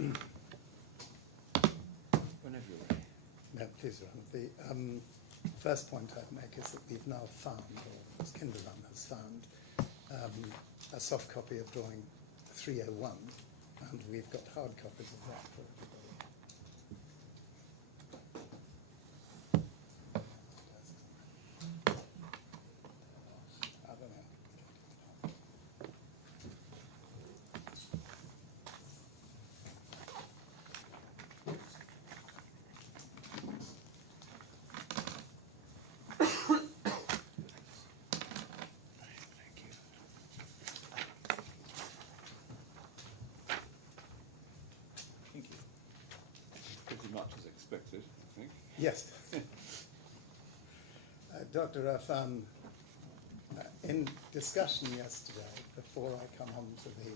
Whenever you're ready. No, please run. The first point I'd make is that we've now found, or Kinderland has found, a soft copy of drawing 301, and we've got hard copies of that for everybody. I don't know. Thank you. Thank you. Pretty much as expected, I think. Yes. Dr. Affan, in discussion yesterday, before I come on to the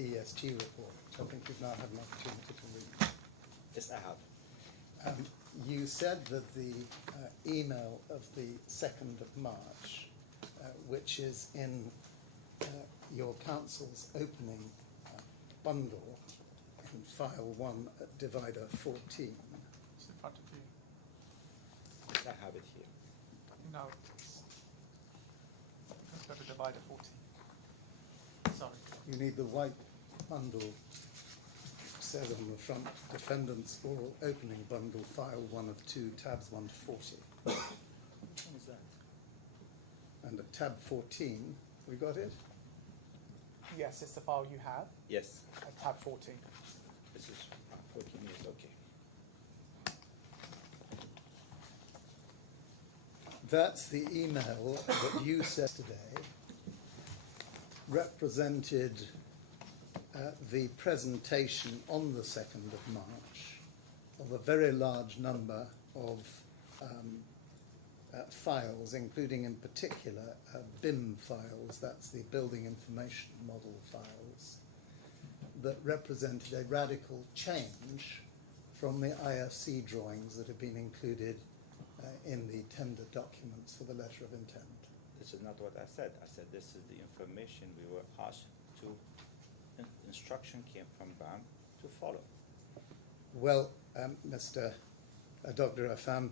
AESG report, which I think you've now had an opportunity to read. Yes, I have. You said that the email of the 2nd of March, which is in your council's opening bundle in file 1 at divider 14. It's in front of you. Yes, I have it here. No, it's go to divider 14. Sorry. You need the white bundle. It says on the front, defendant's oral opening bundle, file 1 of 2, tabs 1 to 40. Which one is that? And at tab 14, we got it? Yes, it's the file you have Yes, at tab 14. this is 14 years, okay. That's the email that you said today represented the presentation on the 2nd of March of a very large number of files, including in particular BIM files, that's the Building Information Model files, that represented a radical change from the IFC drawings that have been included in the tender documents for the letter of intent. This is not what I said. I said this is the information we were asked to, instruction came from BAM to follow. Well, Dr. Affan,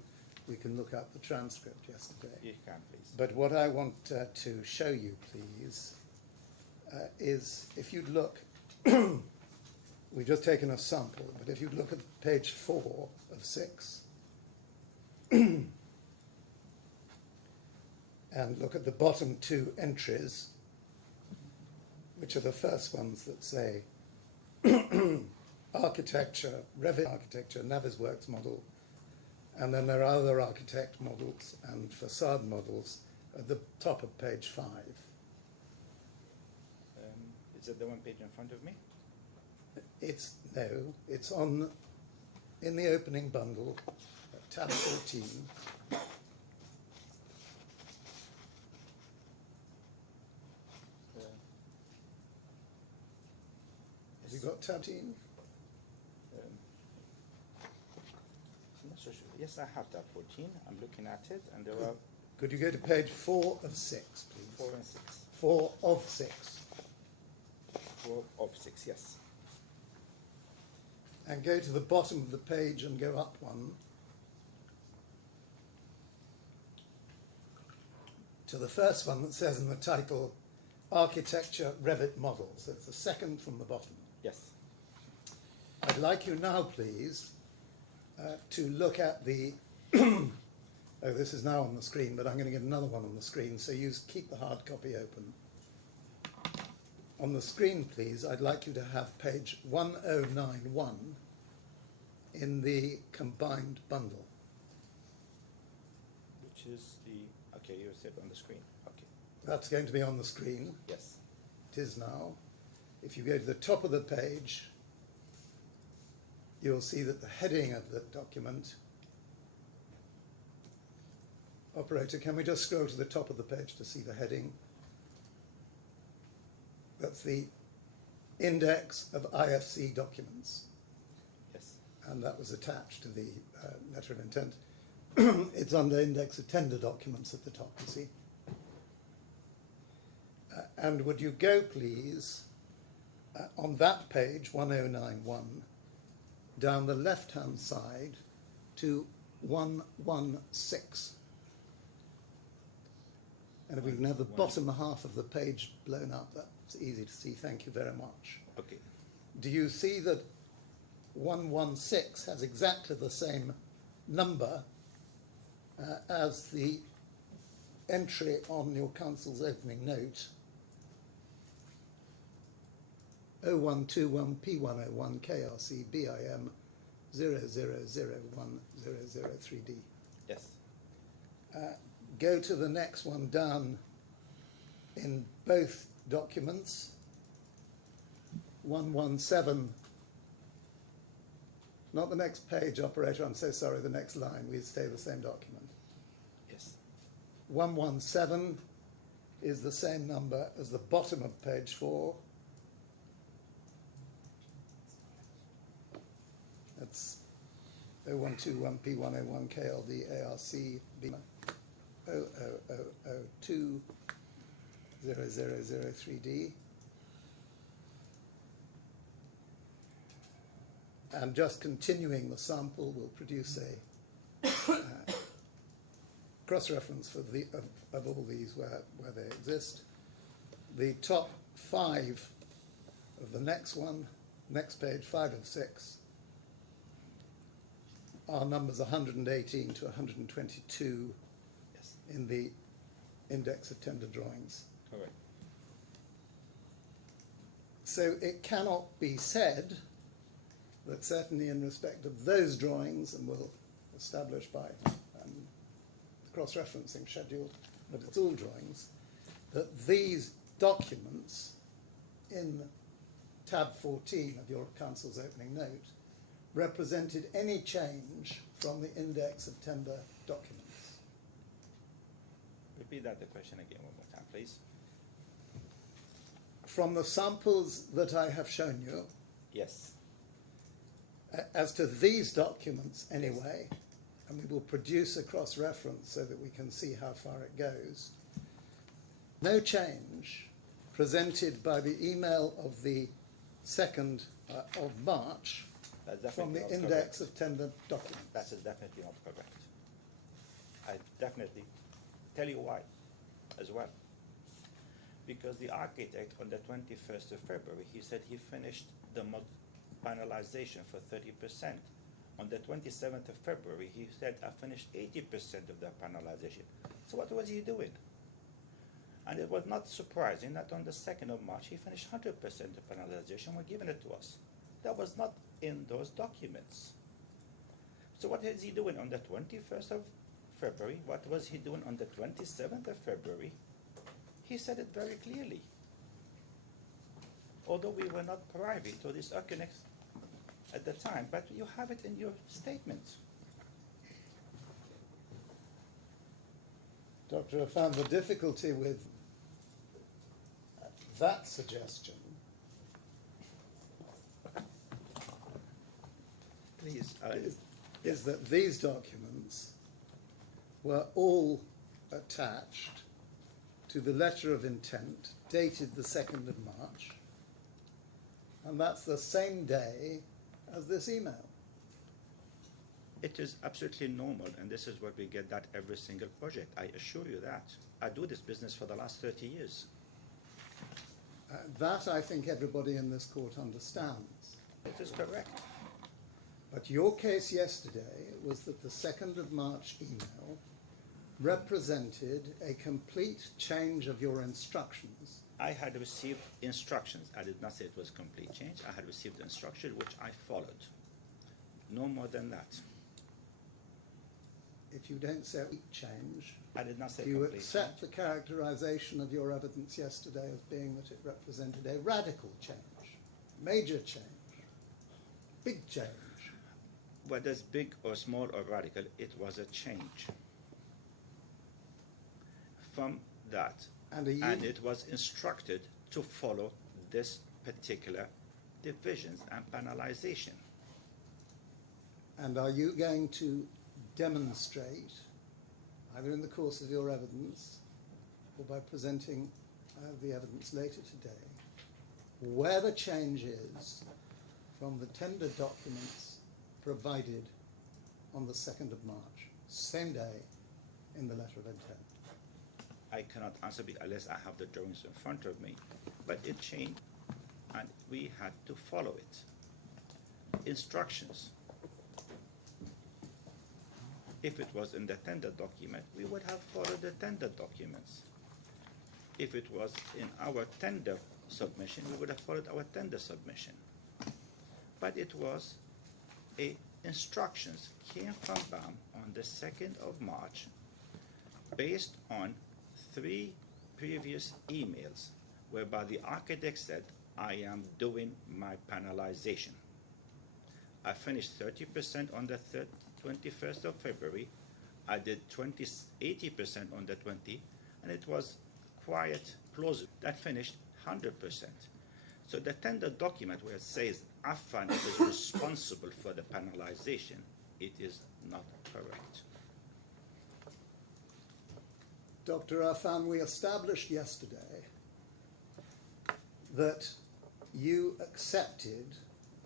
we can look up the transcript yesterday. You can, please. But what I want to show you, please, is if you'd look, we've just taken a sample, but if you'd look at page 4 of 6, and look at the bottom 2 entries, which are the first ones that say architecture, Revit architecture, Navisworks model, and then there are other architect models and facade models at the top of page 5. Is it the one page in front of me? It's on in the opening bundle, tab 14. Have you got tab 14? I'm not so sure. Yes, I have tab 14. I'm looking at it, and there are Could you go to page 4 of 6, please? 4 and 6. 4 of 6. 4 of 6, yes. And go to the bottom of the page and go up one to the first one that says in the title, Architecture Revit Models. That's the second from the bottom. Yes. I'd like you now, please, to look at the, oh, this is now on the screen, but I'm going to get another one on the screen, so keep the hard copy open. On the screen, please, I'd like you to have page 1091 in the combined bundle. Which is the, okay, you said on the screen. Okay. That's going to be on the screen. Yes. It is now. If you go to the top of the page, you'll see that the heading of the document. Operator, can we just scroll to the top of the page to see the heading? That's the index of IFC documents. Yes. And that was attached to the letter of intent. It's under index of tender documents at the top, you see. And would you go, please, on that page, 1091, down the left-hand side to 116. And if we can have the bottom half of the page blown up, that's easy to see. Thank you very much. Okay. Do you see that 116 has exactly the same number as the entry on your council's opening note 0121P101 KRC BIM 00010003D? Yes. Go to the next one down in both documents. 117. Not the next page, operator, I'm so sorry, the next line. We stay the same document. Yes. 117 is the same number as the bottom of page 4. That's 0121P101 KLD ARC B 00002 0003D. And just continuing the sample will produce a cross-reference for of all these where they exist. The top 5 of the next one, next page, 5 of 6, are numbers 118 to 122 Yes. in the index of tender drawings. Correct. So it cannot be said that certainly in respect of those drawings, and we'll establish by the cross-referencing schedule that it's all drawings, that these documents in tab 14 of your council's opening note represented any change from the index of tender documents. Repeat that the question again one more time, please. From the samples that I have shown you, Yes. as to these documents anyway, and we will produce a cross-reference so that we can see how far it goes, no change presented by the email of the 2nd of March That's from definitely the not index correct. of tender documents. That is definitely not correct. I definitely tell you why as well. Because the architect on the 21st of February, he said he finished the finalization for 30%. On the 27th of February, he said, I finished 80% of the panelization. So what was he doing? And it was not surprising that on the 2nd of March, he finished 100% of panelization, were given it to us. That was not in those documents. So what is he doing on the 21st of February? What was he doing on the 27th of February? He said it very clearly. Although we were not privy to this Ocunex at the time, but you have it in your statement. Dr. Affan, the difficulty with that suggestion Please. is that these documents were all attached to the letter of intent dated the 2nd of March, and that's the same day as this email. It is absolutely normal, and this is what we get at every single project. I assure you that. I do this business for the last 30 years. That I think everybody in this court understands. It is correct. But your case yesterday was that the 2nd of March email represented a complete change of your instructions. I had received instructions. I did not say it was complete change. I had received instructions which I followed. No more than that. If you don't say change, I did not say do you complete accept change. the characterization of your evidence yesterday as being that it represented a radical change, major change, big change? Whether it's big or small or radical, it was a change. From that, And it was instructed to follow this particular divisions and panelization. And are you going to demonstrate, either in the course of your evidence or by presenting the evidence later today, where the change is from the tender documents provided on the 2nd of March, same day in the letter of intent? I cannot answer unless I have the drawings in front of me, but it changed and we had to follow it. Instructions. If it was in the tender document, we would have followed the tender documents. If it was in our tender submission, we would have followed our tender submission. But it was instructions came from BAM on the 2nd of March based on 3 previous emails whereby the architect said, I am doing my panelization. I finished 30% on the 21st of February. I did 80% on the 20th, and it was quiet close that finished 100%. So the tender document where it says Affan is responsible for the panelization, it is not correct. Dr. Affan, we established yesterday that you accepted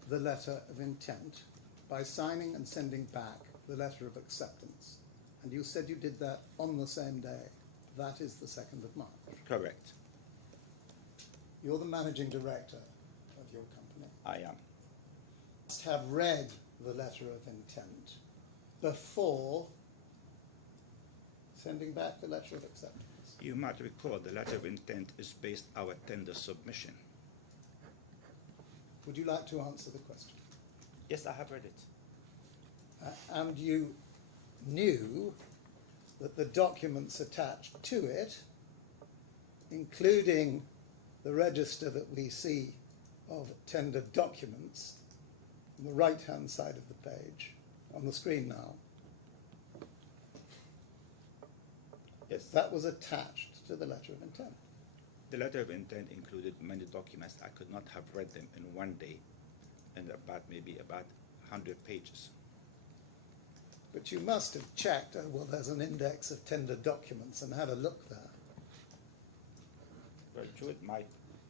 the letter of intent by signing and sending back the letter of acceptance. And you said you did that on the same day. That is the 2nd of March. Correct. You're the managing director of your company. I am. You must have read the letter of intent before sending back the letter of acceptance. You might recall the letter of intent is based our tender submission. Would you like to answer the question? Yes, I have read it. And you knew that the documents attached to it, including the register that we see of tender documents on the right-hand side of the page, on the screen now, Yes. that was attached to the letter of intent. The letter of intent included many documents. I could not have read them in one day, and maybe about 100 pages. But you must have checked, oh, well, there's an index of tender documents, and had a look there. Well, Jude, my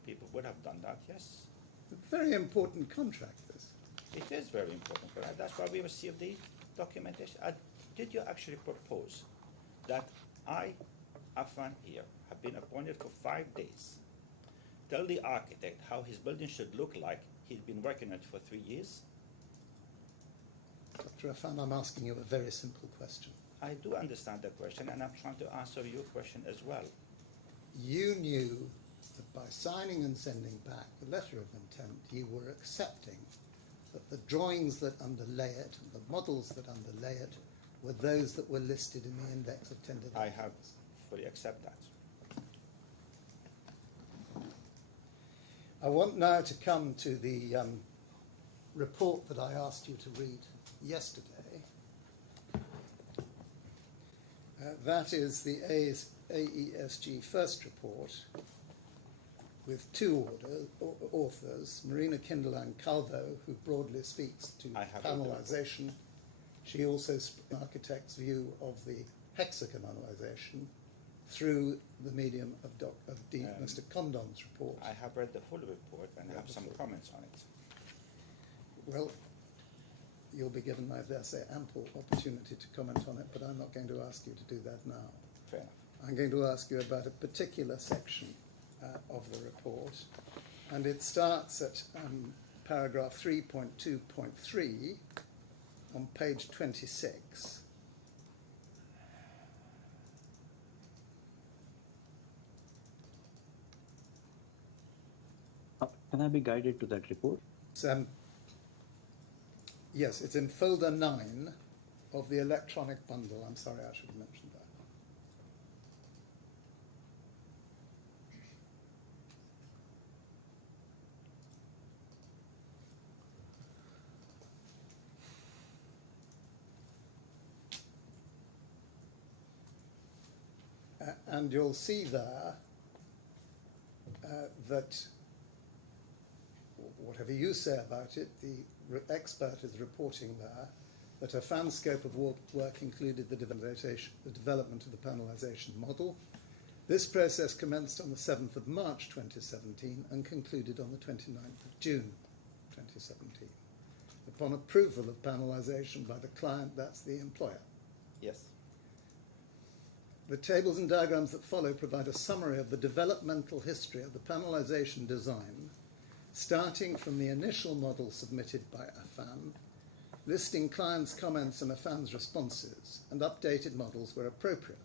people would have done that, yes. A very important contract, this. It is very important, but that's why we received the documentation. Did you actually propose that I, Affan here, have been appointed for 5 days, tell the architect how his building should look like? He'd been working on it for 3 years. Dr. Affan, I'm asking you a very simple question. I do understand the question, and I'm trying to answer your question as well. You knew that by signing and sending back the letter of intent, you were accepting that the drawings that underlay it and the models that underlay it were those that were listed in the index of tender documents. I have fully accept that. I want now to come to the report that I asked you to read yesterday. That is the AESG first report with 2 authors, Marina Kindle and Calvo, who broadly speaks to panelization. She also speaks the architect's view of the hexagonalization through the medium of Mr. Condon's report. I have read the full report and have some comments on it. Well, you'll be given, I dare say, ample opportunity to comment on it, but I'm not going to ask you to do that now. Fair enough. I'm going to ask you about a particular section of the report, and it starts at paragraph 3.2.3 on page 26. Can I be guided to that report? Yes, it's in folder 9 of the electronic bundle. I'm sorry, I should have mentioned that. And you'll see there that whatever you say about it, the expert is reporting there that a fan scope of work included the development of the panelization model, This process commenced on the 7th of March 2017 and concluded on the 29th of June 2017, upon approval of panelization by the client, that's the employer. Yes. The tables and diagrams that follow provide a summary of the developmental history of the panelization design, starting from the initial model submitted by Affan, listing clients' comments and Affan's responses, and updated models where appropriate.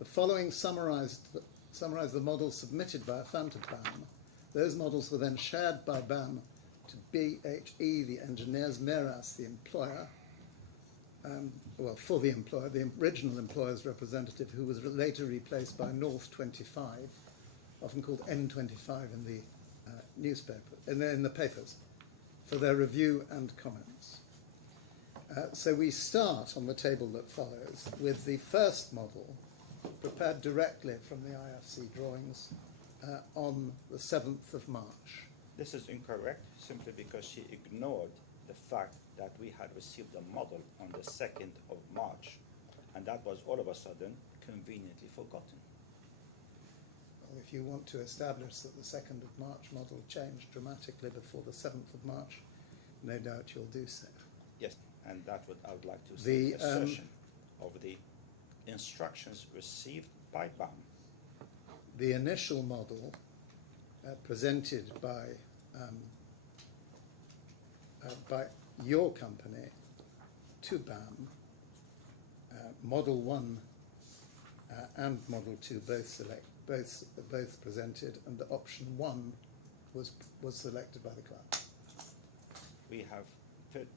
The following summarize the models submitted by Affan to BAM. Those models were then shared by BAM to BHE, the engineers, Meras, the employer, for the employer, the original employer's representative, who was later replaced by North 25, often called N25 in the newspaper, in the papers, for their review and comments. So we start on the table that follows with the first model, prepared directly from the IFC drawings on the 7th of March. This is incorrect simply because she ignored the fact that we had received a model on the 2nd of March, and that was all of a sudden conveniently forgotten. Well, if you want to establish that the 2nd of March model changed dramatically before the 7th of March, no doubt you'll do so. Yes, and I would like to The, see the assertion of the instructions received by BAM. The initial model presented by your company to BAM, Model 1 and Model 2 both presented, and the option 1 was selected by the client. We have,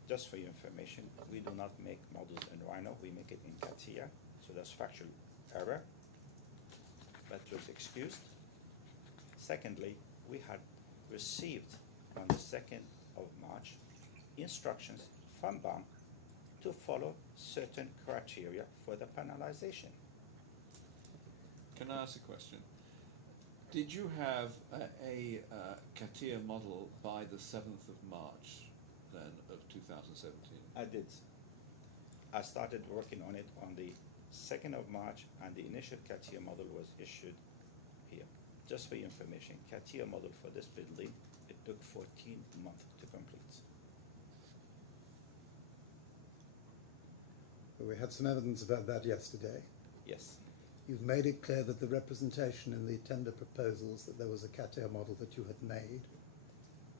just for your information, we do not make models in Rhino, we make it in CATIA, so that's factual error. That was excused. Secondly, we had received on the 2nd of March instructions from BAM to follow certain criteria for the panelization. Can I ask a question? Did you have a CATIA model by the 7th of March then of 2017? I did. I started working on it on the 2nd of March, and the initial CATIA model was issued here. Just for your information, CATIA model for this building, it took 14 months to complete. We had some evidence about that yesterday. Yes. You've made it clear that the representation in the tender proposals that there was a CATIA model that you had made.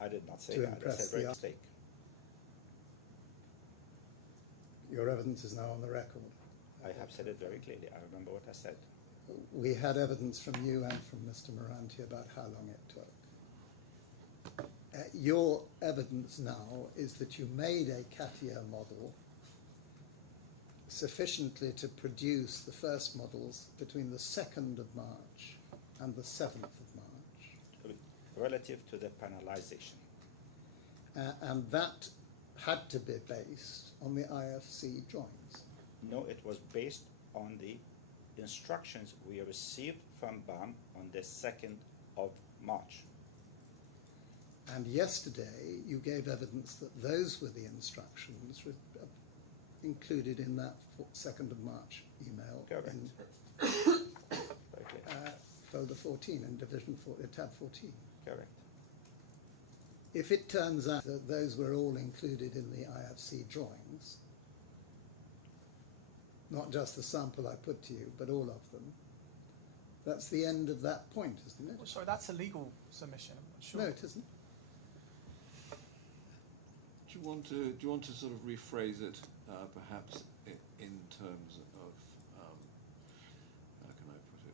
I did not say To that. I impress said very the mistake. Your evidence is now on the record. I have said it very clearly. I remember what I said. We had evidence from you and from Mr. Moranti about how long it took. Your evidence now is that you made a CATIA model sufficiently to produce the first models between the 2nd of March and the 7th of March. Relative to the panelization. And that had to be based on the IFC drawings. No, it was based on the instructions we received from BAM on the 2nd of March. And yesterday you gave evidence that those were the instructions included in that 2nd of March email. Correct. In Very clear. folder 14 in division 4, tab 14. Correct. If it turns out that those were all included in the IFC drawings, not just the sample I put to you, but all of them, that's the end of that point, isn't it? Well, sorry, that's a legal submission. I'm not sure. No, it isn't. Do you want to sort of rephrase it, perhaps in terms of how can I put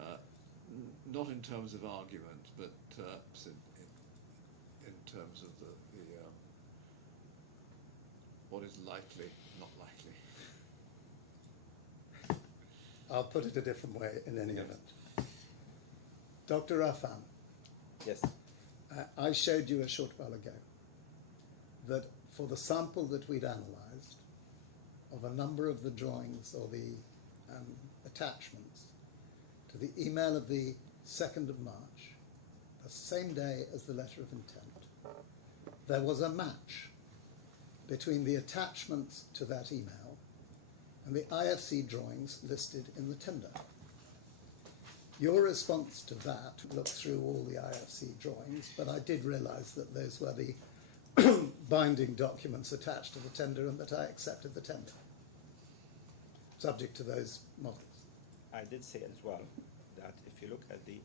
it? Not in terms of argument, but in terms of the what is likely, not likely. I'll put it a different way in any event. Dr. Affan, Yes. I showed you a short while ago that for the sample that we'd analysed, of a number of the drawings or the attachments to the email of the 2nd of March, the same day as the letter of intent, there was a match between the attachments to that email and the IFC drawings listed in the tender. Your response to that looked through all the IFC drawings, but I did realise that those were the binding documents attached to the tender and that I accepted the tender, subject to those models. I did say as well that if you look at the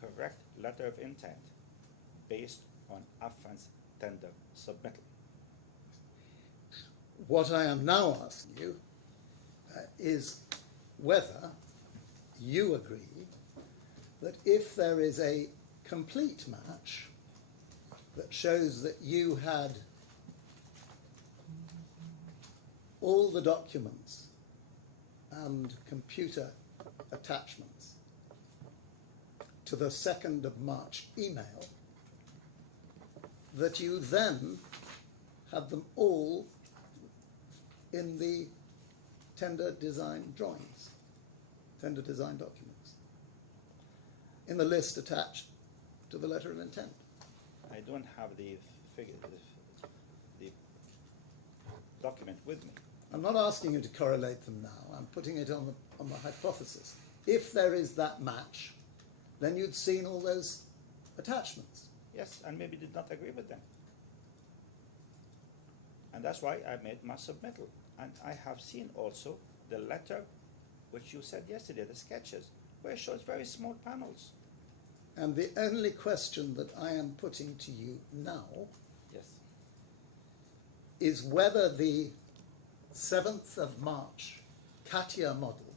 correct letter of intent based on Affan's tender submittal. What I am now asking you is whether you agree that if there is a complete match that shows that you had all the documents and computer attachments to the 2nd of March email, that you then have them all in the tender design drawings, tender design documents, in the list attached to the letter of intent. I don't have the figure, the document with me. I'm not asking you to correlate them now. I'm putting it on the hypothesis. If there is that match, then you'd seen all those attachments. Yes, and maybe did not agree with them. And that's why I made my submittal. And I have seen also the letter which you said yesterday, the sketches, where it shows very small panels. And the only question that I am putting to you now Yes. is whether the 7th of March CATIA model,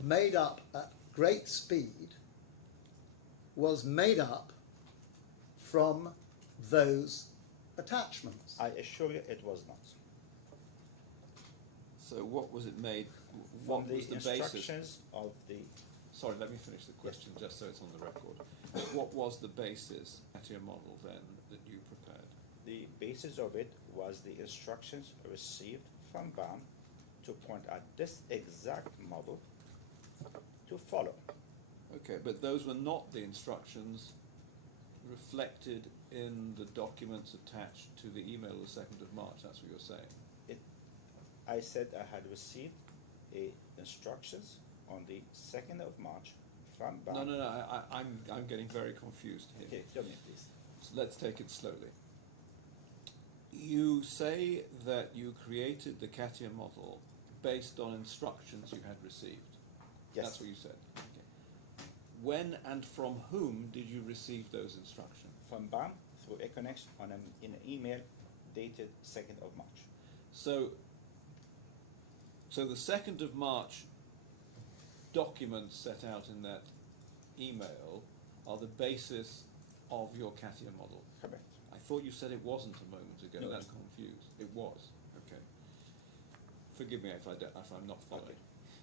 made up at great speed, was made up from those attachments. I assure you it was not. So what was it made, what From the was the basis? instructions of the, Sorry, let me finish the question just so it's on the record. What was the basis at your model then that you prepared? the basis of it was the instructions received from BAM to point out this exact model to follow. Okay, but those were not the instructions reflected in the documents attached to the email of the 2nd of March, that's what you're saying? I said I had received instructions on the 2nd of March from BAM. No, I'm getting very confused here. Okay, tell me please. So let's take it slowly. You say that you created the CATIA model based on instructions you had received. Yes. That's what you said. Okay. When and from whom did you receive those instructions? From BAM through Econex in an email dated 2nd of March. So the 2nd of March documents set out in that email are the basis of your CATIA model. Correct. I thought you said it wasn't a moment ago. No. That's confused. It was. Okay. Forgive me if I'm not following.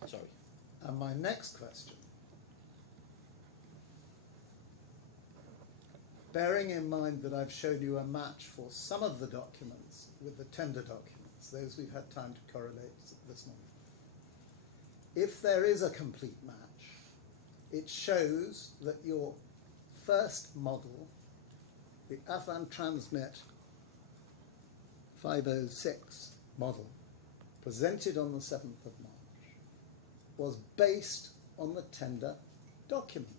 Okay. Sorry. And my next question, bearing in mind that I've showed you a match for some of the documents with the tender documents, those we've had time to correlate this morning. If there is a complete match, it shows that your first model, the Affan Transmit 506 model, presented on the 7th of March, was based on the tender documents.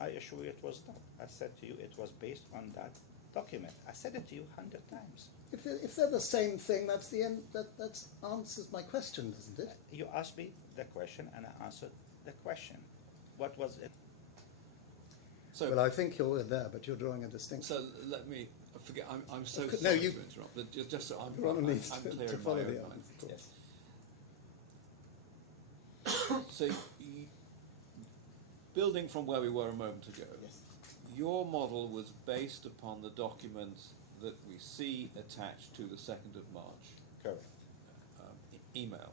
I assure you it was not. I said to you it was based on that document. I said it to you 100 times. If they're the same thing, that's the end. That answers my question, doesn't it? You asked me the question and I answered the question. What was it? So, Well, I think you're there, but you're drawing a distinction. so let me forget. I'm so No, sorry you- to interrupt. But just so I'm Ronald needs I'm to clear in follow my the own mind. argument, of course. Yes. So, building from where we were a moment ago, Yes. your model was based upon the documents that we see attached to the 2nd of March Correct. email.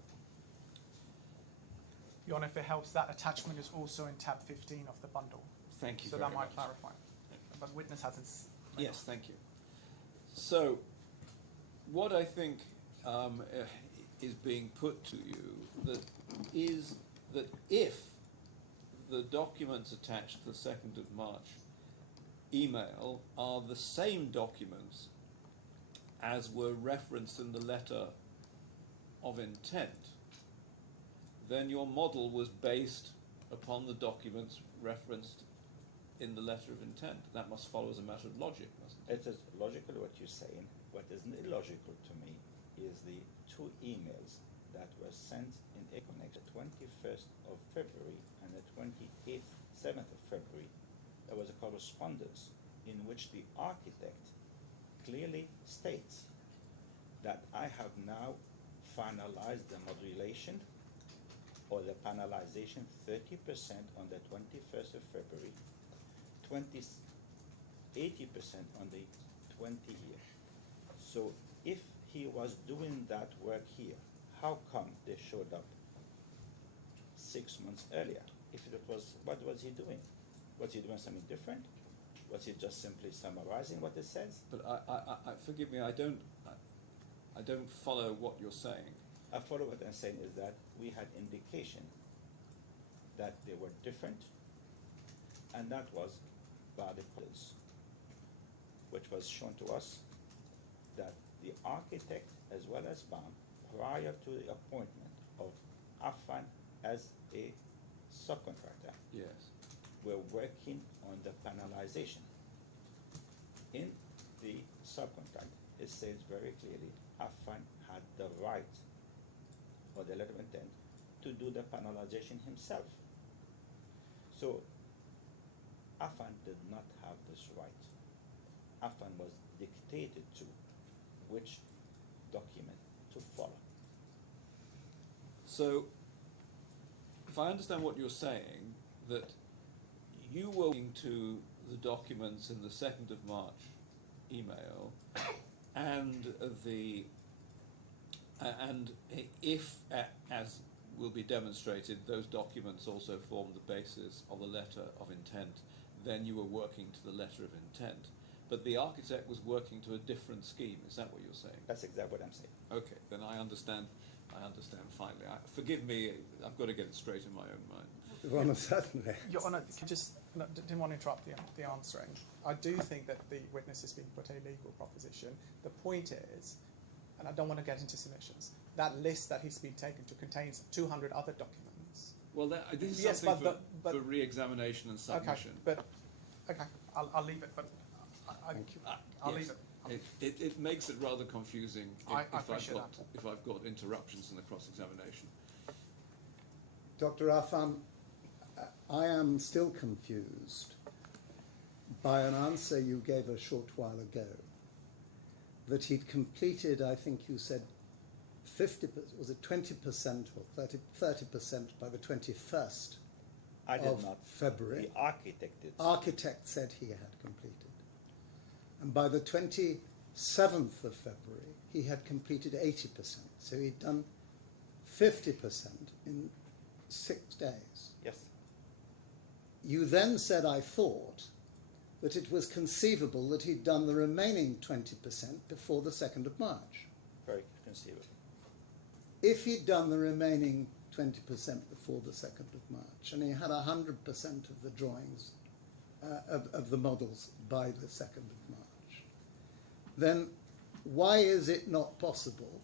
Your Honour, if it helps, that attachment is also in tab 15 of the bundle. Thank you So very that might much. clarify. But witness hasn't. Yes, thank you. So, what I think is being put to you is that if the documents attached to the 2nd of March email are the same documents as were referenced in the letter of intent, then your model was based upon the documents referenced in the letter of intent. That must follow as a matter of logic, mustn't it? It is logical what you're saying. What is illogical to me is the two emails that were sent in Econex the 21st of February and the 7th of February. There was a correspondence in which the architect clearly states that I have now finalized the modulation or the panelization 30% on the 21st of February, 80% on the 20th. So if he was doing that work here, how come they showed up 6 months earlier? If it was, what was he doing? Was he doing something different? Was he just simply summarizing what it says? But I forgive me, I don't follow what you're saying. I follow what I'm saying is that we had indication that they were different, and that was by the colors, which was shown to us that the architect as well as BAM, prior to the appointment of Affan as a subcontractor, Yes. were working on the panelization. In the subcontract, it says very clearly Affan had the right, or the letter of intent, to do the panelization himself. So Affan did not have this right. Affan was dictated to which document to follow. So, if I understand what you're saying, that you were looking to the documents in the 2nd of March email, and if, as will be demonstrated, those documents also form the basis of a letter of intent, then you were working to the letter of intent. But the architect was working to a different scheme. Is that what you're saying? That's exactly what I'm saying. Okay, then I understand finally. Forgive me, I've got to get it straight in my own mind. Well, certainly. Your Honour, didn't want to interrupt the answering. I do think that the witness is being put a legal proposition. The point is, and I don't want to get into submissions, that list that he's been taken to contains 200 other documents. Well, this is Yes, something but for re-examination and submission. Okay, I'll leave it. But I'll Yes. leave it. It makes it rather confusing I if appreciate I've got interruptions in the cross-examination. Dr. Affan, I am still confused by an answer you gave a short while ago, that he'd completed, I think you said, 50%, was it 20% or 30% by the 21st I did of not. February? The architect did. Architect said he had completed. And by the 27th of February, he had completed 80%. So he'd done 50% in 6 days. Yes. You then said, I thought, that it was conceivable that he'd done the remaining 20% before the 2nd of March. Very conceivable. If he'd done the remaining 20% before the 2nd of March, and he had 100% of the drawings of the models by the 2nd of March, then why is it not possible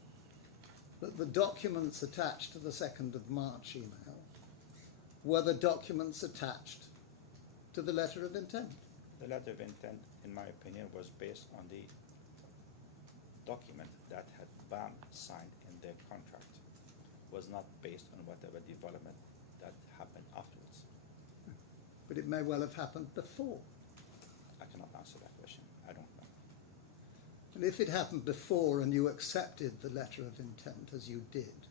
that the documents attached to the 2nd of March email were the documents attached to the letter of intent? The letter of intent, in my opinion, was based on the document that had BAM signed in their contract. Was not based on whatever development that happened afterwards. But it may well have happened before. I cannot answer that question. I don't know. And if it happened before and you accepted the letter of intent as you did,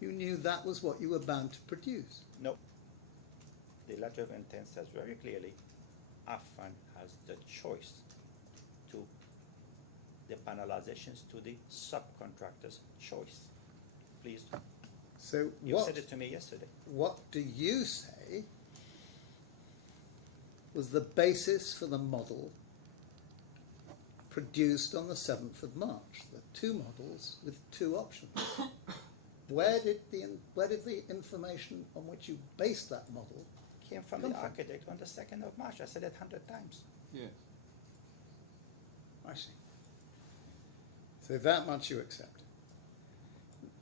you knew that was what you were bound to produce. No. The letter of intent says very clearly, Affan has the choice to the panelizations to the subcontractor's choice. Please. So You said it to me yesterday. what do you say was the basis for the model produced on the 7th of March? The two models with two options. Where did the information on which you based that model Came from come the from? architect on the 2nd of March. I said it 100 times. Yes. I see. So that much you accept.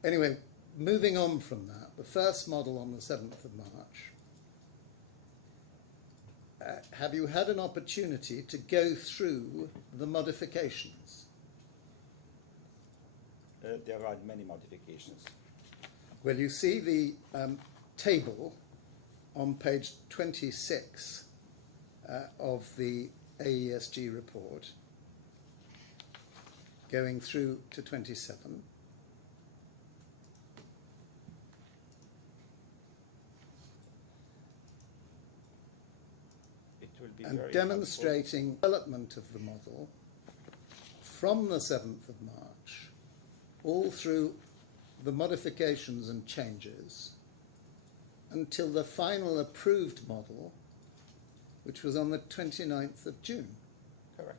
Anyway, moving on from that, the first model on the 7th of March, have you had an opportunity to go through the modifications? There are many modifications. Well, you see the table on page 26 of the AESG report, going through to 27. It will be And very demonstrating development of the model from the 7th of March all through the modifications and changes until the final approved model, which was on the 29th of June. Correct.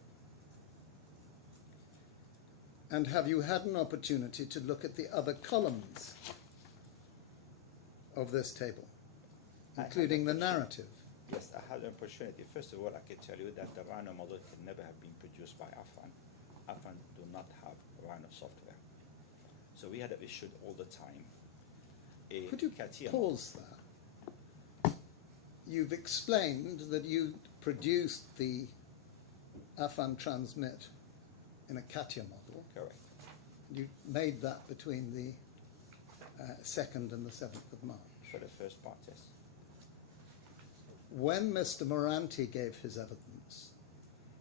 And have you had an opportunity to look at the other columns of this table, I had including the an opportunity. narrative? Yes, I had an opportunity. First of all, I can tell you that the Rhino model can never have been produced by Affan. Affan do not have Rhino software. So we had issued all the time a Could you CATIA pause that? You've explained that you produced the Affan transmit in a CATIA model. Correct. You made that between the 2nd and the 7th of March. For the first part, yes. When Mr. Moranti gave his evidence,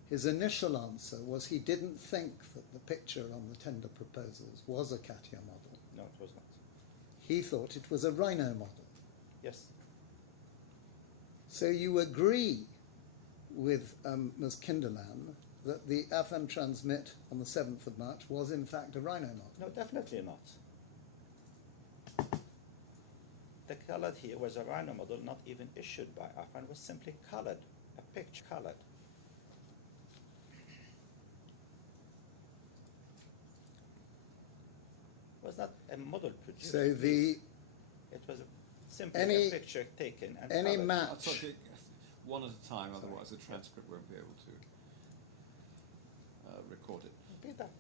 his initial answer was he didn't think that the picture on the tender proposals was a CATIA model. No, it was not. He thought it was a Rhino model. Yes. So you agree with Ms. Kinderlan that the Affan transmit on the 7th of March was in fact a Rhino model? No, definitely not. The colored here was a Rhino model, not even issued by Affan, was simply colored, a picture colored. Was not a model produced. So the It was simply Any- a picture taken and any colored. match, One at a time, otherwise the transcript won't be able to record it. Repeat that.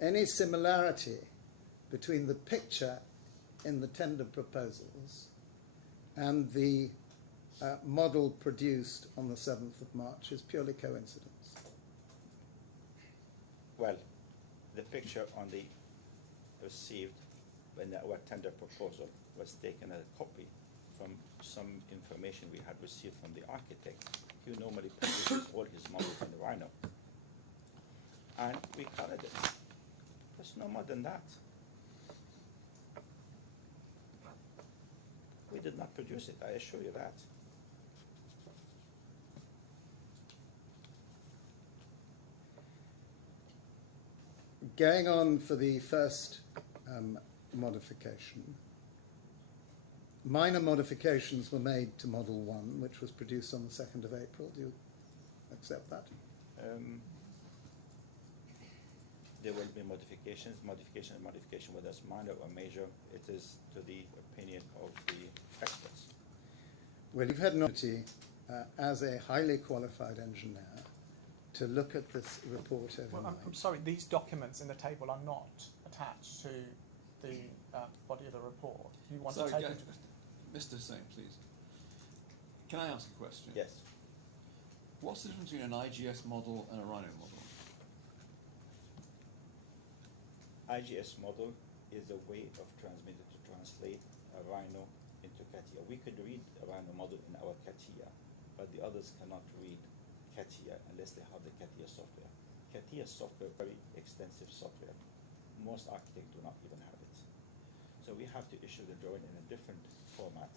any similarity between the picture in the tender proposals and the model produced on the 7th of March is purely coincidence. Well, the picture on the received when our tender proposal was taken a copy from some information we had received from the architect. He normally produces all his models on the Rhino. And we colored it. There's no more than that. We did not produce it, I assure you that. Going on for the first modification, minor modifications were made to Model 1, which was produced on the 2nd of April. Do you accept that? There will be modifications, modification, whether it's minor or major, it is to the opinion of the experts. Well, you've had an opportunity as a highly qualified engineer to look at this report Well, overnight. I'm sorry, these documents in the table are not attached to the body of the report. You want to take it? Mr. Hussain, please. Can I ask a question? Yes. What's the difference between an IGS model and a Rhino model? IGS model is a way of transmitting to translate a Rhino into CATIA. We could read a Rhino model in our CATIA, but the others cannot read CATIA unless they have the CATIA software. CATIA software, very extensive software. Most architects do not even have it. So we have to issue the drawing in a different format.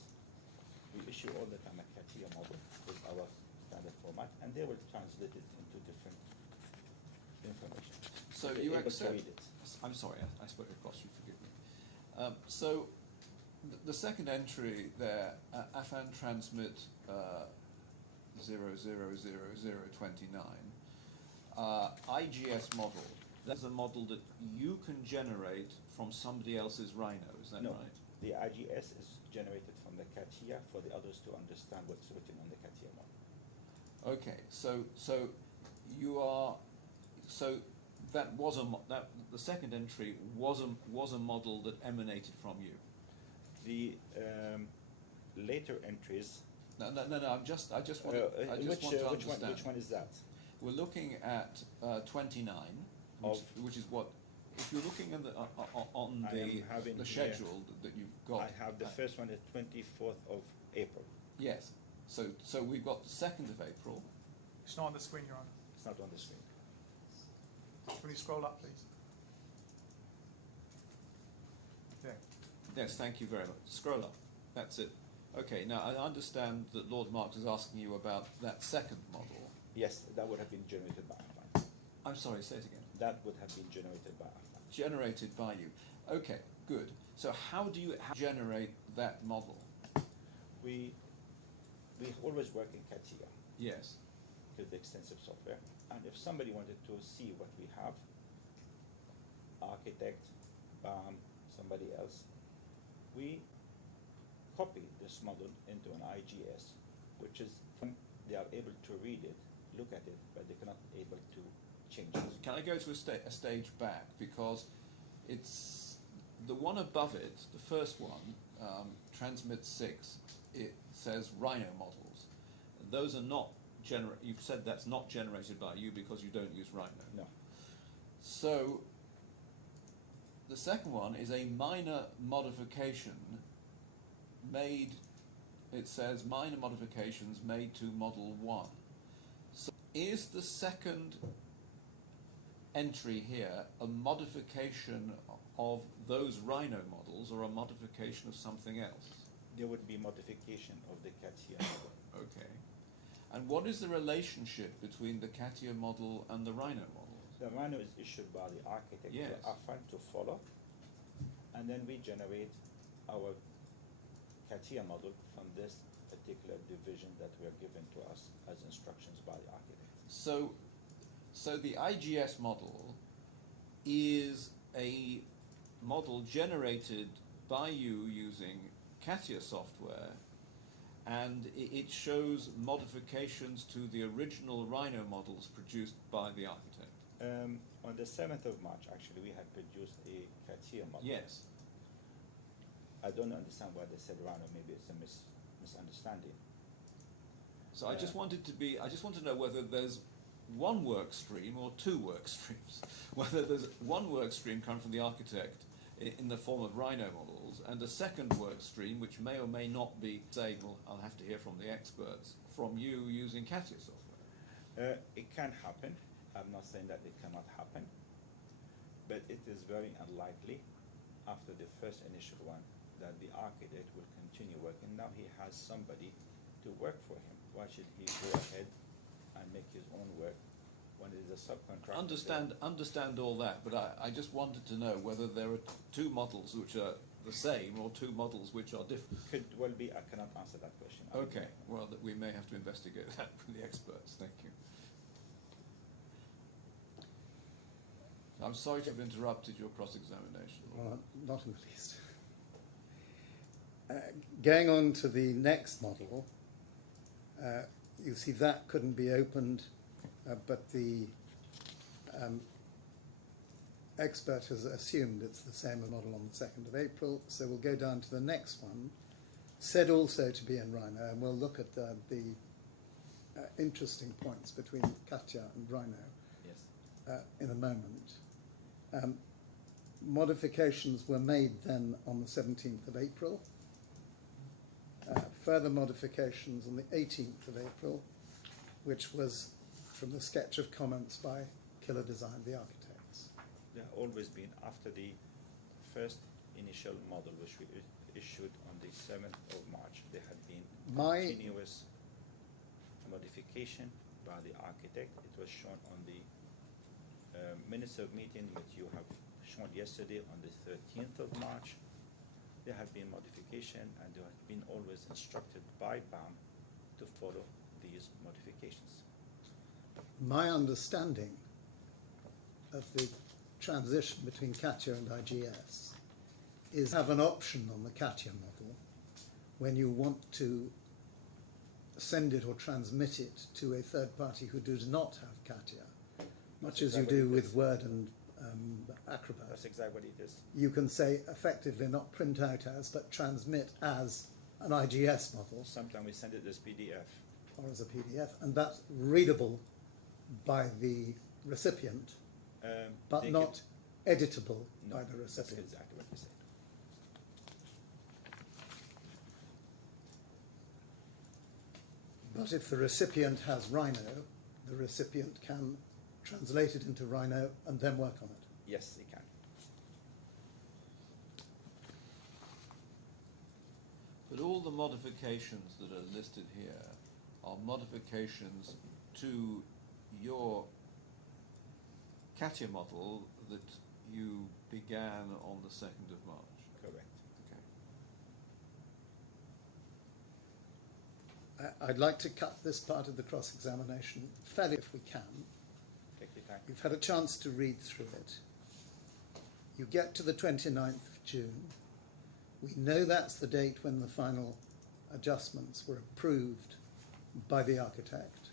We issue all the time a CATIA model with our standard format, and they will translate it into different information. So They're you able to accept... read it. I'm sorry, I spoke across you, forgive me. So the second entry there, Affan transmit 000029, IGS model, that's a model that you can generate from somebody else's Rhino, is that No, right? the IGS is generated from the CATIA for the others to understand what's written on the CATIA model. Okay, so you are, so that was the second entry was a model that emanated from you. The later entries. No. I just want to understand. Which one is that? We're looking at 29, which is what. If you're looking at on the schedule that you've got. I have the first one, the 24th of April. Yes. So we've got the 2nd of April. It's not on the screen, Your Honor. It's not on the screen. Can you scroll up, please? There. Yes, thank you very much. Scroll up. That's it. Okay, now I understand that Lord Marx is asking you about that second model. Yes, that would have been generated by Affan. I'm sorry, say it again. That would have been generated by Affan. Generated by you. Okay, good. So how do you generate that model? We always work in CATIA Yes. with the extensive software, and if somebody wanted to see what we have, architect, somebody else, we copy this model into an IGS, which is they are able to read it, look at it, but they cannot able to change it. Can I go to a stage back, because it's the one above it, the first one, Transmit 6. It says Rhino models. Those are not you've said that's not generated by you because you don't use Rhino. No. So the second one is a minor modification made. It says minor modifications made to Model 1. So is the second entry here a modification of those Rhino models or a modification of something else? There would be modification of the CATIA model. Okay. And what is the relationship between the CATIA model and the Rhino model? The Rhino is issued by the architect Yes. to Affan to follow, and then we generate our CATIA model from this particular division that were given to us as instructions by the architect. So the IGS model is a model generated by you using CATIA software, and it shows modifications to the original Rhino models produced by the architect. On the 7th of March, actually, we had produced a CATIA model. Yes. I don't understand why they said Rhino. Maybe it's a misunderstanding. So I just want to know whether there's one work stream or two work streams. Whether there's one work stream coming from the architect in the form of Rhino models, and a second work stream which may or may not be saying, well, I'll have to hear from the experts, from you using CATIA software. It can happen. I'm not saying that it cannot happen, but it is very unlikely after the first initial one that the architect will continue working. Now he has somebody to work for him. Why should he go ahead and make his own work when it is a subcontractor? Understand all that, but I just wanted to know whether there are two models which are the same or two models which are different. Could well be. I cannot answer that question. Okay, well, we may have to investigate that with the experts. Thank you. I'm sorry to have interrupted your cross-examination. Not in the least. Going on to the next model, you see that couldn't be opened, but the expert has assumed it's the same model on the 2nd of April, so we'll go down to the next one, said also to be in Rhino, and we'll look at the interesting points between CATIA and Rhino in a moment. Modifications were made then on the 17th of April. Further modifications on the 18th of April, which was from the sketch of comments by Killer Design, the architects. There have always been, after the first initial model which we issued on the 7th of March, there had been continuous modification by the architect. It was shown on the minutes of meeting that you have shown yesterday on the 13th of March. There have been modification, and there have been always instructed by BAM to follow these modifications. My understanding of the transition between CATIA and IGS is have an option on the CATIA model when you want to send it or transmit it to a third party who does not have CATIA, much as you do with Word and Acrobat, That's exactly what it is. you can say effectively not print out as, but transmit as an IGS model Sometimes we send it as PDF. or as a PDF, and that's readable by the recipient, but They not editable No, by the that's recipient. exactly what you said. But if the recipient has Rhino, the recipient can translate it into Rhino and then work on it. Yes, they can. But all the modifications that are listed here are modifications to your CATIA model that you began on the 2nd of March. Correct. Okay. I'd like to cut this part of the cross-examination fairly if we can. Take your time. You've had a chance to read through it. You get to the 29th of June. We know that's the date when the final adjustments were approved by the architect.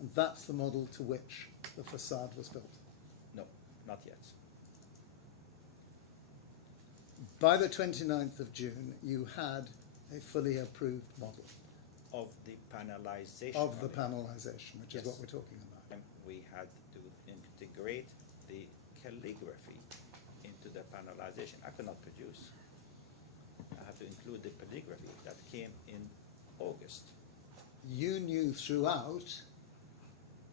And that's the model to which the facade was built. No, not yet. By the 29th of June, you had a fully approved model Of the panelization. of the it. panelization, which is Yes. what we're talking about. We had to integrate the calligraphy into the panelization. I could not produce. I have to include the calligraphy that came in August. You knew throughout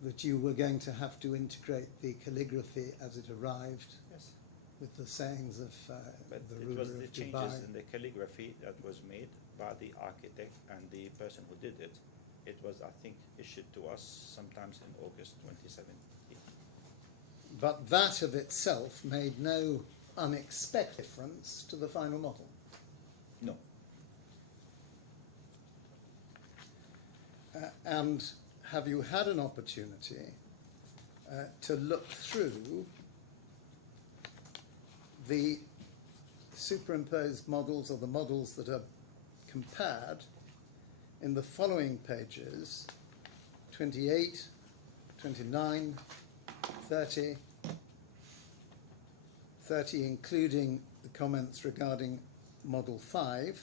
that you were going to have to integrate the calligraphy as it arrived Yes. with the sayings of But the it ruler was the of changes Dubai. in the calligraphy that was made by the architect and the person who did it. It was, I think, issued to us sometimes in August 2017. But that of itself made no unexpected difference to the final model. No. And have you had an opportunity to look through the superimposed models or the models that are compared in the following pages, 28, 29, 30, 30 including the comments regarding Model 5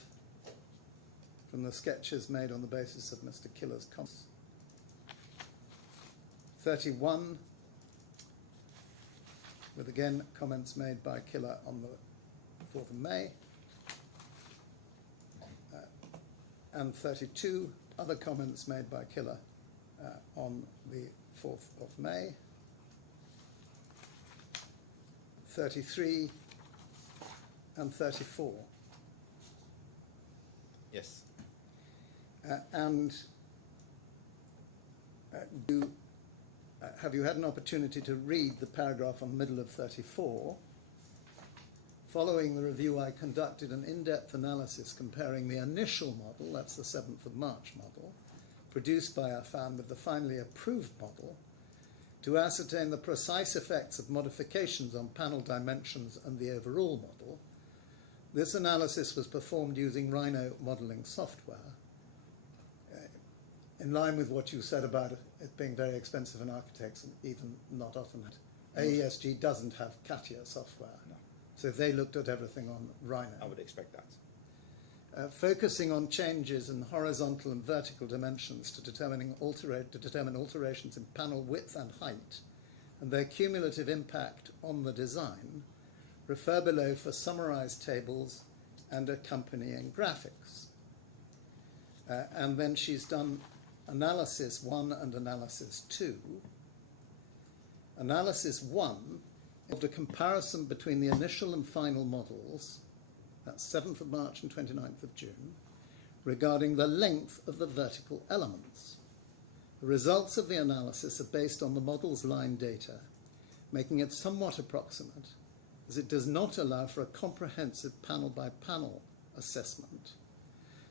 from the sketches made on the basis of Mr. Killer's comments, 31 with again comments made by Killer on the 4th of May, and 32 other comments made by Killer on the 4th of May, 33 and 34. Yes. Have you had an opportunity to read the paragraph on the middle of 34? Following the review, I conducted an in-depth analysis comparing the initial model, that's the 7th of March model, produced by Affan with the finally approved model, to ascertain the precise effects of modifications on panel dimensions and the overall model. This analysis was performed using Rhino modeling software. In line with what you said about it being very expensive in architects and even not often had. AESG doesn't have CATIA software. No. So they looked at everything on Rhino. I would expect that. Focusing on changes in horizontal and vertical dimensions to determine alterations in panel width and height and their cumulative impact on the design, refer below for summarized tables and accompanying graphics. And then she's done analysis 1 and analysis 2. Analysis 1 involved a comparison between the initial and final models, that's 7th of March and 29th of June, regarding the length of the vertical elements. The results of the analysis are based on the model's line data, making it somewhat approximate, as it does not allow for a comprehensive panel-by-panel assessment.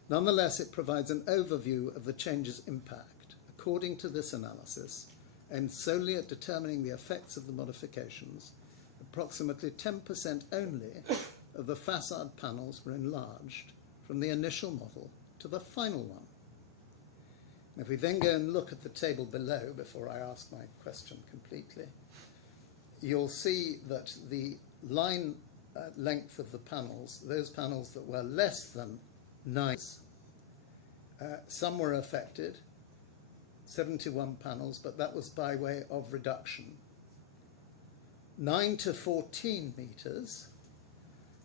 Nonetheless, it provides an overview of the change's impact. According to this analysis, aimed solely at determining the effects of the modifications, approximately 10% only of the facade panels were enlarged from the initial model to the final one. If we then go and look at the table below, before I ask my question completely, you'll see that the line length of the panels, those panels that were less than 9, some were affected, 71 panels, but that was by way of reduction. 9 to 14 metres,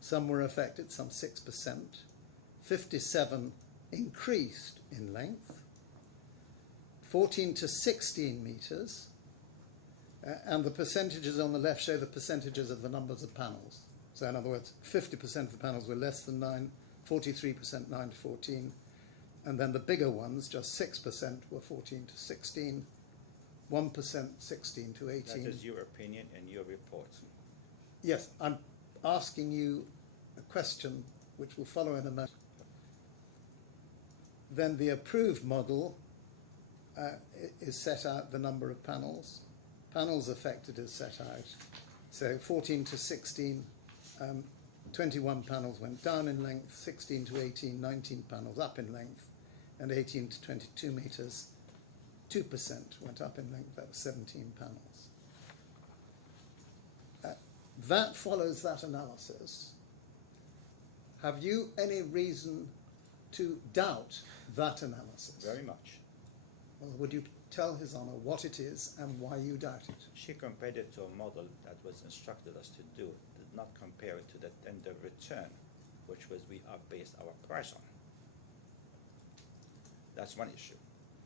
some were affected, some 6%. 57 increased in length. 14 to 16 metres, and the percentages on the left show the percentages of the numbers of panels. So in other words, 50% of the panels were less than 9, 43% 9 to 14, and then the bigger ones, just 6%, were 14 to 16, 1% 16 to 18. That is your opinion and your report. Yes, I'm asking you a question which will follow in a moment. Then the approved model is set out the number of panels. Panels affected is set out. So 14 to 16, 21 panels went down in length, 16 to 18, 19 panels up in length, and 18 to 22 metres, 2% went up in length, that was 17 panels. That follows that analysis. Have you any reason to doubt that analysis? Very much. Well, would you tell His Honour what it is and why you doubt it? She compared it to a model that was instructed us to do, did not compare it to the tender return, which was we are based our price on. That's one issue,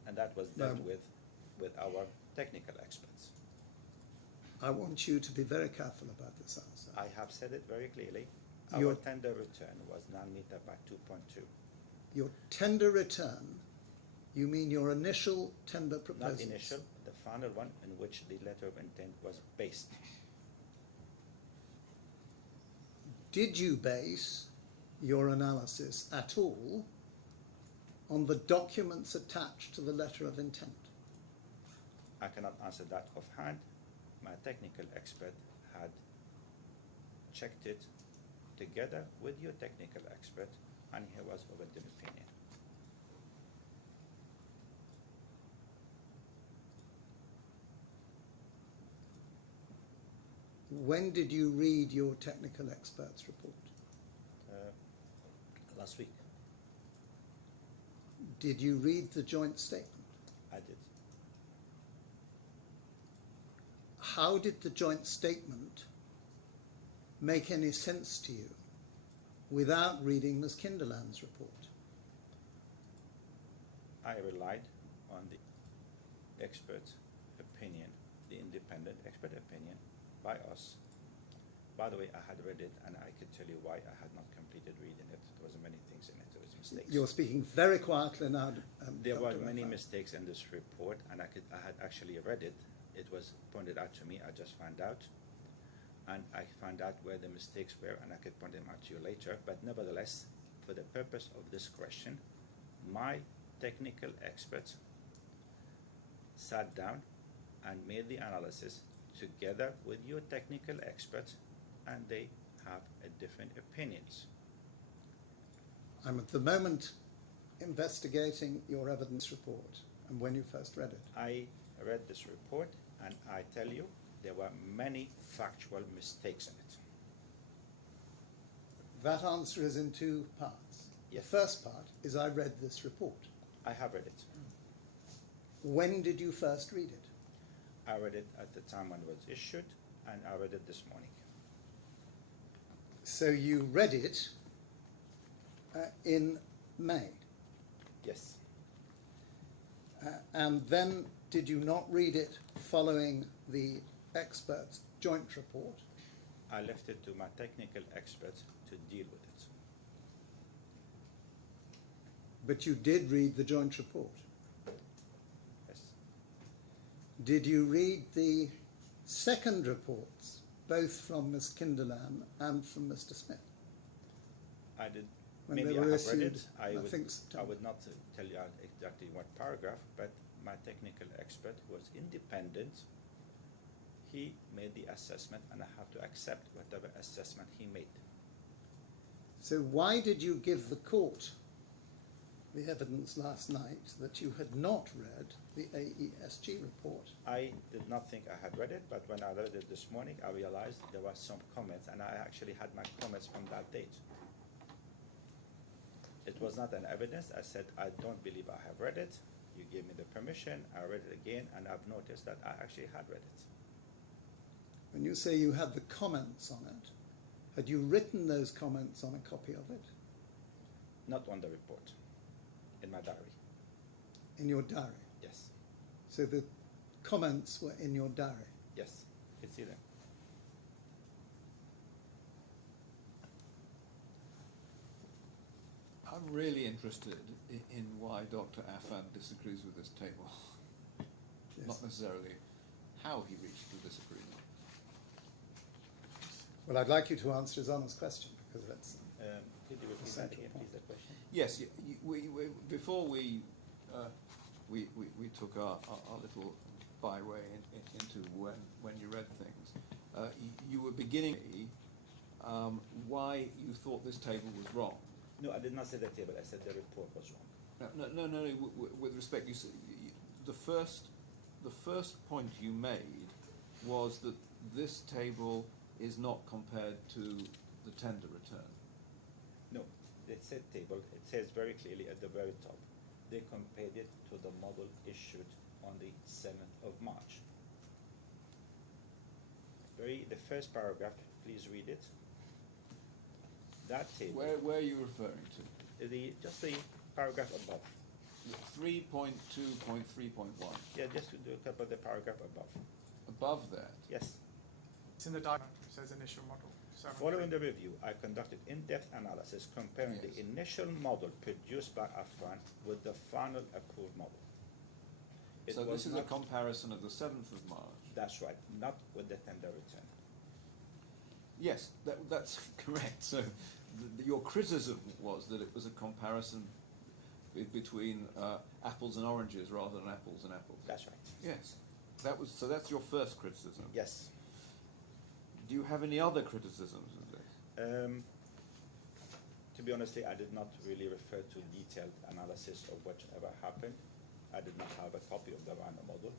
and that was dealt with our technical experts. I want you to be very careful about this answer. I have said it very clearly. Your- Our tender return was 9 meter by 2.2. Your tender return, you mean your initial tender proposal? Not initial, the final one in which the letter of intent was based. Did you base your analysis at all on the documents attached to the letter of intent? I cannot answer that offhand. My technical expert had checked it together with your technical expert, and he was of a different opinion. When did you read your technical expert's report? Last week, Did you read the joint statement? I did. How did the joint statement make any sense to you without reading Ms. Kinderland's report? I relied on the expert opinion, the independent expert opinion by us. By the way, I had read it, and I could tell you why I had not completed reading it. There was many things in it. There was mistakes. You're speaking very quietly now. There were Dr. many Affan. mistakes in this report, and I had actually read it. It was pointed out to me. I just found out, and I found out where the mistakes were, and I could point them out to you later. But nevertheless, for the purpose of this question, my technical experts sat down and made the analysis together with your technical experts, and they have different opinions. I'm at the moment investigating your evidence report and when you first read it. I read this report, and I tell you, there were many factual mistakes in it. That answer is in two parts. Yes. The first part is I read this report. I have read it. When did you first read it? I read it at the time when it was issued, and I read it this morning. So you read it in May. Yes. And then did you not read it following the experts' joint report? I left it to my technical experts to deal with it. But you did read the joint report. Yes. Did you read the second reports, both from Ms. Kinderland and from Mr. Smith? I did. When Maybe they I were have read issued, it. I I think September. would not tell you exactly what paragraph, but my technical expert was independent. He made the assessment, and I have to accept whatever assessment he made. So why did you give the court the evidence last night that you had not read the AESG report. I did not think I had read it, but when I read it this morning, I realized there was some comments, and I actually had my comments from that date. It was not an evidence. I said, I don't believe I have read it. You gave me the permission. I read it again, and I've noticed that I actually had read it. When you say you had the comments on it, had you written those comments on a copy of it? Not on the report, in my diary. In your diary? Yes. So the comments were in your diary? Yes. You can see them. I'm really interested in why Dr. Affan disagrees with this table. Yes. Not necessarily how he reached the disagreement. Well, I'd like you to answer His Honour's question, because that's... Could you repeat that again, please, the question? Yes, before we took our little byway into when you read things, you were beginning why you thought this table was wrong. No, I did not say the table. I said the report was wrong. No. With respect, you said the first point you made was that this table is not compared to the tender return. No, it said table. It says very clearly at the very top. They compared it to the model issued on the 7th of March. The first paragraph, please read it. That table. Where are you referring to? Just the paragraph above. 3.2.3.1. Yeah, just to look up at the paragraph above. Above that. Yes. It's in the diagram. It says initial model. Following the review, I conducted in-depth analysis comparing Yes. the initial model produced by Affan with the final approved model. It So was this is a not- comparison of the 7th of March. That's right, not with the tender return. Yes, that's correct. So your criticism was that it was a comparison between apples and oranges rather than apples and apples. That's right. Yes, so that's your first criticism. Yes. Do you have any other criticisms of this? To be honest, I did not really refer to detailed analysis of whatever happened. I did not have a copy of the random model.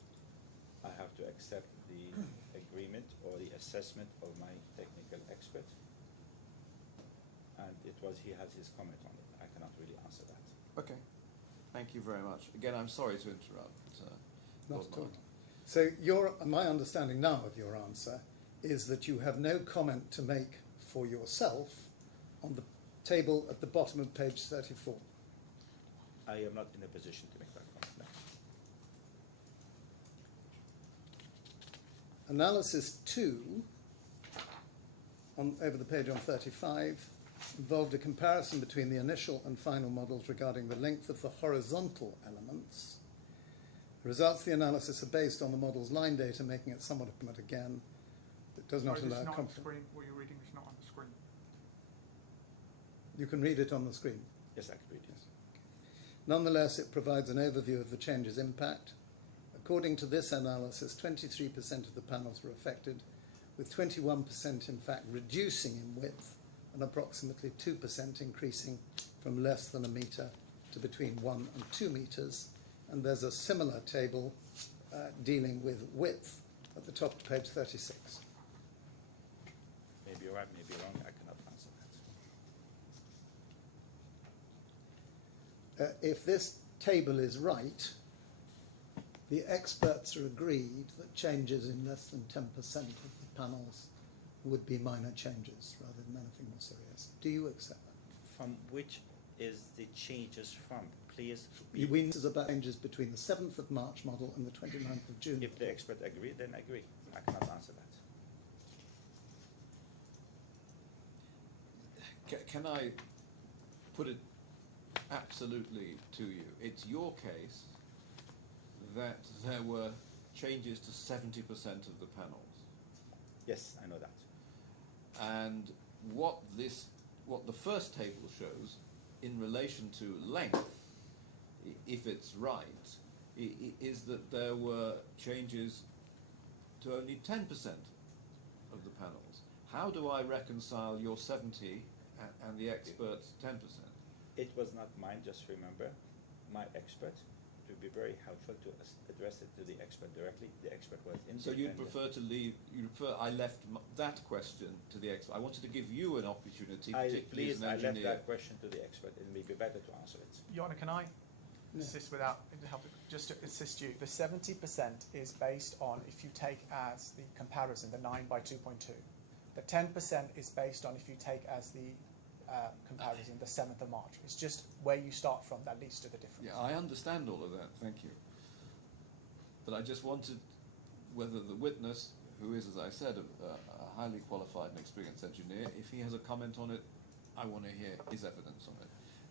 I have to accept the agreement or the assessment of my technical expert. And he has his comment on it. I cannot really answer that. Okay, thank you very much. Again, I'm sorry to interrupt. Not Lord at all. Martin. So my understanding now of your answer is that you have no comment to make for yourself on the table at the bottom of page 34. I am not in a position to make that comment. No. Analysis 2, over the page on 35, involved a comparison between the initial and final models regarding the length of the horizontal elements. The results of the analysis are based on the model's line data, making it somewhat again. It does not Sorry, allow it's not on the comparison. screen. What you're reading is not on the screen. You can read it on the screen. Yes, I can read it. Nonetheless, it provides an overview of the change's impact. According to this analysis, 23% of the panels were affected, with 21% in fact reducing in width and approximately 2% increasing from less than a metre to between 1 and 2 metres. And there's a similar table dealing with width at the top of page 36. Maybe you're right, maybe wrong. I cannot answer that. If this table is right, the experts are agreed that changes in less than 10% of the panels would be minor changes rather than anything more serious. Do you accept that? From which is the changes from? Please. This is about changes between the 7th of March model and the 29th of June. If the expert agree, then agree. I cannot answer that. Can I put it absolutely to you? It's your case that there were changes to 70% of the panels. Yes, I know that. And what the first table shows in relation to length, if it's right, is that there were changes to only 10% of the panels. How do I reconcile your 70 and the experts' 10%? It was not mine, just remember. my expert. It would be very helpful to address it to the expert directly. The expert was independent. So you'd prefer to leave, I left that question to the expert. I wanted to give you an opportunity, particularly as an I left engineer. that question to the expert. It may be better to answer it. Your Honour, can I assist without help? Just to assist you, the 70% is based on if you take as the comparison the 9 by 2.2. The 10% is based on if you take as the comparison the 7th of March. It's just where you start from that leads to the difference. Yeah, I understand all of that, thank you. But I just wanted whether the witness, who is, as I said, a highly qualified and experienced engineer, if he has a comment on it, I want to hear his evidence on it.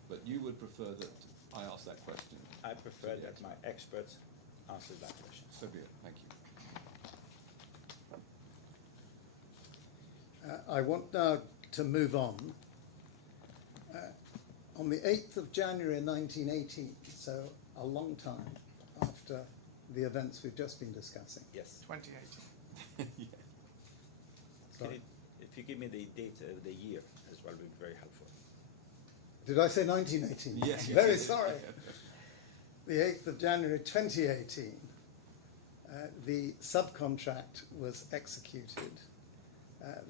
But you would prefer that I ask that question? I prefer that my expert answers that question. So be it, thank you. I want now to move on. On the 8th of January 1918, so a long time after the events we've just been discussing. Yes. 2018. Yeah. Sorry. If you give me the date, the year as well, would be very helpful. Did I say 1918? Yes. Very yes, sorry. yes. The 8th of January 2018, the subcontract was executed.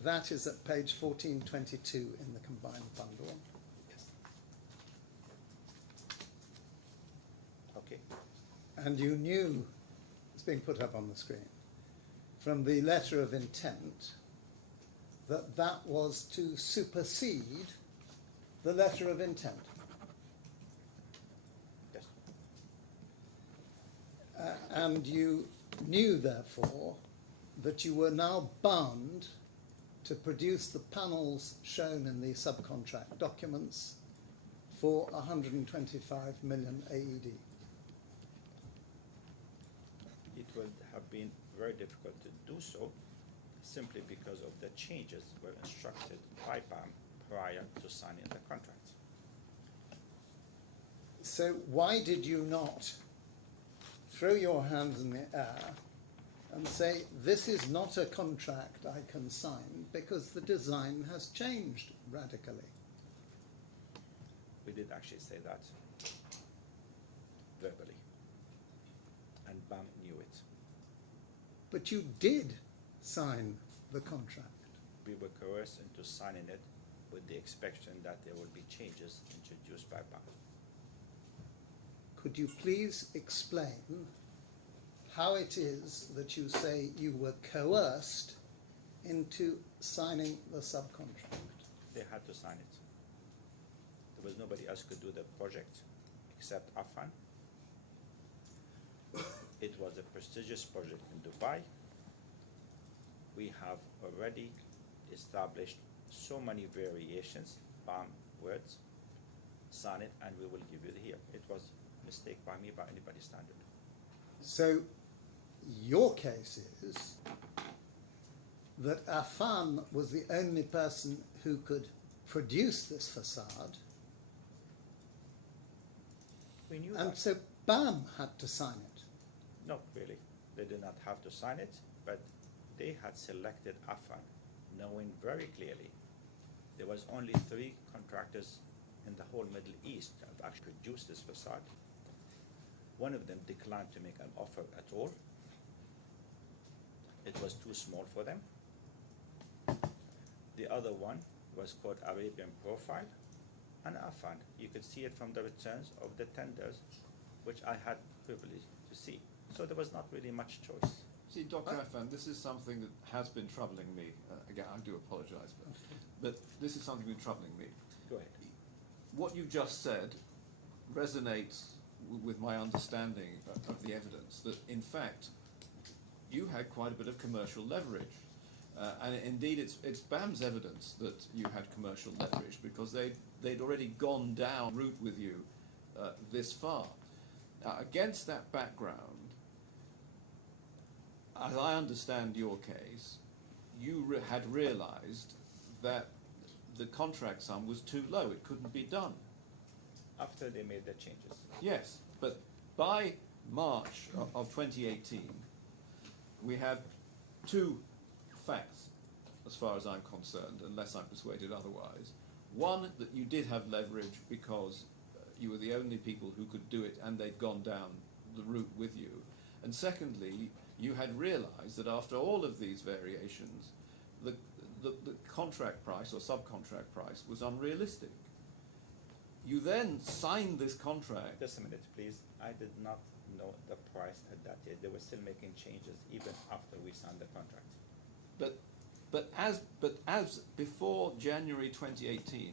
That is at page 1422 in the combined bundle. Yes. Okay. And you knew, it's being put up on the screen, from the letter of intent that that was to supersede the letter of intent. Yes. And you knew, therefore, that you were now bound to produce the panels shown in the subcontract documents for 125 million AED. It would have been very difficult to do so simply because of the changes were instructed by BAM prior to signing the contract. So why did you not throw your hands in the air and say, this is not a contract I can sign because the design has changed radically? We did actually say that verbally, and BAM knew it. But you did sign the contract. We were coerced into signing it with the expectation that there would be changes introduced by BAM. Could you please explain how it is that you say you were coerced into signing the subcontract? They had to sign it. There was nobody else could do the project except Affan. It was a prestigious project in Dubai. We have already established so many variations, BAM words, sign it, and we will give you the here. It was a mistake by me, by anybody's standard. So your case is that Affan was the only person who could produce this facade, We knew and that. so BAM had to sign it. No, really. They did not have to sign it, but they had selected Affan, knowing very clearly there was only 3 contractors in the whole Middle East that have actually produced this facade. One of them declined to make an offer at all. It was too small for them. The other one was called Arabian Profile and Affan. You could see it from the returns of the tenders, which I had privilege to see. So there was not really much choice. See, Dr. Affan, this is something that has been troubling me. Again, I do apologise, but this is something that's been troubling me. Go ahead. What you just said resonates with my understanding of the evidence, that in fact you had quite a bit of commercial leverage. And indeed it's BAM's evidence that you had commercial leverage because they'd already gone down route with you this far. Now, against that background, as I understand your case, you had realised that the contract sum was too low, it couldn't be done. After they made the changes. Yes, but by March of 2018, we have 2 facts, as far as I'm concerned, unless I'm persuaded otherwise. One, that you did have leverage because you were the only people who could do it, and they'd gone down the route with you. And secondly, you had realised that after all of these variations, the contract price or subcontract price was unrealistic. You then signed this contract. Just a minute, please. I did not know the price at that date. They were still making changes even after we signed the contract. But as before January 2018,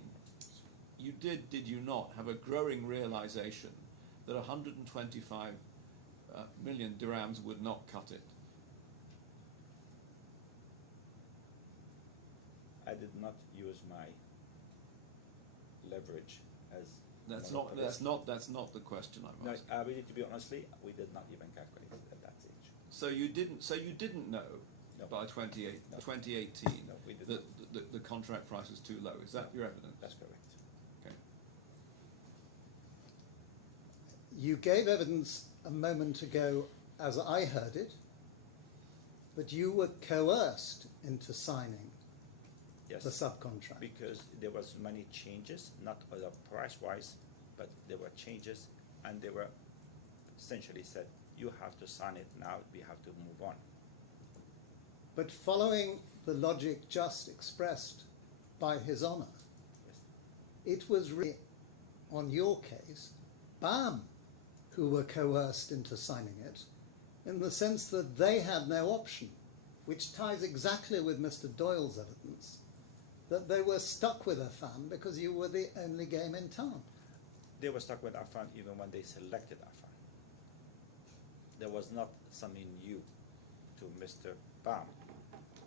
you did you not have a growing realization that 125 million dirhams would not cut it? I did not use my leverage as That's monopolist. not the question I'm No, asking. really, to be honestly, we did not even calculate it at that stage. So you didn't know No. by No. 2018 No, we did that the contract price was too low. Is that your evidence? That's correct. Okay. You gave evidence a moment ago, as I heard it, that you were coerced into signing Yes. the subcontract. Because there was many changes, not price-wise, but there were changes, and they were essentially said, you have to sign it now, we have to move on. But following the logic just expressed by His Honour, Yes. it was really, on your case, BAM who were coerced into signing it, in the sense that they had no option, which ties exactly with Mr. Doyle's evidence, that they were stuck with Affan because you were the only game in town. They were stuck with Affan even when they selected Affan. There was not something new to Mr. Bam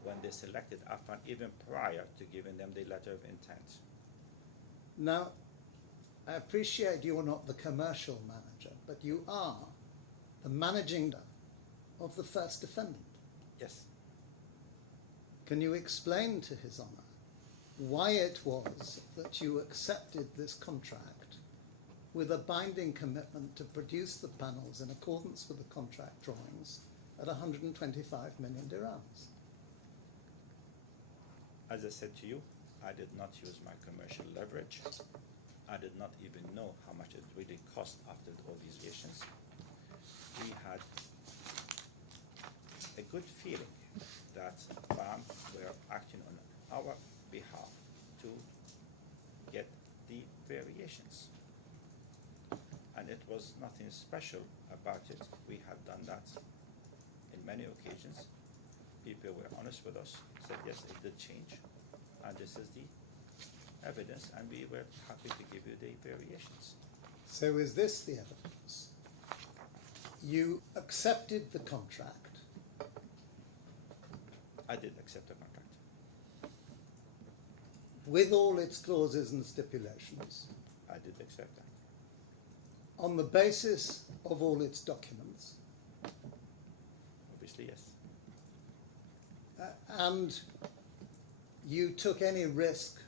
when they selected Affan, even prior to giving them the letter of intent. Now, I appreciate you're not the commercial manager, but you are the managing director of the first defendant. Yes. Can you explain to His Honour why it was that you accepted this contract with a binding commitment to produce the panels in accordance with the contract drawings at 125 million dirhams? As I said to you, I did not use my commercial leverage. I did not even know how much it really cost after all these variations. We had a good feeling that BAM were acting on our behalf to get the variations. And it was nothing special about it. We had done that in many occasions. People were honest with us, said yes, it did change, and this is the evidence, and we were happy to give you the variations. So is this the evidence? You accepted the contract, I did accept the contract. with all its clauses and stipulations, I did accept that. on the basis of all its documents, Obviously, yes. and you took any risk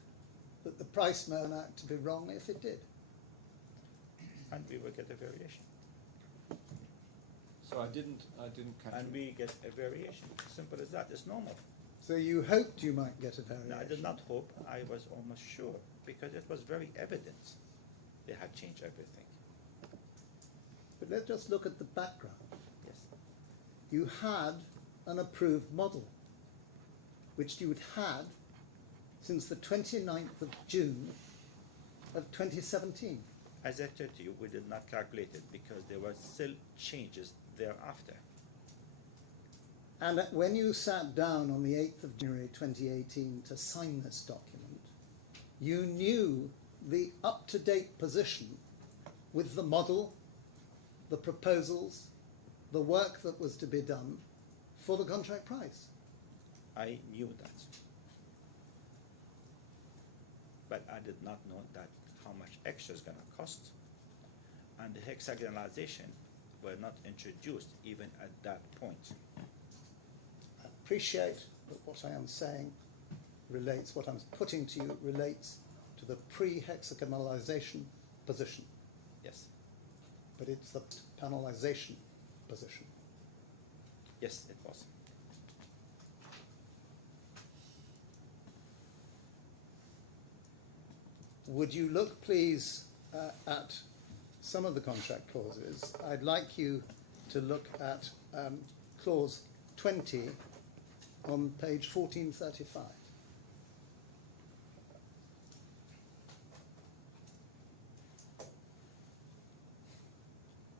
that the price may turn out to be wrong if it did. And we will get a variation. So I didn't catch And it. we get a variation. Simple as that. It's normal. So you hoped you might get a No, variation. I did not hope. I was almost sure, because it was very evident they had changed everything. But let's just look at the background. Yes. You had an approved model, which you'd had since the 29th of June of 2017. As I said to you, we did not calculate it because there were still changes thereafter. And when you sat down on the 8th of January 2018 to sign this document, you knew the up-to-date position with the model, the proposals, the work that was to be done for the contract price. I knew that. But I did not know that how much extra is going to cost. And the hexagonalization were not introduced even at that point. I appreciate that what I am saying relates, what I'm putting to you relates to the pre-hexagonalization position, Yes. but it's the panelization position. Yes, it was. Would you look, please, at some of the contract clauses, I'd like you to look at clause 20 on page 1435.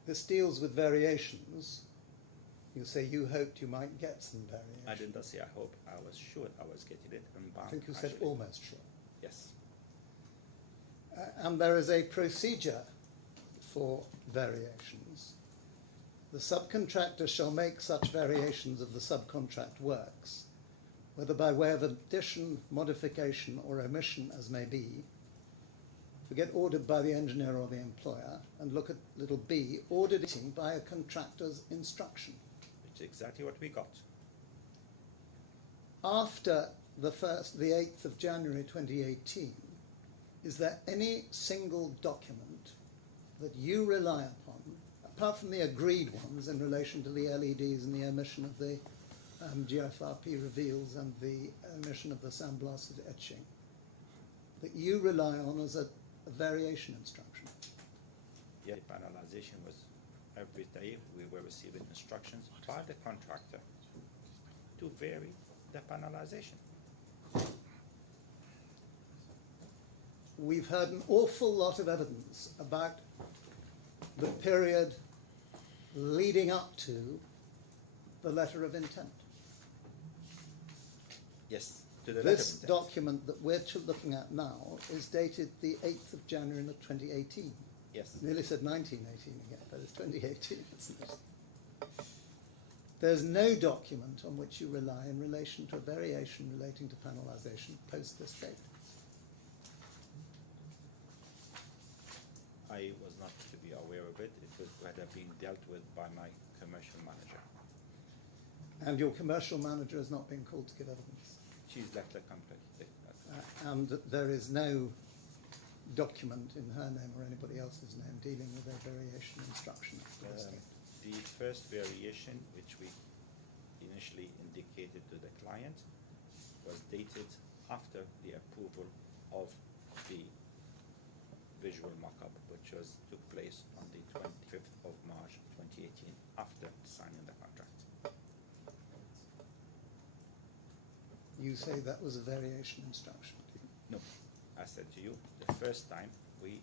This deals with variations. You say you hoped you might get some variation. I did not say I hope. I was sure I was getting it in bound. I think you said actually. almost sure. Yes. And there is a procedure for variations. The subcontractor shall make such variations of the subcontract works, whether by way of addition, modification, or omission as may be, to get ordered by the engineer or the employer, and look at little b, auditing by a contractor's instruction. Which is exactly what we got. After the 8th of January 2018, is there any single document that you rely upon, apart from the agreed ones in relation to the LEDs and the omission of the GFRP reveals and the omission of the sandblasted etching, that you rely on as a variation instruction? Yeah, the panelization was every day we were receiving instructions by the contractor to vary the panelization. We've heard an awful lot of evidence about the period leading up to the letter of intent. Yes, to the This letter of intent. document that we're looking at now is dated the 8th of January of 2018. Yes. Nearly said 1918 again, but it's 2018, isn't it? There's no document on which you rely in relation to a variation relating to panelization post this date. I was not to be aware of it. It was had been dealt with by my commercial manager. And your commercial manager has not been called to give evidence. She's left the company. And there is no document in her name or anybody else's name dealing with a variation instruction. The first variation, which we initially indicated to the client, was dated after the approval of the visual mock-up, which took place on the 25th of March 2018, after signing the contract. You say that was a variation instruction. No, I said to you, the first time we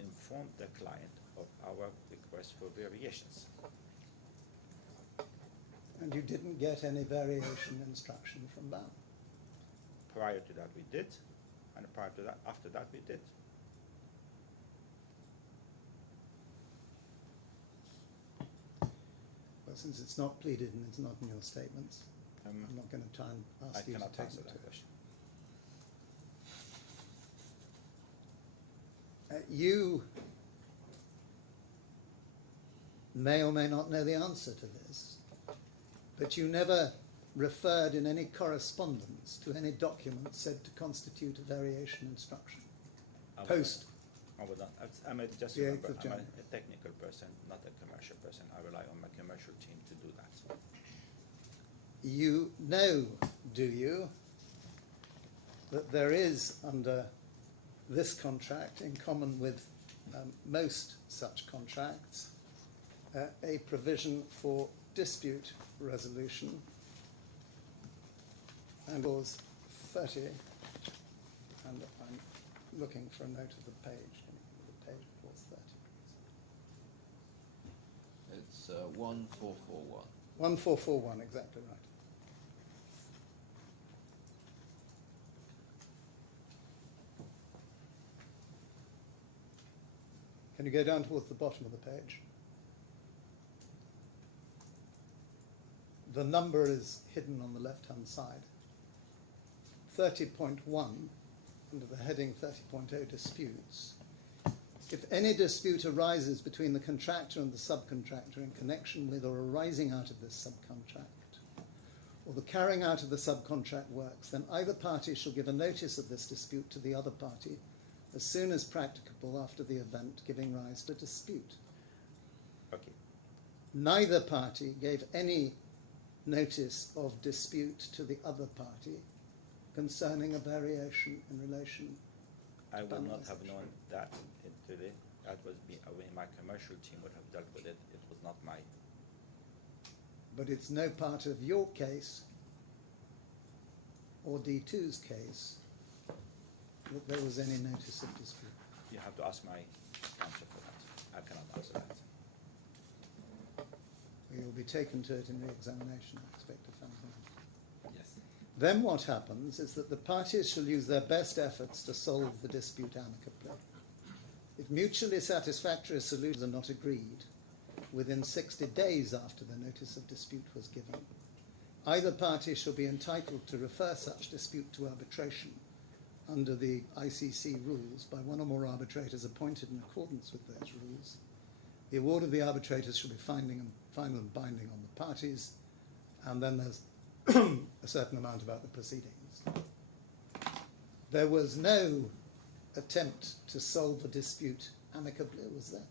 informed the client of our request for variations. And you didn't get any variation instruction from BAM. Prior to that we did, and prior to that, after that we did. Well, since it's not pleaded and it's not in your statements, I'm not going to try and I ask you to cannot take answer me to that it. question. You may or may not know the answer to this, but you never referred in any correspondence to any document said to constitute a variation instruction. I would Post. not- I would not. I'm just The 8th remember, of I'm January. a technical person, not a commercial person. I rely on my commercial team to do that. You know, do you, that there is under this contract, in common with most such contracts, a provision for dispute resolution, and clause 30, and I'm looking for a note of the page. Can you give me the page of clause 30, please? It's 1441. 1441, exactly right. Can you go down towards the bottom of the page? The number is hidden on the left-hand side. 30.1, under the heading 30.0 disputes. If any dispute arises between the contractor and the subcontractor in connection with or arising out of this subcontract, or the carrying out of the subcontract works, then either party shall give a notice of this dispute to the other party as soon as practicable after the event giving rise to dispute. Okay. Neither party gave any notice of dispute to the other party concerning a variation in relation I to would not have panelization. known that into the That was when my commercial team would have dealt with it. It was not my. But it's no part of your case or D2's case that there was any notice of dispute. You have to ask my answer for that. I cannot answer that. You'll be taken to it in re-examination, I expect, to find out. Yes. Then what happens is that the parties shall use their best efforts to solve the dispute amicably. If mutually satisfactory solutions are not agreed within 60 days after the notice of dispute was given, either party shall be entitled to refer such dispute to arbitration under the ICC rules by one or more arbitrators appointed in accordance with those rules. The award of the arbitrators shall be final and binding on the parties, and then there's a certain amount about the proceedings. There was no attempt to solve the dispute amicably, was there?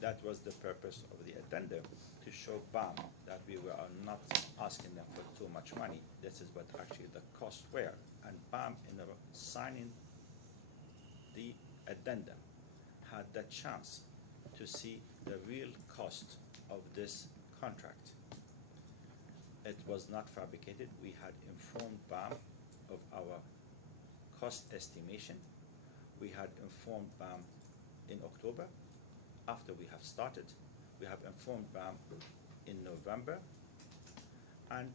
That was the purpose of the addendum, to show BAM that we were not asking them for too much money. This is what actually the costs were. And BAM, in signing the addendum, had the chance to see the real cost of this contract. It was not fabricated. We had informed BAM of our cost estimation. We had informed BAM in October, after we have started. We have informed BAM in November, and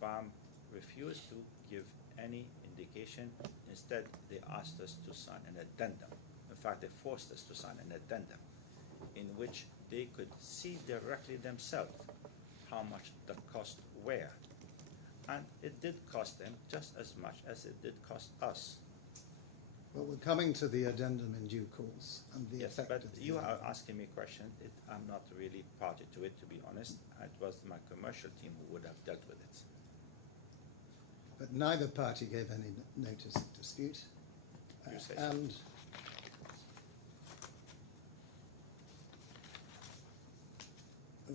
BAM refused to give any indication. Instead, they asked us to sign an addendum. In fact, they forced us to sign an addendum in which they could see directly themselves how much the costs were. And it did cost them just as much as it did cost us. Well, we're coming to the addendum in due course and the Yes, effect but of the you are addendum. asking me a question. I'm not really party to it, to be honest. It was my commercial team who would have dealt with it. But neither party gave any notice of dispute. You say so. And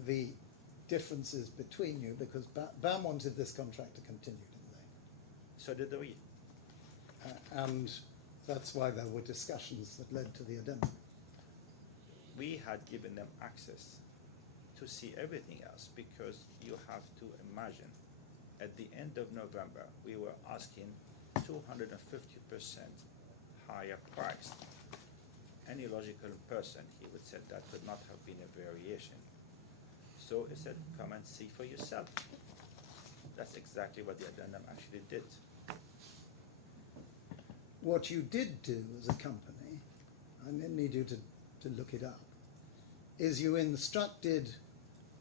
the differences between you, because BAM wanted this contract to continue, didn't they? So did we. And that's why there were discussions that led to the addendum. We had given them access to see everything else, because you have to imagine, at the end of November, we were asking 250% higher price. Any logical person, he would say, that could not have been a variation. So he said, come and see for yourself. That's exactly what the addendum actually did. What you did do as a company, I need you to look it up, is you instructed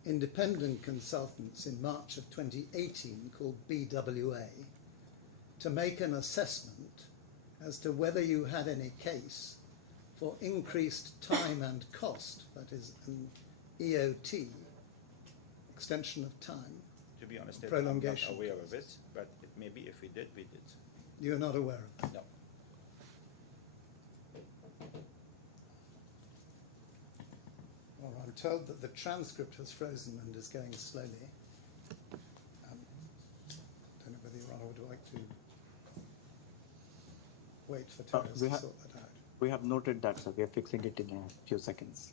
independent consultants in March of 2018 called BWA to make an assessment as to whether you had any case for increased time and cost, that is an EOT, extension of time. To be honest, I'm Prolongation. not aware of it, but it may be if we did, we did. You're not aware of that? No. Well, I'm told that the transcript has frozen and is going slowly. Don't know whether Your Honour would like to wait for Terence to sort that out. We have noted that, so we are fixing it in a few seconds.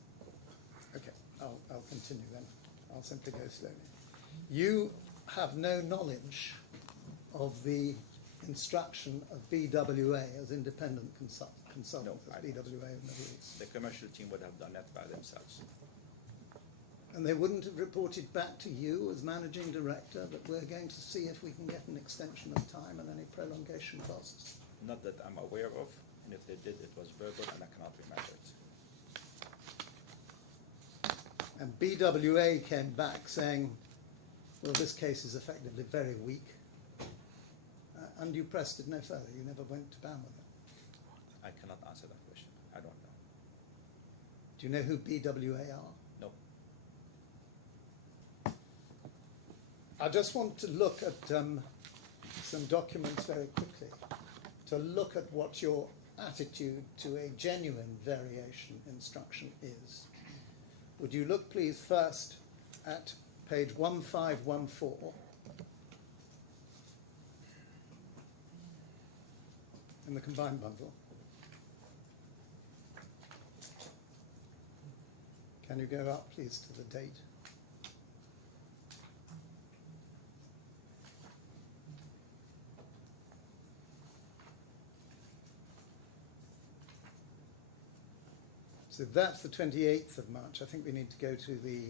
Okay, I'll continue then. I'll simply go slowly. You have no knowledge of the instruction of BWA as independent consultants, No, as I don't. BWA of Middle East. The commercial team would have done that by themselves. And they wouldn't have reported back to you as managing director that we're going to see if we can get an extension of time and any prolongation costs? Not that I'm aware of, and if they did, it was verbal, and I cannot remember it. And BWA came back saying, well, this case is effectively very weak. And you pressed it no further. You never went to BAM with it. I cannot answer that question. I don't know. Do you know who BWA are? No. I just want to look at some documents very quickly, to look at what your attitude to a genuine variation instruction is. Would you look, please, first at page 1514. In the combined bundle. Can you go up, please, to the date? So that's the 28th of March. I think we need to go to the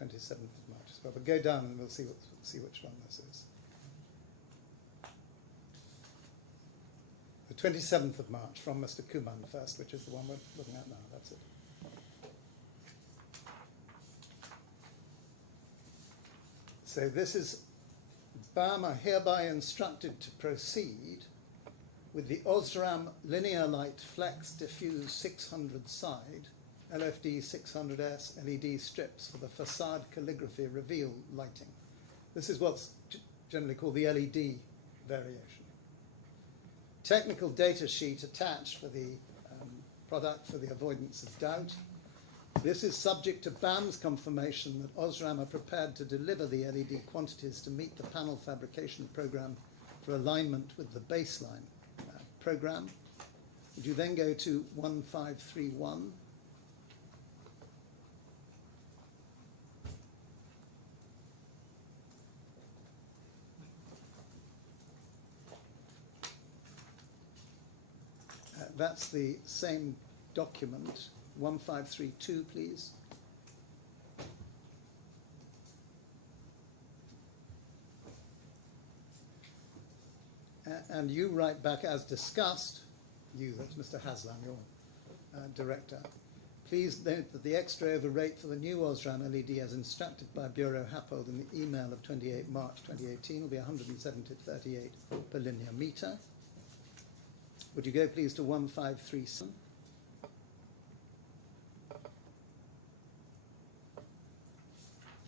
27th of March as well. But go down and we'll see which one this is. The 27th of March from Mr. Kuman first, which is the one we're looking at now. That's it. So this is BAM are hereby instructed to proceed with the Osram Linear Light Flex Diffuse 600 side LFD 600S LED strips for the facade calligraphy reveal lighting. This is what's generally called the LED variation. Technical data sheet attached for the product for the avoidance of doubt. This is subject to BAM's confirmation that Osram are prepared to deliver the LED quantities to meet the panel fabrication program for alignment with the baseline program. Would you then go to 1531? That's the same document. 1532, please. And you write back, as discussed, you, that's Mr. Haslam, your director. Please note that the extra over rate for the new Osram LED as instructed by Bureau Happold in the email of 28 March 2018 will be 170.38 per linear metre. Would you go please to 1537?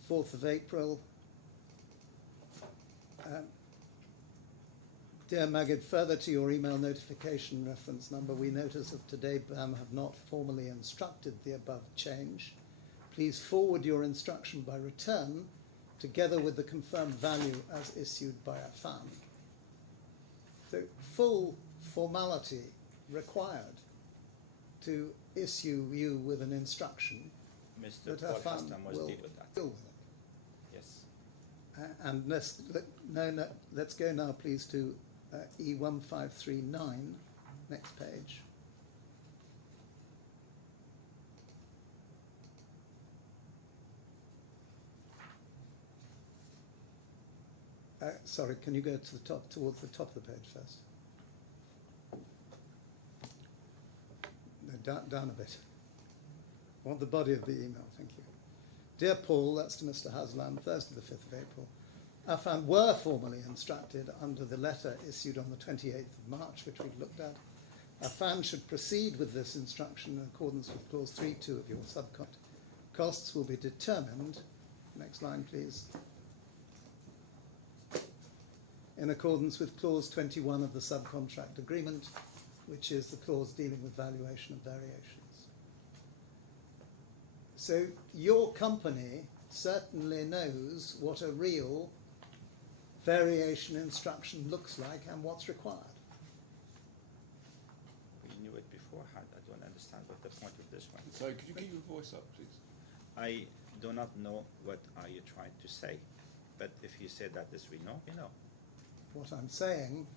Fourth of April. Dear Magid, further to your email notification reference number, we notice of today BAM have not formally instructed the above change. Please forward your instruction by return together with the confirmed value as issued by Affan. So full formality required to issue you with an instruction Mr. that Paul Affan Haslam was will deal with that. deal with it. Yes. And let's go now, please, to E1539, next page. Sorry, can you go to the top, towards the top of the page first? No, down a bit. I want the body of the email, thank you. Dear Paul, that's to Mr. Haslam, Thursday the 5th of April. Affan were formally instructed under the letter issued on the 28th of March, which we've looked at. Affan should proceed with this instruction in accordance with clause 3.2 of your subcontract. Costs will be determined, next line please, in accordance with clause 21 of the subcontract agreement, which is the clause dealing with valuation of variations. So your company certainly knows what a real variation instruction looks like and what's required. We knew it beforehand. I don't understand what the point of this one. So could you keep your voice up, please? I do not know what are you trying to say, but if you say that this we know, you know. What I'm saying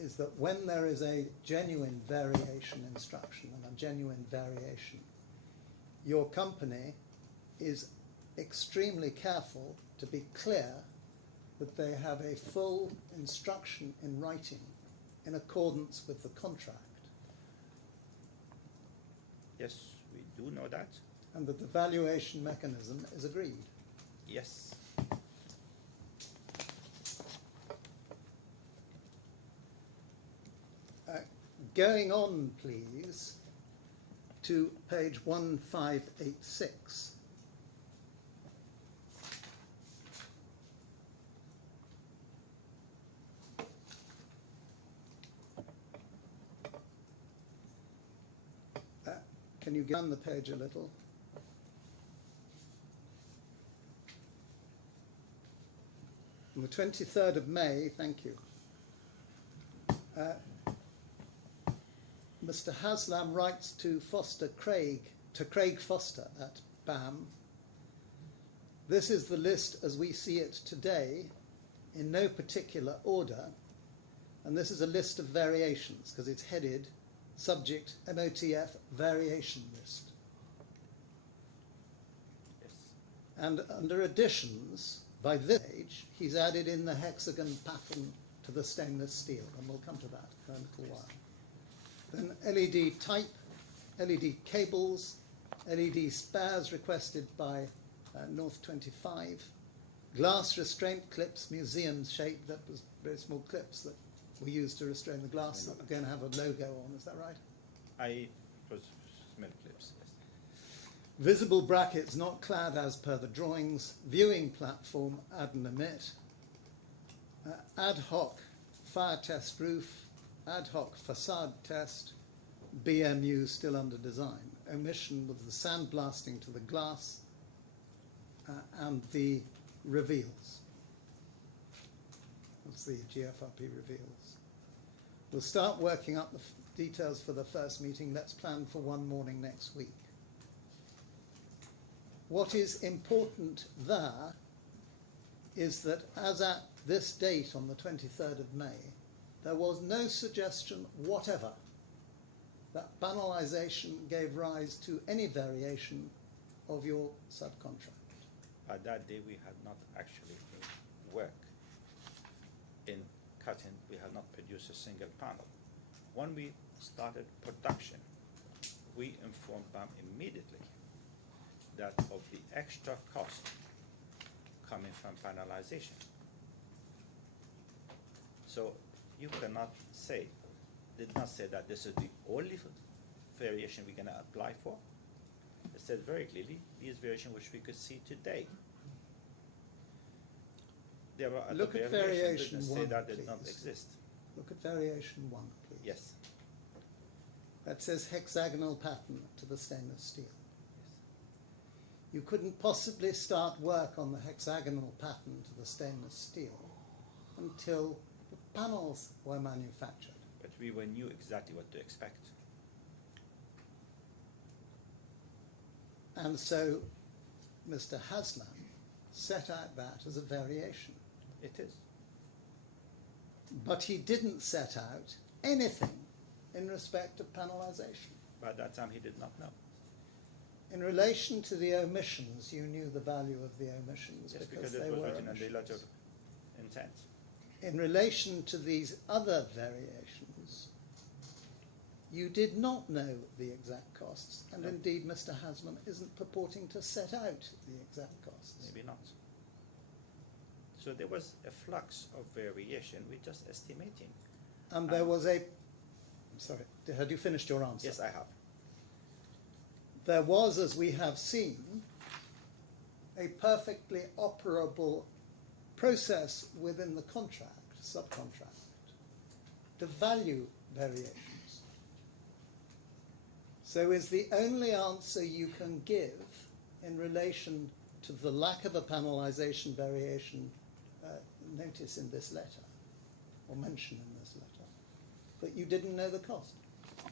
is that when there is a genuine variation instruction and a genuine variation, your company is extremely careful to be clear that they have a full instruction in writing in accordance with the contract. Yes, we do know that. And that the valuation mechanism is agreed. Yes. Going on, please, to page 1586. Can you get on the page a little? On the 23rd of May, thank you. Mr. Haslam writes to Craig Foster at BAM. This is the list as we see it today, in no particular order, and this is a list of variations because it's headed Subject MOTF Variation List. Yes. And under additions, by this stage, he's added in the hexagon pattern to the stainless steel, and we'll come to that in a little while. Then LED type, LED cables, LED spares requested by North 25, glass restraint clips, museum shape, that was very small clips that were used to restrain the glass that were going to have a logo on, is that right? It was small clips, yes. Visible brackets not clad as per the drawings, viewing platform, add and omit, ad hoc fire test roof, ad hoc facade test, BMU still under design. Omission was the sandblasting to the glass and the reveals. That's the GFRP reveals. We'll start working up the details for the first meeting. Let's plan for one morning next week. What is important there is that as at this date on the 23rd of May, there was no suggestion whatever that panelization gave rise to any variation of your subcontract. By that day, we had not actually work in cutting. We had not produced a single panel. When we started production, we informed BAM immediately that of the extra cost coming from panelization. So you cannot say, did not say that this is the only variation we're going to apply for. It said very clearly, these variations which we could see today. There were other Look at variations variation that say one, that did not please. exist. Look at variation 1, please. Yes. That says hexagonal pattern to the stainless steel. You couldn't possibly start work on the hexagonal pattern to the stainless steel until the panels were manufactured. But we knew exactly what to expect. And so Mr. Haslam set out that as a variation. It is. But he didn't set out anything in respect of panelization. By that time, he did not know. In relation to the omissions, you knew the value of the omissions Yes, because because they it was were written in the letter omissions. of intent. In relation to these other variations, you did not know the exact costs, and No. indeed Mr. Hasman isn't purporting to set out the exact costs. Maybe not. So there was a flux of variation. We're just estimating. And there was I'm sorry, had you finished your answer? Yes, I have. There was, as we have seen, a perfectly operable process within the contract, subcontract, to value variations. So is the only answer you can give in relation to the lack of a panelization variation notice in this letter, or mention in this letter, that you didn't know the cost?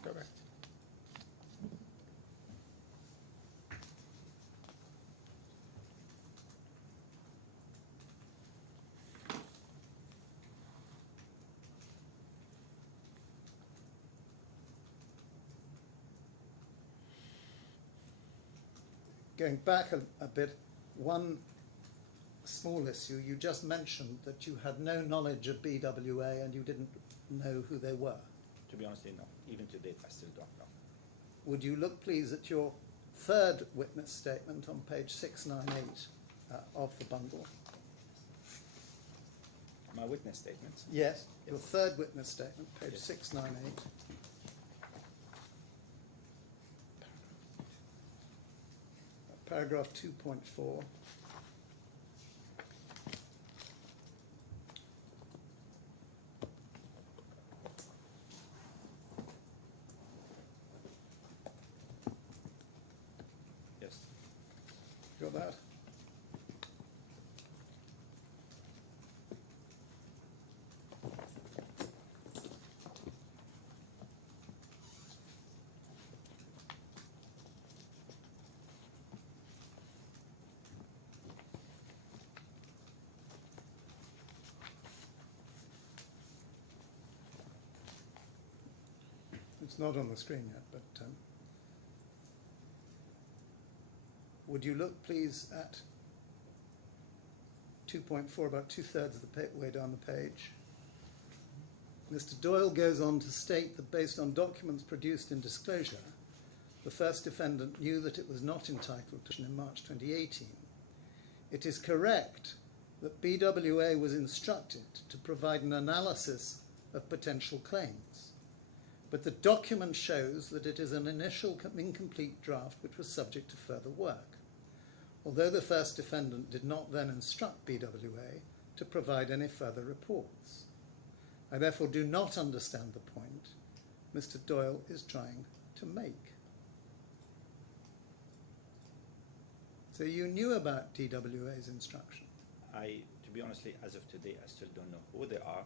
Correct. Going back a bit, one small issue, you just mentioned that you had no knowledge of BWA and you didn't know who they were. To be honest, no. Even to date, I still don't know. Would you look, please, at your third witness statement on page 698 of the bundle? My witness statement. Yes, your Yes. third witness statement, page Yes. 698. Paragraph 2.4. Yes. Got that? It's not on the screen yet, but would you look, please, at 2.4, about two-thirds of the way down the page? Mr. Doyle goes on to state that based on documents produced in disclosure, the first defendant knew that it was not entitled to in March 2018. It is correct that BWA was instructed to provide an analysis of potential claims, but the document shows that it is an initial incomplete draft which was subject to further work, although the first defendant did not then instruct BWA to provide any further reports. I therefore do not understand the point Mr. Doyle is trying to make. So you knew about DWA's instruction? To be honestly, as of today, I still don't know who they are.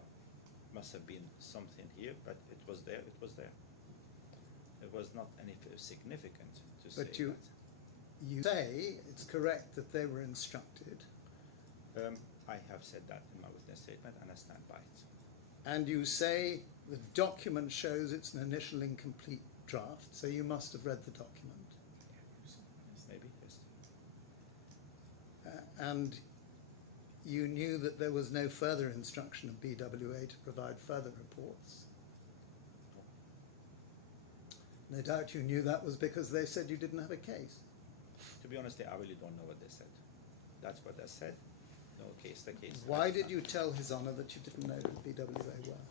Must have been something here, but it was there, it was there. It was not anything significant to say But you say it's correct that they were instructed. I have said that in my witness statement and I stand by it. And you say the document shows it's an initial incomplete draft, so you must have read the document. Maybe, yes. And you knew that there was no further instruction of BWA to provide further reports. No doubt you knew that was because they said you didn't have a case. To be honest, I really don't know what they said. That's what they said. No case, the case. Why did you tell His Honour that you didn't know who BWA were?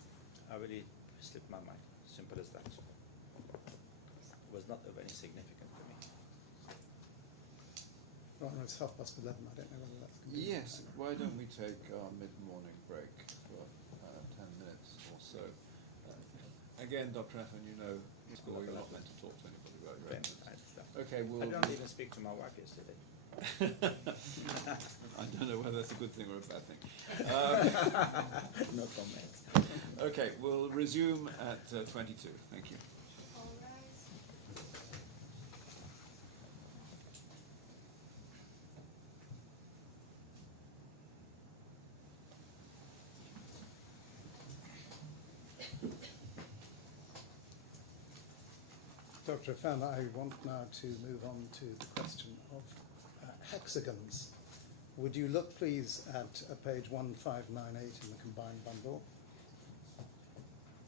I really slipped my mind. Simple as that. It was not of any significance to me. Right, it's 11:30. I don't know whether that's going to be. Yes, why don't we take our mid-morning break for 10 minutes or so. Again, Dr. Affan, you know, you're not meant to talk to anybody about your Then evidence. I understand. Okay, I we'll... don't even speak to my wife yesterday. I don't know whether that's a good thing or a bad thing. No comment. Okay, we'll resume at 22. Thank you. All rise. Dr. Affan, I want now to move on to the question of hexagons. Would you look, please, at page 1598 in the combined bundle?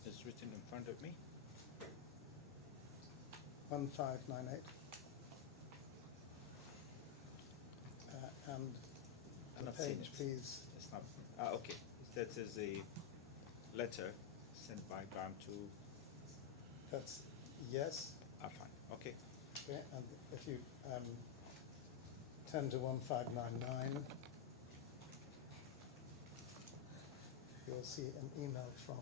It's written in front of me. 1598. And I'm the not seeing page, it. please. It's not. Okay. That is a letter sent by Graham to That's yes. Affan. Okay. Okay, and if you turn to 1599, you'll see an email from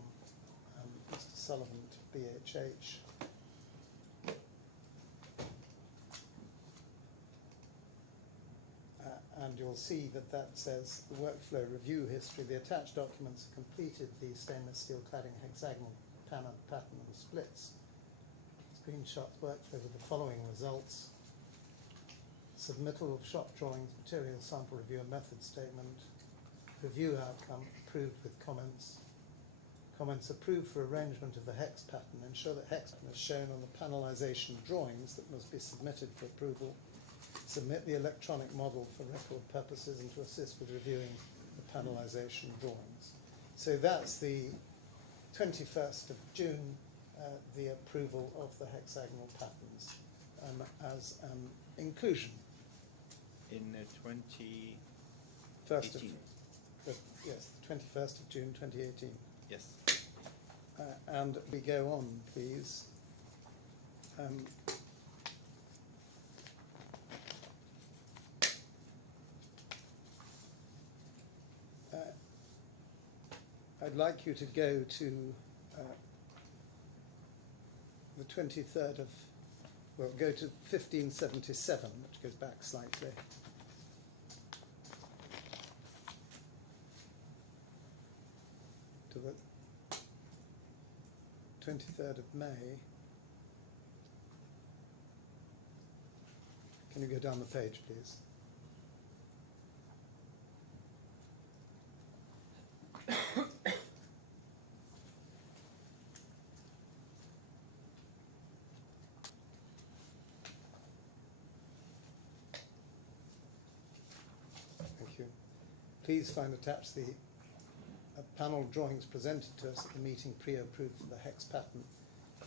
Mr. Sullivan to BHH. And you'll see that says the workflow review history. The attached documents completed the stainless steel cladding hexagonal pattern and splits. Screenshots workflow with the following results. Submittal of shop drawings, material sample review and method statement. Review outcome approved with comments. Comments approved for arrangement of the hex pattern. Ensure that hex pattern is shown on the panelization drawings that must be submitted for approval. Submit the electronic model for record purposes and to assist with reviewing the panelization drawings. So that's the 21st of June, the approval of the hexagonal patterns as an inclusion. In 1st of, 2018. yes, 21st of June 2018. Yes. And we go on, please. I'd like you to go to the 23rd of, well, go to 1577, which goes back slightly. To the 23rd of May. Can you go down the page, please? please find attached the panel drawings presented to us at the meeting pre-approved for the hex pattern.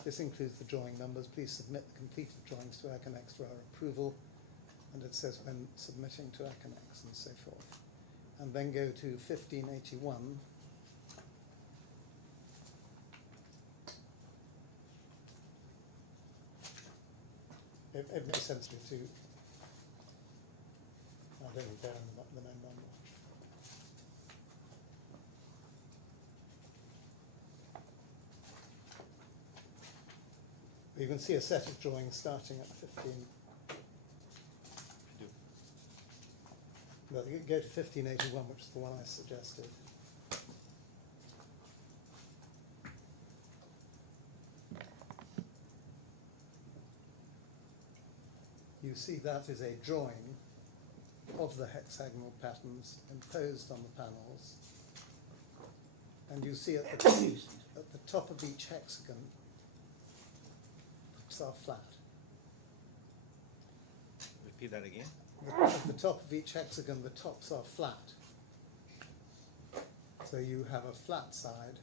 This includes the drawing numbers. Please submit the completed drawings to Aconex for our approval. And it says when submitting to Aconex and so forth. And then go to 1581. It makes sense to, I don't think they're the main number. You can see a set of drawings starting at 15. Do. Well, you go to 1581, which is the one I suggested. You see that is a drawing of the hexagonal patterns imposed on the panels. And you see at the top of each hexagon, the tops are flat. Repeat that again. At the top of each hexagon, the tops are flat. So you have a flat side,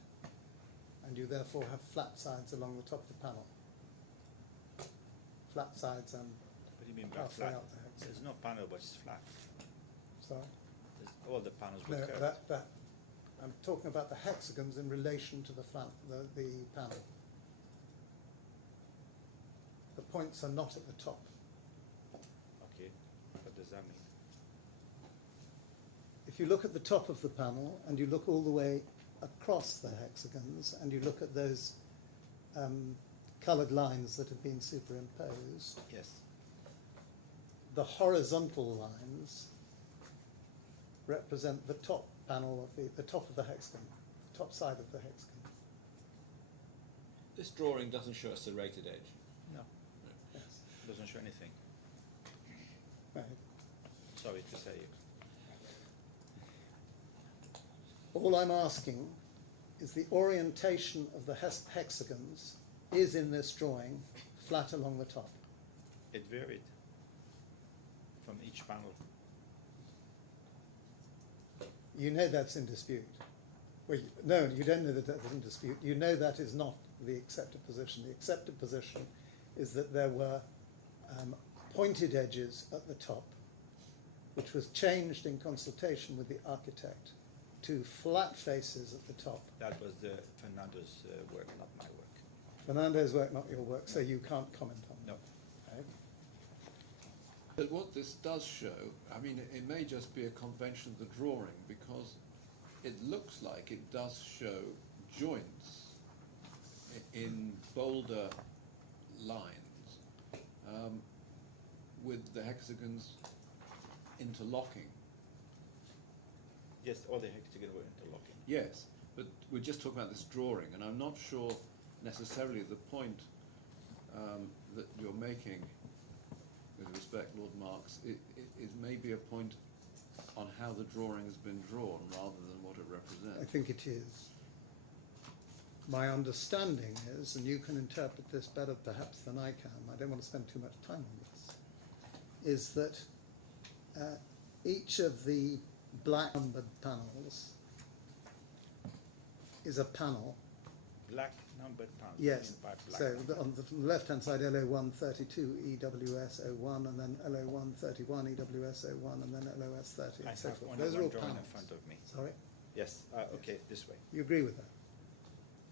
and you therefore have flat sides along the top of the panel. Flat sides and What do you mean by halfway flat? out the hexagon. There's no panel but it's flat. Sorry? There's all the panels No, were curved. that I'm talking about the hexagons in relation to the the panel. The points are not at the top. Okay, what does that mean? If you look at the top of the panel and you look all the way across the hexagons and you look at those coloured lines that have been superimposed, Yes. the horizontal lines represent the top panel of the top of the hexagon, the top side of the hexagon. This drawing doesn't show a serrated edge. No, Yes. doesn't show anything. Right. Sorry to say it. All I'm asking is the orientation of the hexagons is in this drawing flat along the top. It varied from each panel. You know that's in dispute. Well, no, you don't know that that's in dispute. You know that is not the accepted position. The accepted position is that there were pointed edges at the top, which was changed in consultation with the architect to flat faces at the top. That was the Fernando's work, not my work. Fernando's work, not your work, so you can't comment on No. that. Okay. But what this does show, I mean, it may just be a convention of the drawing, because it looks like it does show joints in bolder lines with the hexagons interlocking. Yes, all the hexagon were interlocking. Yes, but we're just talking about this drawing, and I'm not sure necessarily the point that you're making with respect, Lord Marks, it may be a point on how the drawing has been drawn rather than what it I represents. think it is. My understanding is, and you can interpret this better perhaps than I can, I don't want to spend too much time on this, is that each of the black numbered panels is a panel. Black numbered panels. Yes, By black so number. on the left-hand side, LO132 EWS01, and then LO131 EWS01, and then LOS30, I and so have forth. only Those are one all drawing in panels. front of me. Sorry? Yes, okay, this way. You agree with that?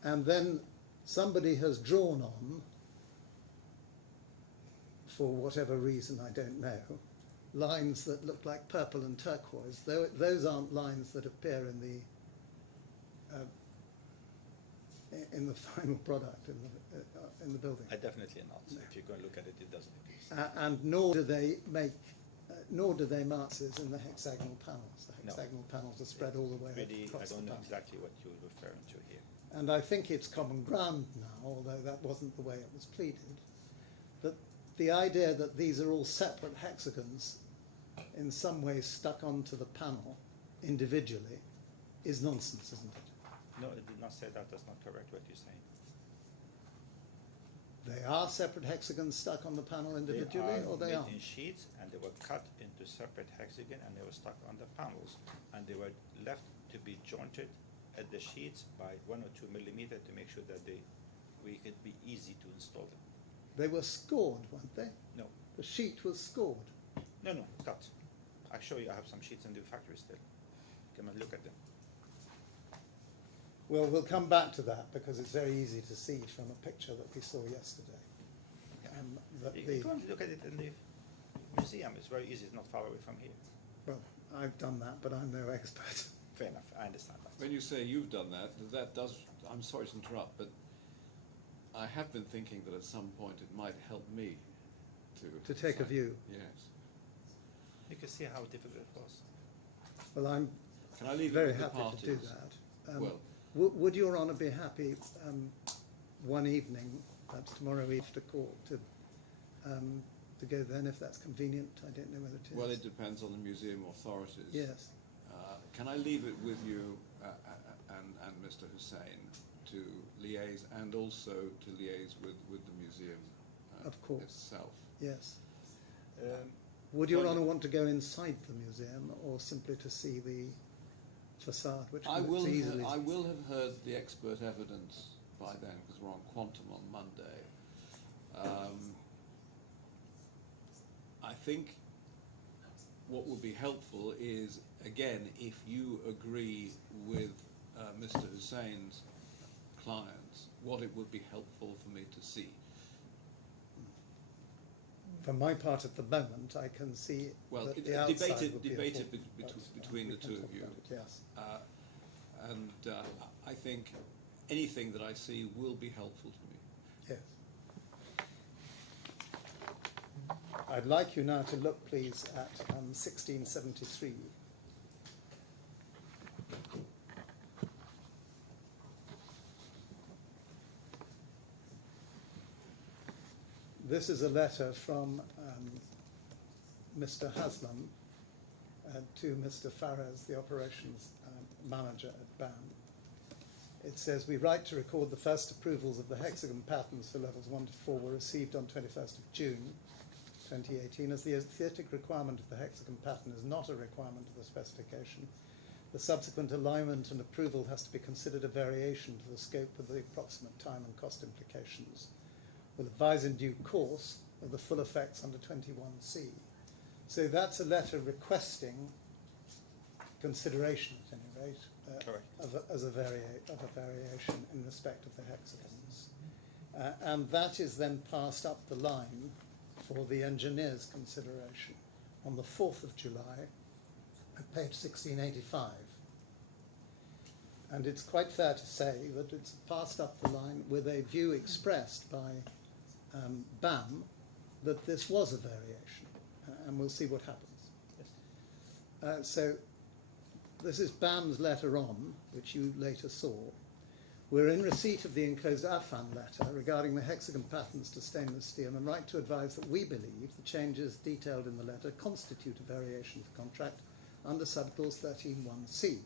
And then somebody has drawn on, for whatever reason I don't know, lines that look like purple and turquoise. Those aren't lines that appear in the final product in the building. Definitely not. If you go and look at it, it doesn't exist. And nor do they mark this in the hexagonal panels. The No. hexagonal panels are spread all the way Really, I across the don't know panel. exactly what you're referring to here. And I think it's common ground now, although that wasn't the way it was pleaded, that the idea that these are all separate hexagons in some way stuck onto the panel individually is nonsense, isn't it? No, it did not say that. That's not correct what you're saying. They are separate hexagons stuck on the panel individually, or they made aren't? in sheets, and they were cut into separate hexagon, and they were stuck on the panels, and they were left to be jointed at the sheets by 1 or 2 millimeter to make sure that we could be easy to install them. They were scored, weren't they? No, The sheet was scored. no, cut. I show you. I have some sheets in the factory still. Come and look at them. Well, we'll come back to that because it's very easy to see from a picture that we saw yesterday. That You the, can look at it in the museum. It's very easy. It's not far away from here. well, I've done that, but I'm no expert. Fair enough. I understand that. When you say you've done that, that does, I'm sorry to interrupt, but I have been thinking that at some point it might help me To take a view. Yes. You can see how difficult it was. Well, I'm Can I leave very it with happy the parties? to do that. Well, Would Your Honour be happy one evening, perhaps tomorrow after court, to go then if that's convenient? I don't know whether it is. well, it depends on the museum authorities. Yes. Can I leave it with you and Mr. Hussain to liaise and also to liaise with the museum Of course. itself? Yes. Um, Would Your Well, Honour want to go inside the museum or simply to see the facade, which I looks easily? I will have heard the expert evidence by then because we're on Quantum on Monday. I think what would be helpful is, again, if you agree with Mr. Hussain's clients, what it would be helpful for me to see. For my part at the moment, I can see Well, that it- the outside debated- would be debated important, bet- but, between we the can two of talk you. about it, yes. And I think anything that I see will be helpful to me. Yes. I'd like you now to look, please, at 1673. This is a letter from Mr. Haslam to Mr. Fares, the operations manager at BAM. It says, we write to record the first approvals of the hexagon patterns for levels 1 to 4 were received on 21st of June 2018. As the aesthetic requirement of the hexagon pattern is not a requirement of the specification, the subsequent alignment and approval has to be considered a variation to the scope of the approximate time and cost implications. We'll advise in due course of the full effects under 21C. So that's a letter requesting consideration, at any rate, Correct. of a variation in respect of the hexagons. And that is then passed up the line for the engineer's consideration on the 4th of July at page 1685. And it's quite fair to say that it's passed up the line with a view expressed by BAM that this was a variation, and we'll see what happens. So this is BAM's letter on, which you later saw. We're in receipt of the enclosed Affan letter regarding the hexagon patterns to stainless steel and write to advise that we believe the changes detailed in the letter constitute a variation of contract under subclause 13(1)(c).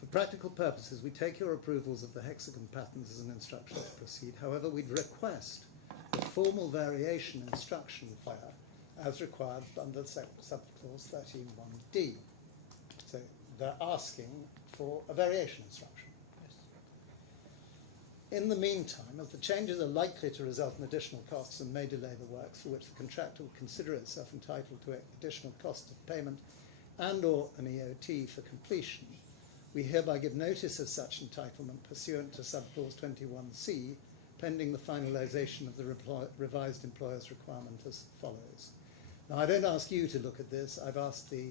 For practical purposes, we take your approvals of the hexagon patterns as an instruction to proceed. However, we'd request a formal variation instruction fire as required under subclause 13(1)(d). So they're asking for a variation instruction. In the meantime, as the changes are likely to result in additional costs and may delay the works for which the contractor will consider itself entitled to additional costs of payment and or an EOT for completion, we hereby give notice of such entitlement pursuant to subclause 21C, pending the finalisation of the revised employer's requirement as follows. Now, I don't ask you to look at this. I've asked the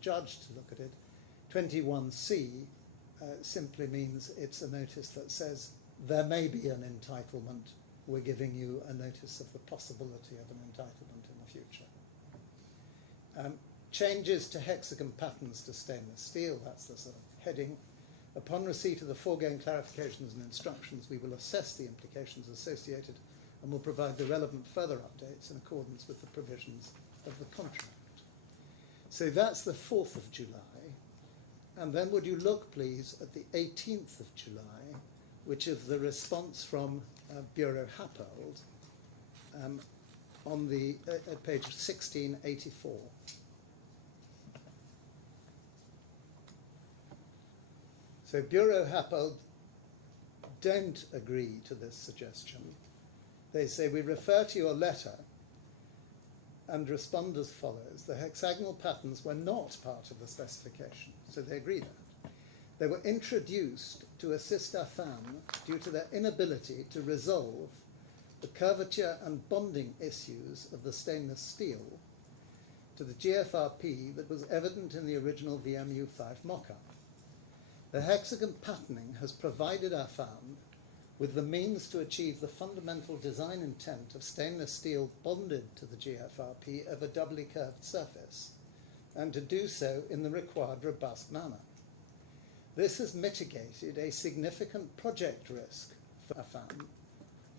judge to look at it. 21C simply means it's a notice that says there may be an entitlement. We're giving you a notice of the possibility of an entitlement in the future. Changes to hexagon patterns to stainless steel, that's the sort of heading. Upon receipt of the foregoing clarifications and instructions, we will assess the implications associated and will provide the relevant further updates in accordance with the provisions of the contract. So that's the 4th of July. And then would you look, please, at the 18th of July, which is the response from Bureau Happold on the at page 1684. So Bureau Happold don't agree to this suggestion. They say, we refer to your letter and respond as follows. The hexagonal patterns were not part of the specification, so they agree that. They were introduced to assist Affan due to their inability to resolve the curvature and bonding issues of the stainless steel to the GFRP that was evident in the original VMU5 mock-up. The hexagon patterning has provided Affan with the means to achieve the fundamental design intent of stainless steel bonded to the GFRP of a doubly curved surface, and to do so in the required robust manner. This has mitigated a significant project risk for Affan.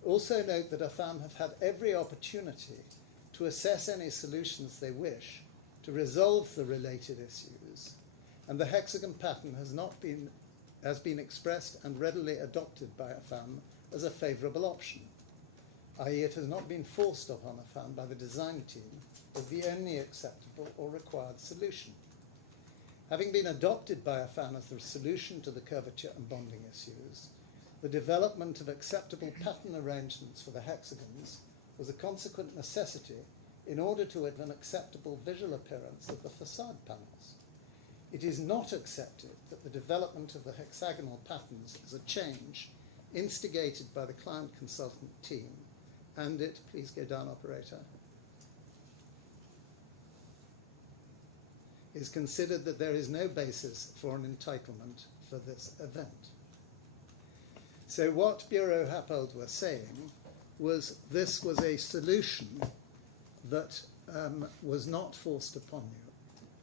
Also note that Affan have had every opportunity to assess any solutions they wish to resolve the related issues, and the hexagon pattern has been expressed and readily adopted by Affan as a favourable option, i.e. it has not been forced upon Affan by the design team as the only acceptable or required solution. Having been adopted by Affan as the solution to the curvature and bonding issues, the development of acceptable pattern arrangements for the hexagons was a consequent necessity in order to have an acceptable visual appearance of the facade panels. It is not accepted that the development of the hexagonal patterns is a change instigated by the client consultant team, and it, please go down, operator, is considered that there is no basis for an entitlement for this event. So what Bureau Happold were saying was this was a solution that was not forced upon you,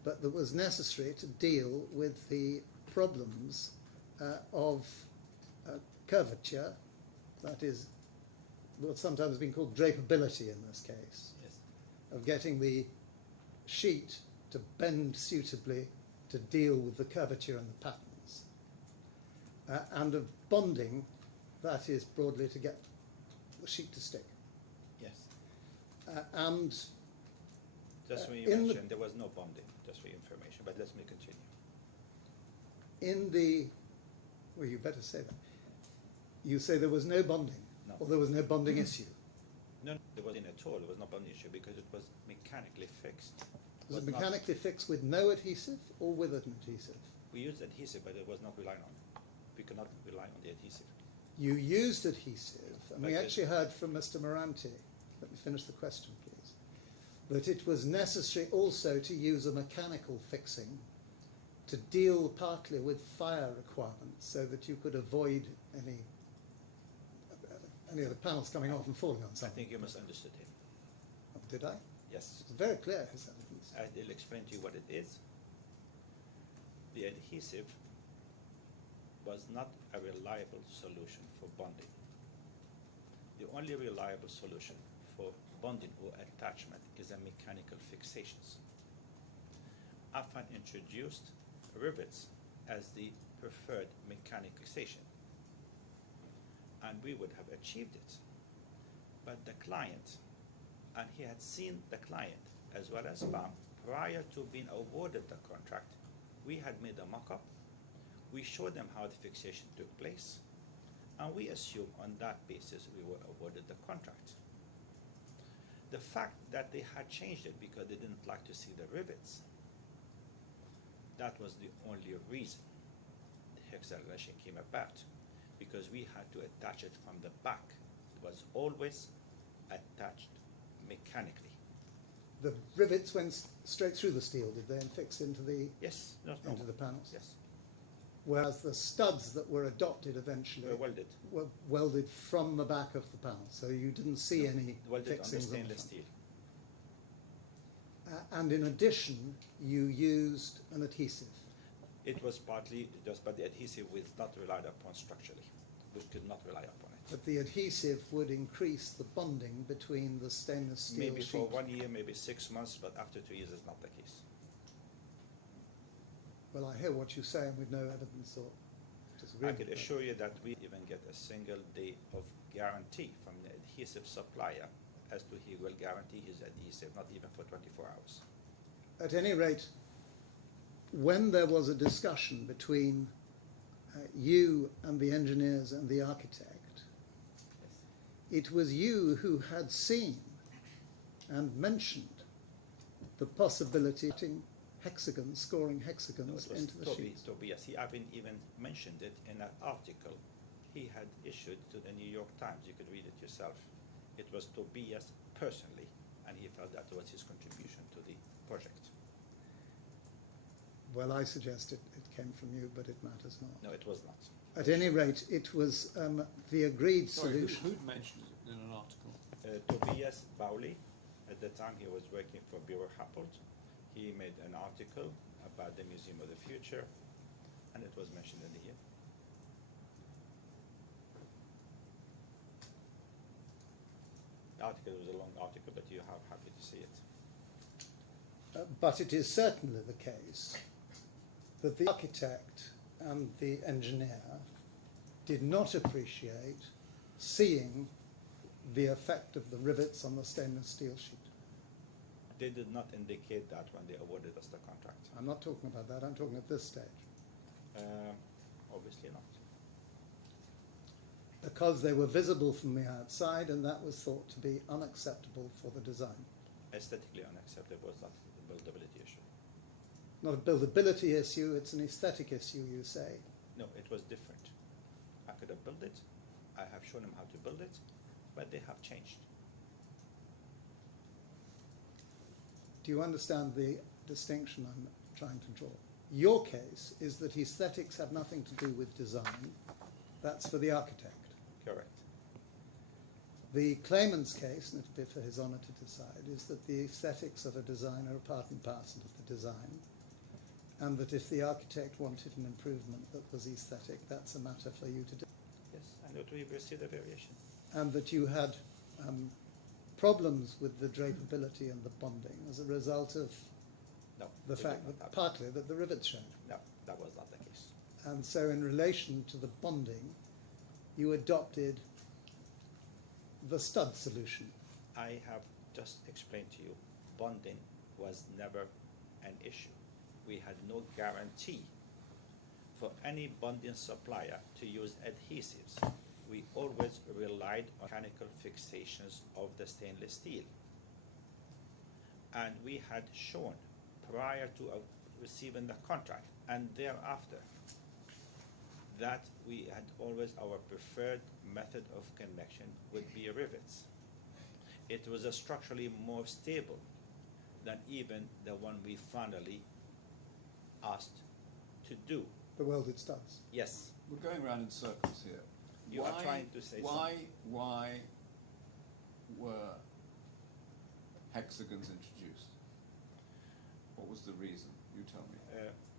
but that was necessary to deal with the problems of curvature, that is what's sometimes been called drapeability in this case, Yes. of getting the sheet to bend suitably to deal with the curvature and the patterns, and of bonding, that is broadly to get the sheet to stick. Yes. And Just when you in mentioned there was no bonding, just for your information, but let me continue. in the, well, you better say that. You say there was no bonding, No. or there was no bonding issue. No, there wasn't at all. There was no bonding issue because it was mechanically fixed. Was it not- mechanically fixed with no adhesive or with an adhesive? We used adhesive, but it was not relied on. We could not rely on the adhesive. You used adhesive, and we Okay. actually heard from Mr. Moranti, let me finish the question please, that it was necessary also to use a mechanical fixing to deal partly with fire requirements so that you could avoid any of the panels coming off and falling on I something. think you misunderstood him. Did I? Yes. It's very clear, his evidence. I will explain to you what it is. The adhesive was not a reliable solution for bonding. The only reliable solution for bonding or attachment is a mechanical fixations. Affan introduced rivets as the preferred mechanical fixation, and we would have achieved it. But the client, and he had seen the client as well as BAM prior to being awarded the contract, we had made a mock-up, we showed them how the fixation took place, and we assumed on that basis we were awarded the contract. The fact that they had changed it because they didn't like to see the rivets, that was the only reason the hexagonation came about, because we had to attach it from the back. It was always attached mechanically. The rivets went straight through the steel, did they, and fixed into the Yes, no, into the panels? Yes, Whereas the studs that were adopted eventually were welded. were welded from the back of the panel, so you didn't see any Welded on the fixings on the stainless front. steel. And in addition, you used an adhesive. It was partly just, but the adhesive was not relied upon structurally. We could not rely upon it. But the adhesive would increase the bonding between the stainless steel Maybe sheet. for 1 year, maybe 6 months, but after 2 years, it's not the case. Well, I hear what you say, and we've no evidence or just I agreement. could assure you that we even get a single day of guarantee from the adhesive supplier as to he will guarantee his adhesive, not even for 24 hours. At any rate, when there was a discussion between you and the engineers and the architect, it was you who had seen and mentioned the possibility of hexagons, scoring hexagons It was into the sheets. Tobias. He even mentioned it in an article he had issued to the New York Times. You could read it yourself. It was Tobias personally, and he felt that was his contribution to the project. Well, I suggest it came from you, but it matters not. No, it was not. At any rate, it was the agreed Sorry, solution. who'd mentioned it in an article? Tobias Bowley, at the time he was working for Bureau Happold, he made an article about the Museum of the Future, and it was mentioned in here. The article was a long article, but you are happy to see it. But it is certainly the case that the architect and the engineer did not appreciate seeing the effect of the rivets on the stainless steel sheet. They did not indicate that when they awarded us the contract. I'm not talking about that, I'm talking at this stage. Obviously not. Because they were visible from the outside and that was thought to be unacceptable for the design. Aesthetically unacceptable was not the buildability issue. Not a buildability issue, it's an aesthetic issue, you say. No, it was different. I could have built it, I have shown them how to build it, but they have changed. Do you understand the distinction I'm trying to draw? Your case is that aesthetics have nothing to do with design. That's for the architect. Correct. The claimant's case, and it'll be for his honour to decide, is that the aesthetics of a design are a part and parcel of the design, and that if the architect wanted an improvement that was aesthetic, that's a matter for you to do. Yes, and that we received a variation. And that you had problems with the drapability and the bonding as a result of No. the we fact did not that have it. partly that the rivets showed. No, that was not the case. And so in relation to the bonding, you adopted the stud solution. I have just explained to you, bonding was never an issue. We had no guarantee for any bonding supplier to use adhesives. We always relied on mechanical fixations of the stainless steel. And we had shown prior to receiving the contract and thereafter that we had always our preferred method of connection would be rivets. It was a structurally more stable than even the one we finally asked to do. The welded studs. Yes, We're going around in circles here. you are trying to say something. Why were hexagons introduced? What was the reason? You tell me.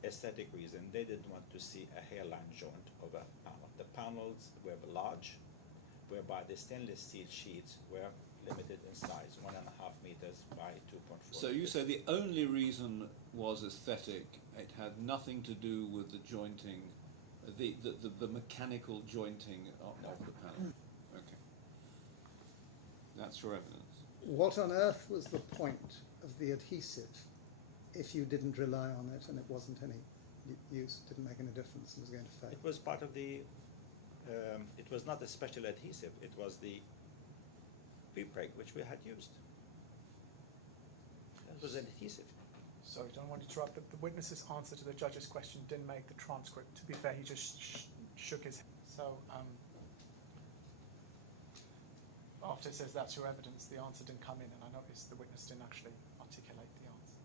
Aesthetic reason, they didn't want to see a hairline joint of a panel. The panels were large, whereby the stainless steel sheets were limited in size, 1.5 meters by 2.4 So you meters. say the only reason was aesthetic, it had nothing to do with the jointing, the mechanical jointing of the panel? Okay. That's your evidence. What on earth was the point of the adhesive if you didn't rely on it and it wasn't any use, didn't make any difference and was going to fail? It was part of the, it was not a special adhesive, it was the pre-preg which we had used. It was an adhesive. Sorry, don't want to interrupt. The witness's answer to the judge's question didn't make the transcript. To be fair, he just shook his head. So after it says that's your evidence, the answer didn't come in, and I noticed the witness didn't actually articulate the answer.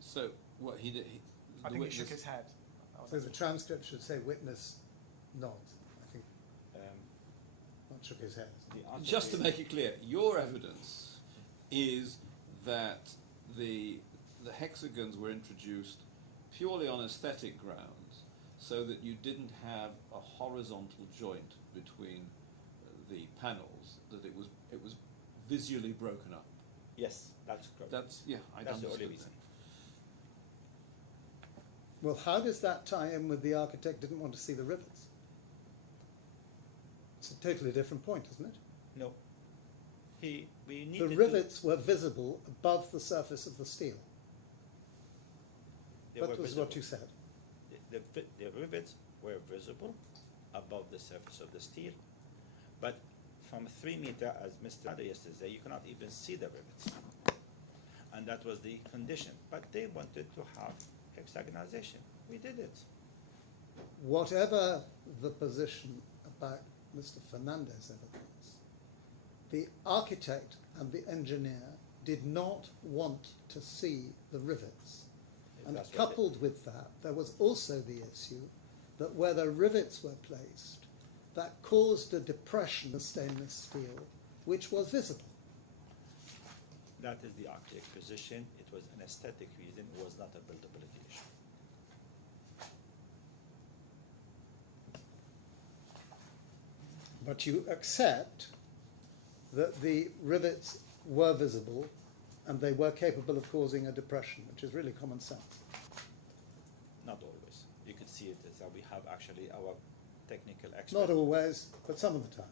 So what he did, I think he shook his head. So the transcript should say witness nods. I think not shook his head. The answer just to is- make it clear, your evidence is that the hexagons were introduced purely on aesthetic grounds, so that you didn't have a horizontal joint between the panels, that it was visually broken up. Yes, that's correct. That's, yeah, I That's the understood only reason. that. Well, how does that tie in with the architect didn't want to see the rivets? It's a totally different point, isn't it? No. We The needed to- rivets were visible above the surface of the steel. they That were was visible. what you said. The rivets were visible above the surface of the steel, but from 3 meters, as Mr. Ada yesterday, you cannot even see the rivets. And that was the condition. But they wanted to have hexagonalization. We did it. Whatever the position about Mr. Fernandez's evidence, the architect and the engineer did not want to see the rivets. And That's what coupled with that, there was also the issue that where the rivets were placed, that caused a depression in the stainless steel, which was visible. That is the architect's position. It was an aesthetic reason. It was not a buildability issue. But you accept that the rivets were visible and they were capable of causing a depression, which is really common sense. Not always. You could see it as we have actually our technical expert. Not always, but some of the time.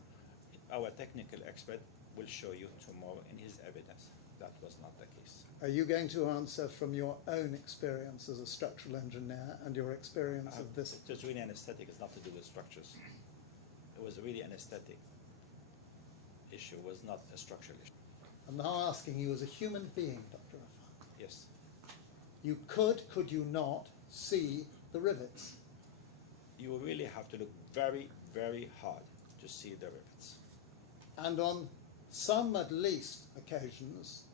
Our technical expert will show you tomorrow in his evidence. That was not the case. Are you going to answer from your own experience as a structural engineer and your experience of this? It was really an aesthetic. It's not to do with structures. It was really an aesthetic issue. It was not a structural issue. I'm now asking you as a human being, Dr. Affan. Yes. You could you not see the rivets? You really have to look very, very hard to see the rivets. And on some, at least, occasions,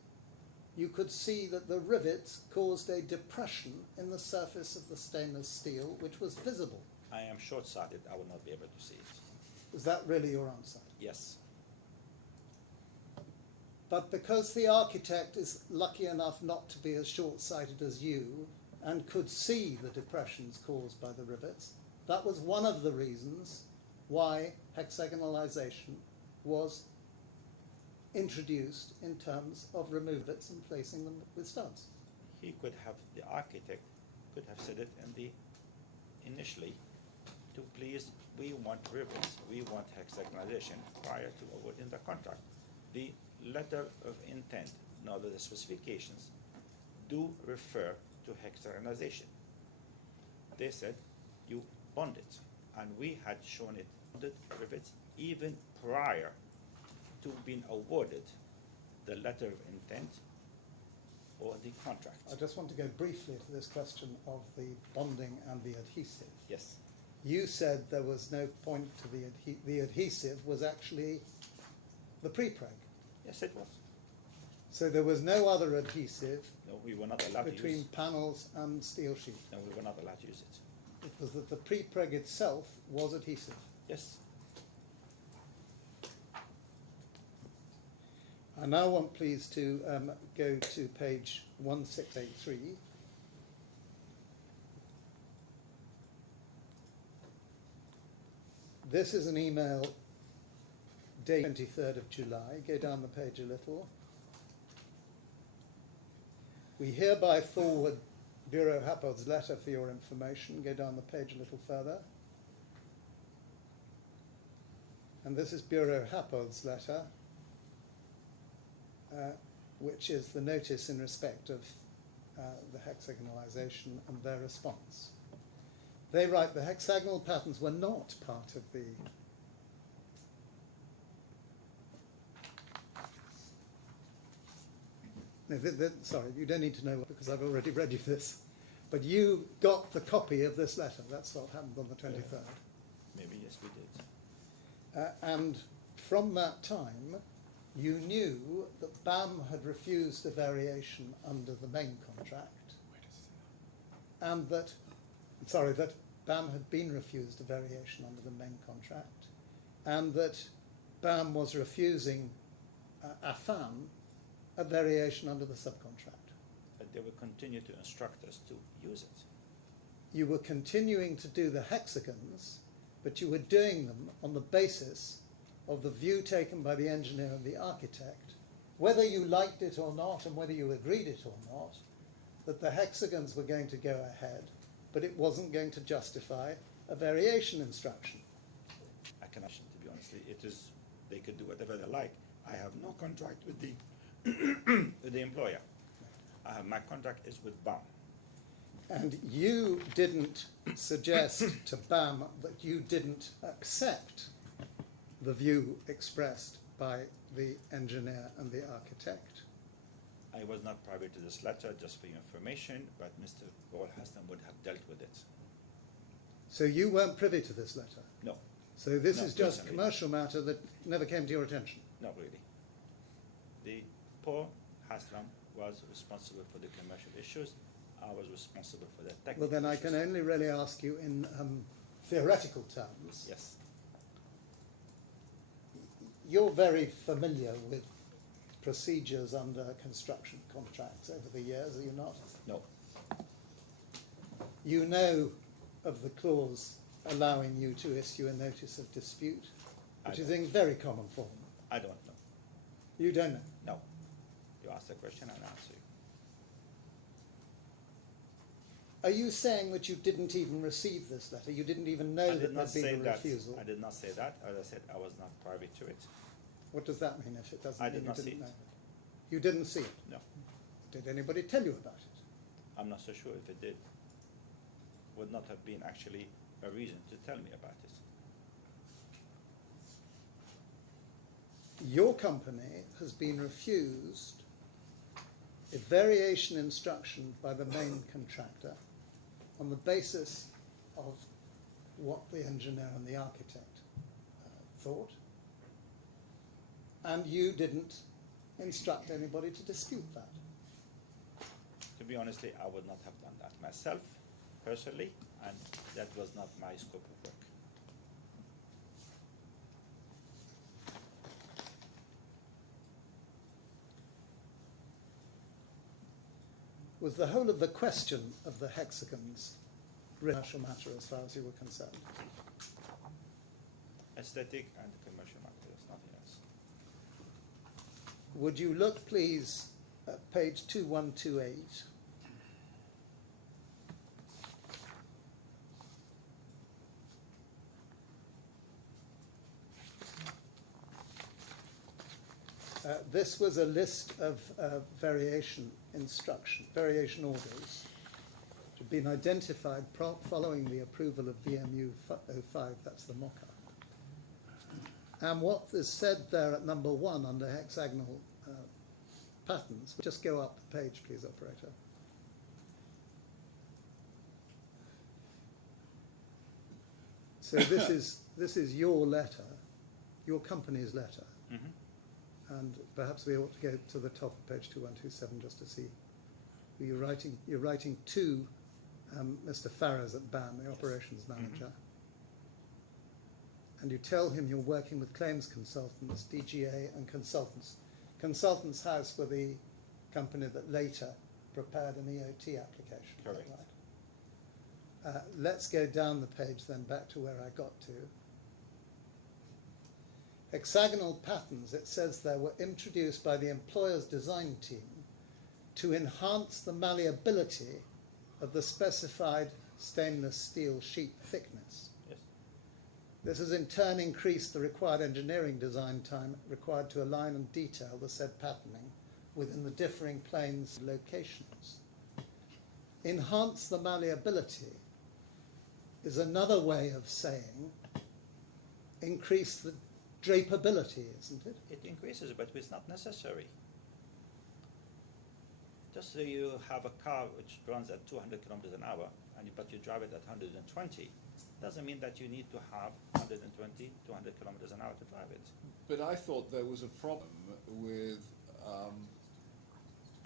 you could see that the rivets caused a depression in the surface of the stainless steel, which was visible. I am short-sighted. I will not be able to see it. Is that really your answer? Yes. But because the architect is lucky enough not to be as short-sighted as you and could see the depressions caused by the rivets, that was one of the reasons why hexagonalization was introduced in terms of removing rivets and placing them with studs. He could have, the architect could have said it in the, initially, to please, we want rivets, we want hexagonalization prior to awarding the contract. The letter of intent, now that the specifications do refer to hexagonalization. They said, you bond it, and we had shown it bonded rivets even prior to being awarded the letter of intent or the contract. I just want to go briefly to this question of the bonding and the adhesive. Yes. You said there was no point to the adhesive was actually the prepreg. Yes, it was. So there was no other adhesive No, we were not allowed to between use. panels and steel sheet. No, we were not allowed to use it. It was that the prepreg itself was adhesive. Yes. I now want please to go to page 1683. This is an email dated 23rd of July. Go down the page a little. We hereby forward Bureau Happold's letter for your information. Go down the page a little further. And this is Bureau Happold's letter, which is the notice in respect of the hexagonalization and their response. They write the hexagonal patterns were not part of the sorry, you don't need to know because I've already read you this. But you got the copy of this letter. That's what happened on the 23rd. Maybe, yes, we did. And from that time, you knew that BAM had refused a variation under the main contract, and that, that BAM had been refused a variation under the main contract, and that BAM was refusing Affan a variation under the subcontract. But they will continue to instruct us to use it. You were continuing to do the hexagons, but you were doing them on the basis of the view taken by the engineer and the architect, whether you liked it or not and whether you agreed it or not, that the hexagons were going to go ahead but it wasn't going to justify a variation instruction. I can imagine, to be honestly, it is, they could do whatever they like. I have no contract with the with the employer. My contract is with BAM. And you didn't suggest to BAM that you didn't accept the view expressed by the engineer and the architect. I was not privy to this letter, just for your information, but Mr. Hassan would have dealt with it. So you weren't privy to this letter? No, So this No, is just a personally. commercial matter that never came to your attention? not really. The poor Haslam was responsible for the commercial issues. I was responsible for the technical Well, then I issues. can only really ask you in theoretical terms. Yes, You're very familiar with procedures under construction contracts over the years, are you not? no, You know of the clause allowing you to issue a notice of dispute, which I is don't. in very common form. I don't know. You don't know. No. You ask a question and I answer you. Are you saying that you didn't even receive this letter? You didn't even know I that did not there'd say been a that. refusal? I did not say that. As I said, I was not privy to it. What does that mean if it doesn't I mean did you not didn't see it. know it? You didn't see it? No, Did anybody tell you about it? I'm not so sure if it did. Would not have been actually a reason to tell me about it. Your company has been refused a variation instruction by the main contractor on the basis of what the engineer and the architect thought, and you didn't instruct anybody to dispute that. To be honestly, I would not have done that myself, personally, and that was not my scope of work. Was the whole of the question of the hexagons commercial matter as far as you were concerned? Aesthetic and commercial materials, nothing else. Would you look, please, at page 2128? This was a list of variation orders, which have been identified following the approval of VMU 05, that's the mock-up. And what is said there at number 1 under hexagonal patterns, just go up the page, please, operator. So this is your letter, your company's letter. Mm-hmm. And perhaps we ought to go to the top of page 2127 just to see who you're writing. You're writing to Mr. Farrows at BAM, the operations manager. And you tell him you're working with claims consultants, DGA and consultants. Consultants House were the company that later prepared an EOT application. is that Correct. right? Let's go down the page then back to where I got to. Hexagonal patterns, it says there, were introduced by the employer's design team to enhance the malleability of the specified stainless steel sheet thickness. Yes. This has in turn increased the required engineering design time required to align and detail the said patterning within the differing planes and locations. Enhance the malleability is another way of saying increase the drapability, isn't it? It increases, but it's not necessary. Just so you have a car which runs at 200 kilometers an hour, but you drive it at 120, doesn't mean that you need to have 120, 200 kilometers an hour to drive it. But I thought there was a problem with,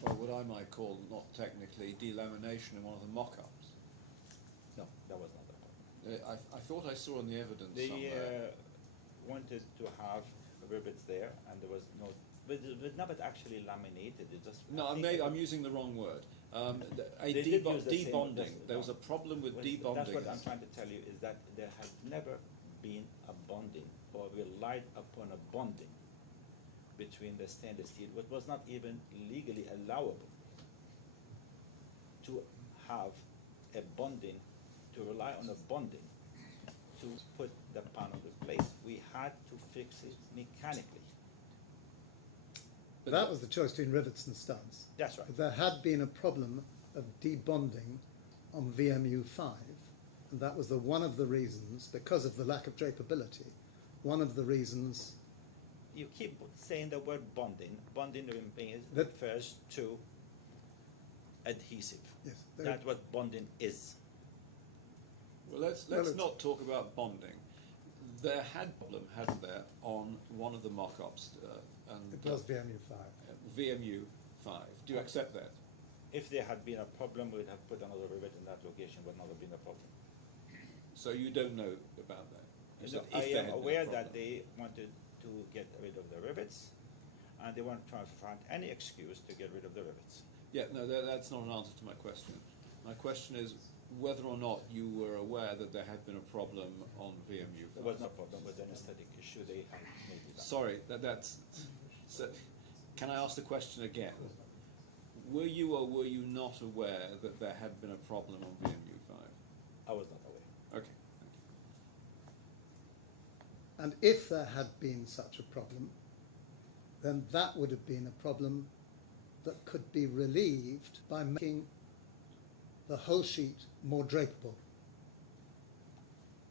well, what I might call, not technically, delamination in one of the mock-ups. No, that was not the problem. I thought I saw in the evidence They somewhere. wanted to have rivets there, and there was no, but not actually laminated. It just No, I'm using the wrong word. They did use the same- Debonding. that's- There was a problem with debonding. That's what I'm trying to tell you, is that there has never been a bonding or relied upon a bonding between the stainless steel, what was not even legally allowable to have a bonding to rely on a bonding to put the panel in place. We had to fix it mechanically. But That was the choice between rivets and studs. That's right. But there had been a problem of debonding on VMU5, and that was one of the reasons, because of the lack of drapability, one of the reasons. You keep saying the word bonding. Bonding That- refers to adhesive. Yes, That's what bonding is. Well, let's it's- not talk about bonding. There had problem, hadn't there, on one of the mock-ups, and it was VMU5. VMU 5. Do you accept that? If there had been a problem, we'd have put another rivet in that location, would not have been a problem. So you don't know about that? You said if I there am had been a aware problem. that they wanted to get rid of the rivets, and they weren't trying to find any excuse to get rid of the rivets. Yeah, no, that's not an answer to my question. My question is whether or not you were aware that there had been a problem on VMU 5. There was no problem, it was an aesthetic issue, they had made it up. Sorry, that's... So, can I ask the question again? Were you or were you not aware that there had been a problem on VMU 5? I was not aware. Okay, thank you. And if there had been such a problem, then that would have been a problem that could be relieved by making the whole sheet more drapable.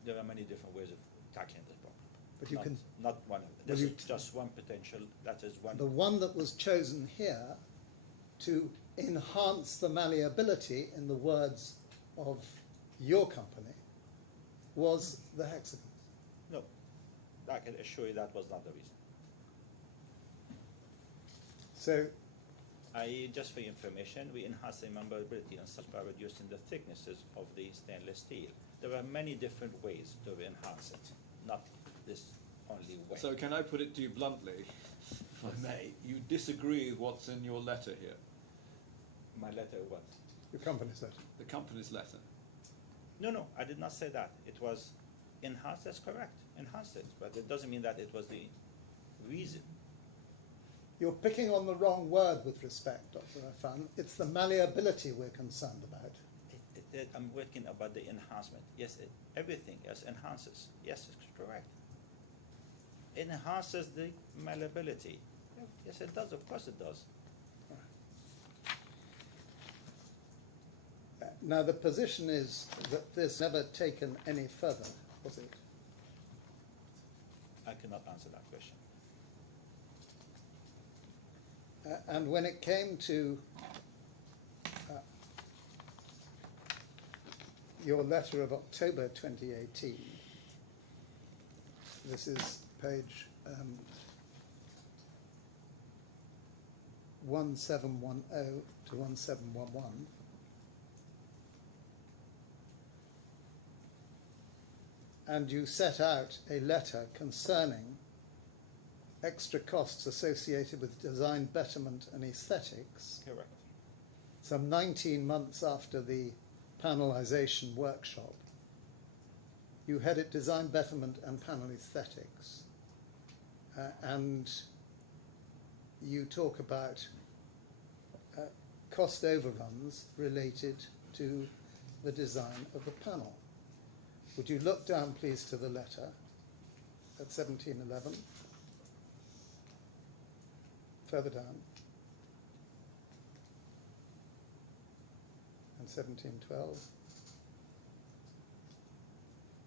There are many different ways of tackling this problem. But you Not- can, Not one of them. Well, This you is just one potential, that is one. the one that was chosen here to enhance the malleability, in the words of your company, was the hexagons. No, I can assure you that was not the reason. So, Just for your information, we enhance the memorability and such by reducing the thicknesses of the stainless steel. There are many different ways to enhance it, not this only way. So can I put it to you bluntly, if I may? You disagree with what's in your letter here, My letter what? your company said. the company's letter. No, I did not say that. It was enhanced, that's correct, enhanced it, but it doesn't mean that it was the reason. You're picking on the wrong word with respect, Dr. Affan. It's the malleability we're concerned about. I'm working about the enhancement. Yes, everything else enhances. Yes, it's correct. It enhances the malleability. Yes, it does. Of course it does. Now, the position is that this never taken any further, was it? I cannot answer that question. And when it came to your letter of October 2018, this is page 1710 to 1711. And you set out a letter concerning extra costs associated with design betterment and aesthetics, Correct. some 19 months after the panelization workshop. You had it design betterment and panel aesthetics. And you talk about cost overruns related to the design of the panel. Would you look down, please, to the letter at 1711? Further down. And 1712.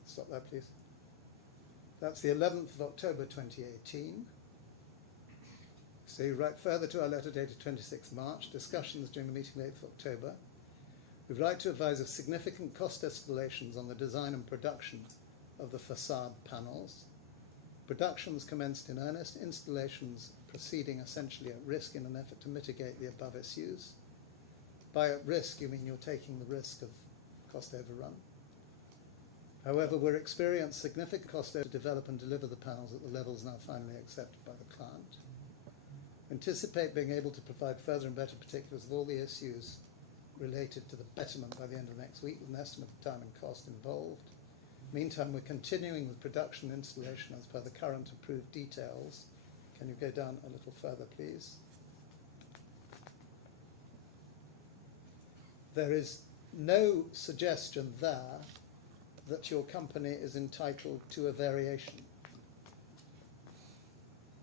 Stop there, please. That's the 11th of October 2018. So you write further to our letter dated 26th March, discussions during the meeting 8th of October. We write to advise of significant cost escalations on the design and production of the facade panels. Productions commenced in earnest, installations proceeding essentially at risk in an effort to mitigate the above issues. By at risk, you mean you're taking the risk of cost overrun. However, we're experiencing significant cost to develop and deliver the panels at the levels now finally accepted by the client. Anticipate being able to provide further and better particulars of all the issues related to the betterment by the end of next week, with an estimate of time and cost involved. Meantime, we're continuing with production and installation as per the current approved details. Can you go down a little further, please? There is no suggestion there that your company is entitled to a variation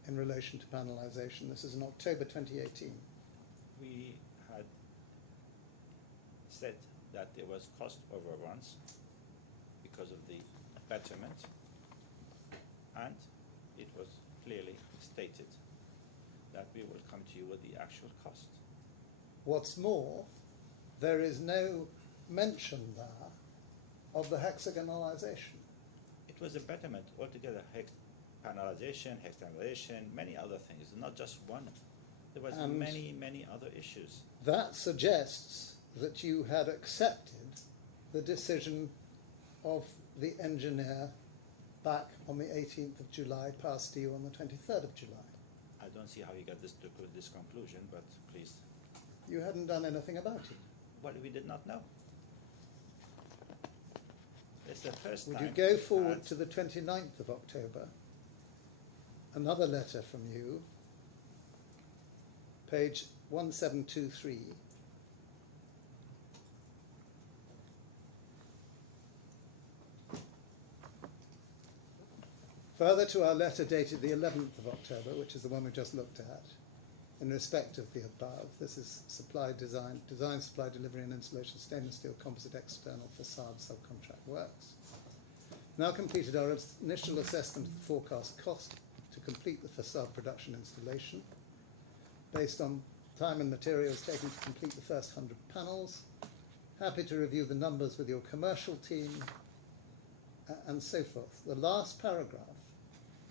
in relation to panelization? This is in October 2018. We had said that there was cost overruns because of the betterment, and it was clearly stated that we will come to you with the actual cost. What's more, there is no mention there of the hexagonalization. It was a betterment altogether, panelization, hexagonalization, many other things, not just one. There was And many other issues. that suggests that you had accepted the decision of the engineer back on the 18th of July, passed to you on the 23rd of July. I don't see how you got this to this conclusion, but please. You hadn't done anything about it. Well, we did not know. It's the first Would time. you go forward to the 29th of October? Another letter from you, page 1723. Further to our letter dated the 11th of October, which is the one we just looked at, in respect of the above, this is supply design, supply, delivery and installation of stainless steel composite external facade subcontract works. Now completed our initial assessment of the forecast cost to complete the facade production installation, based on time and materials taken to complete the first 100 panels. Happy to review the numbers with your commercial team, and so forth. The last paragraph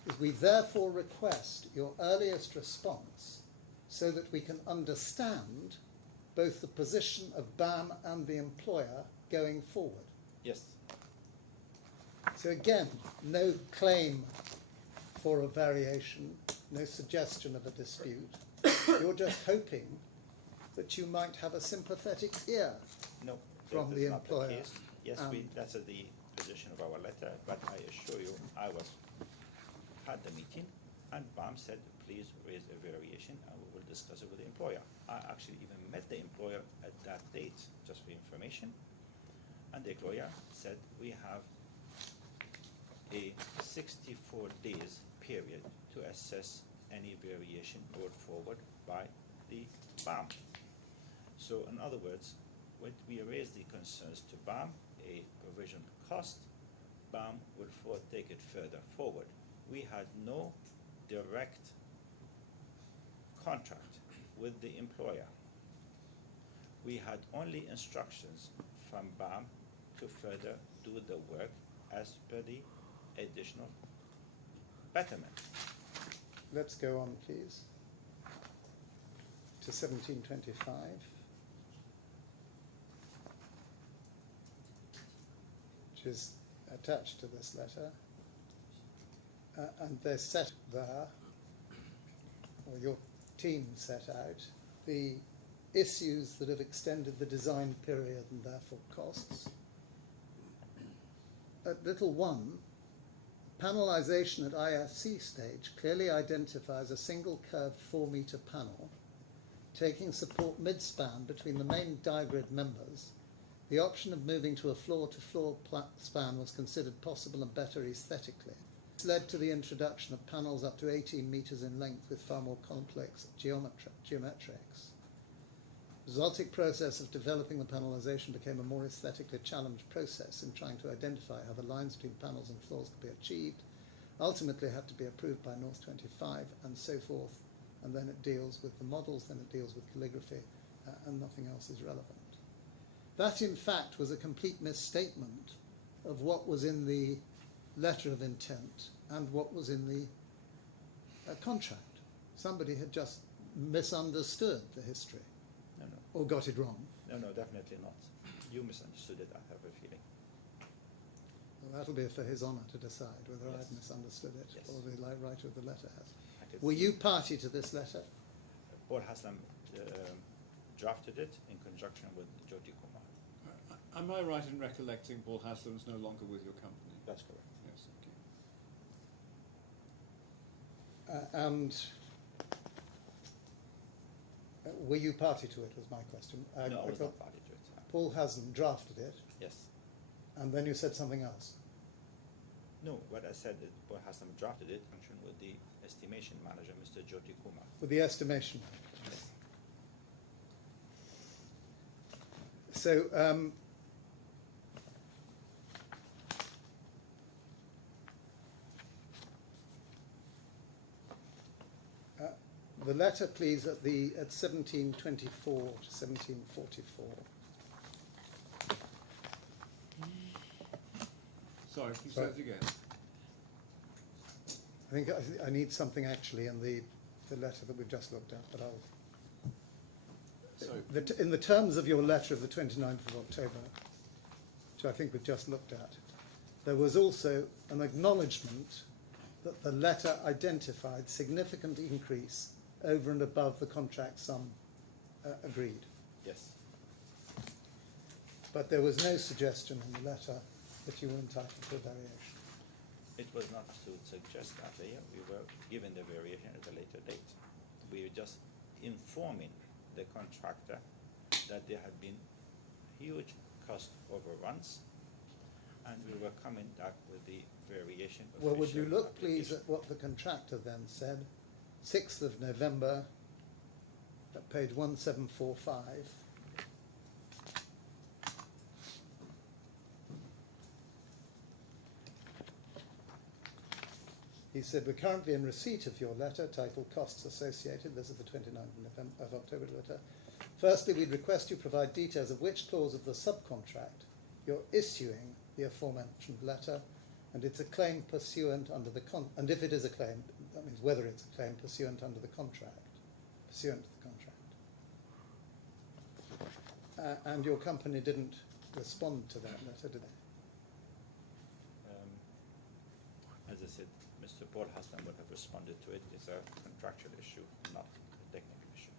is, we therefore request your earliest response so that we can understand both the position of BAM and the employer going forward. Yes. So again, no claim for a variation, no suggestion of a dispute. You're just hoping that you might have a sympathetic ear No. from that the is not employer. case. Yes, that's the position of our letter, but I assure you, I had the meeting, and BAM said, please raise a variation, and we will discuss it with the employer. I actually even met the employer at that date, just for information, and the employer said, we have a 64 days period to assess any variation brought forward by the BAM. So in other words, when we raise the concerns to BAM, a provision cost, BAM will take it further forward. We had no direct contract with the employer. We had only instructions from BAM to further do the work as per the additional betterment. Let's go on, please, to 1725. Which is attached to this letter. And they're set there, or your team set out, the issues that have extended the design period and therefore costs. At little 1, panelization at IFC stage clearly identifies a single curved 4-metre panel taking support mid-span between the main digrid members. The option of moving to a floor-to-floor span was considered possible and better aesthetically. This led to the introduction of panels up to 18 metres in length with far more complex geometrics. The resulting process of developing the panelization became a more aesthetically challenged process in trying to identify how the lines between panels and floors could be achieved. Ultimately had to be approved by North 25 and so forth, and then it deals with the models, then it deals with calligraphy, and nothing else is relevant. That, in fact, was a complete misstatement of what was in the letter of intent and what was in the contract. Somebody had just misunderstood the history. No. Or got it wrong. No, definitely not. You misunderstood it, I have a feeling. Well, that'll be for his honour to decide whether Yes. I've misunderstood it Yes. or the writer of the letter has. I could Were see you party to this letter? Paul Haslam drafted it in conjunction with Jyoti Kumar. Am I right in recollecting Paul Haslam's no longer with your company? That's correct. Yes, thank you. And were you party to it, was my question. No, I was not party to it. Paul Haslam drafted it, Yes. And then you said something else. No, what I said that Paul Hassan drafted it, function with the estimation manager, Mr. Jyoti Kumar. With the estimation. Yes. So, the letter, please, at 1724 to 1744. Sorry, can you say Sorry. it again? I think I need something actually in the letter that we've just looked at, but I'll... So, In the terms of your letter of the 29th of October, which I think we've just looked at, there was also an acknowledgement that the letter identified significant increase over and above the contract sum agreed. Yes. But there was no suggestion in the letter that you were entitled to a variation. It was not to suggest that we were given the variation at a later date. We were just informing the contractor that there had been huge cost overruns, and we were coming back with the variation. Well, would you official look, please, application. at what the contractor then said, 6th of November, at page 1745. He said, we're currently in receipt of your letter titled Costs Associated. This is the 29th of October letter. Firstly, we'd request you provide details of which clause of the subcontract you're issuing the aforementioned letter, and it's a claim pursuant under the and if it is a claim, that means whether it's a claim pursuant under the contract, pursuant to the contract. And your company didn't respond to that letter, did they? As I said, Mr. Paul Hassan would have responded to it. It's a contractual issue, not a technical issue.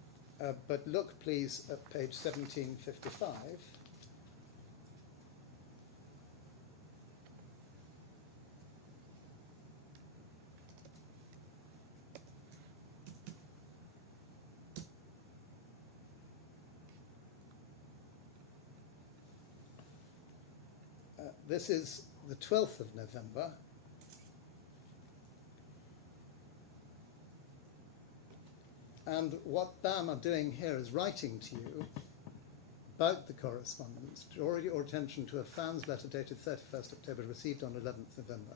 But look, please, at page 1755. This is the 12th of November. And what BAM are doing here is writing to you about the correspondence, draw your attention to Affan's letter dated 31st October, received on 11th November,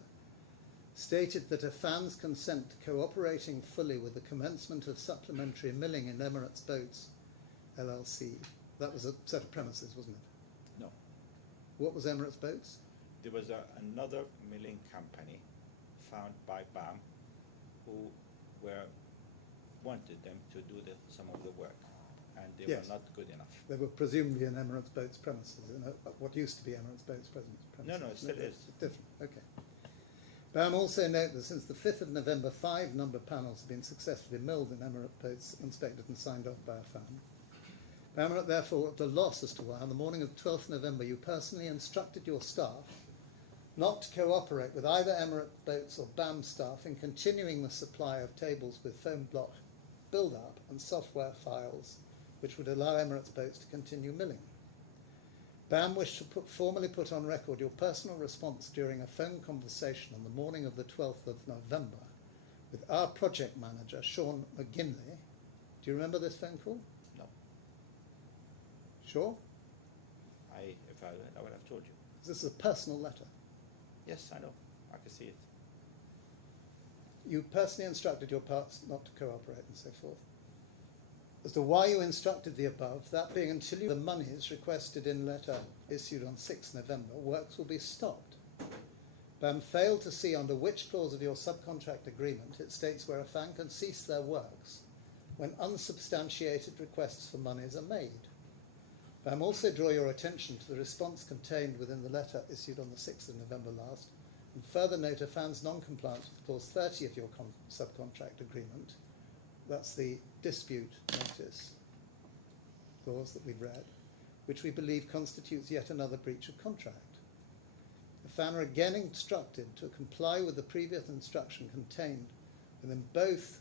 stated that Affan's consent to cooperating fully with the commencement of supplementary milling in Emirates Boats, LLC. That was a set of premises, wasn't it? No. What was Emirates Boats? There was another milling company found by BAM who wanted them to do some of the work, and they Yes. were not good enough. They were presumably in Emirates Boats premises, in what used to be Emirates Boats premises. No, it still is. It's different, okay. BAM also note that since the 5th of November, 5 number panels have been successfully milled in Emirates Boats, inspected and signed off by Affan. BAM are therefore at a loss as to why, on the morning of 12th November, you personally instructed your staff not to cooperate with either Emirates Boats or BAM staff in continuing the supply of tables with foam block build-up and software files which would allow Emirates Boats to continue milling. BAM wished to formally put on record your personal response during a phone conversation on the morning of the 12th of November with our project manager, Sean McGinley. Do you remember this phone call? No. Sure? If I would have told you. This is a personal letter. Yes, I know. I can see it. You personally instructed your parts not to cooperate and so forth. As to why you instructed the above, that being until you the monies requested in letter issued on 6th November, works will be stopped. BAM failed to see under which clause of your subcontract agreement it states where Affan can cease their works when unsubstantiated requests for monies are made. BAM also draw your attention to the response contained within the letter issued on the 6th of November last, and further note Affan's non-compliance with clause 30 of your subcontract agreement. That's the dispute notice clause that we've read, which we believe constitutes yet another breach of contract. Affan are again instructed to comply with the previous instruction contained within both,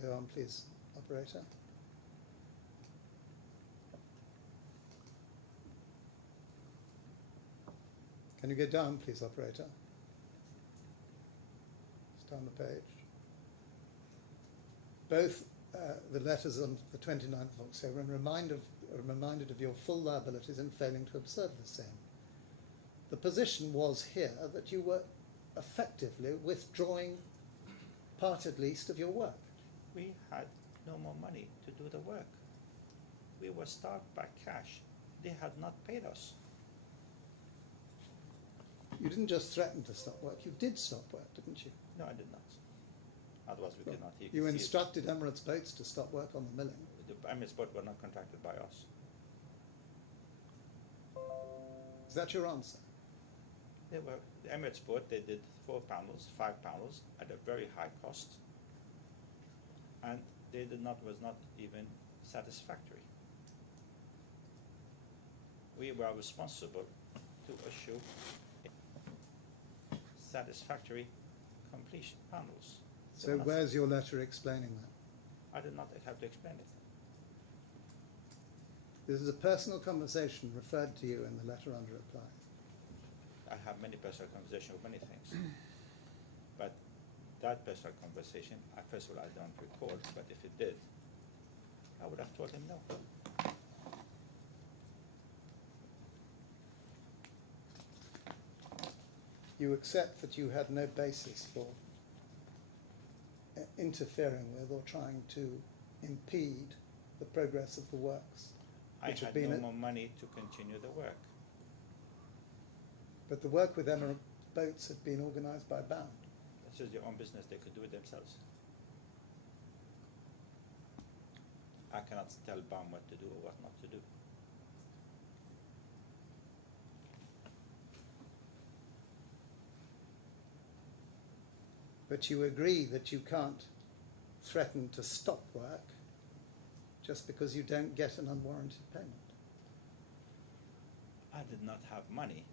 go on please, operator. Can you go down, please, operator? It's down the page. Both the letters on the 29th of October are reminded of your full liabilities in failing to observe the same. The position was here that you were effectively withdrawing part at least of your work. We had no more money to do the work. We were starved by cash. They had not paid us. You didn't just threaten to stop work, you did stop work, didn't you? No, I did not. Otherwise, we could not. You instructed Emirates Boats to stop work on the milling. The Emirates Boat were not contracted by us. Is that your answer? The Emirates Boat, they did 4 panels, 5 panels at a very high cost, and was not even satisfactory. We were responsible to assure satisfactory completion panels. They So were not- where's your letter explaining that? I did not have to explain it. This is a personal conversation referred to you in the letter under reply. I have many personal conversations with many things, but that personal conversation, first of all, I don't record, but if it did, I would have told him no. You accept that you had no basis for interfering with or trying to impede the progress of the works. I which have had been no a- more money to continue the work. But the work with Emirates Boats had been organised by BAM. That's just their own business, they could do it themselves. I cannot tell BAM what to do or what not to do. But you agree that you can't threaten to stop work just because you don't get an unwarranted payment. I did not have money.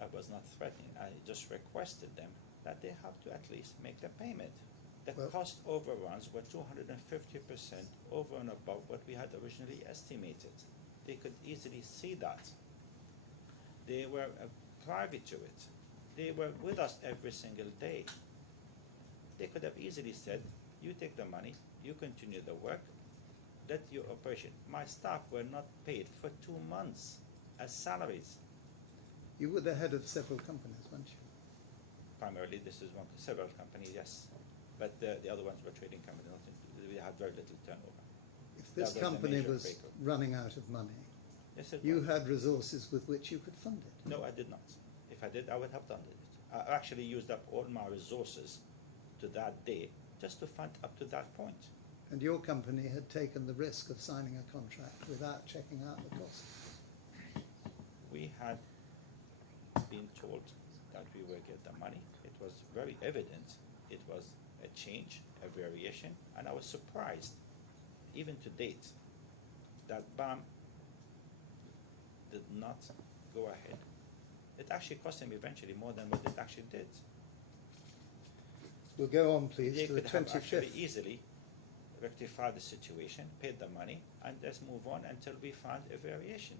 I was not threatening. I just requested them that they have to at least make the payment. The Well- cost overruns were 250% over and above what we had originally estimated. They could easily see that. They were privy to it. They were with us every single day. They could have easily said, you take the money, you continue the work, that's your operation. My staff were not paid for 2 months as salaries. You were the head of several companies, weren't you? Primarily, this is several companies, yes. But the other ones were trading companies, we had very little turnover. If That this was a company major was breaker. running out of money, Yes, it you was. had resources with which you could fund it. No, I did not. If I did, I would have done it. I actually used up all my resources to that day just to fund up to that point. And your company had taken the risk of signing a contract without checking out the cost. We had been told that we will get the money. It was very evident. It was a change, a variation, and I was surprised, even to date, that BAM did not go ahead. It actually cost them eventually more than what it actually did. We'll go on, please, They to the could have actually 25th. easily rectified the situation, paid the money, and let's move on until we find a variation.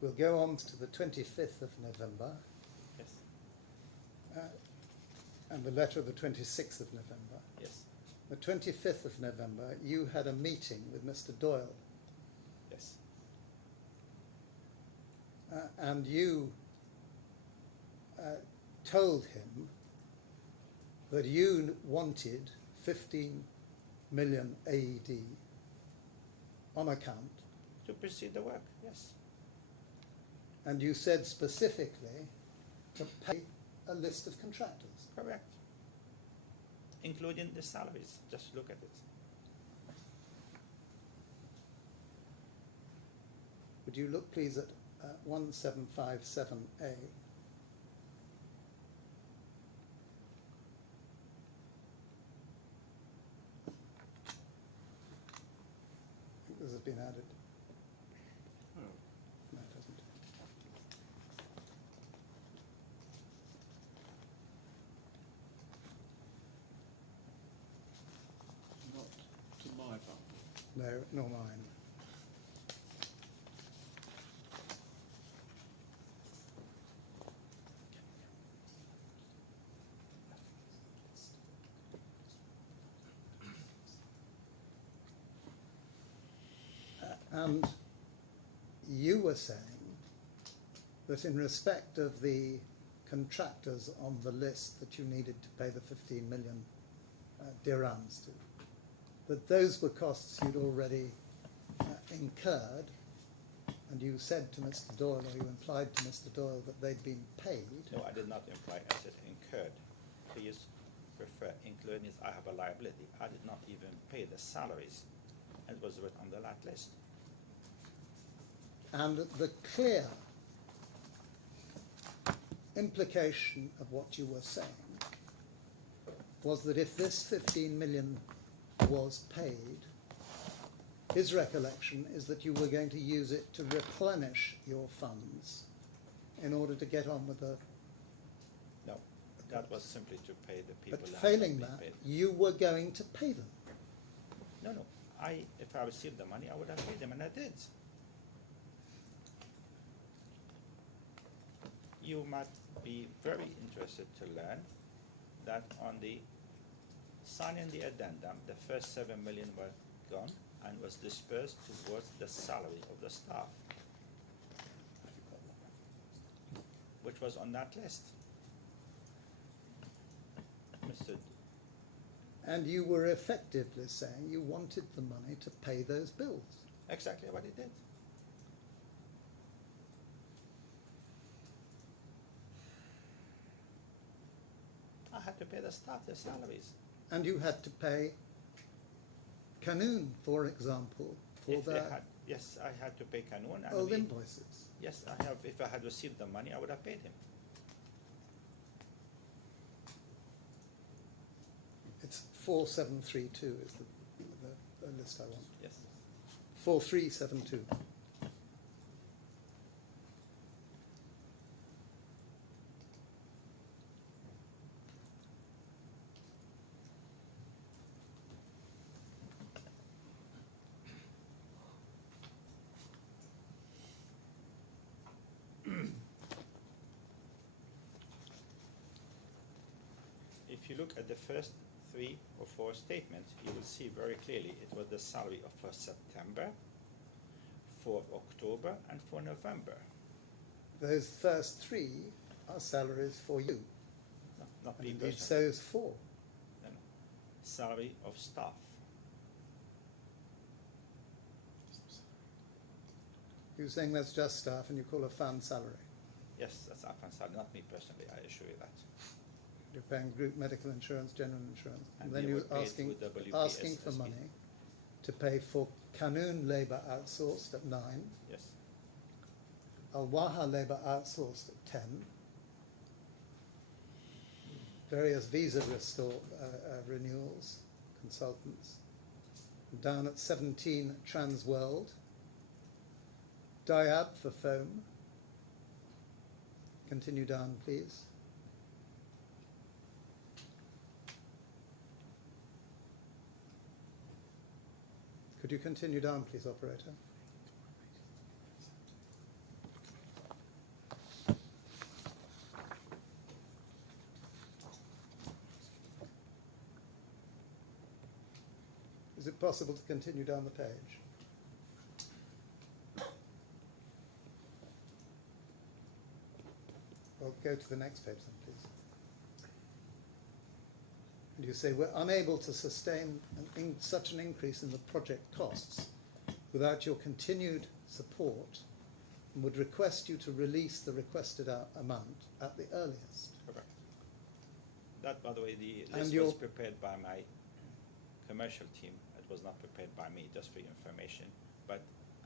We'll go on to the 25th of November, Yes, and the letter of the 26th of November. yes, The 25th of November, you had a meeting with Mr. Doyle, yes. and you told him that you wanted 15 million AED on account, To proceed the work, yes. and you said specifically to pay a list of contractors. Correct. Including the salaries, just look at it. Would you look, please, at 1757A? I think this has been added. Oh, No, it hasn't. not to my bundle. No, nor mine. And you were saying that in respect of the contractors on the list that you needed to pay the 15 million dirhams to, that those were costs you'd already incurred, and you said to Mr. Doyle, or you implied to Mr. Doyle, that they'd been paid. No, I did not imply, I said incurred. Please refer, including I have a liability. I did not even pay the salaries. It was written on the lat list. And the clear implication of what you were saying was that if this 15 million was paid, his recollection is that you were going to use it to replenish your funds in order to get on with the... No, that was simply to pay the people But that failing had that, been paid. you were going to pay them. No, if I received the money, I would have paid them, and I did. You might be very interested to learn that on the signing the addendum, the first 7 million were gone and was dispersed towards the salary of the staff, which was on that list. Mr. And you were effectively saying you wanted the money to pay those bills. Exactly what he did. I had to pay the staff their salaries. And you had to pay Qanun, for example, for If they their had, yes, I had to pay Qanun. And old we- invoices. Yes, I have. If I had received the money, I would have paid him. It's 4732 is the list I want. Yes. 4372. If you look at the first 3 or 4 statements, you will see very clearly it was the salary of for September, for October, and for November. Those first 3 are salaries for you. No, not And me indeed, so personally. is 4. No, no. Salary of staff. You're saying that's just staff and you call a fan salary. Yes, that's Affan salary, not me personally, I assure you that. You're paying group medical insurance, general insurance. And And then they were you're paid asking, with asking for WPSSB. money to pay for Qanun labour outsourced at 9, Yes. Al-Waha labour outsourced at 10, various visa renewals, consultants, down at 17 Transworld, Diab for foam. Continue down, please. Could you continue down, please, operator? Is it possible to continue down the page? Well, go to the next page then, please. And you say, we're unable to sustain such an increase in the project costs without your continued support and would request you to release the requested amount at the earliest. Correct. That, by the way, the And list your- was prepared by my commercial team. It was not prepared by me, just for your information. But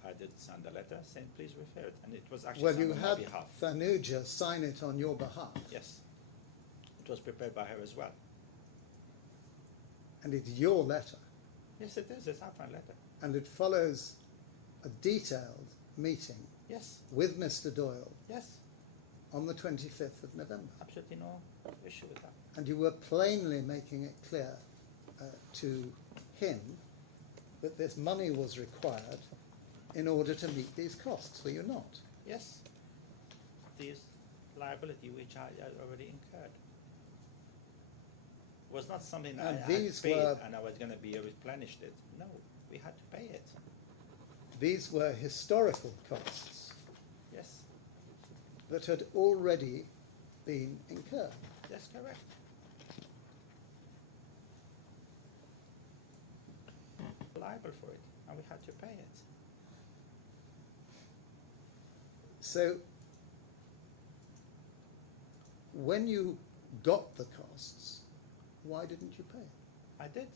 I did send a letter saying, please refer it. And it was actually Well, signed you on my had behalf. Thanuja sign it on your behalf, Yes. It was prepared by her as well. and it's your letter, Yes, it is. It's Affan letter. and it follows a detailed meeting Yes. with Mr. Doyle Yes. on the 25th of November. Absolutely no issue with that. And you were plainly making it clear to him that this money was required in order to meet these costs, were you not? Yes. This liability which I had already incurred was not something And I had these paid were- and I was going to be replenished it. No, we had to pay it. these were historical costs Yes, that had already been incurred. that's correct. Liable for it, and we had to pay it. So when you got the costs, why didn't you pay? I did.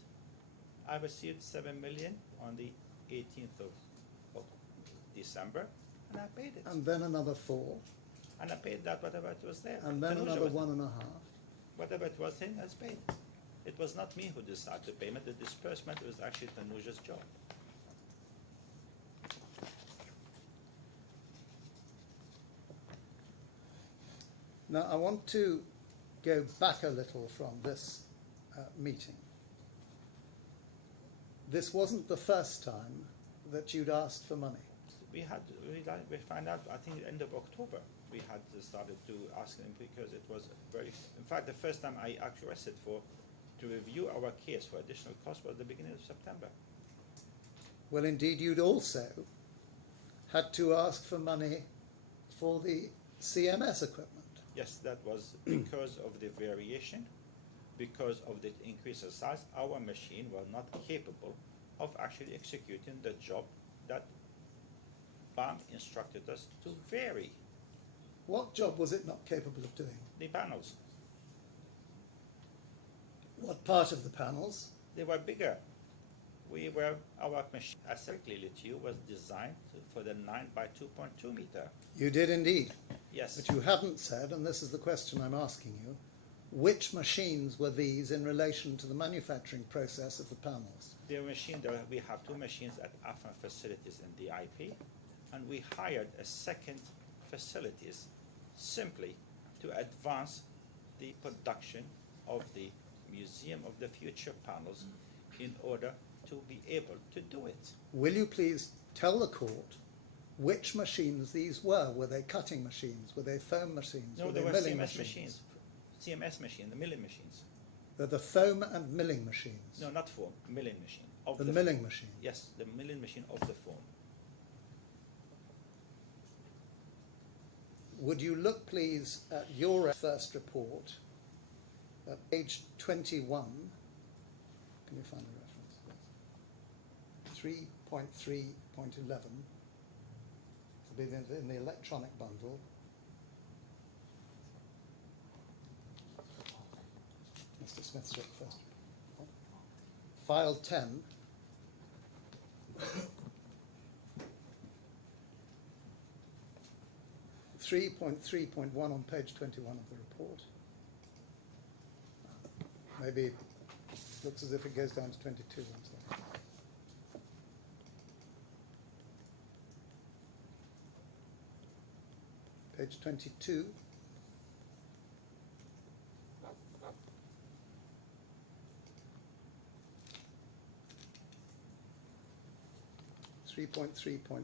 I received 7 million on the 18th of December, and I paid it. And then another 4, And I paid that whatever it was there. and then Tanuja another was- 1.5. Whatever it was in, that's paid. It was not me who decided the payment. The disbursement was actually Tanuja's job. Now, I want to go back a little from this meeting. This wasn't the first time that you'd asked for money. We found out, I think, end of October, we had started to ask him because it was in fact, the first time I actually requested to review our case for additional cost was the beginning of September. Well, indeed, you'd also had to ask for money for the CMS equipment. Yes, that was because of the variation, because of the increase of size. Our machine was not capable of actually executing the job that BAM instructed us to vary What job was it not capable of doing? the panels. What part of the panels? They were bigger. Our machine, I said clearly to you, was designed for the 9 by 2.2 meter. You did indeed. Yes. But you haven't said, and this is the question I'm asking you, which machines were these in relation to the manufacturing process of the panels? We have 2 machines at Affan facilities in the IP, and we hired a second facilities simply to advance the production of the Museum of the Future panels in order to be able to do it. Will you please tell the court which machines these were? Were they cutting machines? Were they foam machines? No, were they they were milling CMS machines? CMS machine, the milling machines. They're the foam and milling machines. No, not foam, milling machine. The milling machine. Yes, the milling machine of the foam. Would you look, please, at your first report, at page 21? Can you find a reference? 3.3.11. To be in the electronic bundle. Mr. Smith's first. File 10. Three point 3.1 on page 21 of the report. Maybe it looks as if it goes down to 22. I'm sorry. Page 22. .3.3.1.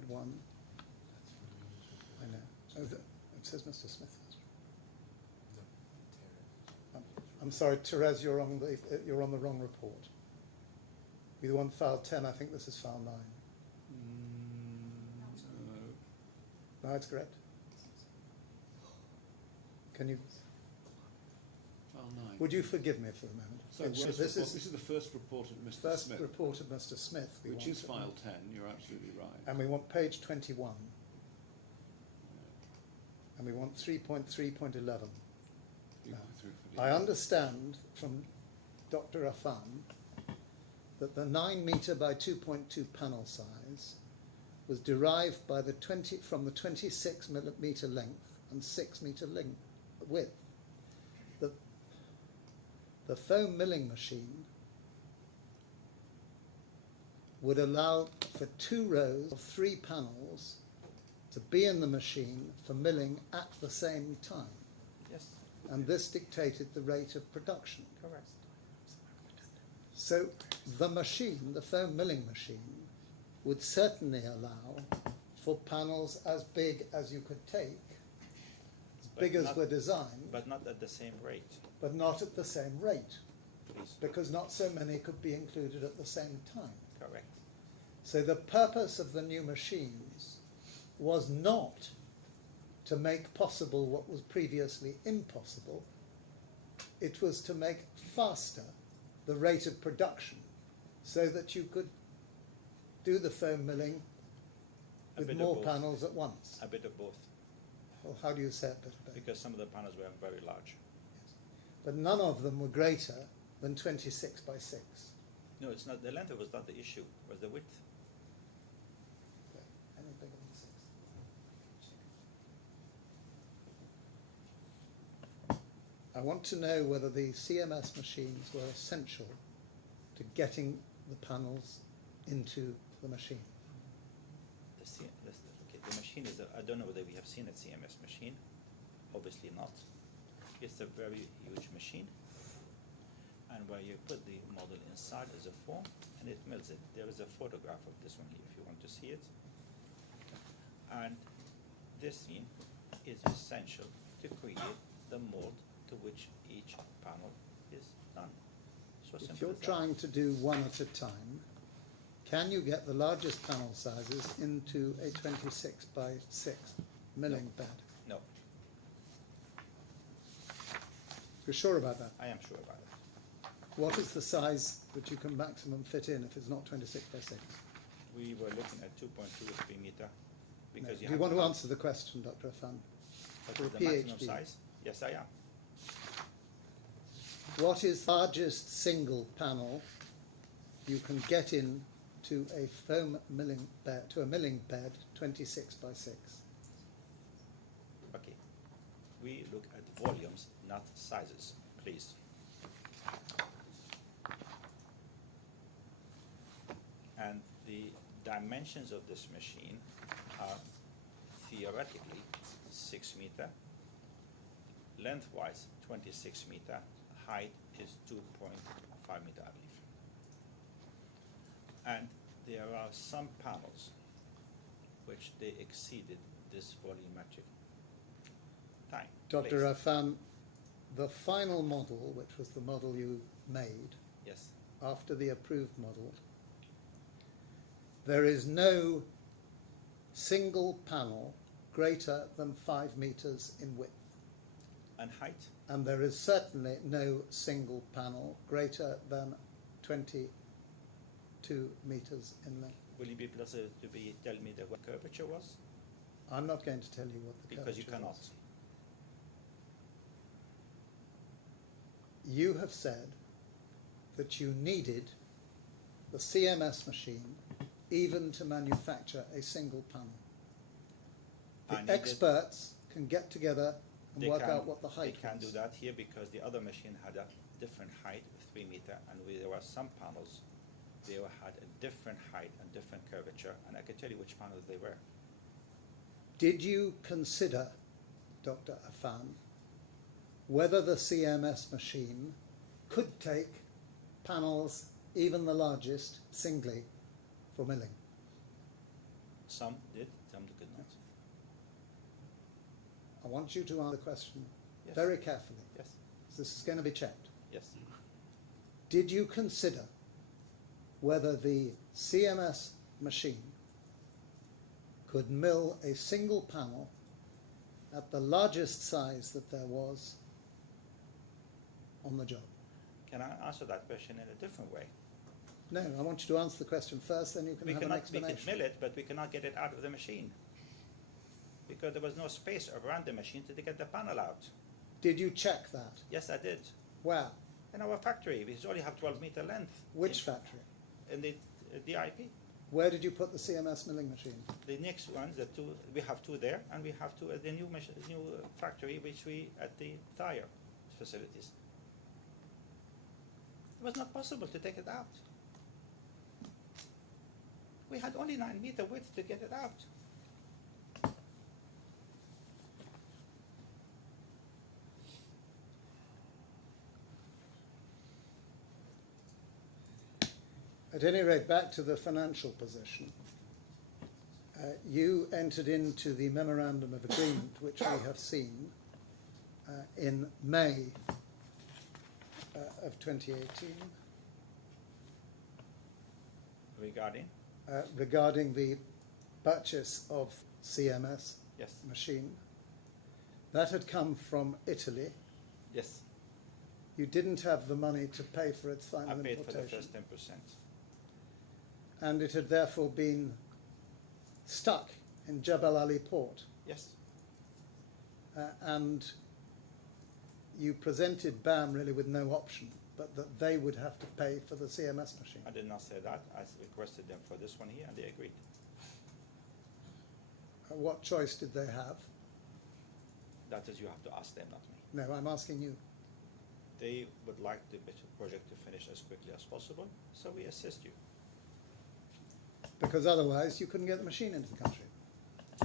I know. Oh, it says Mr. Smith. I'm sorry, Therese, you're on the wrong report. We want file 10. I think this is file 9. No, it's correct. Can you? File 9. Would you forgive me for a moment? So this is the first report of Mr. first Smith, report of Mr. Smith, which is file 10. You're absolutely right. and we want page 21, and we want 3.3.11. I understand from Dr. Affan that the 9 meter by 2.2 panel size was derived by from the 26 millimeter length and 6 meter width. The foam milling machine would allow for 2 rows of 3 panels to be in the machine for milling at the same time. Yes, And this dictated the rate of production. correct. So the machine, the foam milling machine, would certainly allow for panels as big as you could take, as But big as not- were designed, But not at the same rate, but not at the same rate, please. because not so many could be included at the same time. Correct. So the purpose of the new machines was not to make possible what was previously impossible. It was to make faster the rate of production so that you could do the foam milling A with bit of more both. panels at once. A bit of both, Well, how do you say it, bit of both? because some of the panels were very large. But none of them were greater than 26 by 6. No, it's not, the length was not the issue, it was the width. Okay. Any bigger than 6? I want to know whether the CMS machines were essential to getting the panels into the machine. The machine is, I don't know whether we have seen a CMS machine, obviously not. It's a very huge machine, and where you put the model inside as a form, and it mills it. There is a photograph of this one here if you want to see it. And this scene is essential to create the mold to which each panel is done. So If simple you're as that. trying to do one at a time, can you get the largest panel sizes into a 26 by 6 milling bed? No, You're sure about that? I am sure about it. What is the size that you can maximum fit in if it's not 26 by 6? We were looking at 2.2 or 3 meter, because Do you you have want to have- answer the question, Dr. Affan? What for is a the maximum PhD? size? Yes, I am. What is the largest single panel you can get in to a foam milling bed, to a milling bed 26 by 6? Okay. We look at volumes, not sizes, please. And the dimensions of this machine are theoretically 6 meter, lengthwise 26 meter, height is 2.5 meter, I believe. And there are some panels which they exceeded this volumetric time. Dr. place. Affan, the final model, which was the model you made Yes, after the approved model, there is no single panel greater than 5 meters in width. and height, And there is certainly no single panel greater than 22 meters in length. will you be able to tell me what curvature was? I'm not going to tell you what the Because you curvature cannot. was. You have said that you needed the CMS machine even to manufacture a single panel. I The needed- experts can get together and They work can- out what the height They can't do was. that here because the other machine had a different height, 3 meter, and there were some panels, they had a different height and different curvature, and I can tell you which panels they were. Did you consider, Dr. Affan, whether the CMS machine could take panels, even the largest, singly for milling? Some did, some could not. I want you to answer the question Yes. very carefully. Yes, This is going to be checked. yes. Did you consider whether the CMS machine could mill a single panel at the largest size that there was on the job? Can I answer that question in a different way? No, I want you to answer the question first, then you can We have an cannot, we can explanation. mill it, but we cannot get it out of the machine. Because there was no space around the machine to get the panel out. Did you check that? Yes, I did. Where? In our factory, we only have 12 meter length. Which factory? In the DIP. Where did you put the CMS milling machine? The next ones, the two, we have two there, and we have two at the new factory, which we at the tire facilities. It was not possible to take it out. We had only 9 meter width to get it out. At any rate, back to the financial position. You entered into the memorandum of agreement, which we have seen in May Regarding? regarding the purchase of CMS Yes. machine. That had come from Italy. Yes. You didn't have the money to pay for its I final paid for the importation. first 10%. And it had therefore been stuck in Jebel Ali port. Yes. And you presented BAM really with no option, but that they would have to pay for the CMS machine. I did not say that. I requested them for this one here, and they agreed. What choice did they have? That is, you have to ask them, not me. No, I'm asking you. They would like the project to finish as quickly as possible, so we assist you. Because otherwise you couldn't get the machine into the country.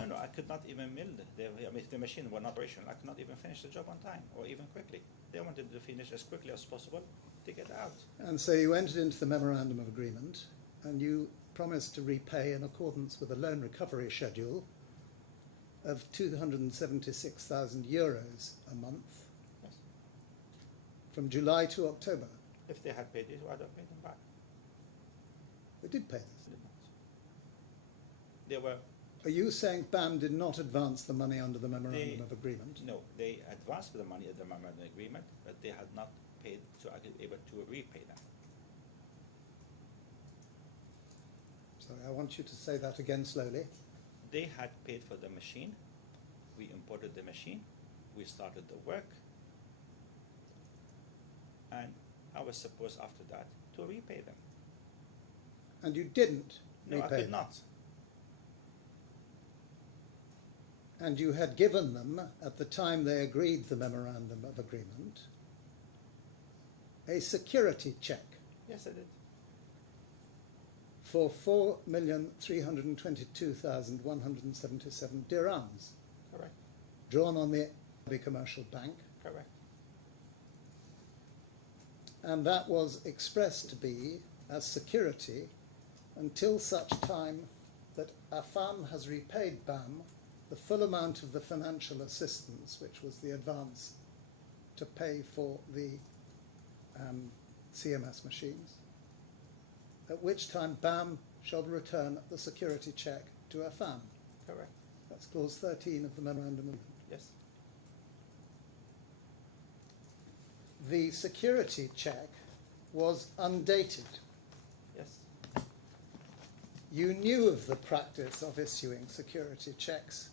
No, I could not even mill the machine was not operational. I could not even finish the job on time or even quickly. They wanted to finish as quickly as possible to get out. And so you entered into the memorandum of agreement and you promised to repay in accordance with a loan recovery schedule of 276,000 euros a month Yes. from July to October. If they had paid it, I'd have paid them back. They did pay this. They did not. They were Are you saying BAM did not advance the money under the memorandum They- of agreement? no, they advanced the money at the memorandum agreement, but they had not paid, so I could be able to repay them. Sorry, I want you to say that again slowly. They had paid for the machine. We imported the machine. We started the work. And I was supposed after that to repay them. And you didn't No, repay I could them. not. And you had given them, at the time they agreed the memorandum of agreement, a security check Yes, I did. for 4,322,177 dirhams, Correct. drawn on the Arabic Commercial Bank, Correct. and that was expressed to be as security until such time that Affan has repaid BAM the full amount of the financial assistance, which was the advance to pay for the CMS machines, at which time BAM shall return the security check to Affan. Correct. That's clause 13 of the memorandum of agreement. Yes. The security check was undated. Yes. You knew of the practice of issuing security checks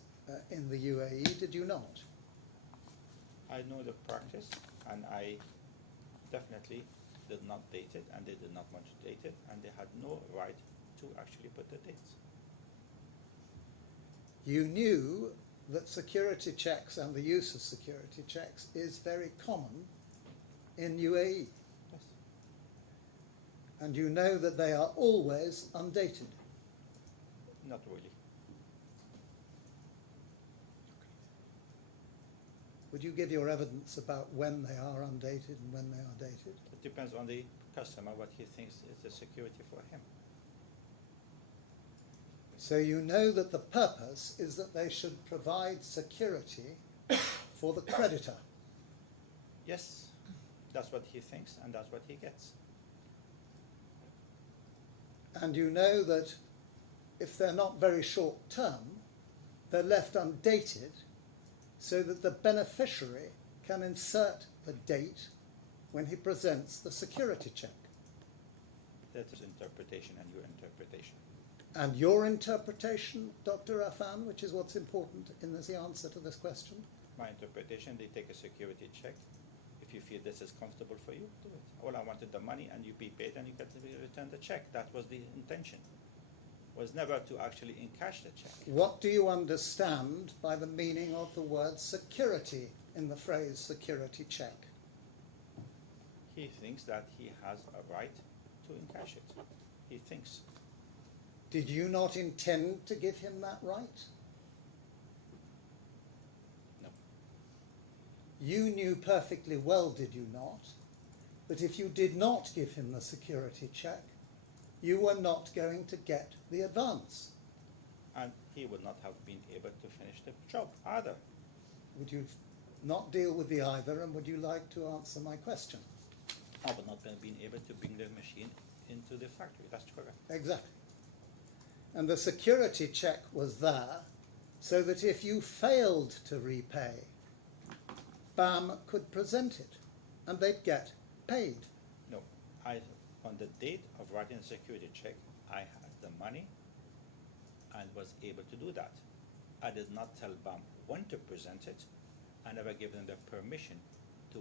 in the UAE, did you not? I know the practice, and I definitely did not date it, and they did not want to date it, and they had no right to actually put the dates. You knew that security checks and the use of security checks is very common in UAE, Yes. and you know that they are always undated. Not really. Would you give your evidence about when they are undated and when they are dated? It depends on the customer, what he thinks is the security for him. So you know that the purpose is that they should provide security for the creditor. Yes, that's what he thinks, and that's what he gets. And you know that if they're not very short term, they're left undated so that the beneficiary can insert the date when he presents the security check. That is interpretation and your interpretation. And your interpretation, Dr. Affan, which is what's important in the answer to this question? My interpretation, they take a security check. If you feel this is comfortable for you, do it. All I wanted the money, and you be paid, and you get to return the check. That was the intention. Was never to actually encash the check. What do you understand by the meaning of the word security in the phrase security check? He thinks that he has a right to encash it. He thinks. Did you not intend to give him that right? No. You knew perfectly well, did you not, that if you did not give him the security check, you were not going to get the advance. And he would not have been able to finish the job either. Would you not deal with the either, and would you like to answer my question? I would not have been able to bring the machine into the factory. That's correct. Exactly. And the security check was there so that if you failed to repay, BAM could present it and they'd get paid. No, on the date of writing the security check, I had the money and was able to do that. I did not tell BAM when to present it. I never gave them the permission to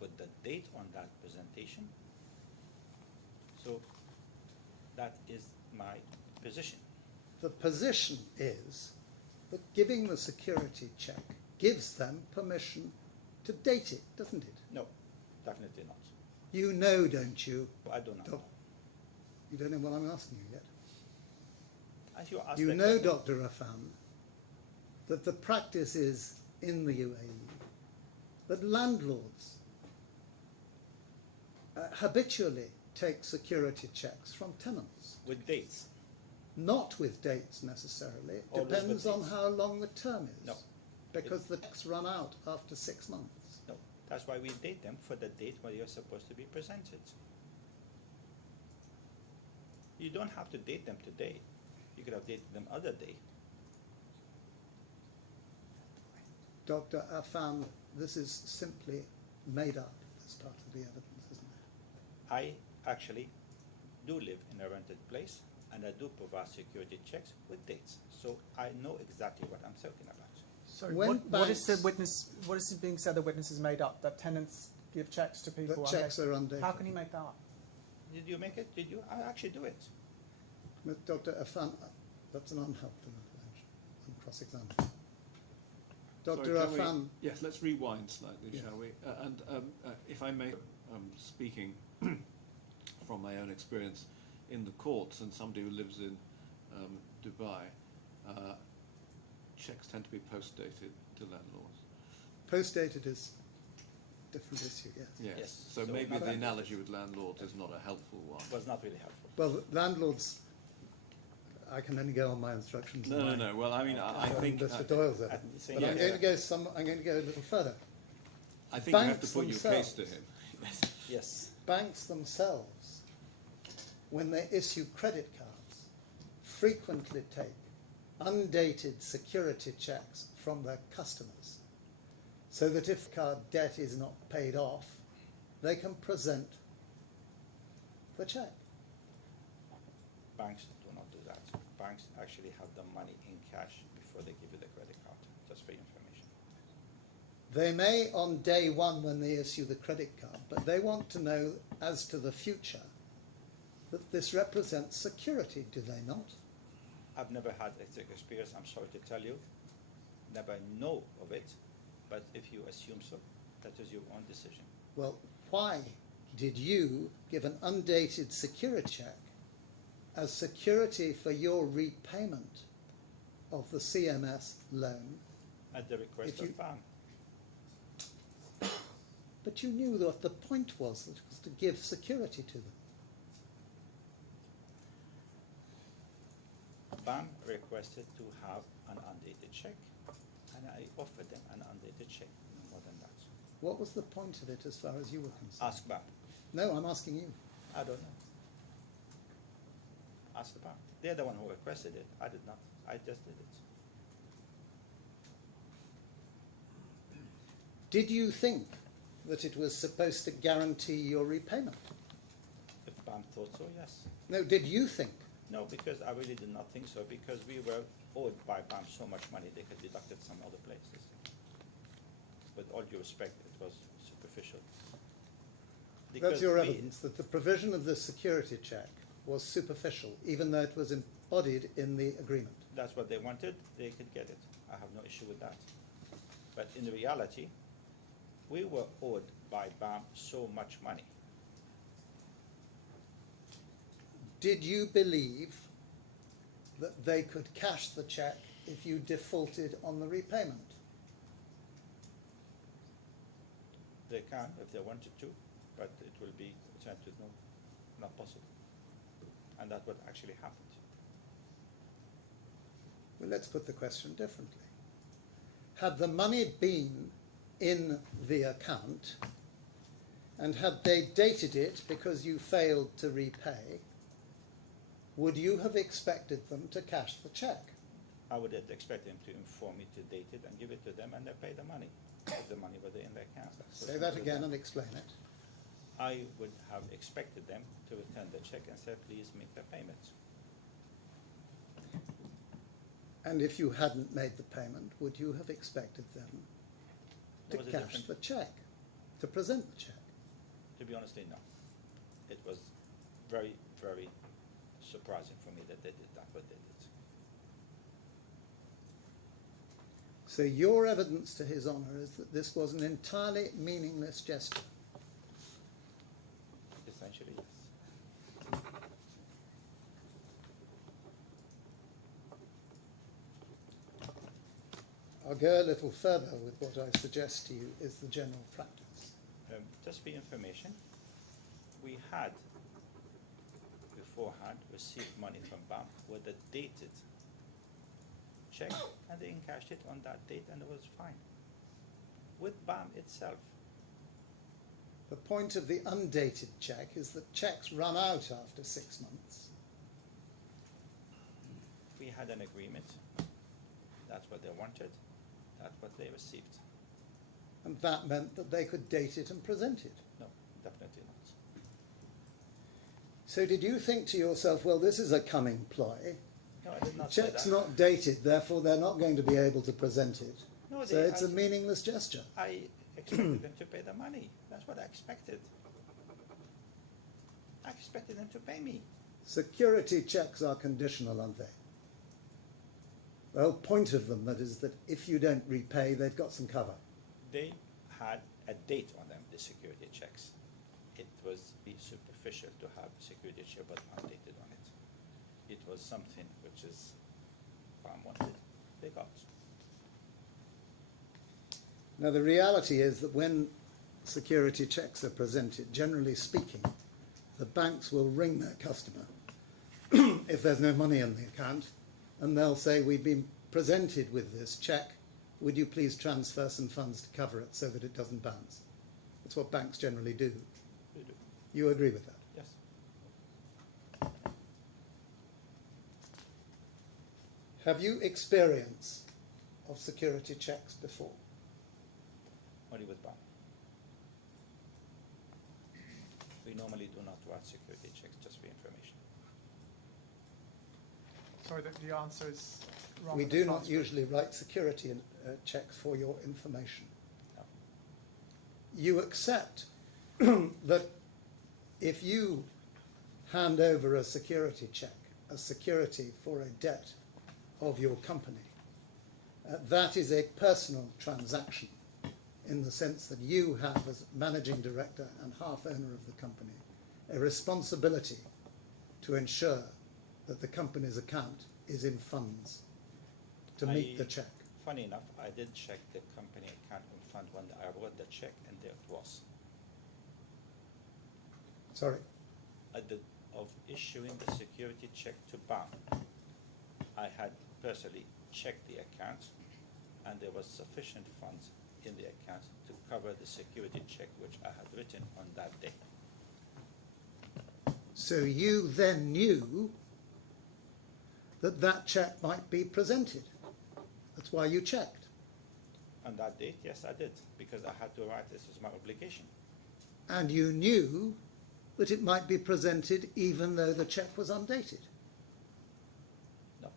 put the date on that presentation. So that is my position. The position is that giving the security check gives them permission to date it, doesn't it? No, definitely not. You know, don't you? I do not know. You don't know what I'm asking you yet. As you asked You the know, question- Dr. Affan, that the practice is in the UAE that landlords habitually take security checks from tenants, with dates. not with dates necessarily. It Always with depends on dates. how long the term is. No. Because the checks run out after 6 months. No, that's why we date them for the date when you're supposed to be presented. You don't have to date them today. You could have dated them other day. Dr. Affan, this is simply made up as part of the evidence, isn't it? I actually do live in a rented place, and I do provide security checks with dates. So I know exactly what I'm talking about. Sorry, When what is the banks- witness? What is being said? The witness is made up. That tenants give checks to people. That checks are undated. How can he make that up? Did you make it? Did you? I actually do it. But Dr. Affan, that's an unhelpful intervention. I'm cross-examined. Dr. Sorry, can we- Affan, Yes, let's rewind slightly, Yes. shall we? If I may, speaking from my own experience in the courts and somebody who lives in Dubai, checks tend to be post-dated to landlords. post-dated is a different issue, yes. Yes. Yes, So so maybe not the that- analogy with landlords is not a helpful one. Was not really helpful. Well, landlords, I can only go on my instructions. No, no, no. Well, I mean, I think Mr. Doyle's evidence, think- but I'm Yes. going to go a little further. I think you have to banks put your case to themselves- him. Yes. Banks themselves, when they issue credit cards, frequently take undated security checks from their customers, so that if card debt is not paid off, they can present the check. Banks do not do that. Banks actually have the money in cash before they give you the credit card, just for your information. They may on day one when they issue the credit card, but they want to know as to the future that this represents security, do they not? I've never had that experience, I'm sorry to tell you. Never know of it, but if you assume so, that is your own decision. Well, why did you give an undated security check as security for your repayment of the CMS loan, At the request If you- of BAM. but you knew what the point was, that it was to give security to them? BAM requested to have an undated check, and I offered them an undated check, no more than that. What was the point of it as far as you were concerned? Ask BAM. No, I'm asking you. I don't know. Ask the BAM. They're the one who requested it. I did not. I just did it. Did you think that it was supposed to guarantee your repayment? If BAM thought so, yes. No, did you think? No, because I really did not think so, because we were owed by BAM so much money they could deduct it some other places. With all due respect, it was superficial. That's Because your we- evidence, that the provision of the security check was superficial, even though it was embodied in the agreement. That's what they wanted, they could get it. I have no issue with that. But in reality, we were owed by BAM so much money. Did you believe that they could cash the check if you defaulted on the repayment? They can if they wanted to, but it will be said to no, not possible. And that's what actually happened. Well, let's put the question differently. Had the money been in the account, and had they dated it because you failed to repay, would you have expected them to cash the cheque? I would have expected him to inform me to date it and give it to them and they pay the money. If the money were in their account. So Say that simple as again and explain it. I would have expected them to return the check and say, please make the payment. And if you hadn't made the payment, would you have expected them to There was a cash different- the cheque, to present the cheque? To be honest, no. It was very, very surprising for me that they did that, but they did. So your evidence to his honour is that this was an entirely meaningless gesture. Essentially, yes. I'll go a little further with what I suggest to you is the general practice. Just for information, we had beforehand received money from BAM with a dated check and they encashed it on that date and it was fine. With BAM itself, The point of the undated cheque is that cheques run out after 6 months. we had an agreement. That's what they wanted. That's what they received. And that meant that they could date it and present it. No, definitely not. So did you think to yourself, well, this is a cunning ploy. No, I did not say Cheque's that. not dated, therefore they're not going to be able to present it. No, So they it's a had- meaningless gesture. I expected them to pay the money. That's what I expected. I expected them to pay me. Security checks are conditional, aren't they? The whole point of them, that is, that if you don't repay, they've got some cover. They had a date on them, the security checks. It was be superficial to have a security check but undated on it. It was something which is BAM wanted, they got. Now, the reality is that when security checks are presented, generally speaking, the banks will ring their customer if there's no money in the account, and they'll say, we've been presented with this check, would you please transfer some funds to cover it so that it doesn't bounce? That's what banks generally do. They do. You agree with that? Yes. Have you experience of security checks before? Only with BAM. We normally do not write security checks, just for information. Sorry, the answer is wrong. We in do this not answer. usually write security checks for your information. No. You accept that if you hand over a security check, a security for a debt of your company, that is a personal transaction in the sense that you have, as managing director and half owner of the company, a responsibility to ensure that the company's account is in funds to meet the check. Funny enough, I did check the company account and fund when I wrote the check and there it was. Sorry. Of issuing the security check to BAM, I had personally checked the account and there was sufficient funds in the account to cover the security check which I had written on that day. So you then knew that that check might be presented. That's why you checked. On that date, yes, I did, because I had to write this as my obligation. And you knew that it might be presented even though the check was undated. No,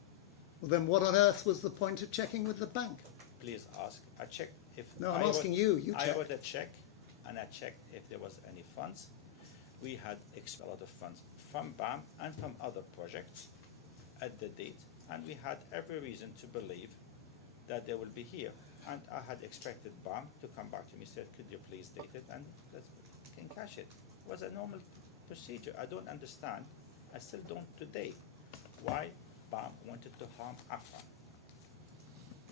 Well, then what on earth was the point of checking with the bank? please ask. I checked if No, I'm I asking wrote- you. You I checked. wrote a check and I checked if there was any funds. We had a lot of funds from BAM and from other projects at the date, and we had every reason to believe that they will be here. And I had expected BAM to come back to me and said, could you please date it and let's can cash it. It was a normal procedure. I don't understand, I still don't today, why BAM wanted to harm Affan.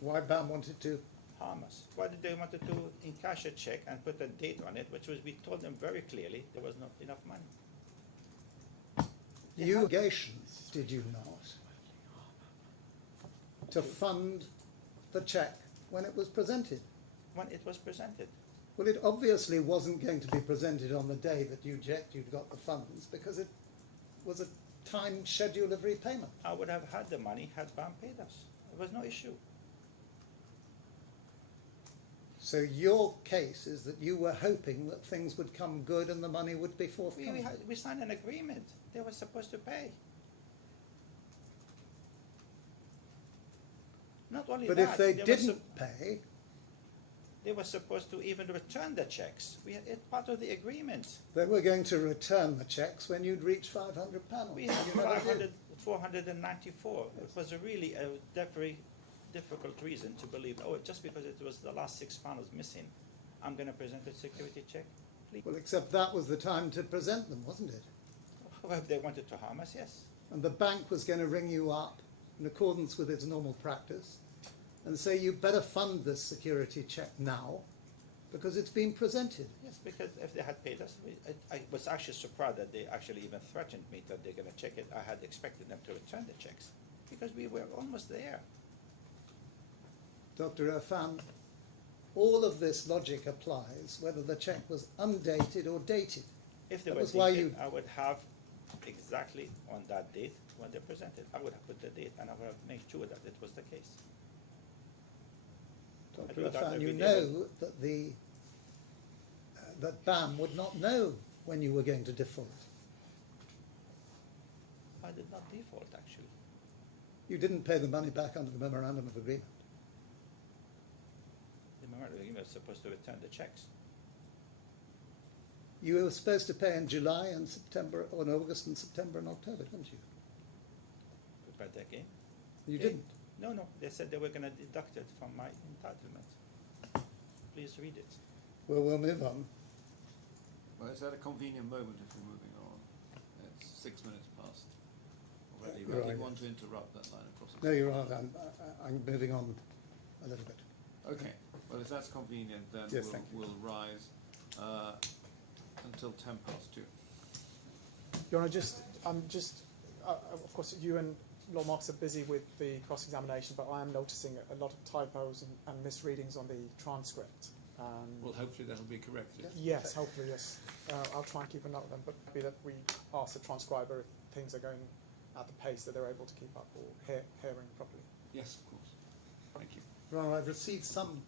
Why BAM wanted to? Harm us. Why did they want to encash a check and put a date on it, which was, we told them very clearly there was not enough money. You obligations, did you not, to fund the check when it was presented? When it was presented. Well, it obviously wasn't going to be presented on the day that you checked you'd got the funds because it was a time schedule of repayment. I would have had the money had BAM paid us. It was no issue. So your case is that you were hoping that things would come good and the money would be forthcoming. We signed an agreement. They were supposed to pay. Not only But that, if they were didn't pay, they were supposed to even return the checks. It's part of the agreement. they were going to return the checks when you'd reach £500. We had You never did. 494. It was really a very difficult reason to believe, oh, just because it was the last £6 missing, I'm going to present a security check. Please. Well, except that was the time to present them, wasn't it? Well, if they wanted to harm us, yes. And the bank was going to ring you up in accordance with its normal practice and say you better fund this security check now because it's been presented. Yes, because if they had paid us, I was actually surprised that they actually even threatened me that they're going to check it. I had expected them to return the checks because we were almost there. Dr. Affan, all of this logic applies whether the check was undated or dated. If they That were was why dated, you- I would have exactly on that date when they presented. I would have put the date and I would have made sure that it was the case. I do Dr. that Affan, every you day. know that that BAM would not know when you were going to default. I did not default, actually. You didn't pay the money back under the memorandum of agreement. The memorandum agreement was supposed to return the checks. You were supposed to pay in July and September, or in August and September and October, didn't you? But again, You Yeah. didn't. no, they said they were going to deduct it from my entitlement. Please read it. Well, we'll move on. Well, is that a convenient moment if we're moving on? It's 6 minutes past already. You're I right, didn't want yes. to interrupt that line of crossing. No, you're right. I'm moving on a little bit. Okay, well, if that's convenient, then Yes, thank you. we'll rise until 2:10. Your Honour, of course, you and Lord Marks are busy with the cross-examination, but I am noticing a lot of typos and misreadings on the transcript. Well, hopefully that'll be corrected. Yes, hopefully, yes. I'll try and keep a note of them, but maybe that we ask the transcriber if things are going at the pace that they're able to keep up or hearing properly. Yes, of course. Thank you. Well, I've received some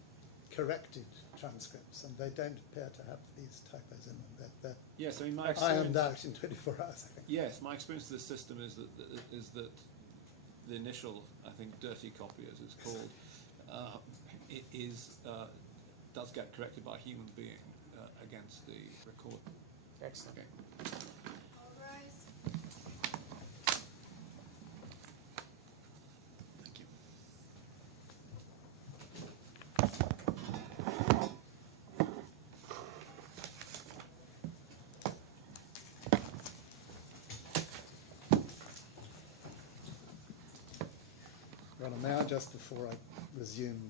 corrected transcripts, and they don't appear to have these typos in them. They're Yes, I mean, my ironed experience, out in 24 hours, I think. yes, my experience of this system is that the initial, I think, dirty copy, as it's called, does get corrected by a human being against the record. Excellent. Okay. All rise. Thank you. Your Honour, may I just, before I resume,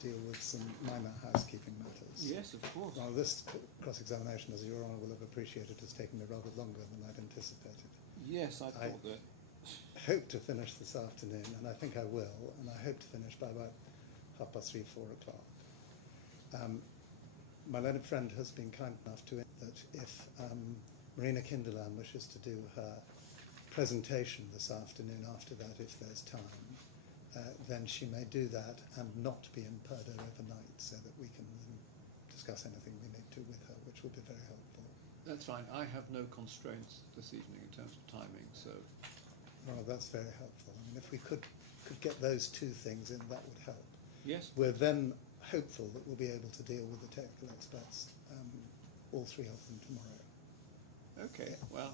deal with some minor housekeeping matters? Yes, of course. Well, this cross-examination, as Your Honour will have appreciated, has taken me rather longer than I'd anticipated. Yes, I thought that. Hope to finish this afternoon, and I think I will, and I hope to finish by about 3:30, 4 o'clock. My learned friend has been kind enough to that if Marina Kinderland wishes to do her presentation this afternoon after that, if there's time, then she may do that and not be in Purdo overnight, so that we can discuss anything we need to with her, which will be very helpful. That's fine. I have no constraints this evening in terms of timing, so Well, that's very helpful. I mean, if we could get those two things in, that would help. yes. We're then hopeful that we'll be able to deal with the technical experts, all three of them tomorrow. Okay. Well,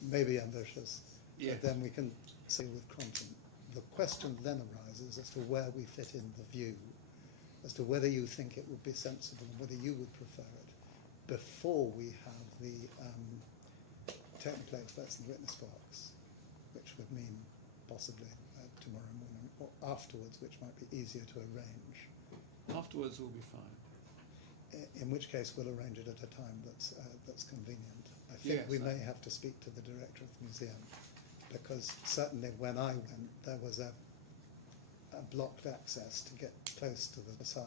Maybe ambitious, yes. but then we can see with quantum. The question then arises as to where we fit in the view, as to whether you think it would be sensible and whether you would prefer it before we have the technical experts in the witness box, which would mean possibly tomorrow morning, or afterwards, which might be easier to arrange. Afterwards will be fine. In which case, we'll arrange it at a time that's convenient. I think Yes, we may have to speak to the director of the museum, because certainly when I went, there was a blocked access to get close to the facade,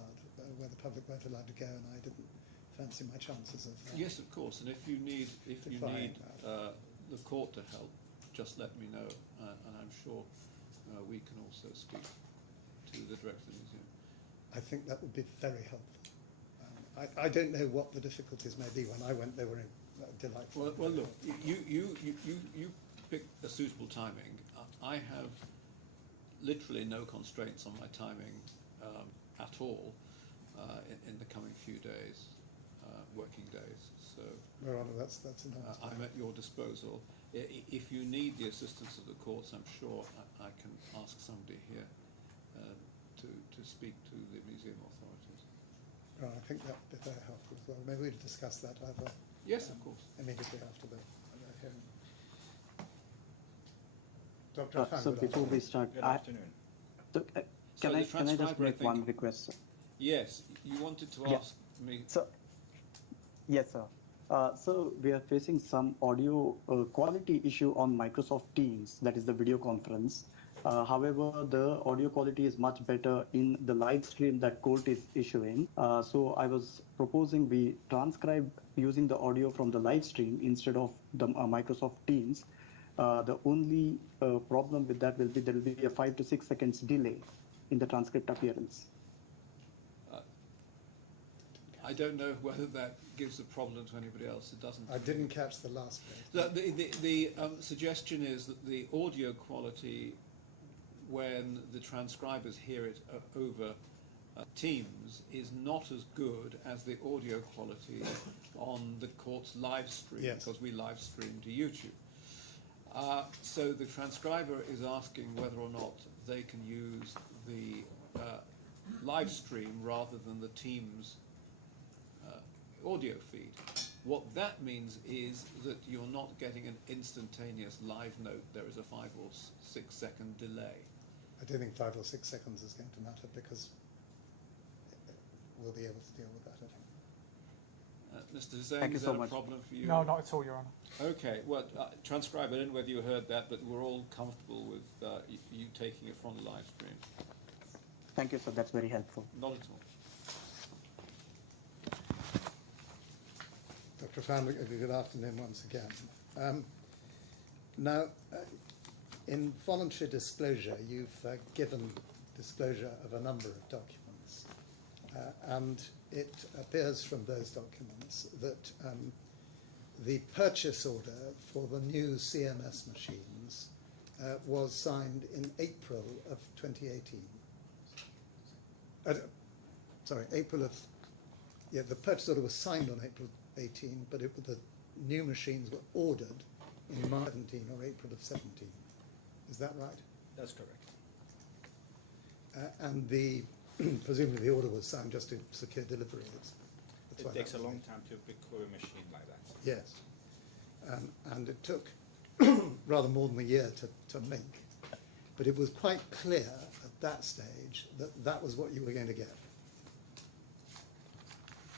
where the public weren't allowed to go, and I didn't fancy my chances of Yes, of course. And if you need Defying the court to help, just let me know, and I'm sure we can also speak to the director of the museum. I think that would be very helpful. I don't know what the difficulties may be. When I went, they were delightful. Well, look, you pick a suitable timing. I have literally no constraints on my timing at all in the coming few days, working days. So Your Honour, that's enough. I'm at your disposal. If you need the assistance of the courts, I'm sure I can ask somebody here to speak to the museum authorities. Right, I think that would be very helpful as well. Maybe we'd discuss that either. Yes, of course. Immediately after the hearing. Dr. Affan, So good before we afternoon. start, Good afternoon. So can I the just transcriber, I make think- one request, sir? Yes, you wanted to Yeah. ask me. So, yes, sir. So we are facing some audio quality issue on Microsoft Teams, that is the video conference. However, the audio quality is much better in the live stream that court is issuing. So I was proposing we transcribe using the audio from the live stream instead of the Microsoft Teams. The only problem with that will be there will be a 5 to 6 seconds delay in the transcript appearance. I don't know whether that gives a problem to anybody else. It doesn't. I didn't catch the last bit. The suggestion is that the audio quality, when the transcribers hear it over Teams, is not as good as the audio quality on the court's live stream, Yes. because we live stream to YouTube. So the transcriber is asking whether or not they can use the live stream rather than the Teams audio feed. What that means is that you're not getting an instantaneous live note. There is a 5 or 6 second delay. I don't think 5 or 6 seconds is going to matter because we'll be able to deal with that, I think. Mr. Hussain, Thank you is so that a much. problem for you? No, not at all, Your Honour. Okay, well, transcribe, I don't know whether you heard that, but we're all comfortable with you taking it from the live stream. Thank you, sir. That's very helpful. Not at all. Dr. Affan, good afternoon once again. Now, in voluntary disclosure, you've given disclosure of a number of documents, and it appears from those documents that the purchase order for the new CMS machines was signed in April of 2018. The purchase order was signed on April 18, but the new machines were ordered in March 17 or April of 17. Is that right? That's correct. And presumably the order was signed just to secure delivery. That's why It takes that a was long it. time to procure a machine like that. Yes. And it took rather more than a year to make. But it was quite clear at that stage that that was what you were going to get.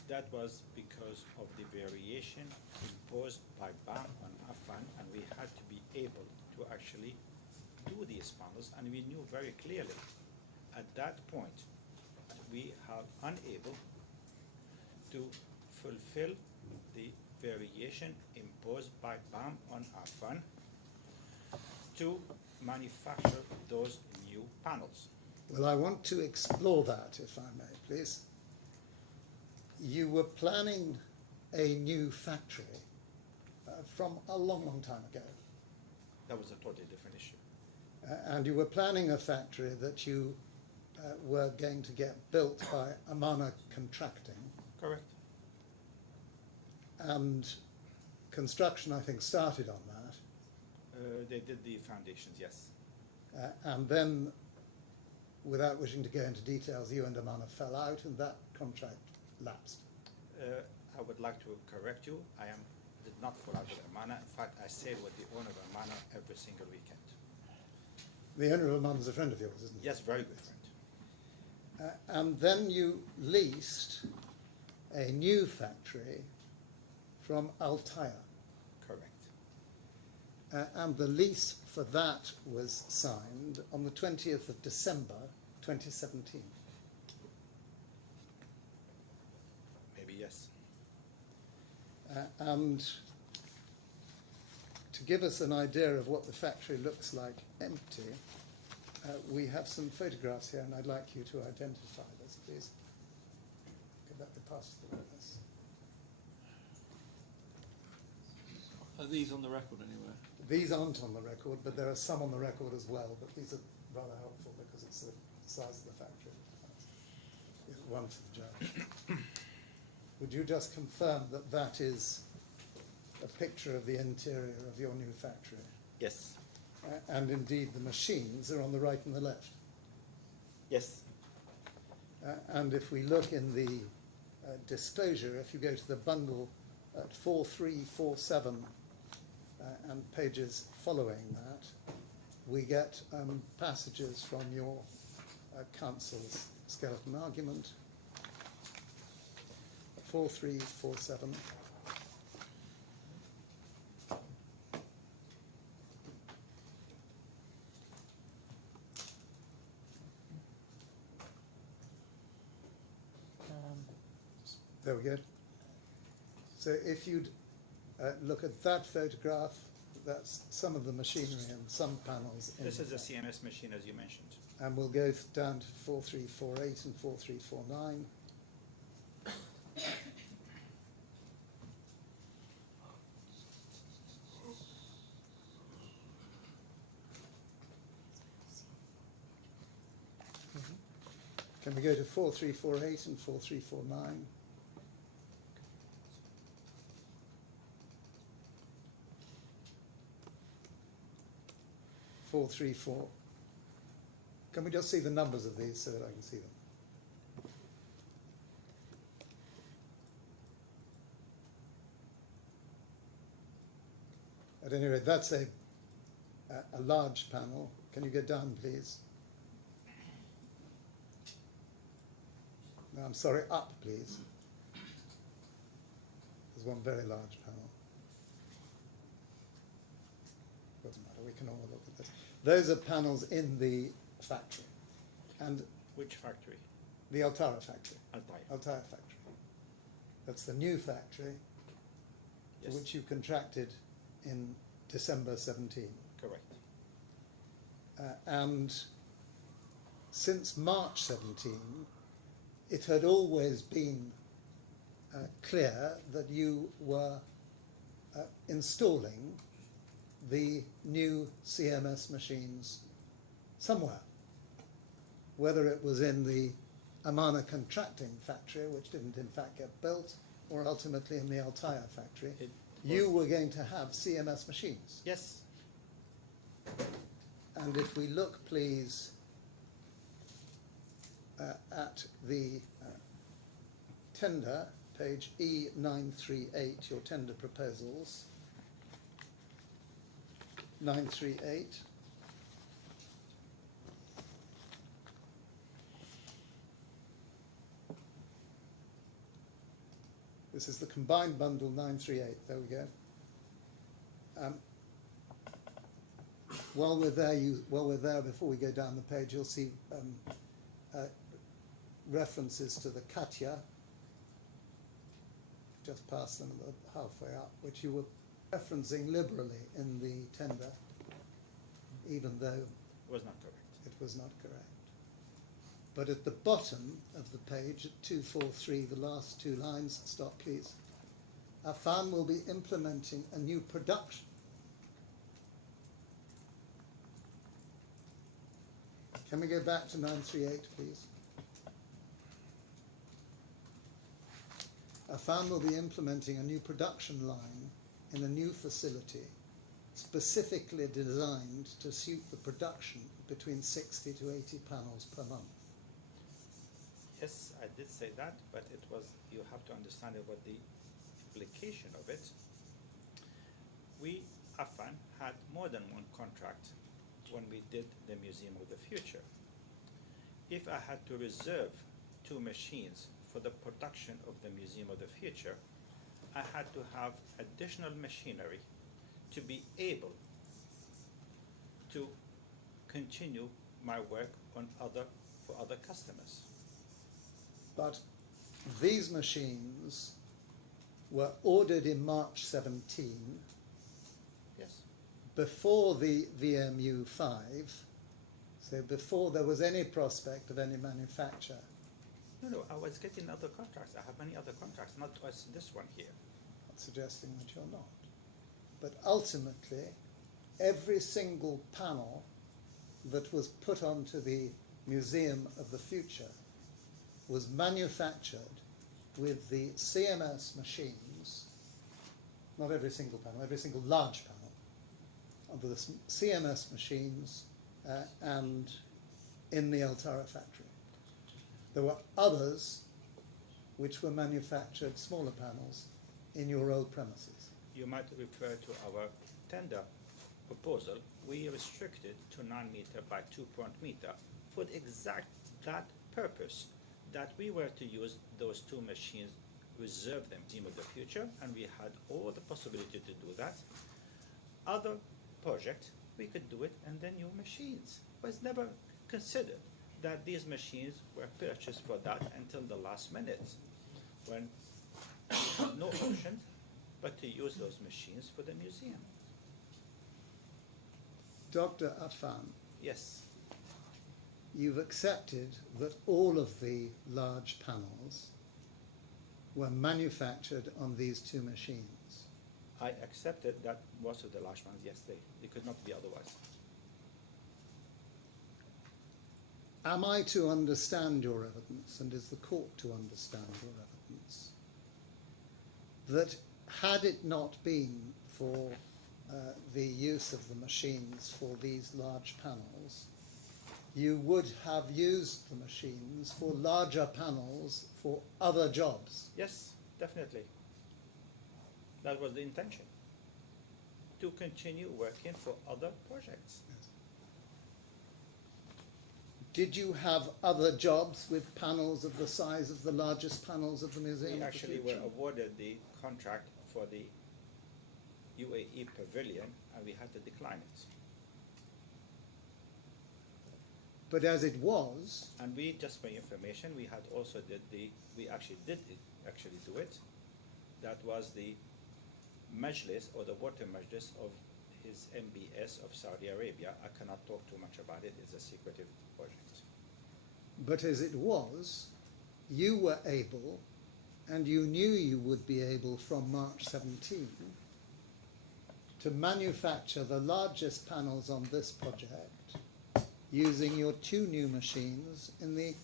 That was because of the variation imposed by BAM on Affan, and we had to be able to actually do these panels, and we knew very clearly at that point we are unable to fulfill the variation imposed by BAM on Affan to manufacture those new panels. Well, I want to explore that, if I may, please. You were planning a new factory from a long, long time ago. That was a totally different issue. And you were planning a factory that you were going to get built by Amana Contracting. Correct. And construction, I think, started on that. They did the foundations, yes. And then, without wishing to go into details, you and Amana fell out and that contract lapsed. I would like to correct you. I did not fall out with Amana. In fact, I stayed with the owner of Amana every single weekend. The owner of Amana is a friend of yours, isn't he? Yes, very good friend. And then you leased a new factory from Altair. Correct. And the lease for that was signed on the 20th of December 2017. Maybe yes. And to give us an idea of what the factory looks like empty, we have some photographs here, and I'd like you to identify this, please. Could that be passed to the witness? Are these on the record anywhere? These aren't on the record, but there are some on the record as well, but these are rather helpful because it's the size of the factory. One for the judge. Would you just confirm that that is a picture of the interior of your new factory? Yes. And indeed the machines are on the right and the left. Yes. And if we look in the disclosure, if you go to the bundle at 4347 and pages following that, we get passages from your counsel's skeleton argument. 4347. There we go. So if you'd look at that photograph, that's some of the machinery and some panels. This is a CMS machine, as you mentioned. And we'll go down to 4348 and 4349. Can we go to 4348 and 4349? Can we just see the numbers of these so that I can see them? At any rate, that's a large panel. Can you go down, please? No, I'm sorry, up, please. There's one very large panel. Doesn't matter, we can all look at this. Those are panels in the factory. And Which factory? the Altara factory. Altaya. Altaya factory. That's the new factory Yes. for which you contracted in December 17. Correct. And since March 17, it had always been clear that you were installing the new CMS machines somewhere, whether it was in the Amana contracting factory, which didn't in fact get built, or ultimately in the Altaya factory. You were going to have CMS machines. Yes. And if we look, please, at the tender, page E938, your tender proposals, 938. This is the combined bundle 938. There we go. While we're there, before we go down the page, you'll see references to the Katya, just past them halfway up, which you were referencing liberally in the tender, even though Was not correct. it was not correct. But at the bottom of the page, at 243, the last two lines, stop please. Affan will be implementing a new production. Can we go back to 938, please? Affan will be implementing a new production line in a new facility, specifically designed to suit the production between 60 to 80 panels per month. Yes, I did say that, but it was, you have to understand about the implication of it. We, Affan, had more than one contract when we did the Museum of the Future. If I had to reserve 2 machines for the production of the Museum of the Future, I had to have additional machinery to be able to continue my work on for other customers. But these machines were ordered in March 17, Yes. before the VMU5, so before there was any prospect of any manufacture. No, I was getting other contracts. I have many other contracts, not as this one here. Not suggesting that you're not. But ultimately, every single panel that was put onto the Museum of the Future was manufactured with the CMS machines, not every single panel, every single large panel, of the CMS machines and in the Altara factory. There were others which were manufactured, smaller panels, in your old premises. You might refer to our tender proposal. We restricted to 9 meter by 2 meter for the exact that purpose, that we were to use those two machines, reserve them in the future, and we had all the possibility to do that. Other projects, we could do it in the new machines. It was never considered that these machines were purchased for that until the last minute, when we had no option but to use those machines for the museum. Dr. Affan, Yes, you've accepted that all of the large panels were manufactured on these two machines. I accepted that most of the large ones, yes, they could not be otherwise. Am I to understand your evidence, and is the court to understand your evidence, that had it not been for the use of the machines for these large panels, you would have used the machines for larger panels for other jobs? Yes, definitely. That was the intention, to continue working for other projects. Did you have other jobs with panels of the size of the largest panels of the Museum We of the actually Future? were awarded the contract for the UAE pavilion, and we had to decline it. But as it was, And we, just for information, we had also we actually did do it. That was the Majlis, or the water Majlis of his MBS of Saudi Arabia. I cannot talk too much about it. It's a secretive project. but as it was, you were able, and you knew you would be able from March 17, to manufacture the largest panels on this project using your two new machines in the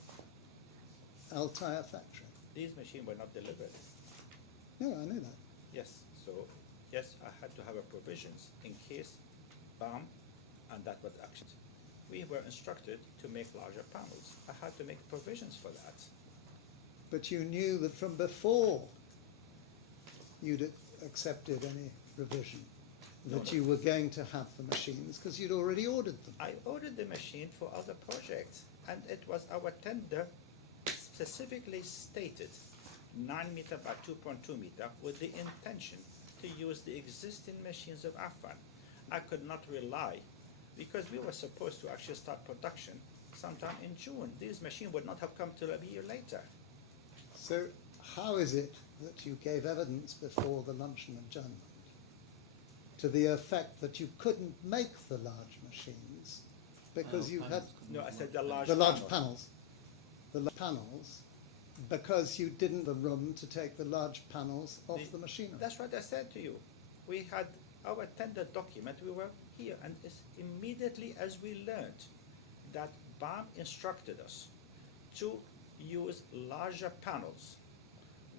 Altaya factory. These machines were not delivered. No, I know that. Yes, so yes, I had to have a provisions in case BAM, and that was action. We were instructed to make larger panels. I had to make provisions for that. But you knew that from before you'd accepted any revision that you were going to have the machines because you'd already ordered them. I ordered the machine for other projects, and it was our tender specifically stated 9 meter by 2.2 meter with the intention to use the existing machines of Affan. I could not rely, because we were supposed to actually start production sometime in June. These machines would not have come till a year later. So how is it that you gave evidence before the luncheon adjournment to the effect that you couldn't make the large machines because you had No, I said the large the large panel. panels, the large panels, because you didn't have the room to take the large panels off the machinery? That's what I said to you. We had our tender document, we were here, and it's immediately as we learned that BAM instructed us to use larger panels,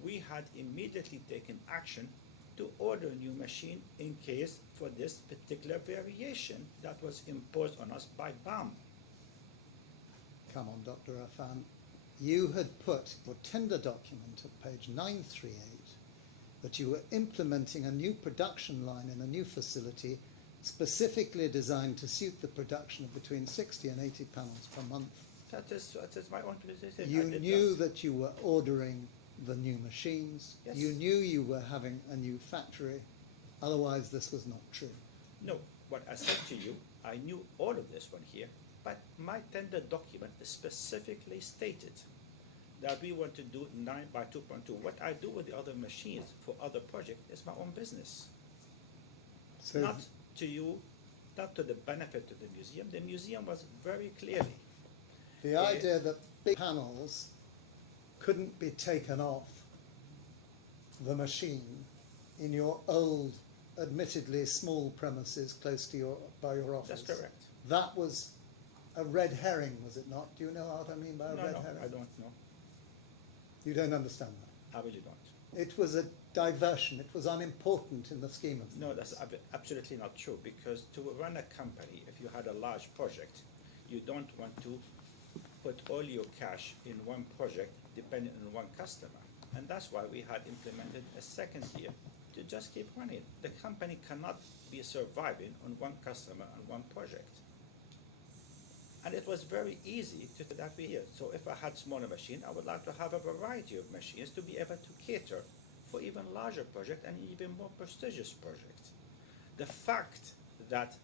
we had immediately taken action to order a new machine in case for this particular variation that was imposed on us by BAM. Come on, Dr. Affan. You had put your tender document at page 938 that you were implementing a new production line in a new facility specifically designed to suit the production of between 60 and 80 panels per month. That is my own position. You I did knew that you were ordering the new machines. Yes. You knew you were having a new factory. Otherwise, this was not true. No, what I said to you, I knew all of this one here, but my tender document specifically stated that we want to do 9 by 2.2. What I do with the other machines for other projects is my own business. So Not to you not to the benefit of the museum. The museum was very clearly. The idea that big panels couldn't be taken off the machine in your old, admittedly small premises close to your office. That's correct. That was a red herring, was it not? Do you know what I mean by a red herring? I don't know. You don't understand that? I really don't. It was a diversion. It was unimportant in the scheme of things. No, that's absolutely not true, because to run a company, if you had a large project, you don't want to put all your cash in one project depending on one customer. And that's why we had implemented a second year to just keep running. The company cannot be surviving on one customer and one project. And it was very easy to do that here. So if I had smaller machine, I would like to have a variety of machines to be able to cater for even larger projects and even more prestigious projects. The fact that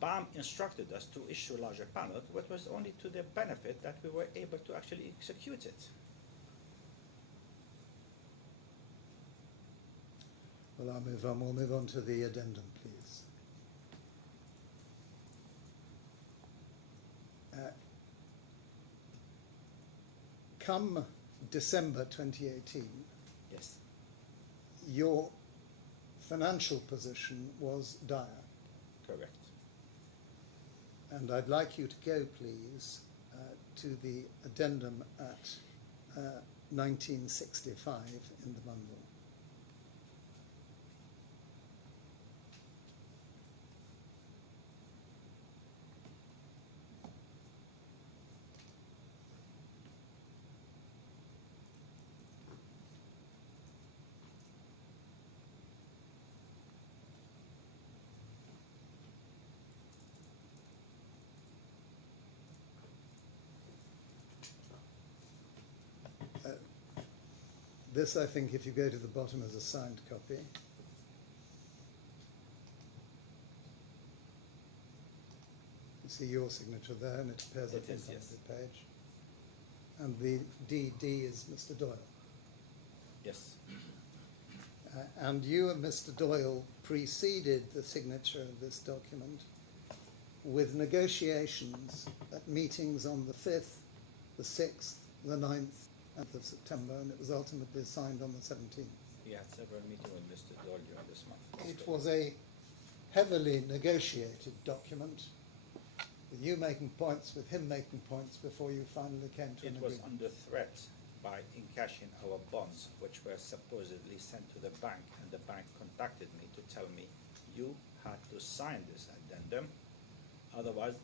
BAM instructed us to issue larger panels, what was only to the benefit that we were able to actually execute it. Well, I'll move on. We'll move on to the addendum, please. Come December 2018, Yes. your financial position was dire. Correct. And I'd like you to go, please, to the addendum at 1965 in the bundle. This, I think, if you go to the bottom, is a signed copy. You see your signature there, and it appears, I It think, is, on yes. the page. And the DD is Mr. Doyle. Yes. And you and Mr. Doyle preceded the signature of this document with negotiations at meetings on the 5th, the 6th, the 9th, of September, and it was ultimately signed on the 17th. We had several meetings with Mr. Doyle during this month. It was a heavily negotiated document, with you making points, with him making points, before you finally came to an It was agreement. under threat by encashing our bonds, which were supposedly sent to the bank, and the bank contacted me to tell me, you had to sign this addendum, otherwise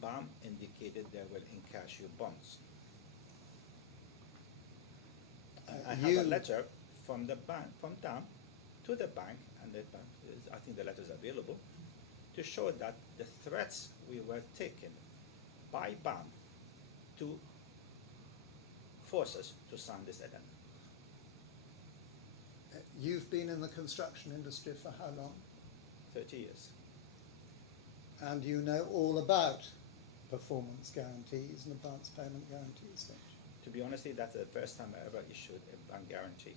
BAM indicated they will encash your bonds. I have a letter from the bank, from them to the bank, and the bank I think the letter is available, to show that the threats we were taken by BAM to force us to sign this addendum. You've been in the construction industry for how long? 30 years. And you know all about performance guarantees and advance payment guarantees, don't you? To be honest, that's the first time I ever issued a bank guarantee.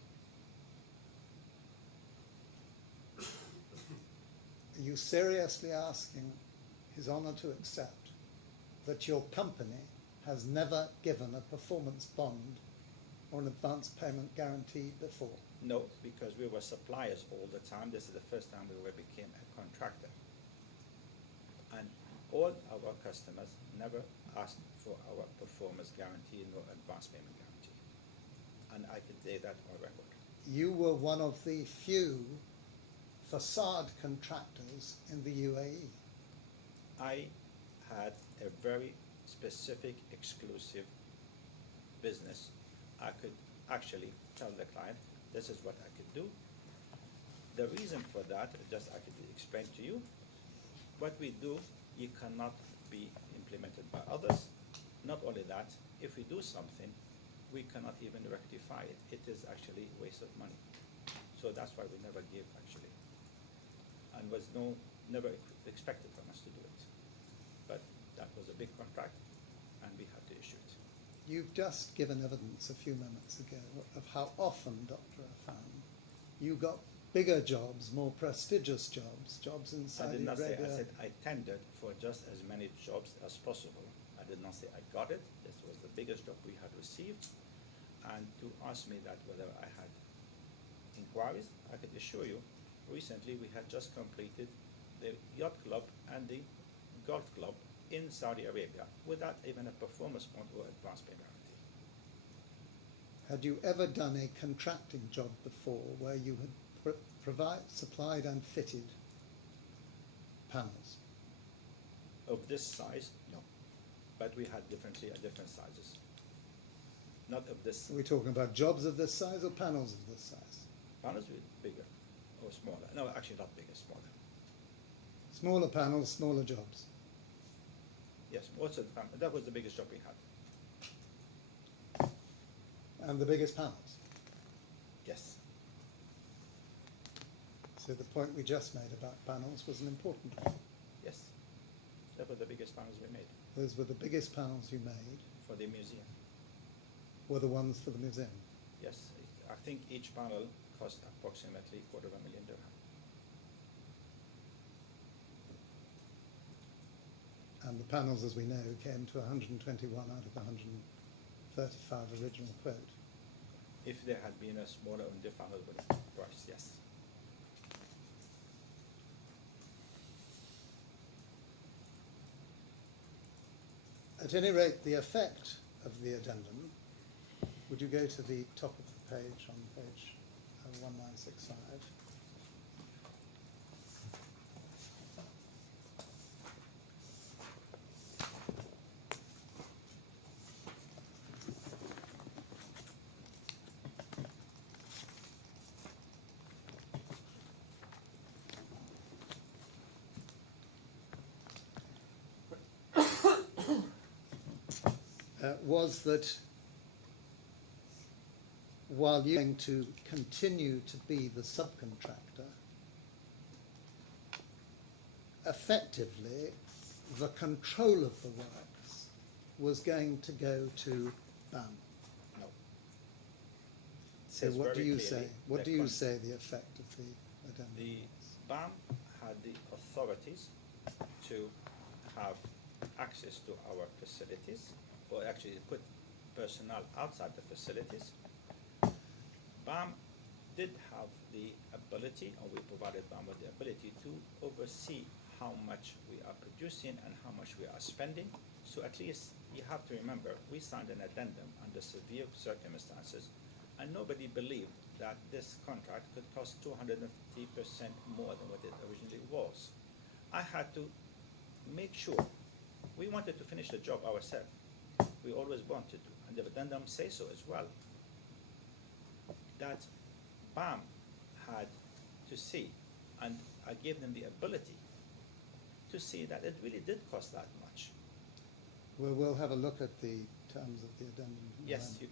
Are you seriously asking His Honour to accept that your company has never given a performance bond or an advance payment guarantee before? No, because we were suppliers all the time. This is the first time we became a contractor. And all our customers never asked for our performance guarantee nor advance payment guarantee. And I can say that on record. You were one of the few facade contractors in the UAE. I had a very specific, exclusive business. I could actually tell the client, this is what I could do. The reason for that, just I could explain to you, what we do, you cannot be implemented by others. Not only that, if we do something, we cannot even rectify it. It is actually a waste of money. So that's why we never give, actually. And was never expected from us to do it. But that was a big contract, and we had to issue it. You've just given evidence a few moments ago of how often, Dr. Affan, you got bigger jobs, more prestigious jobs, jobs in I Saudi did not say, Arabia. I said I tendered for just as many jobs as possible. I did not say I got it. This was the biggest job we had received. And to ask me that whether I had inquiries, I could assure you, recently we had just completed the yacht club and the golf club in Saudi Arabia without even a performance bond or advance pay guarantee. Had you ever done a contracting job before where you had supplied and fitted panels? Of this size, no. But we had different sizes. Not of this. Are we talking about jobs of this size or panels of this size? Panels were bigger or smaller. No, actually not bigger, smaller. Smaller panels, smaller jobs. Yes, most of the time. That was the biggest job we had. And the biggest panels. Yes. So the point we just made about panels was an important one. Yes. That was the biggest panels we made Those were the biggest panels you made, for the museum. were the ones for the museum. Yes. I think each panel cost approximately $250,000 dirham. And the panels, as we know, came to 121 out of the 135 original quote. If there had been a smaller or different price, yes. At any rate, the effect of the addendum, would you go to the top of the page on page 1965? Was that while you're going to continue to be the subcontractor, effectively the control of the works was going to go to BAM. No. So Says what do very you clearly say? What that do you say the effect of the addendum The was? BAM had the authorities to have access to our facilities, or actually put personnel outside the facilities. BAM did have the ability, or we provided BAM with the ability to oversee how much we are producing and how much we are spending. So at least you have to remember, we signed an addendum under severe circumstances, and nobody believed that this contract could cost 250% more than what it originally was. I had to make sure we wanted to finish the job ourselves. We always wanted to, and the addendum says so as well, that BAM had to see, and I gave them the ability to see that it really did cost that much. Well, we'll have a look at the terms of the addendum. in a Yes, moment. you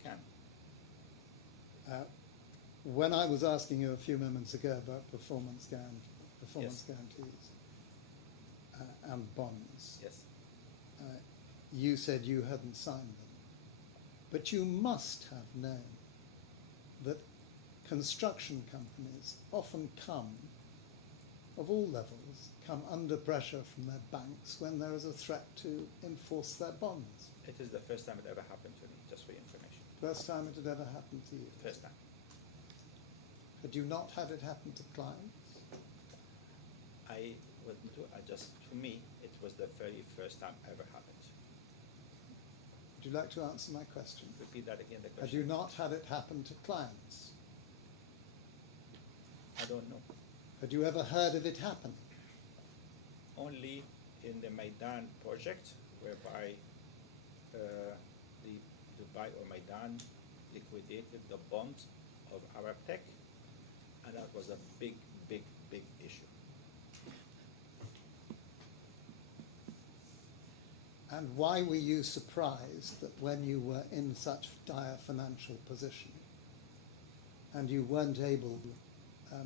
can. When I was asking you a few moments ago about performance Yes. guarantees and bonds, Yes. you said you hadn't signed them. But you must have known that construction companies often come, of all levels, come under pressure from their banks when there is a threat to enforce their bonds. It is the first time it ever happened to me, just for your information. First time it had ever happened to you. First time. Had you not had it happen to clients? I just, for me, it was the very first time ever happened. Would you like to answer my question? Repeat that again, the Had question. you not had it happen to clients? I don't know. Had you ever heard of it happen? Only in the Maidan project, whereby the Dubai or Maidan liquidated the bonds of Arab Tech, and that was a big, big, big issue. And why were you surprised that when you were in such dire financial position and you weren't able to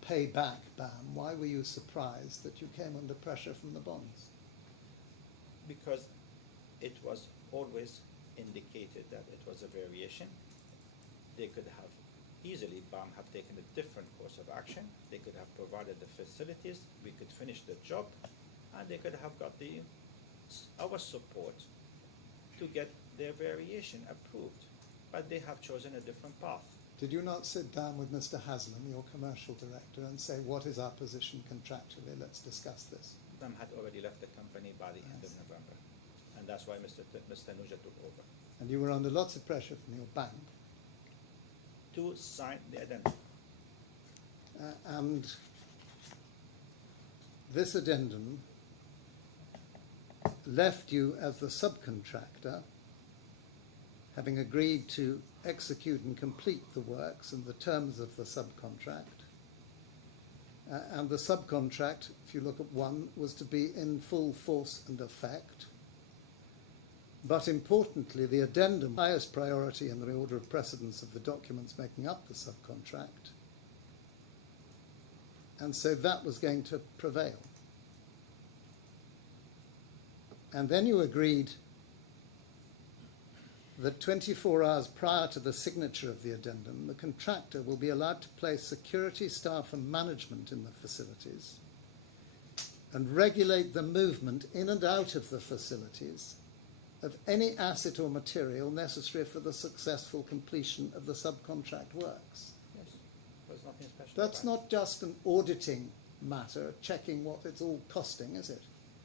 pay back BAM, why were you surprised that you came under pressure from the bonds? Because it was always indicated that it was a variation. They could have easily BAM have taken a different course of action. They could have provided the facilities, we could finish the job, and they could have got our support to get their variation approved. But they have chosen a different path. Did you not sit down with Mr. Haslam, your commercial director, and say, what is our position contractually? Let's discuss this. BAM had already left the company by the end of Yes. November. And that's why Mr. Nuja took over. And you were under lots of pressure from your bank. To sign the addendum. And this addendum left you as the subcontractor, having agreed to execute and complete the works and the terms of the subcontract. And the subcontract, if you look at one, was to be in full force and effect. But importantly, the addendum, highest priority in the order of precedence of the documents making up the subcontract. And so that was going to prevail. And then you agreed that 24 hours prior to the signature of the addendum, the contractor will be allowed to place security staff and management in the facilities and regulate the movement in and out of the facilities of any asset or material necessary for the successful completion of the subcontract works. Yes. There's nothing special. That's about not just an auditing matter, checking what it's all costing, is it? it.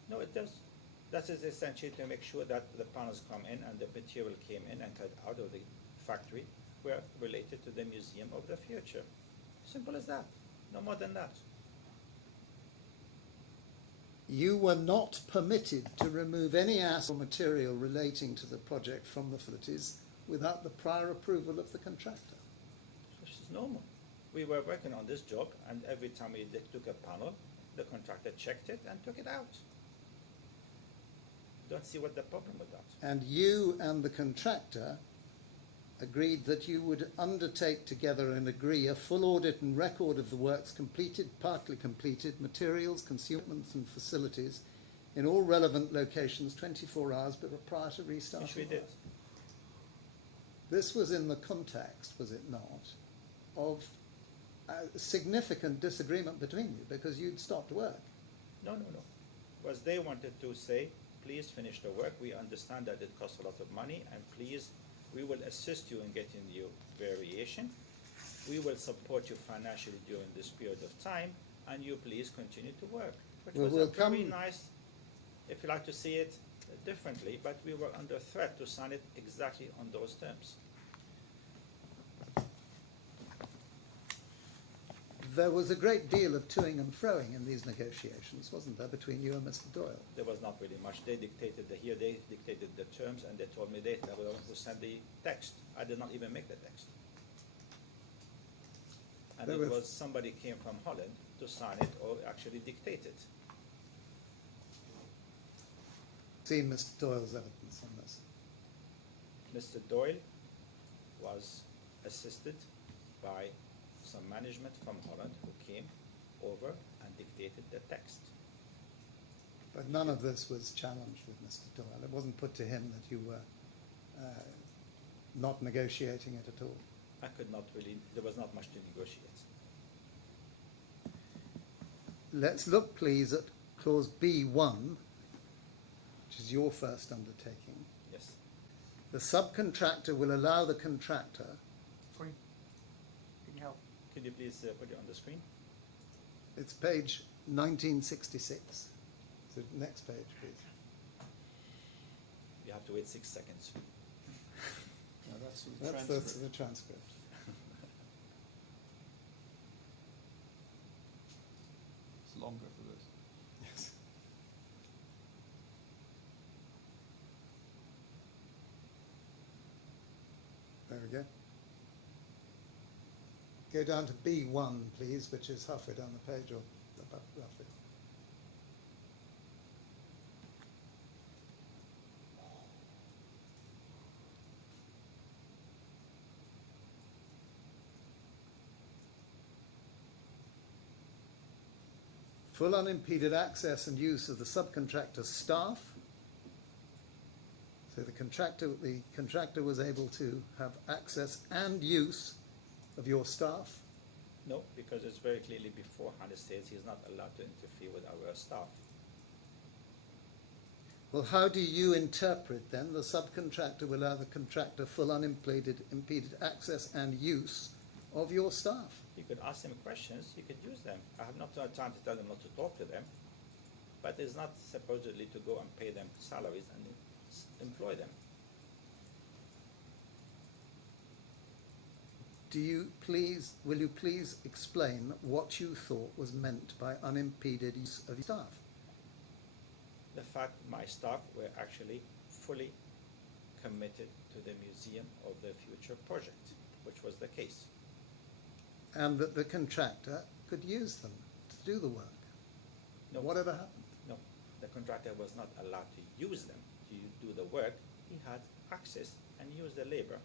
No, it does. That is essentially to make sure that the panels come in and the material came in and cut out of the factory were related to the Museum of the Future. Simple as that. No more than that. You were not permitted to remove any asset or material relating to the project from the facilities without the prior approval of the contractor. This is normal. We were working on this job, and every time we took a panel, the contractor checked it and took it out. Don't see what the problem with that. And you and the contractor agreed that you would undertake together and agree a full audit and record of the works completed, partly completed, materials, consumers and facilities in all relevant locations 24 hours but prior to restart. Which we did. This was in the context, was it not, of a significant disagreement between you because you'd stopped work. No. Was they wanted to say, please finish the work. We understand that it costs a lot of money, and please, we will assist you in getting your variation. We will support you financially during this period of time, and you please continue to work. Which Well, was we'll a very come- nice, if you like to see it differently, but we were under threat to sign it exactly on those terms. There was a great deal of toing and froing in these negotiations, wasn't there, between you and Mr. Doyle? There was not really much. They dictated they dictated the terms, and they told me they were the ones who sent the text. I did not even make the text. And There it were- was somebody came from Holland to sign it or actually dictate it. Seen Mr. Doyle's evidence on this. Mr. Doyle was assisted by some management from Holland who came over and dictated the text. But none of this was challenged with Mr. Doyle. It wasn't put to him that you were not negotiating it at all. I could not really, there was not much to negotiate. Let's look, please, at clause B1, which is your first undertaking. Yes. The subcontractor will allow the contractor. Free. Can you help? Could you please put it on the screen? It's page 1966. So next page, please. You have to wait 6 seconds. No, that's the That's transcript. the transcript. It's longer for this. Yes. There we go. Go down to B1, please, which is halfway down the page, or about roughly. Full unimpeded access and use of the subcontractor's staff. So the contractor was able to have access and use of your staff? No, because it's very clearly beforehand, it says he's not allowed to interfere with our staff. Well, how do you interpret then the subcontractor will allow the contractor full unimpeded impeded access and use of your staff? You could ask them questions, you could use them. I have not had time to tell them not to talk to them, but it's not supposedly to go and pay them salaries and employ them. Will you please explain what you thought was meant by unimpeded use of your staff? The fact my staff were actually fully committed to the Museum of the Future project, which was the case. And that the contractor could use them to do the work? No. Whatever happened? No, the contractor was not allowed to use them to do the work. He had access and used the labor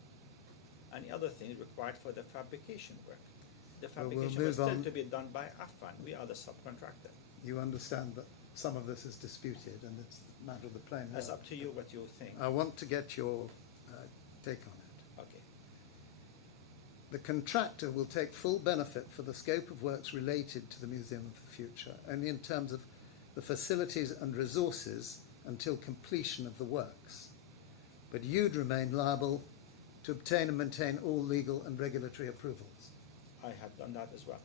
and the other things required for the fabrication work. The Well, we'll fabrication was move still on. to be done by Affan. We are the subcontractor. You understand that some of this is disputed and it's a matter of the plain It's law. up to you what you think. I want to get your take on it. Okay. The contractor will take full benefit for the scope of works related to the Museum of the Future, only in terms of the facilities and resources until completion of the works. But you'd remain liable to obtain and maintain all legal and regulatory approvals. I have done that as well.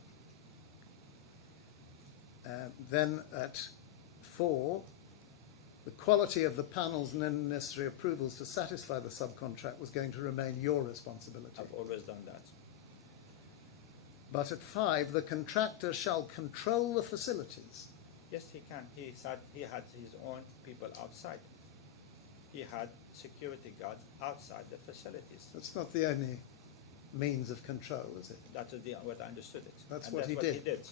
Then at 4, the quality of the panels and any necessary approvals to satisfy the subcontract was going to remain your responsibility. I've always done that. But at 5, the contractor shall control the facilities. Yes, he can. He said he had his own people outside. He had security guards outside the facilities. That's not the only means of control, is it? That is what I understood it. That's And what he did. he did.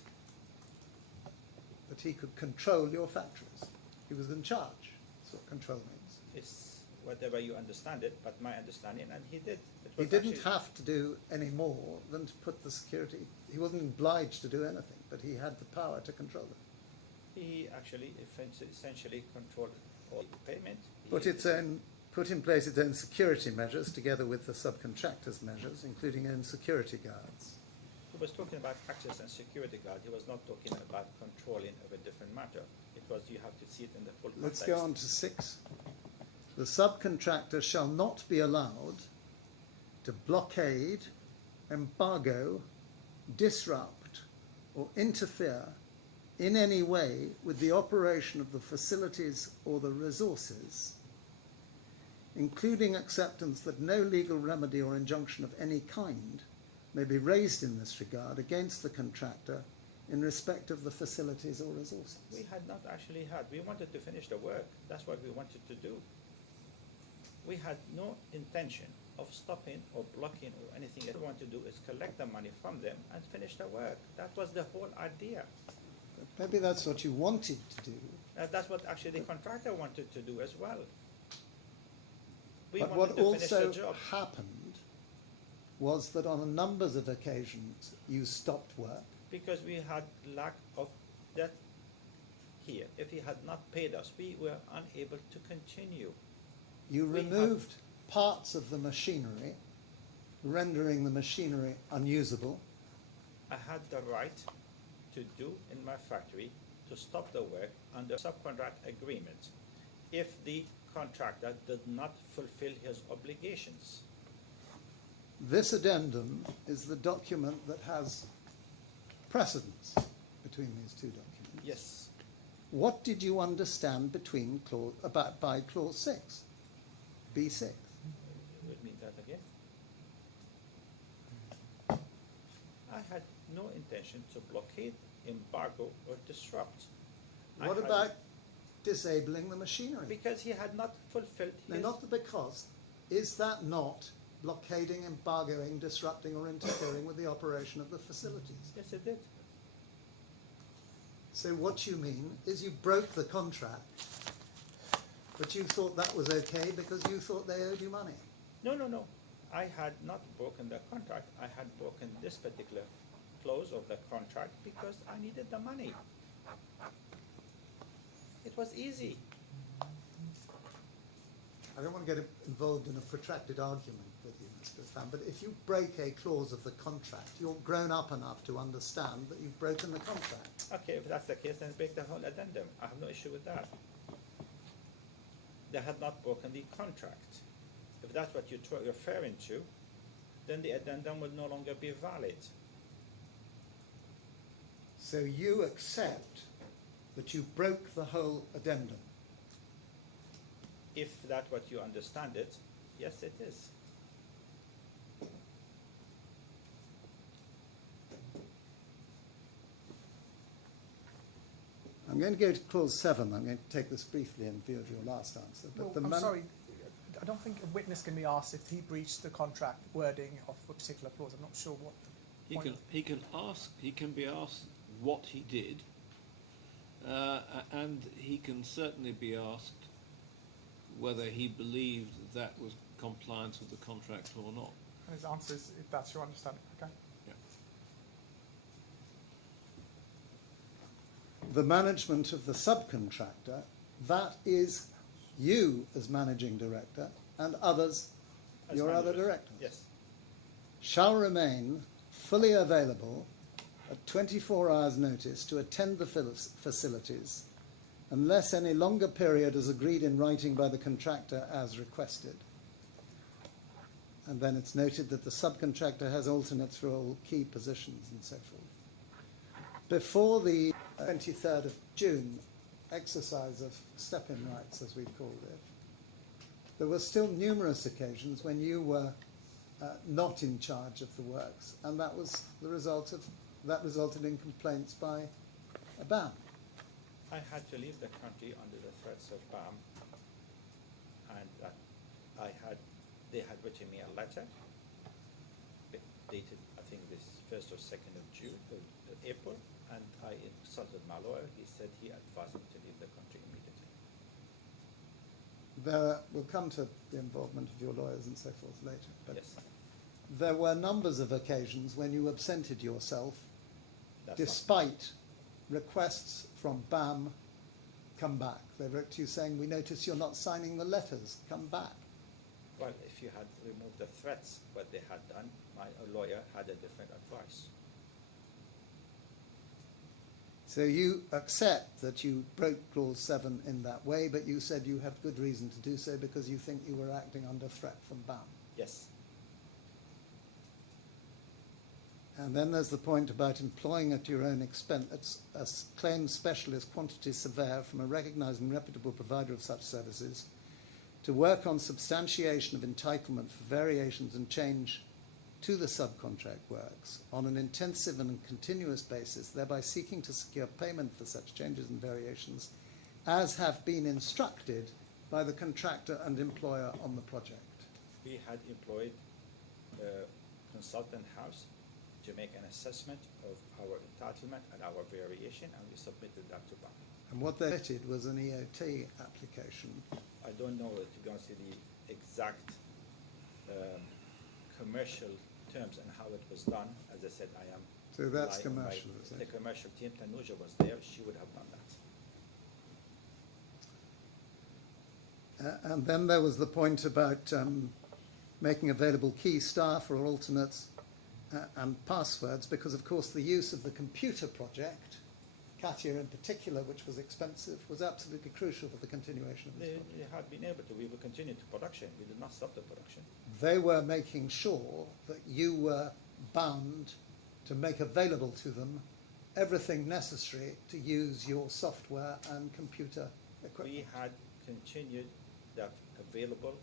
That he could control your factories. He was in charge. That's what control means. It's whatever you understand it, but my understanding, and he did. It He was didn't actually- have to do any more than to put the security. He wasn't obliged to do anything, but he had the power to control it. He actually essentially controlled all payment. Put in place its own security measures together with the subcontractors' measures, including own security guards. He was talking about access and security guard. He was not talking about controlling of a different matter. It was, you have to see it in the full Let's context. go on to 6. The subcontractor shall not be allowed to blockade, embargo, disrupt, or interfere in any way with the operation of the facilities or the resources, including acceptance that no legal remedy or injunction of any kind may be raised in this regard against the contractor in respect of the facilities or resources. We had not actually had. We wanted to finish the work. That's what we wanted to do. We had no intention of stopping or blocking or anything. What we want to do is collect the money from them and finish the work. That was the whole idea. Maybe that's what you wanted to do. That's what actually the contractor wanted to do as well. We But wanted what to finish the also job. happened was that on a numbers of occasions you stopped work. Because we had lack of that here. If he had not paid us, we were unable to continue. You We have- removed parts of the machinery, rendering the machinery unusable. I had the right to do in my factory to stop the work under subcontract agreement if the contractor did not fulfill his obligations. This addendum is the document that has precedence between these two documents. Yes. What did you understand by clause 6, B6? Read that again. I had no intention to blockade, embargo, or disrupt. What I had- about disabling the machinery? Because he had not fulfilled No, his... not the because. Is that not blockading, embargoing, disrupting, or interfering with the operation of the facilities? Yes, it did. So what you mean is you broke the contract, but you thought that was okay because you thought they owed you money. No, no, no. I had not broken the contract. I had broken this particular clause of the contract because I needed the money. It was easy. I don't want to get involved in a protracted argument with you, Mr. Affan, but if you break a clause of the contract, you're grown up enough to understand that you've broken the contract. Okay, if that's the case, then break the whole addendum. I have no issue with that. They had not broken the contract. If that's what you're referring to, then the addendum will no longer be valid. So you accept that you broke the whole addendum. If that's what you understand it, yes, it is. I'm going to go to clause 7. I'm going to take this briefly in view of your last answer. But Well, I'm sorry, I don't think a witness can be asked if he breached the contract wording of a particular clause. I'm not sure what the point He can be asked what he did, and he can certainly be asked whether he believed that was compliance with the contract or not. And his answer is if that's your understanding. Okay. Yeah. the management of the subcontractor, that is you as managing director and others, As your other managers. directors, Yes. shall remain fully available at 24 hours' notice to attend the facilities unless any longer period is agreed in writing by the contractor as requested. And then it's noted that the subcontractor has alternates for all key positions and so forth. Before the 23rd of June exercise of step-in rights, as we've called it, there were still numerous occasions when you were not in charge of the works, and that was the result of that resulted in complaints by BAM. I had to leave the country under the threats of BAM, and they had written me a letter dated, I think, this 1st or 2nd of June, April, and I consulted my lawyer. He said he advised me to leave the country immediately. We'll come to the involvement of your lawyers and so forth later, but Yes. there were numbers of occasions when you absented yourself That's despite requests from BAM, come back. They wrote to you saying, we notice you're not signing the letters, come back. Well, if you had removed the threats, what they had done, my lawyer had a different advice. So you accept that you broke Clause 7 in that way, but you said you had good reason to do so because you think you were acting under threat from BAM. Yes. And then there's the point about employing at your own expense a claims specialist quantity surveyor from a recognised and reputable provider of such services to work on substantiation of entitlement for variations and change to the subcontract works on an intensive and continuous basis, thereby seeking to secure payment for such changes and variations as have been instructed by the contractor and employer on the project. We had employed a consultant house to make an assessment of our entitlement and our variation, and we submitted that to BAM. And what they did was an EOT application. I don't know, to be honest, the exact commercial terms and how it was done. As I said, I am. So that's relying on commercial, is the it? commercial team. Tanuja was there; she would have done that. And then there was the point about making available key staff or alternates and passwords, because of course the use of the computer project, Katia in particular, which was expensive, was absolutely crucial for the continuation of this project. They had been able to. We will continue to production. We did not stop the production. They were making sure that you were bound to make available to them everything necessary to use your software and computer equipment. We had continued that available,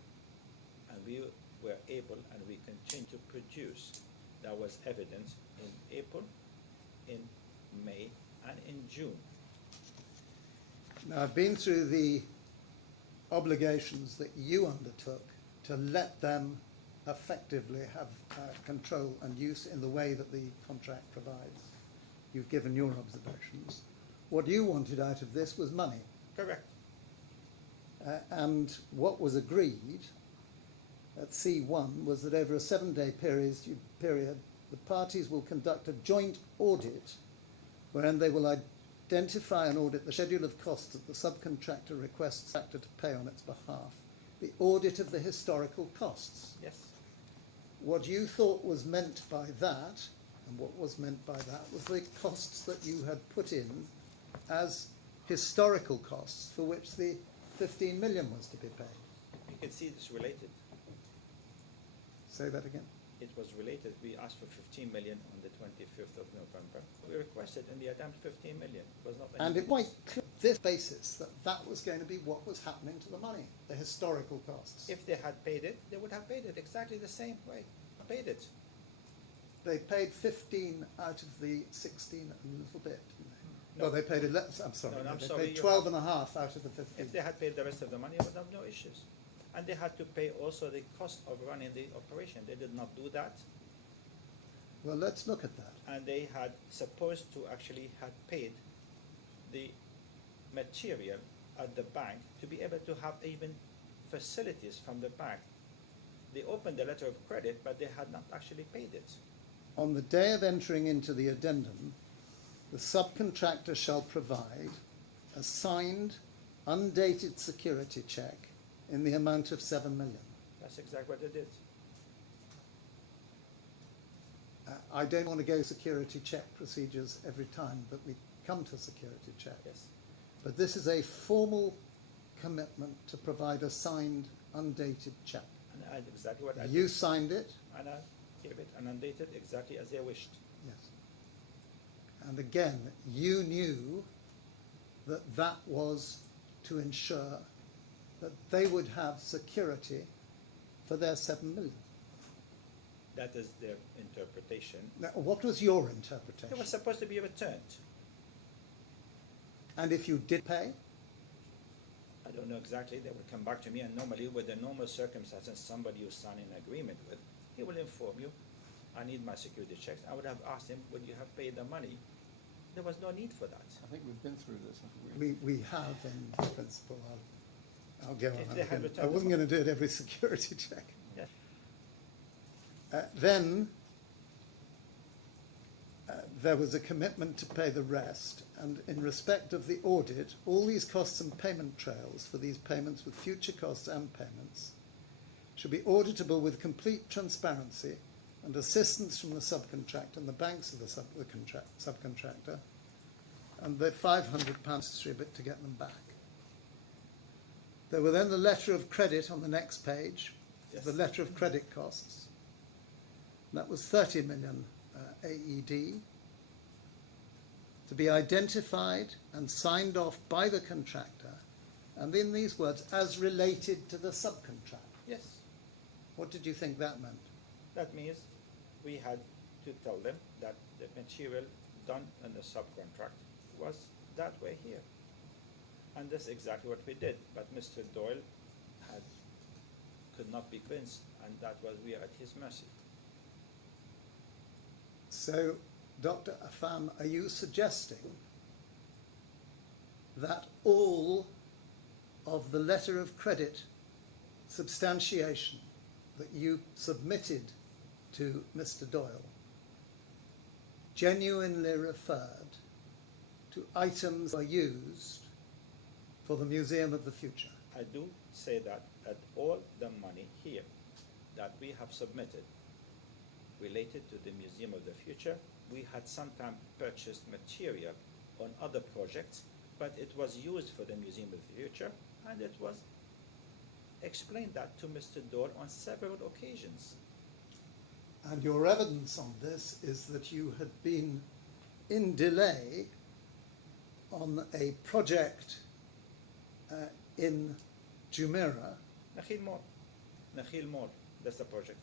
and we were able, and we continued to produce. That was evident in April, in May, and in June. Now, I've been through the obligations that you undertook to let them effectively have control and use in the way that the contract provides. You've given your observations. What you wanted out of this was money. Correct. And what was agreed at C1 was that over a 7-day period, the parties will conduct a joint audit wherein they will identify and audit the schedule of costs that the subcontractor requests the contractor to pay on its behalf the audit of the historical costs. Yes. What you thought was meant by that, and what was meant by that, was the costs that you had put in as historical costs for which the 15 million was to be paid. You can see it's related. Say that again. It was related. We asked for 15 million on the 25th of November. We requested in the addendum 15 million. It was not. And it quite clear this basis that that was going to be what was happening to the money, the historical costs. If they had paid it, they would have paid it exactly the same way. Paid it. They paid 15 out of the 16 and a little bit, didn't they? No. No, they paid 11, I'm sorry, No, I'm they sorry, paid you 12 have- and a half out of the 15. If they had paid the rest of the money, I would have no issues. And they had to pay also the cost of running the operation. They did not do that. Well, let's look at that. And they had supposed to actually had paid the material at the bank to be able to have even facilities from the bank. They opened the letter of credit, but they had not actually paid it. On the day of entering into the addendum, the subcontractor shall provide a signed, undated security check in the amount of 7 million. That's exactly what they did. I don't want to go security check procedures every time that we come to security check. Yes. But this is a formal commitment to provide a signed, undated check. And I did exactly what I did. You signed it? And I gave it and undated exactly as they wished. Yes. And again, you knew that that was to ensure that they would have security for their 7 million. That is their interpretation. Now, what was your It interpretation? was supposed to be returned. And if you did pay? I don't know exactly. They will come back to me, and normally, with the normal circumstances, somebody you sign an agreement with, he will inform you, I need my security checks. I would have asked him, would you have paid the money? There was no need for that. I think we've been through this, haven't we? We have in principle. I'll go If on. they had returned I the wasn't going to do it every security check. Yes. Then there was a commitment to pay the rest, and in respect of the audit, all these costs and payment trails for these payments with future costs and payments should be auditable with complete transparency and assistance from the subcontractor and the banks of the subcontractor, and the £500 to get them back. There were then the letter of credit on the next page, Yes. the letter of credit costs. That was 30 million AED to be identified and signed off by the contractor, and in these words, as related to the subcontract. Yes. What did you think that meant? That means we had to tell them that the material done in the subcontract was that way here. And that's exactly what we did. But Mr. Doyle could not be convinced, and that was we are at his mercy. So, Dr. Affan, are you suggesting that all of the letter of credit substantiation that you submitted to Mr. Doyle genuinely referred to items that were used for the Museum of the Future? I do say that all the money here that we have submitted related to the Museum of the Future, we had sometime purchased material on other projects, but it was used for the Museum of the Future, and it was explained that to Mr. Doyle on several occasions. And your evidence on this is that you had been in delay on a project in Jumeirah. Nakhil Mall, that's the project.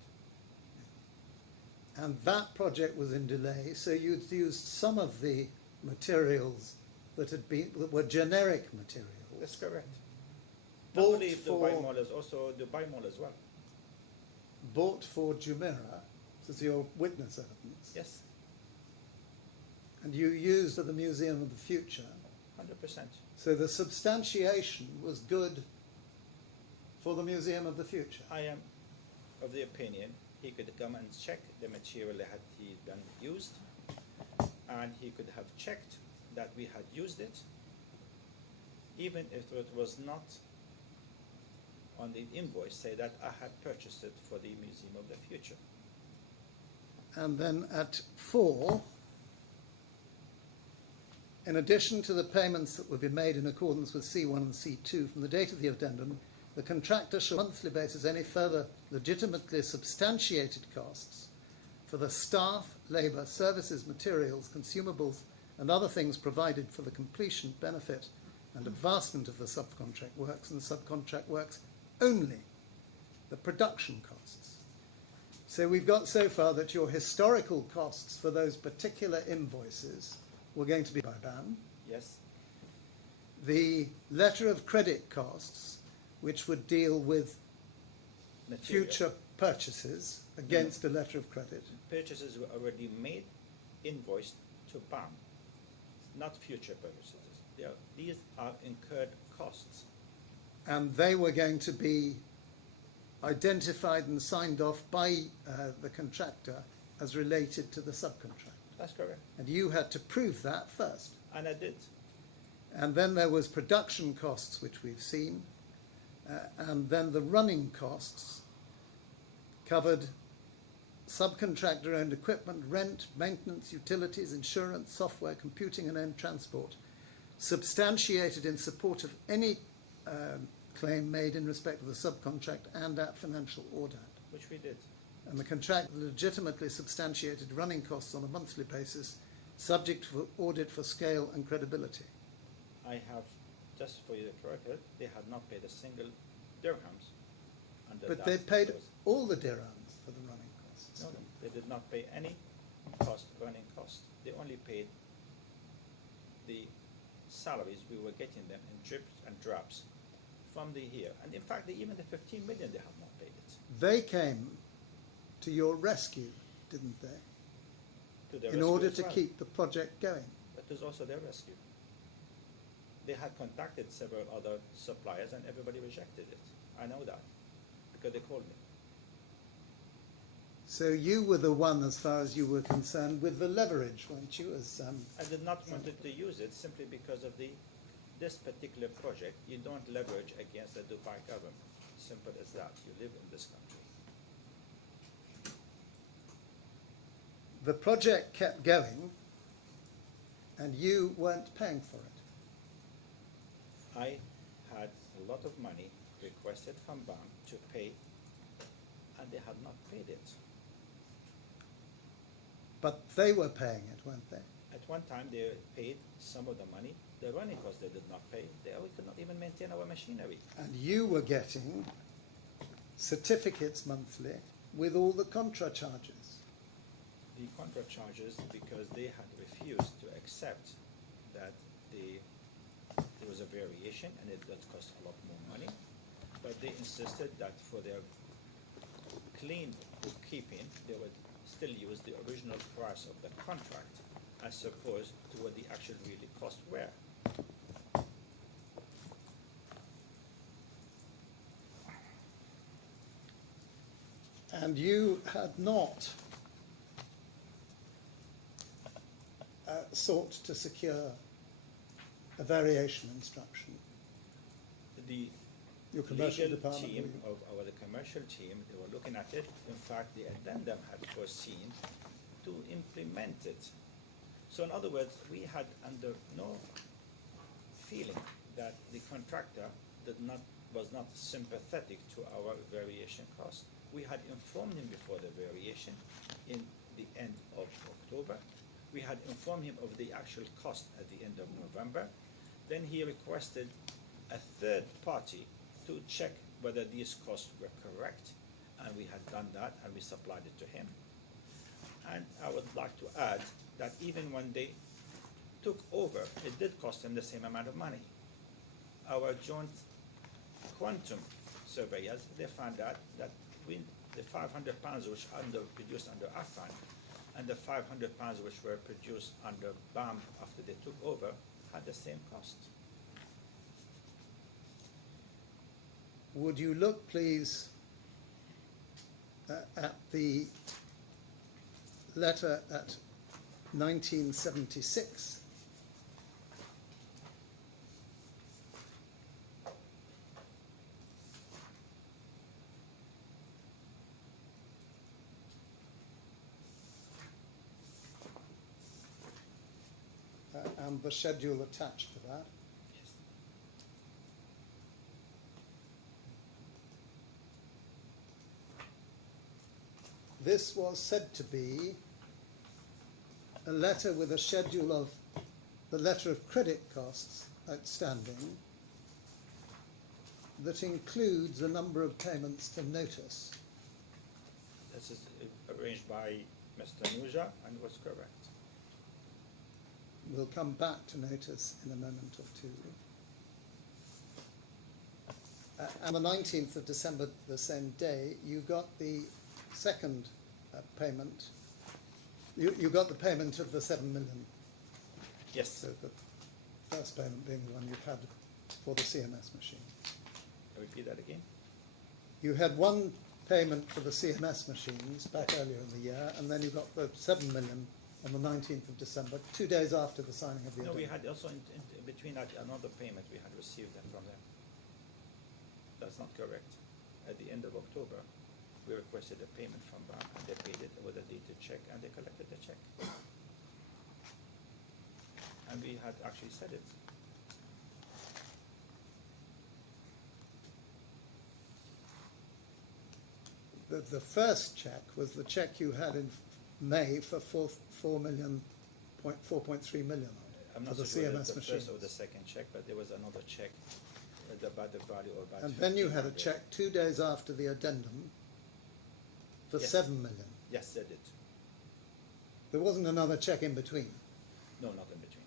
And that project was in delay, so you'd used some of the materials that were generic materials. That's correct. Not Bought only for- Dubai Mall, also Dubai Mall as well. Bought for Jumeirah, this is your witness evidence. Yes, And you used at the Museum of the Future. 100%. So the substantiation was good for the Museum of the Future. I am of the opinion he could come and check the material that he been used, and he could have checked that we had used it, even if it was not on the invoice say that I had purchased it for the Museum of the Future. And then at 4, in addition to the payments that will be made in accordance with C1 and C2 from the date of the addendum, the contractor shall on a monthly basis any further legitimately substantiated costs for the staff, labour, services, materials, consumables and other things provided for the completion, benefit and advancement of the subcontract works and subcontract works only, the production costs. So we've got so far that your historical costs for those particular invoices were going to be by BAM. Yes, The letter of credit costs, which would deal with material. future purchases against a letter of credit. Purchases were already made, invoiced to BAM, not future purchases. These are incurred costs. And they were going to be identified and signed off by the contractor as related to the subcontract. That's correct. And you had to prove that first. And I did. And then there was production costs, which we've seen, and then the running costs covered subcontractor-owned equipment, rent, maintenance, utilities, insurance, software, computing and owned transport, substantiated in support of any claim made in respect of the subcontract and at financial audit. Which we did. And the contract legitimately substantiated running costs on a monthly basis, subject to audit for scale and credibility. I have, just for you to correct it, they had not paid a single dirhams under But that they paid clause. all the dirhams for the running costs. No, they did not pay any cost, running cost. They only paid the salaries we were getting them in drips and drops from the year. And in fact, even the 15 million, they have not paid it They came to your rescue, didn't they? to their In rescue order as to well. keep the project going. That was also their rescue. They had contacted several other suppliers and everybody rejected it. I know that because they called me. So you were the one, as far as you were concerned, with the leverage, weren't you? As I did not want to use it simply because of this particular project. You don't leverage against the Dubai government. Simple as that. You live in this country. the project kept going, and you weren't paying for it. I had a lot of money requested from BAM to pay, and they had not paid it. But they were paying it, weren't they? At one time, they paid some of the money. The running costs they did not pay. We could not even maintain our machinery. And you were getting certificates monthly with all the contra charges. The contract charges, because they had refused to accept that there was a variation and it does cost a lot more money, but they insisted that for their clean bookkeeping, they would still use the original price of the contract as opposed to what the actual really costs were. And you had not sought to secure a variation instruction. The Your commercial legal department. team of the commercial team, they were looking at it. In fact, the addendum had foreseen to implement it. So in other words, we had under no feeling that the contractor was not sympathetic to our variation cost. We had informed him before the variation in the end of October. We had informed him of the actual cost at the end of November. Then he requested a third party to check whether these costs were correct, and we had done that, and we supplied it to him. And I would like to add that even when they took over, it did cost them the same amount of money. Our joint quantum surveyors, they found out that the 500 pounds which produced under Affan and the 500 pounds which were produced under BAM after they took over had the same cost. Would you look, please, at the letter at 1976? and the schedule attached to that. Yes. This was said to be a letter with a schedule of the letter of credit costs outstanding that includes a number of payments to notice. This is arranged by Mr. Nuja and was correct. We'll come back to notice in a moment or two. On the 19th of December, the same day, you got the second payment. You got the payment of the 7 million. Yes. So the first payment being the one you had for the CMS machine. Repeat that again. You had one payment for the CMS machines back earlier in the year, and then you got the 7 million on the 19th of December, 2 days after the signing of the No, we addendum. had also in between that another payment we had received that from them. That's not correct. At the end of October, we requested a payment from bank and they paid it with a dated check and they collected the check. And we had actually said it. The first check was the check you had in May for 4.3 million I'm for not the so sure CMS that's the machines. first or the second check, but there was another check about the value or about. And then you had a 1,500. check 2 days after the addendum for Yes. 7 million. Yes, they did. There wasn't another check in between. No, not in between.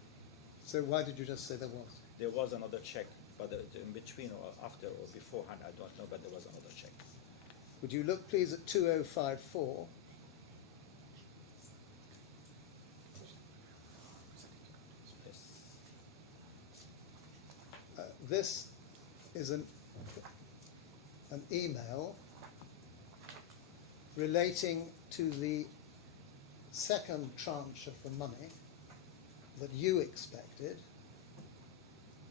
So why did you just say there was? There was another check, but in between or after or beforehand, I don't know, but there was another check. Would you look please at 2054? Yes. This is an email relating to the second tranche of the money that you expected,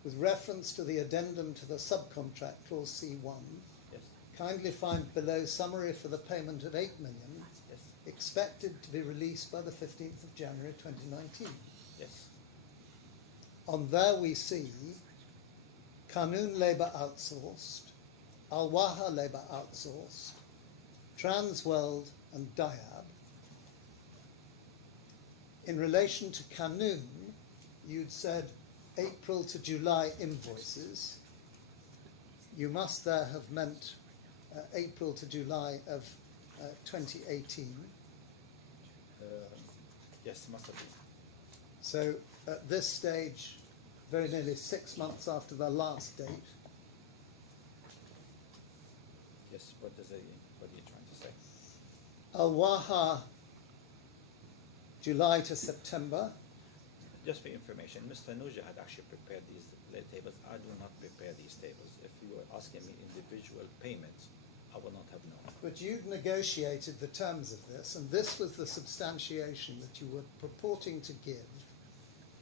with reference to the addendum to the subcontract clause C1. Yes. Kindly find below summary for the payment of 8 million Yes. expected to be released by the 15th of January 2019. Yes. On there we see Qanun Labour outsourced, Al-Waha Labour outsourced, Transworld and Diab. In relation to Qanun, you'd said April to July invoices. You must there have meant April to July of 2018. Yes, must have been. So at this stage, very nearly 6 months after the last date, Yes, what are you trying to say? Al-Waha, July to September. Just for information, Mr. Nuja had actually prepared these tables. I do not prepare these tables. If you were asking me individual payments, I would not have known. But you'd negotiated the terms of this, and this was the substantiation that you were purporting to give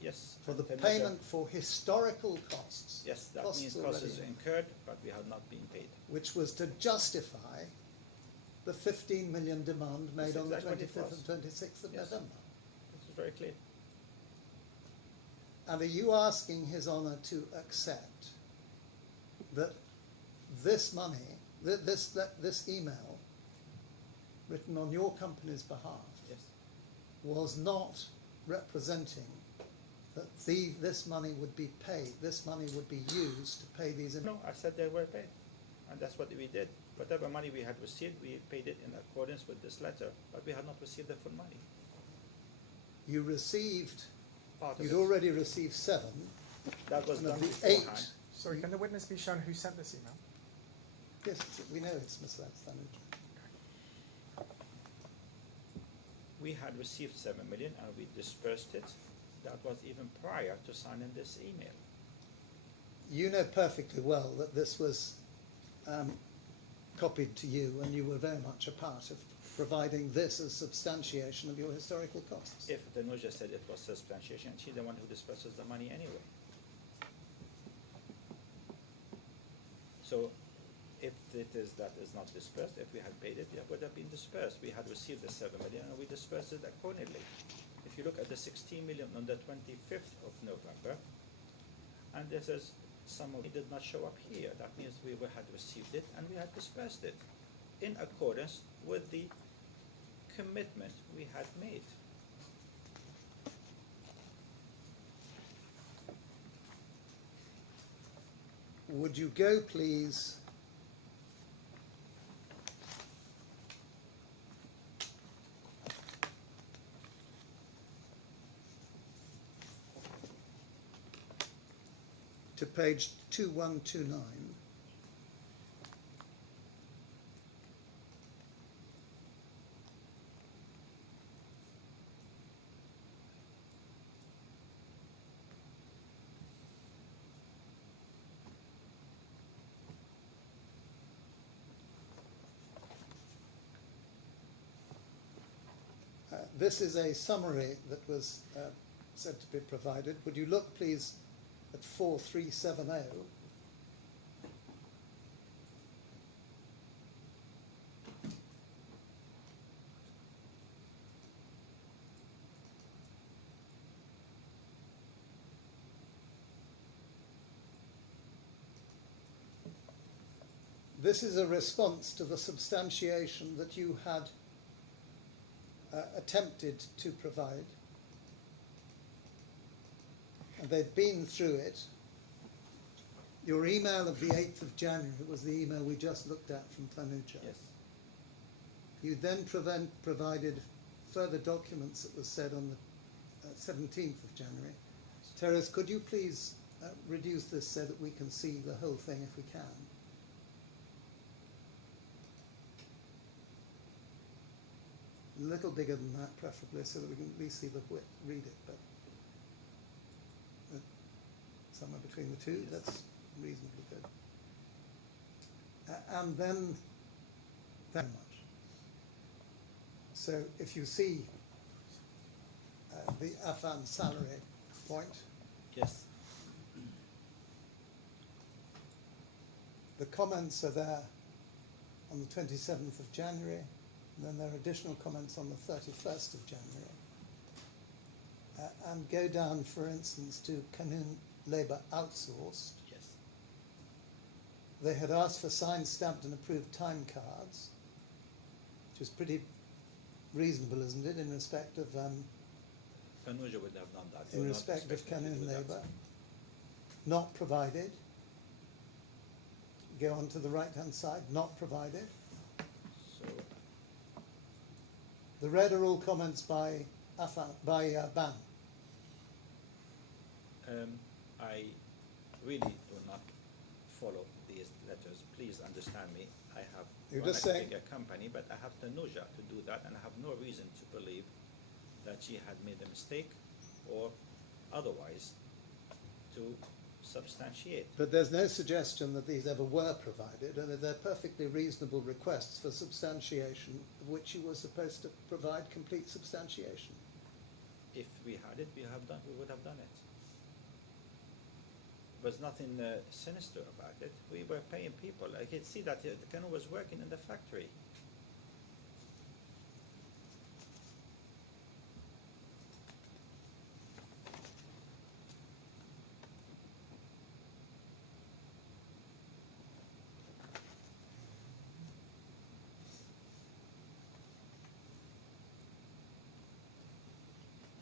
Yes. for the Mr. Nuja- payment for historical costs. Yes, that costs means costs already is incurred, but we have not been paid. which was to justify the 15 million demand made That's on the exactly what it 25th was. and 26th of Yes. November. This is very clear. And are you asking His Honour to accept that this money, this email, written on your company's behalf, Yes. was not representing that this money would be paid, this money would be used to pay these... No, I said they were paid, and that's what we did. Whatever money we had received, we paid it in accordance with this letter, but we had not received the full money. You received, Part of you'd it. already received 7, That was and done of the beforehand. 8, Sorry, can the witness be shown who sent this email? yes, we know it's Mr. Affan. We had received 7 million and we dispersed it. That was even prior to signing this email. You know perfectly well that this was copied to you, and you were very much a part of providing this as substantiation of your historical costs. If the Nuja said it was substantiation, she's the one who disperses the money anyway. So if it is that is not dispersed, if we had paid it, it would have been dispersed. We had received the 7 million and we dispersed it accordingly. If if you look at the 16 million on the 25th of November, and this is some of it did not show up here. That means we had received it and we had dispersed it in accordance with the commitment we had made. Would you go, please, to page 2129? This is a summary that was said to be provided. Would you look, please, at 4370? This is a response to the substantiation that you had attempted to provide, and they'd been through it. Your email of the 8th of January was the email we just looked at from Tanuja. Yes. You then provided further documents, it was said, on the 17th of January. Teres, could you please reduce this so that we can see the whole thing if we can? A little bigger than that, preferably, so that we can at least see the width, read it, but somewhere between the two, Yes. that's reasonably good. And then, very much. So if you see the Affan salary point, Yes. the comments are there on the 27th of January, and then there are additional comments on the 31st of January. And go down, for instance, to Canoon Labour Outsourced. Yes. They had asked for signed, stamped and approved time cards, which is pretty reasonable, isn't it, in respect of Tanuja would have done that. They in were not respect of expecting to Canoon do that. Labour? Not provided. Go on to the right-hand side, not provided. So The red are all comments by Ban. I really do not follow these letters. Please understand me. I have You're run just a saying- bigger company, but I have Tanuja to do that, and I have no reason to believe that she had made a mistake or otherwise to substantiate. But there's no suggestion that these ever were provided, and that they're perfectly reasonable requests for substantiation, of which you were supposed to provide complete substantiation. If we had it, we would have done it. There was nothing sinister about it. We were paying people. I could see that the canoe was working in the factory.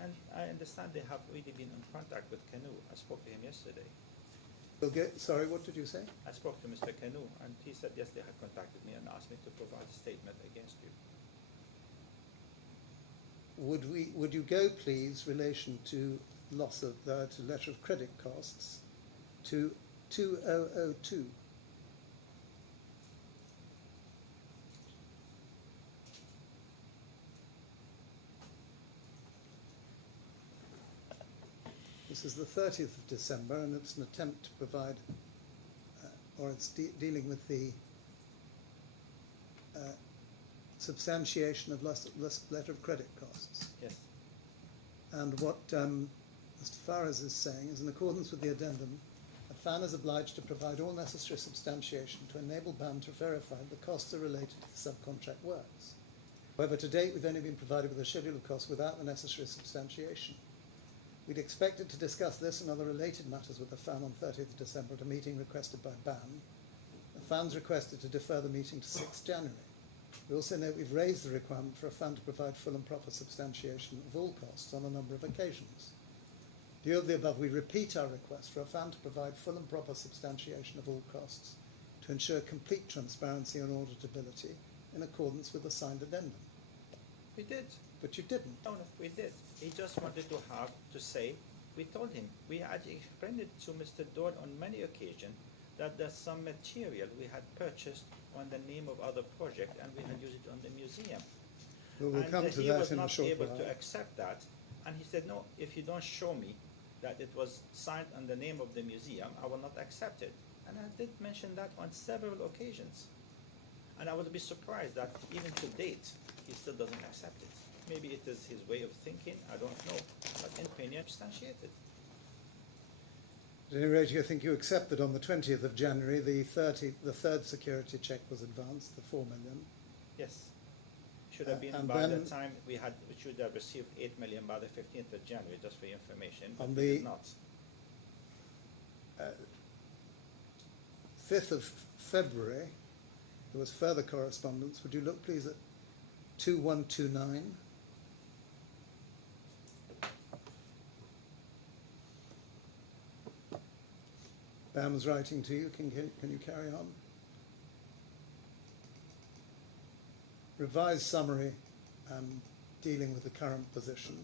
And I understand they have really been in contact with Canoe. I spoke to him yesterday. Sorry, what did you say? I spoke to Mr. Canoe, and he said yes, they had contacted me and asked me to provide a statement against you. Would you go, please, relation to loss of to letter of credit costs, to 2002? This is the 30th of December, and it's an attempt to provide, or it's dealing with the substantiation of letter of credit costs. Yes. And what Mr. Faraz is saying is, in accordance with the addendum, Affan is obliged to provide all necessary substantiation to enable BAM to verify the costs are related to the subcontract works. However, to date, we've only been provided with a schedule of costs without the necessary substantiation. We'd expected to discuss this and other related matters with Affan on 30th of December at a meeting requested by BAM. Affan's requested to defer the meeting to 6th January. We also note we've raised the requirement for Affan to provide full and proper substantiation of all costs on a number of occasions. In view of the above, we repeat our request for Affan to provide full and proper substantiation of all costs to ensure complete transparency and auditability in accordance with the signed addendum. We did. But you didn't. No, we did. He just wanted to have to say, we told him, we had explained it to Mr. Doyle on many occasions that there's some material we had purchased on the name of other project and we had used it on the museum. We'll And come to he that was in a not short able while. to accept that, and he said, no, if you don't show me that it was signed on the name of the museum, I will not accept it. And I did mention that on several occasions. And I would be surprised that even to date, he still doesn't accept it. Maybe it is his way of thinking, I don't know, but in opinion, substantiated. At any rate, you think you accept that on the 20th of January, the third security check was advanced, the 4 million. Yes. Should have been and by the then- time we should have received 8 million by the 15th of January, just for your information, but On we the- did not. 5th of February, there was further correspondence. Would you look, please, at 2129? BAM's writing to you. Can you carry on? Revised summary dealing with the current position.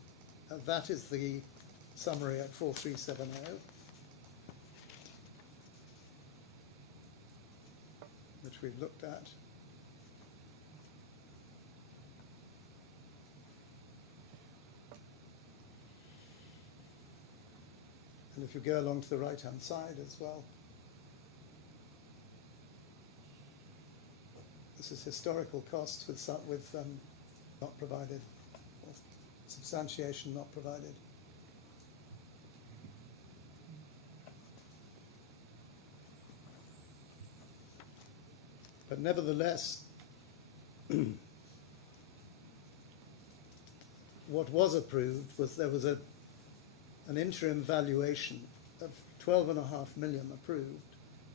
That is the summary at 4370, which we've looked at. And if you go along to the right-hand side as well, this is historical costs with not provided, or substantiation not provided. But nevertheless, what was approved was there was an interim valuation of 12.5 million approved,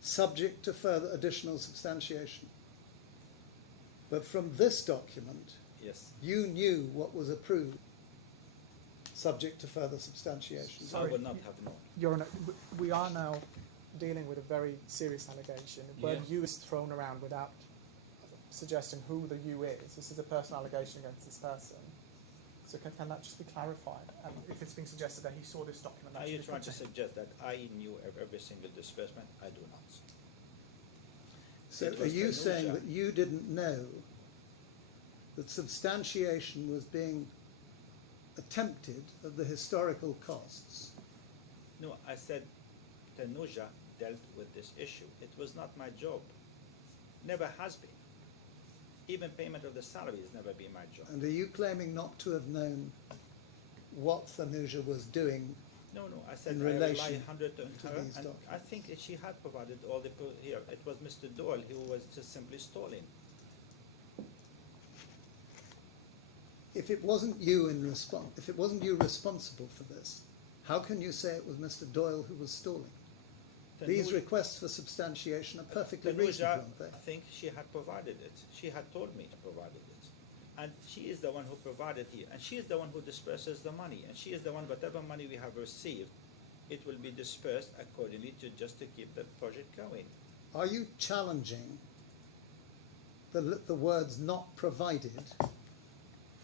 subject to further additional substantiation. But from this document, Yes. you knew what was approved, subject to further substantiation. I would not have known. Your Honour, we are now dealing with a very serious allegation. The word Yeah. you is thrown around without suggesting who the you is. This is a personal allegation against this person. So can that just be clarified? And if it's being suggested that he saw this document, that Are should you be trying to contained. suggest that I knew of every single disbursement? I do not. So It are was you the saying Nuja. that you didn't know that substantiation was being attempted of the historical costs? No, I said Tanuja dealt with this issue. It was not my job. Never has been. Even payment of the salary has never been my job. And are you claiming not to have known what Thanuja was doing? No, I said In I rely relation 100 on to her, these and I documents. think that she had provided all the here. It was Mr. Doyle who was just simply stalling. If it wasn't you if it wasn't you responsible for this, how can you say it was Mr. Doyle who was stalling? These Tanuja- requests for substantiation are perfectly Tanuja, reasonable, aren't they? I think she had provided it. She had told me to provide it. And she is the one who provided here. And she is the one who disperses the money. And she is the one, whatever money we have received, it will be dispersed accordingly just to keep the project going. Are you challenging the words "not provided,"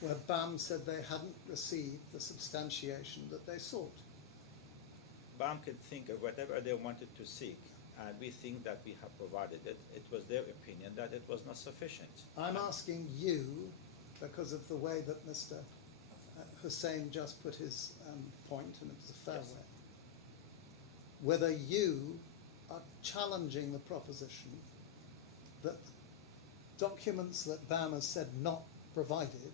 where BAM said they hadn't received the substantiation that they sought? BAM could think of whatever they wanted to seek, and we think that we have provided it. It was their opinion that it was not sufficient. I'm asking you, because of the way that Mr. Hussain just put his point, and it was a fair Yes. way, whether you are challenging the proposition that documents that BAM has said not provided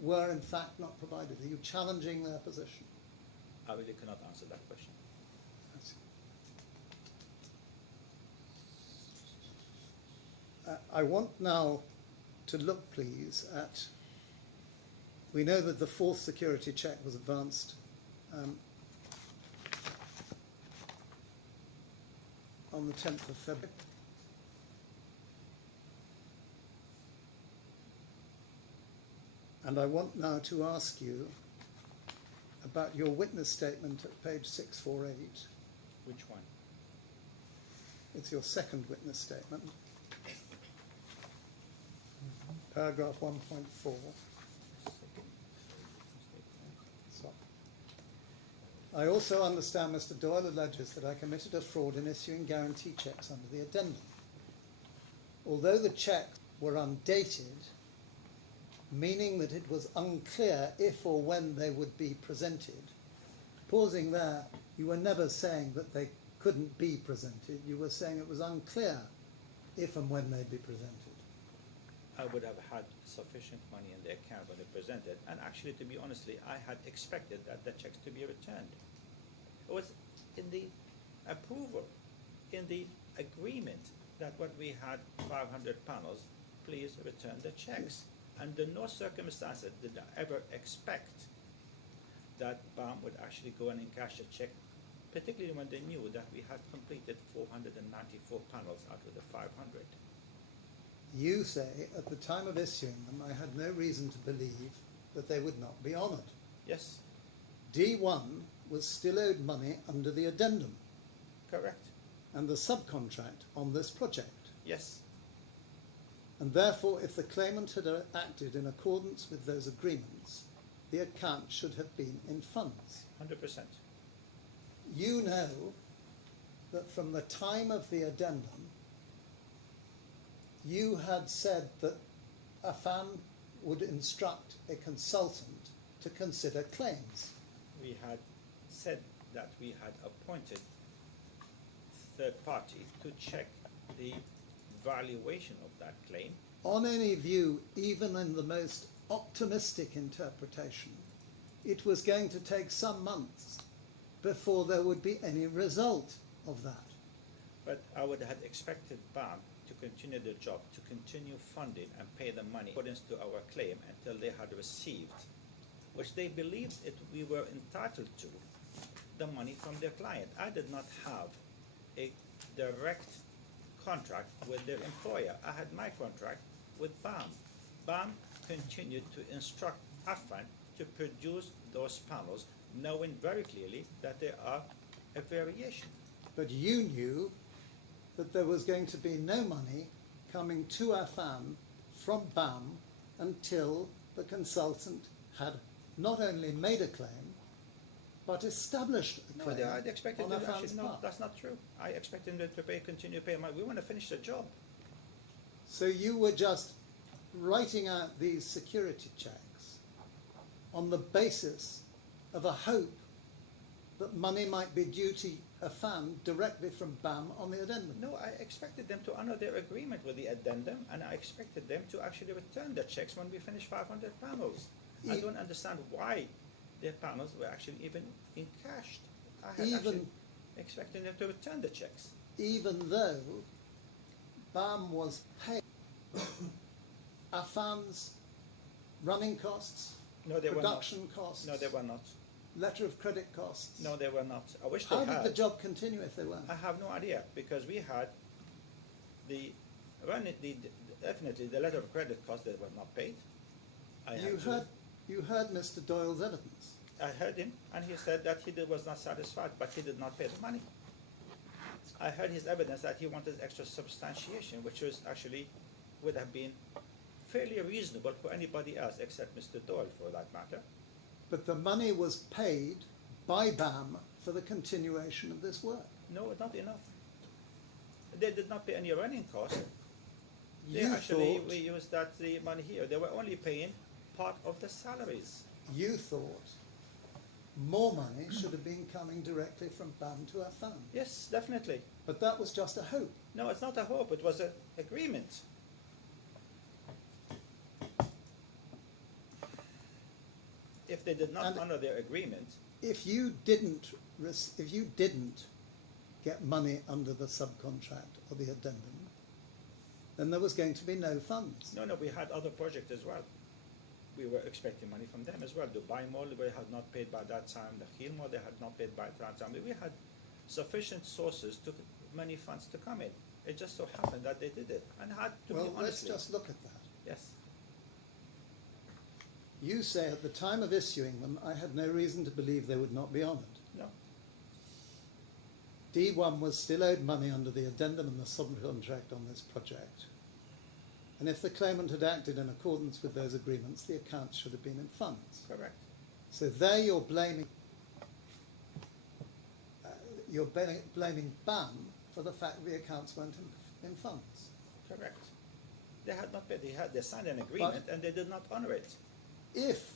were in fact not provided. Are you challenging their position? I really cannot answer that question. I want now to look, please, at, we know that the fourth security check was advanced on the 10th of February. And I want now to ask you about your witness statement at page 648. Which one? It's your second witness statement. Paragraph 1.4. So, I also understand Mr. Doyle alleges that I committed a fraud in issuing guarantee checks under the addendum. Although the checks were undated, meaning that it was unclear if or when they would be presented. Pausing there, you were never saying that they couldn't be presented. You were saying it was unclear if and when they'd be presented. I would have had sufficient money in the account when they presented, and actually, to be honestly, I had expected that the checks to be returned. It was in the approval, in the agreement, that when we had 500 panels, please return the checks. Under no circumstances did I ever expect that BAM would actually go and encash a check, particularly when they knew that we had completed 494 panels out of the 500. You say, at the time of issuing them, I had no reason to believe that they would not be honoured. Yes, D1 was still owed money under the addendum correct. and the subcontract on this project. Yes, And therefore, if the claimant had acted in accordance with those agreements, the account should have been in funds. 100%. You know that from the time of the addendum, you had said that Affan would instruct a consultant to consider claims. We had said that we had appointed third party to check the valuation of that claim. On any view, even in the most optimistic interpretation, it was going to take some months before there would be any result of that. But I would have expected BAM to continue the job, to continue funding and pay the money according to our claim until they had received, which they believed we were entitled to, the money from their client. I did not have a direct contract with their employer. I had my contract with BAM. BAM continued to instruct Affan to produce those panels, knowing very clearly that there are a variation. But you knew that there was going to be no money coming to Affan from BAM until the consultant had not only made a claim, but established a No, claim I expected on them Affan's actually, no, part. that's not true. I expected them to continue paying money. We want to finish the job. So you were just writing out these security checks on the basis of a hope that money might be due to Affan directly from BAM on the addendum. No, I expected them to honor their agreement with the addendum, and I expected them to actually return the checks when we finish 500 panels. I don't understand why their panels were actually even encashed. I had actually expected them to return the checks. Even though BAM was paid Affan's running costs, No, they were not. production costs, No, they were not. letter of credit costs. No, they were not. I wish they How had. did the job continue if they weren't? I have no idea, because we had definitely the letter of credit costs that were not paid. You heard Mr. Doyle's evidence. I heard him, and he said that was not satisfied, but he did not pay the money. I heard his evidence that he wanted extra substantiation, which was actually would have been fairly reasonable for anybody else except Mr. Doyle, for that matter. But the money was paid by BAM for the continuation of this work. No, not enough. They did not pay any running costs. They You actually thought- we used the money here. They were only paying part of the salaries. You thought more money should have been coming directly from BAM to Affan. Yes, definitely. But that was just a hope. No, it's not a hope. It was an agreement. If they did not And- honor their agreement, If you didn't get money under the subcontract or the addendum, then there was going to be no funds. No, we had other projects as well. We were expecting money from them as well. Dubai Mall, we had not paid by that time. The Hill Mall, they had not paid by that time. We had sufficient sources to money funds to come in. It just so happened that they did it. And had to Well, be let's honestly, just look at that. yes, You say at the time of issuing them, I had no reason to believe they would not be honoured. no, D1 was still owed money under the addendum and the subcontract on this project. And if the claimant had acted in accordance with those agreements, the accounts should have been in funds. correct. So there you're blaming BAM for the fact the accounts weren't in funds. Correct. They had not paid. They signed an agreement and they did not honor it. If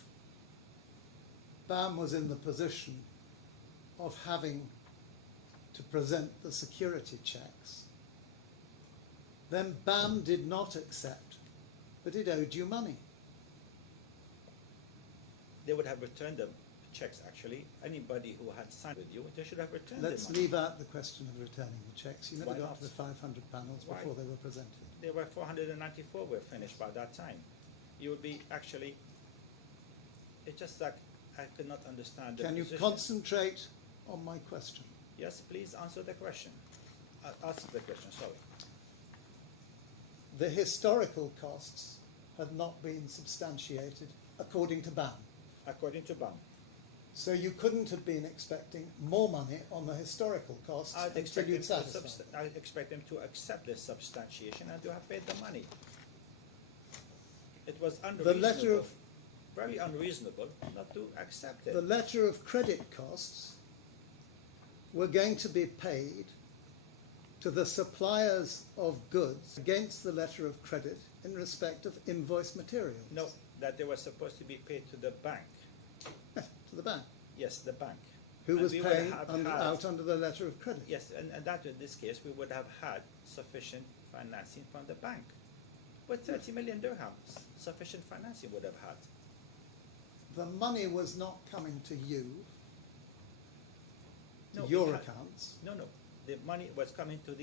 BAM was in the position of having to present the security checks, then BAM did not accept that it owed you money. They would have returned the checks actually. Anybody who had signed with you, they should have returned Let's the money. leave out the question of returning the checks. You never Why got not? to the 500 panels Why? before they were presented. There were 494 were finished by that time. You would be actually, it's just like I could not understand the Can you position. concentrate on my question? Yes, please answer the question. Ask the question, sorry. The historical costs had not been substantiated according to BAM. According to BAM, So you couldn't have been expecting more money on the historical costs I'd until expect, you'd them to satisfied. I'd expect them to accept this substantiation and to have paid the money. It was The unreasonable, letter of very unreasonable not to accept it. the letter of credit costs were going to be paid to the suppliers of goods against the letter of credit in respect of invoice materials. No, that they were supposed to be paid to the bank. Yes, to the bank, Yes, the bank. who And was we would paying have out under the letter of credit. Yes, and that in this case, we would have had sufficient financing from the bank. With 30 million dirhams, sufficient financing would have had. The money was not coming to you, to No, your we had- accounts. No, the money was coming to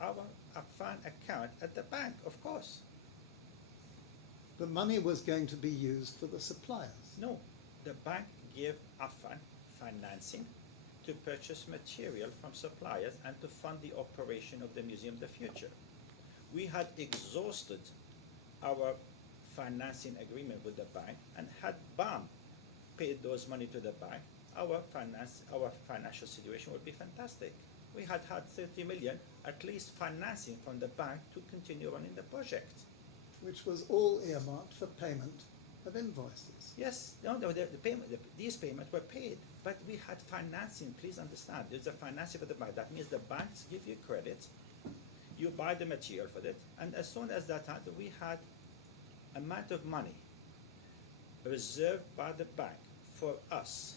our Affan account at the bank, of course. The money was going to be used for the suppliers. No, the bank gave Affan financing to purchase material from suppliers and to fund the operation of the Museum of the Future. We had exhausted our financing agreement with the bank, and had BAM paid those money to the bank, our financial situation would be fantastic. We had 30 million, at least financing from the bank to continue running the project. Which was all earmarked for payment of invoices. Yes, these payments were paid, but we had financing. Please understand, there's a financing for the bank. That means the banks give you credit, you buy the material for it, and as soon as that happened, we had amount of money reserved by the bank for us,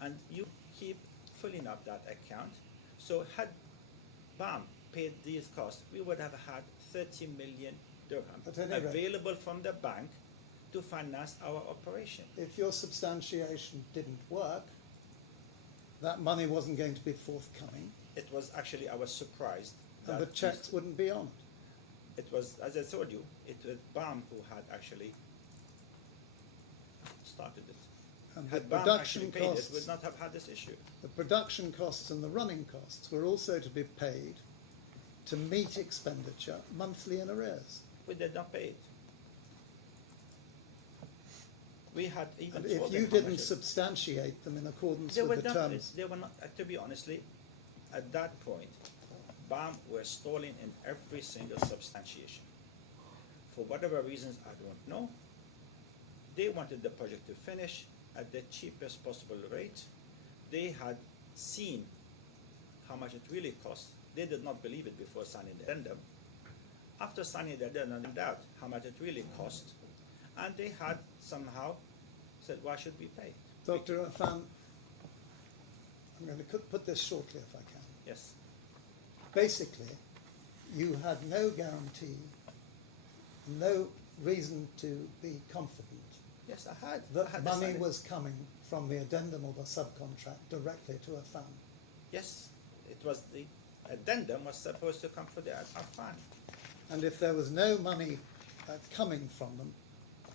and you keep filling up that account. So had BAM paid these costs, we would have had 30 million dirham At any rate, available from the bank to finance our operation. if your substantiation didn't work, that money wasn't going to be forthcoming, It was actually, I was surprised and the that checks wouldn't be on. it was, as I told you, it was BAM who had actually started it. And the Had BAM production actually paid it, costs, we would not have had this issue. the production costs and the running costs were also to be paid to meet expenditure monthly in arrears. We did not pay it. We had even And if told you them how didn't much it- substantiate them in accordance they were with the not, terms, they were not, to be honestly, at that point, BAM were stalling in every single substantiation. For whatever reasons, I don't know. They wanted the project to finish at the cheapest possible rate. They had seen how much it really cost. They did not believe it before signing the addendum. After signing the addendum, they found out how much it really cost, and they had somehow said, why should we pay? Dr. Affan, I'm going to put this shortly if I can. Yes. Basically, you had no guarantee, no reason to be confident Yes, I had. that money decided- was coming from the addendum or the subcontract directly to Affan. Yes, it was the addendum was supposed to come for the Affan. and if there was no money coming from them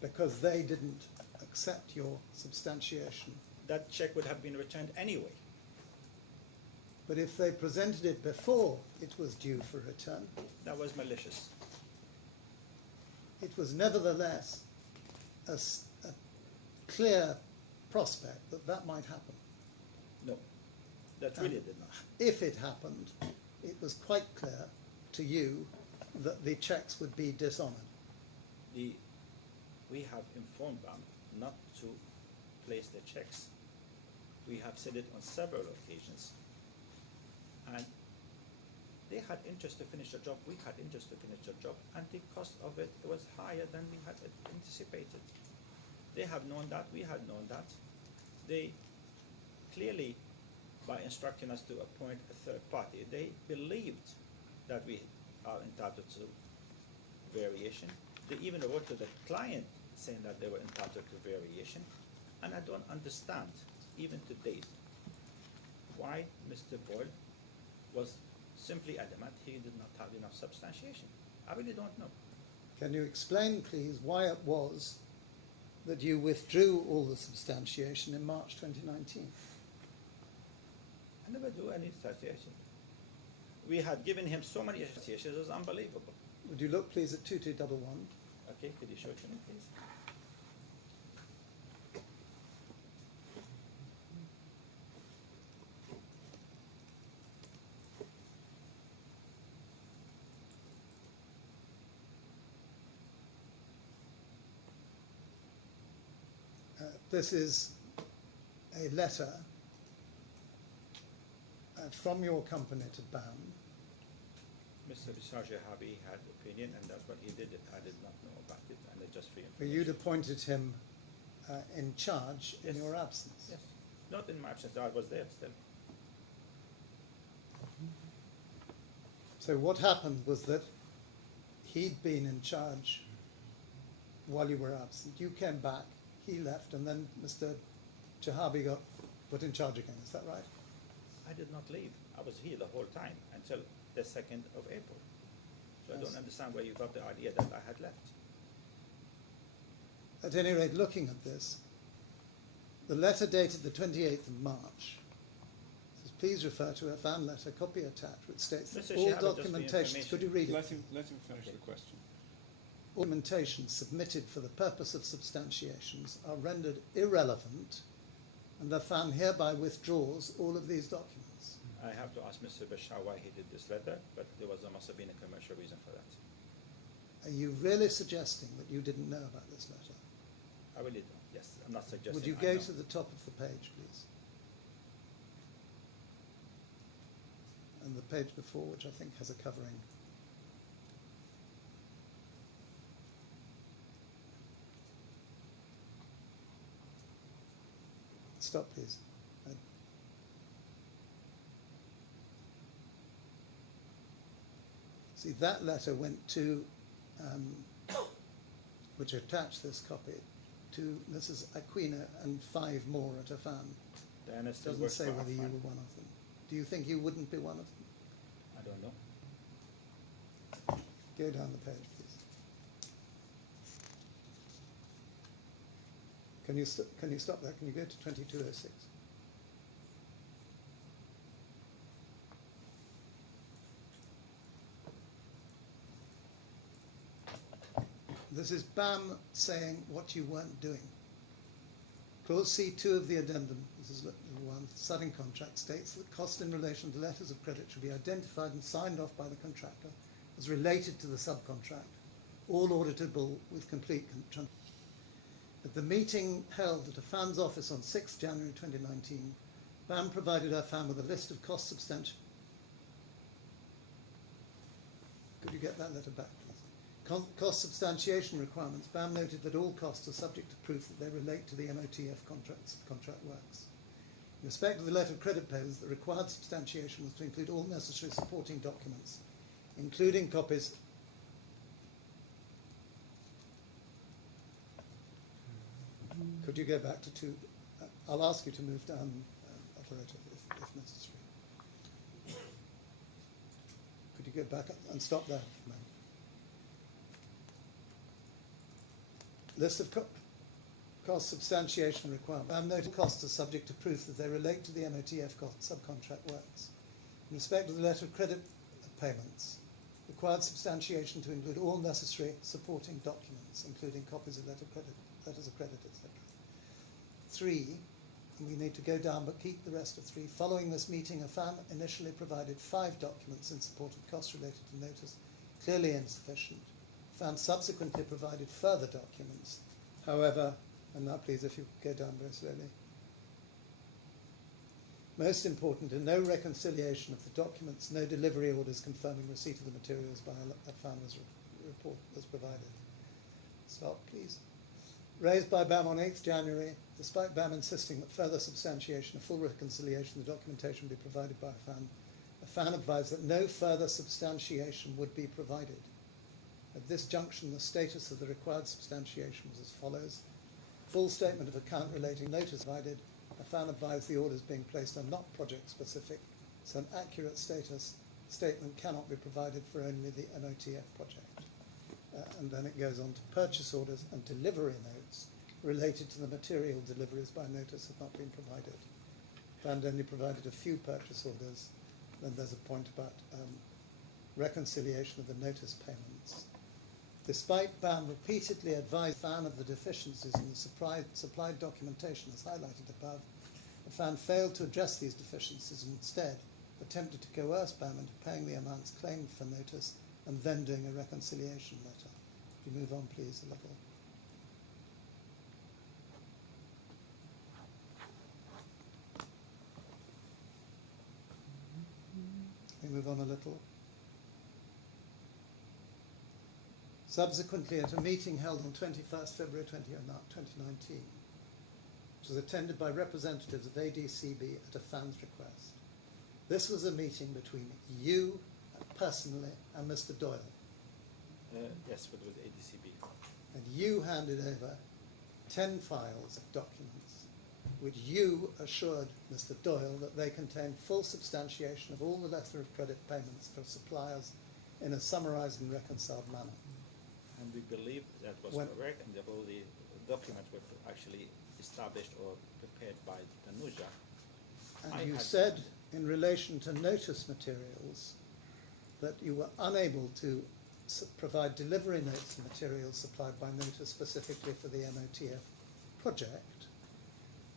because they didn't accept your substantiation, That check would have been returned anyway. but if they presented it before it was due for return, That was malicious. it was nevertheless a clear prospect that that might happen. No, that really did not. If it happened, it was quite clear to you that the checks would be dishonoured. We have informed them not to place the checks. We have said it on several occasions. And they had interest to finish the job, we had interest to finish the job, and the cost of it was higher than we had anticipated. They have known that, we had known that. They clearly, by instructing us to appoint a third party, they believed that we are entitled to variation. They even wrote to the client saying that they were entitled to variation. And I don't understand, even to date, why Mr. Boyle was simply adamant he did not have enough substantiation. I really don't know. Can you explain, please, why it was that you withdrew all the substantiation in March 2019? I never do any substantiation. We had given him so many substantiations, it was unbelievable. Would you look, please, at 2211? Okay, could you show it to me, please? This is a letter from your company to BAM. Mr. Visajah Habi had opinion, and that's what he did. I did not know about it, and it just for where information. you'd appointed him in charge in Yes. your absence. Yes, not in my absence. I was there still. So what happened was that he'd been in charge while you were absent. You came back, he left, and then Mr. Jahabi got put in charge again. Is that right? I did not leave. I was here the whole time until the 2nd of April. So I Yes. don't understand where you got the idea that I had left. At any rate, looking at this, the letter dated the 28th of March says, please refer to a fan letter, copy attached, which states that Mr. all Shihab, just for documentation, information. could you read it? Let him finish the question. All documentation submitted for the purpose of substantiations are rendered irrelevant, and the fan hereby withdraws all of these documents. I have to ask Mr. Bashar why he did this letter, but there must have been a commercial reason for that. Are you really suggesting that you didn't know about this letter? I really don't. Yes, I'm not suggesting. Would you I go know. to the top of the page, please? And the page before, which I think has a covering. Stop, please. See, that letter went to, which attached this copy, to Mrs. Aquina and 5 more at Affan. Diana still Doesn't works say for whether you Affan. were one of them. Do you think you wouldn't be one of them? I don't know. Go down the page, please. Can you stop there? Can you go to 2206? This is BAM saying what you weren't doing. Clause C2 of the addendum, this is the one, starting contract, states that cost in relation to letters of credit should be identified and signed off by the contractor as related to the subcontract, all auditable with complete control. At the meeting held at Affan's office on 6 January 2019, BAM provided Affan with a list of cost substantial. Could you get that letter back, please? Cost substantiation requirements. BAM noted that all costs are subject to proof that they relate to the MOTF contract works. In respect to the letter of credit payers, the required substantiation was to include all necessary supporting documents, including copies. Could you go back to 2? I'll ask you to move down, operator, if necessary. Could you go back up and stop there for a moment? List of cost substantiation requirements. Noted costs are subject to proof that they relate to the MOTF cost subcontract works. In respect of the letter of credit payments, required substantiation to include all necessary supporting documents, including copies of letters of credit, etc. 3, and we need to go down but keep the rest of 3. Following this meeting, Affan initially provided 5 documents in support of costs related to notice, clearly insufficient. Affan subsequently provided further documents. However, and now please if you go down very slowly. Most important, in no reconciliation of the documents, no delivery orders confirming receipt of the materials by Affan report was provided. Stop, please. Raised by BAM on 8th January, despite BAM insisting that further substantiation of full reconciliation of the documentation be provided by Affan advised that no further substantiation would be provided. At this junction, the status of the required substantiation was as follows. Full statement of account relating notice provided. Affan advised the orders being placed are not project specific, so an accurate statement cannot be provided for only the MOTF project. And then it goes on to purchase orders and delivery notes related to the material deliveries by notice have not been provided. Affan only provided a few purchase orders. Then there's a point about reconciliation of the notice payments. Despite BAM repeatedly advised Affan of the deficiencies in the supplied documentation as highlighted above, Affan failed to address these deficiencies and instead attempted to coerce BAM into paying the amounts claimed for notice and then doing a reconciliation letter. If you move on, please, a little. Can we move on a little? Subsequently, at a meeting held on 21st February 2019, which was attended by representatives of ADCB at Affan's request. This was a meeting between you personally and Mr. Doyle. Yes, but with ADCB. And you handed over 10 files of documents, which you assured Mr. Doyle that they contained full substantiation of all the letter of credit payments for suppliers in a summarised and reconciled manner. And we believe that was correct, and all the documents were actually established or prepared by Tanuja. And you said, in relation to notice materials, that you were unable to provide delivery notes and materials supplied by notice specifically for the MOTF project.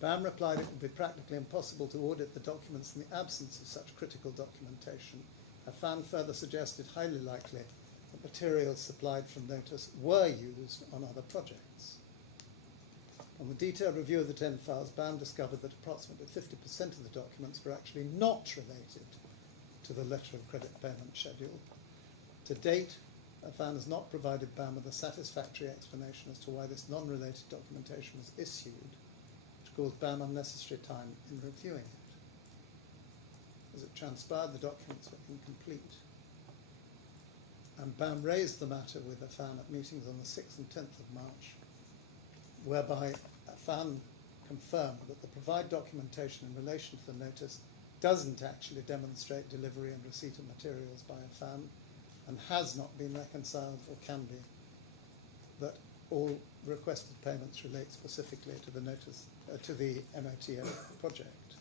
BAM replied it would be practically impossible to audit the documents in the absence of such critical documentation. Affan further suggested highly likely that materials supplied from notice were used on other projects. On the detailed review of the 10 files, BAM discovered that approximately 50% of the documents were actually not related to the letter of credit payment schedule. To date, Affan has not provided BAM with a satisfactory explanation as to why this non-related documentation was issued, which caused BAM unnecessary time in reviewing it. As it transpired, the documents were incomplete. And BAM raised the matter with Affan at meetings on the 6th and 10th of March, whereby Affan confirmed that the provided documentation in relation to the notice doesn't actually demonstrate delivery and receipt of materials by Affan and has not been reconciled or can be, that all requested payments relate specifically to the notice, to the MOTF project.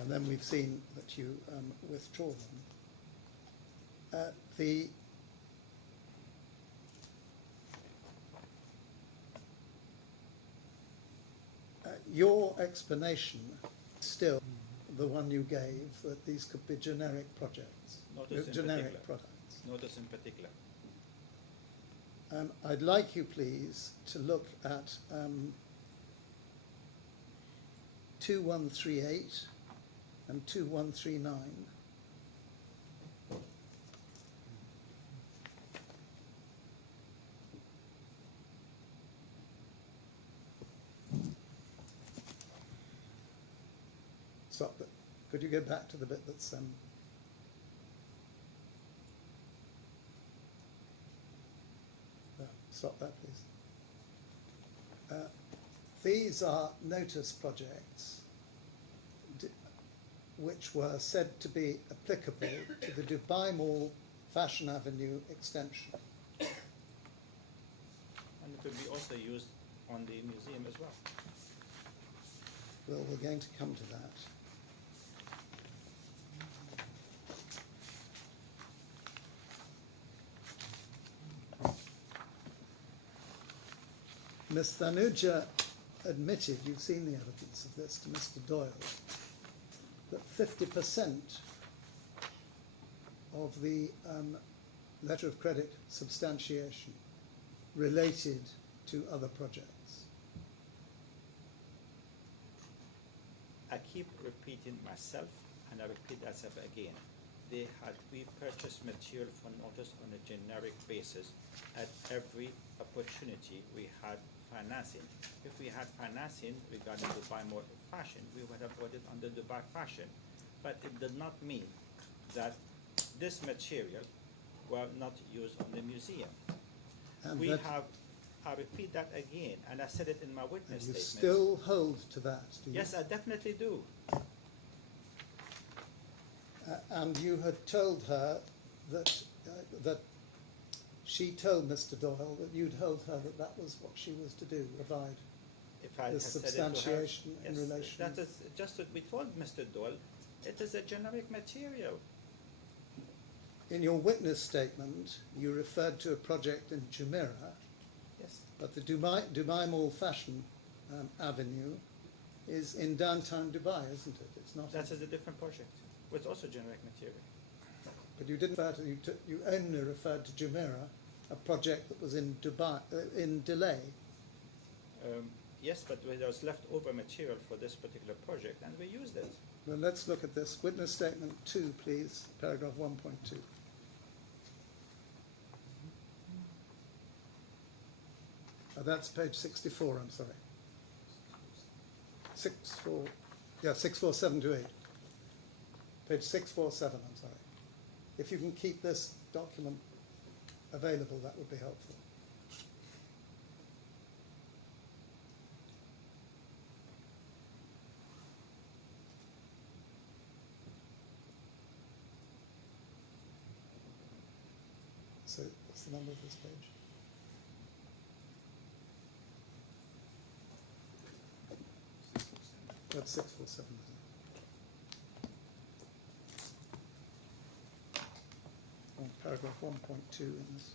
And then we've seen that you withdraw them. Your explanation, still the one you gave, that these could be generic projects, generic products. Notice in particular. I'd like you, please, to look at 2138 and 2139. Stop it. Could you go back to the bit that's stop that, please. These are notice projects which were said to be applicable to the Dubai Mall Fashion Avenue extension. and it will be also used on the museum as well. Well, we're going to come to that. Miss Thanuja admitted, you've seen the evidence of this, to Mr. Doyle, that 50% of the letter of credit substantiation related to other projects. I keep repeating myself, and I repeat myself again. We purchased material for notice on a generic basis. At every opportunity, we had financing. If we had financing regarding Dubai Mall of Fashion, we would have bought it under Dubai Fashion. But it did not mean that this material were not used on the museum. And We that- have, I repeat that again, and I said it in my and witness you statement. still hold to that, do you? Yes, I definitely do. And you had told her that that she told Mr. Doyle that you'd told her that that was what she was to do, provide. If I The had said it to her, substantiation in yes, relation- that is just what we told Mr. Doyle. It is a generic material. In your witness statement, you referred to a project in Jumeirah, Yes. but the Dubai Mall Fashion Avenue is in downtown Dubai, isn't it? It's not. That is a different project. It's also generic material. But you didn't refer to, you only referred to Jumeirah, a project that was in Dubai, in delay. Yes, but there was leftover material for this particular project, and we used it. Well, let's look at this. Witness statement 2, please, paragraph 1.2. That's page 64, I'm sorry. 647 to 8. Page 647, I'm sorry. If you can keep this document available, that would be helpful. So, what's the number of this page? That's 647, isn't it? On paragraph 1.2 in this.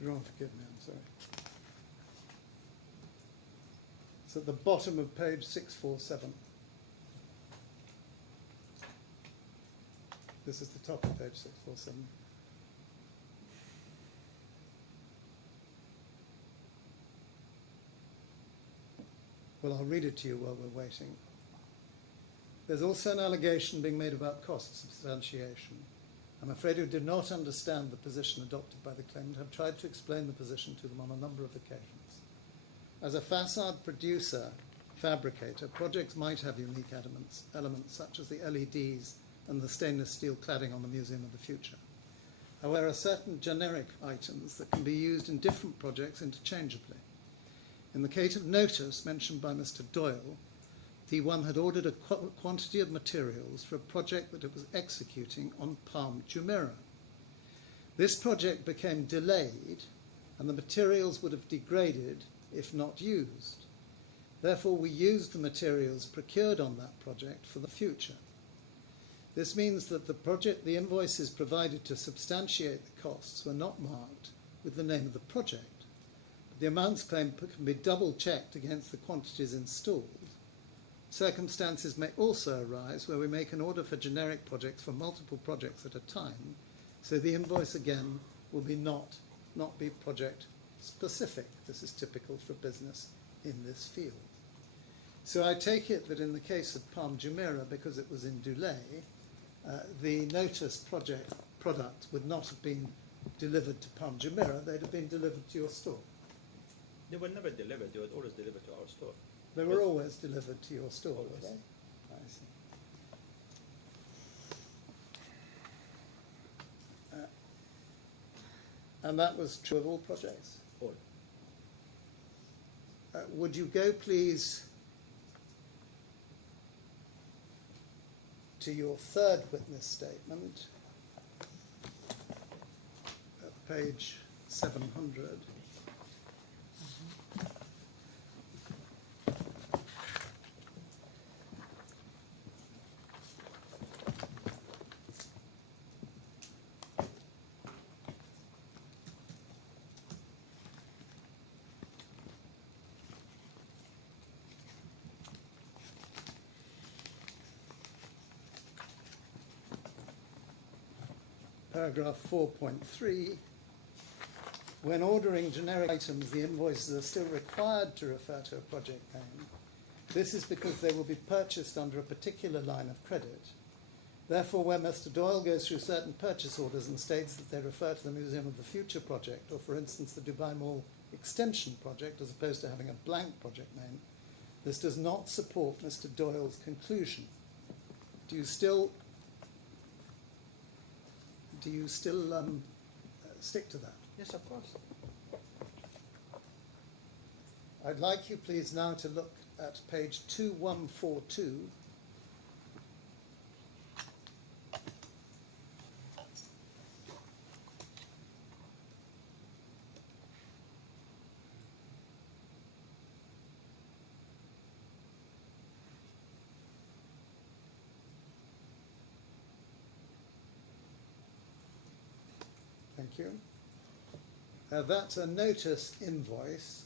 You're wrong, forgive me, I'm sorry. It's at the bottom of page 647. This is the top of page 647. Well, I'll read it to you while we're waiting. There's also an allegation being made about cost substantiation. I'm afraid you did not understand the position adopted by the claimant. I've tried to explain the position to them on a number of occasions. As a facade producer, fabricator, projects might have unique elements such as the LEDs and the stainless steel cladding on the Museum of the Future. However, there are certain generic items that can be used in different projects interchangeably. In the case of notice mentioned by Mr. Doyle, T1 had ordered a quantity of materials for a project that it was executing on Palm Jumeirah. This project became delayed and the materials would have degraded if not used. Therefore, we used the materials procured on that project for the future. This means that the invoices provided to substantiate the costs were not marked with the name of the project. But the amounts claimed can be double-checked against the quantities installed. Circumstances may also arise where we make an order for generic projects for multiple projects at a time, so the invoice again will be not be project specific. This is typical for business in this field. So I take it that in the case of Palm Jumeirah, because it was in delay, the notice product would not have been delivered to Palm Jumeirah, they'd have been delivered to your store. They were never delivered. They were always delivered to our store. They were Yes. always delivered to your store, were Always. they? I see. And that was true of all projects? All. Would you go, please, to your third witness statement, at page 700. Paragraph 4.3, when ordering generic items, the invoices are still required to refer to a project name. This is because they will be purchased under a particular line of credit. Therefore, where Mr. Doyle goes through certain purchase orders and states that they refer to the Museum of the Future project, or for instance the Dubai Mall extension project, as opposed to having a blank project name, this does not support Mr. Doyle's conclusion. Do you still stick to that? Yes, of course. I'd like you, please, now to look at page 2142. Thank you. That's a notice invoice.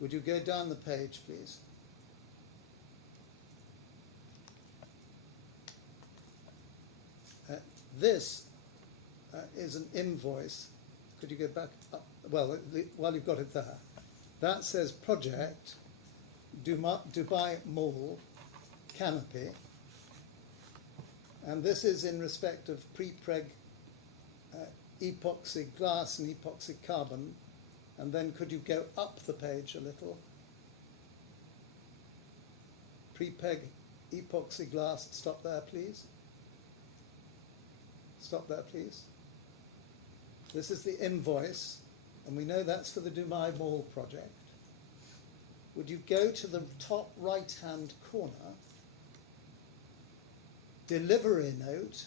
Would you go down the page, please? This is an invoice. Could you go back up? Well, while you've got it there. That says project Dubai Mall Canopy. And this is in respect of pre-preg epoxy glass and epoxy carbon. And then could you go up the page a little? Pre-peg epoxy glass, stop there please. Stop there please. This is the invoice, and we know that's for the Dubai Mall project. Would you go to the top right-hand corner, delivery note,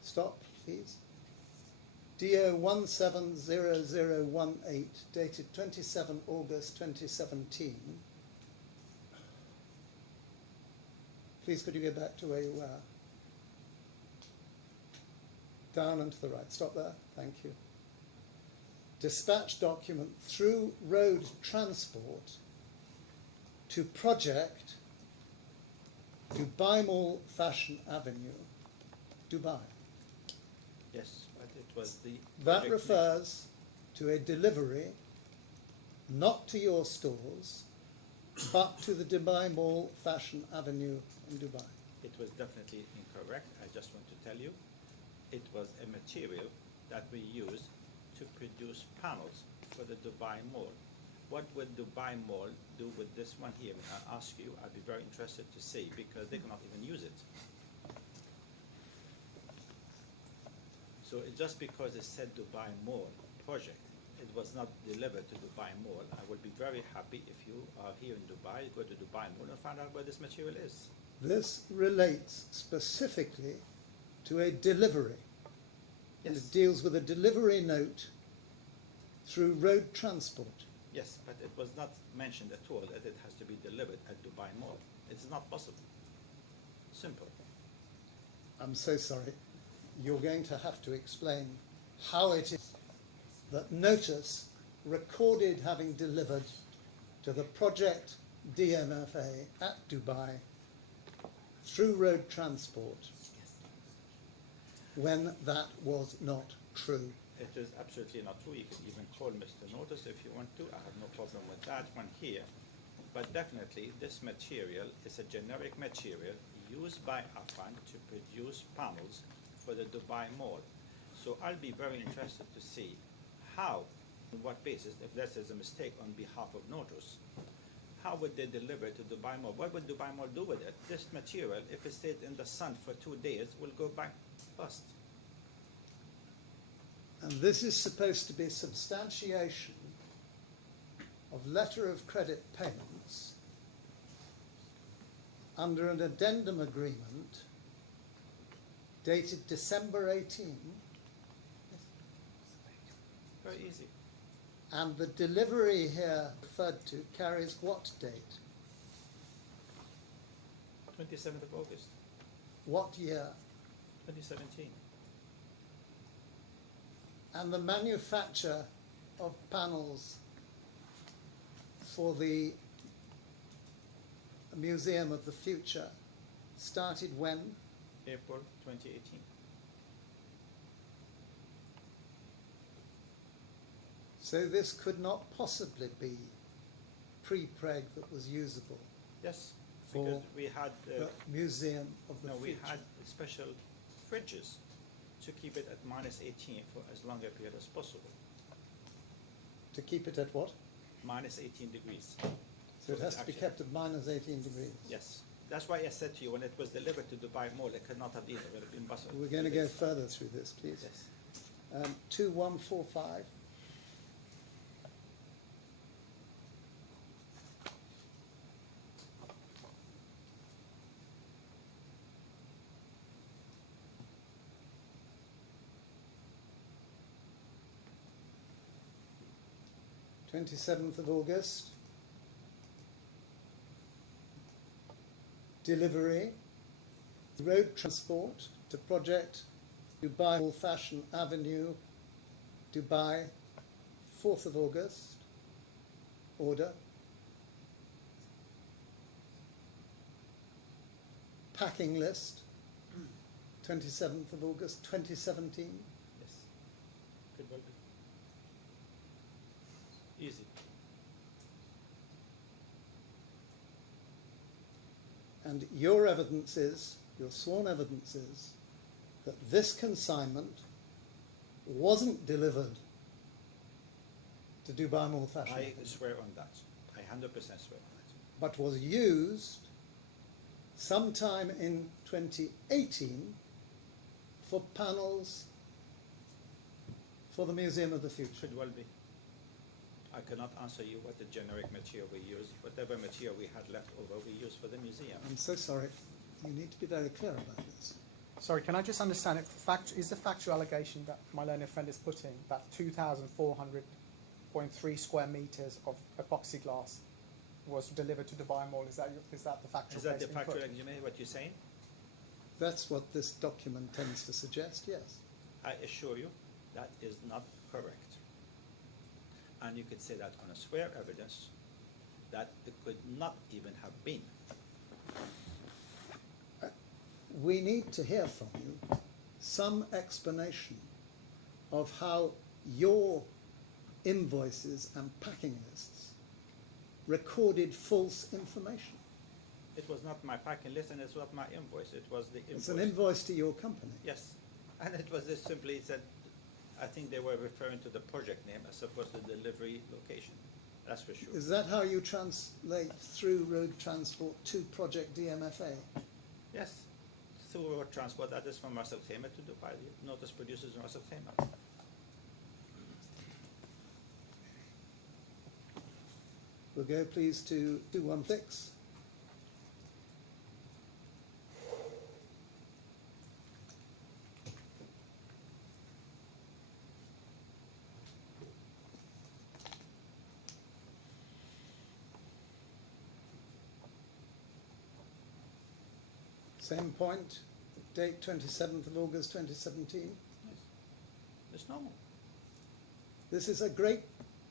stop please, DO 170018, dated 27 August 2017. Please could you go back to where you were? Down and to the right. Stop there. Thank you. Dispatch document through road transport to project Dubai Mall Fashion Avenue, Dubai. Yes, but it was the... That project refers to a delivery not to your stores, but to the Dubai Mall Fashion Avenue in Dubai. It was definitely incorrect. I just want to tell you, it was a material that we used to produce panels for the Dubai Mall. What would Dubai Mall do with this one here? When I ask you, I'd be very interested to see, because they cannot even use it. So it just because it said Dubai Mall project, it was not delivered to Dubai Mall. I would be very happy if you are here in Dubai, go to Dubai Mall and find out where this material is. This relates specifically to a delivery. And Yes. it deals with a delivery note through road transport. Yes, but it was not mentioned at all that it has to be delivered at Dubai Mall. It's not possible. Simple. I'm so sorry. You're going to have to explain how it is that notice recorded having delivered to the project DMFA at Dubai through road transport when that was not true. It is absolutely not true. You can even call Mr. Notice if you want to. I have no problem with that one here. But definitely this material is a generic material used by Affan to produce panels for the Dubai Mall. So I'll be very interested to see how, on what basis, if this is a mistake on behalf of Notice, how would they deliver to Dubai Mall? What would Dubai Mall do with it? This material, if it stayed in the sun for 2 days, will go back bust. And this is supposed to be substantiation of letter of credit payments under an addendum agreement dated December 18, Very easy. and the delivery here referred to carries what date? 27th of August, What year? 2017. And the manufacture of panels for the Museum of the Future started when? April 2018. So this could not possibly be pre-preg that was usable Yes, For because we had the Museum of the no, we Future. had special fridges to keep it at -18 for as long a period as possible. To keep it at what? -18 degrees. So it has to be Actually, kept at minus 18 degrees. Yes, that's why I said to you when it was delivered to Dubai Mall, it could not have been. It would have been busted. We're going to go further through this, please. Yes. 2145. Twenty-seventh of August. Delivery, road transport to project Dubai Old Fashion Avenue, Dubai, 4th of August. Order. Packing list, 27th of August 2017. Yes. Could well be. Easy. And your evidence is, your sworn evidence is, that this consignment wasn't delivered to Dubai Mall Fashion I Avenue, swear on that. I 100% swear on that. but was used sometime in 2018 for panels for the Museum of the Future. Should well be. I cannot answer you what the generic material we used. Whatever material we had left over, we used for the museum. I'm so sorry. You need to be very clear about this. Sorry, can I just understand it? Is the factual allegation that my learned friend is putting that 2,400.3 square meters of epoxy glass was delivered to Dubai Mall? Is that the factual? Is that case the being put? factual argument, what you're saying? That's what this document tends to suggest, yes. I assure you, that is not correct. And you could say that on a swear evidence, that it could not even have been. We need to hear from you some explanation of how your invoices and packing lists recorded false information. It was not my packing list and it's not my invoice. It was the invoice. It's an invoice to your company. Yes. And it was just simply said, I think they were referring to the project name as opposed to the delivery location. That's for sure. Is that how you translate through road transport to Project DMFA? Yes. Through road transport, that is from Ras Al Khaimah to Dubai. The notice produces in Ras Al Khaimah. We'll go please to 216. Same point, date 27th of August 2017. Yes. It's normal. This is a great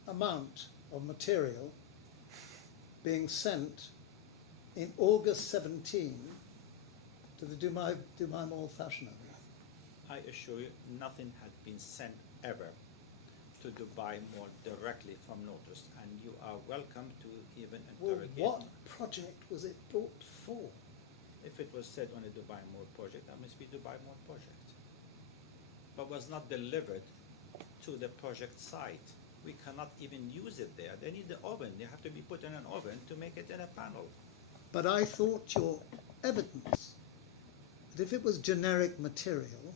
amount of material being sent in August 17 to the Dubai Mall Fashion Avenue. I assure you, nothing had been sent ever to Dubai Mall directly from notice, and you are welcome to even Well, interrogate what me. project was it brought for? If it was said on a Dubai Mall project, that must be Dubai Mall project. But was not delivered to the project site. We cannot even use it there. They need the oven. They have to be put in an oven to make it in a panel. But I thought your evidence that if it was generic material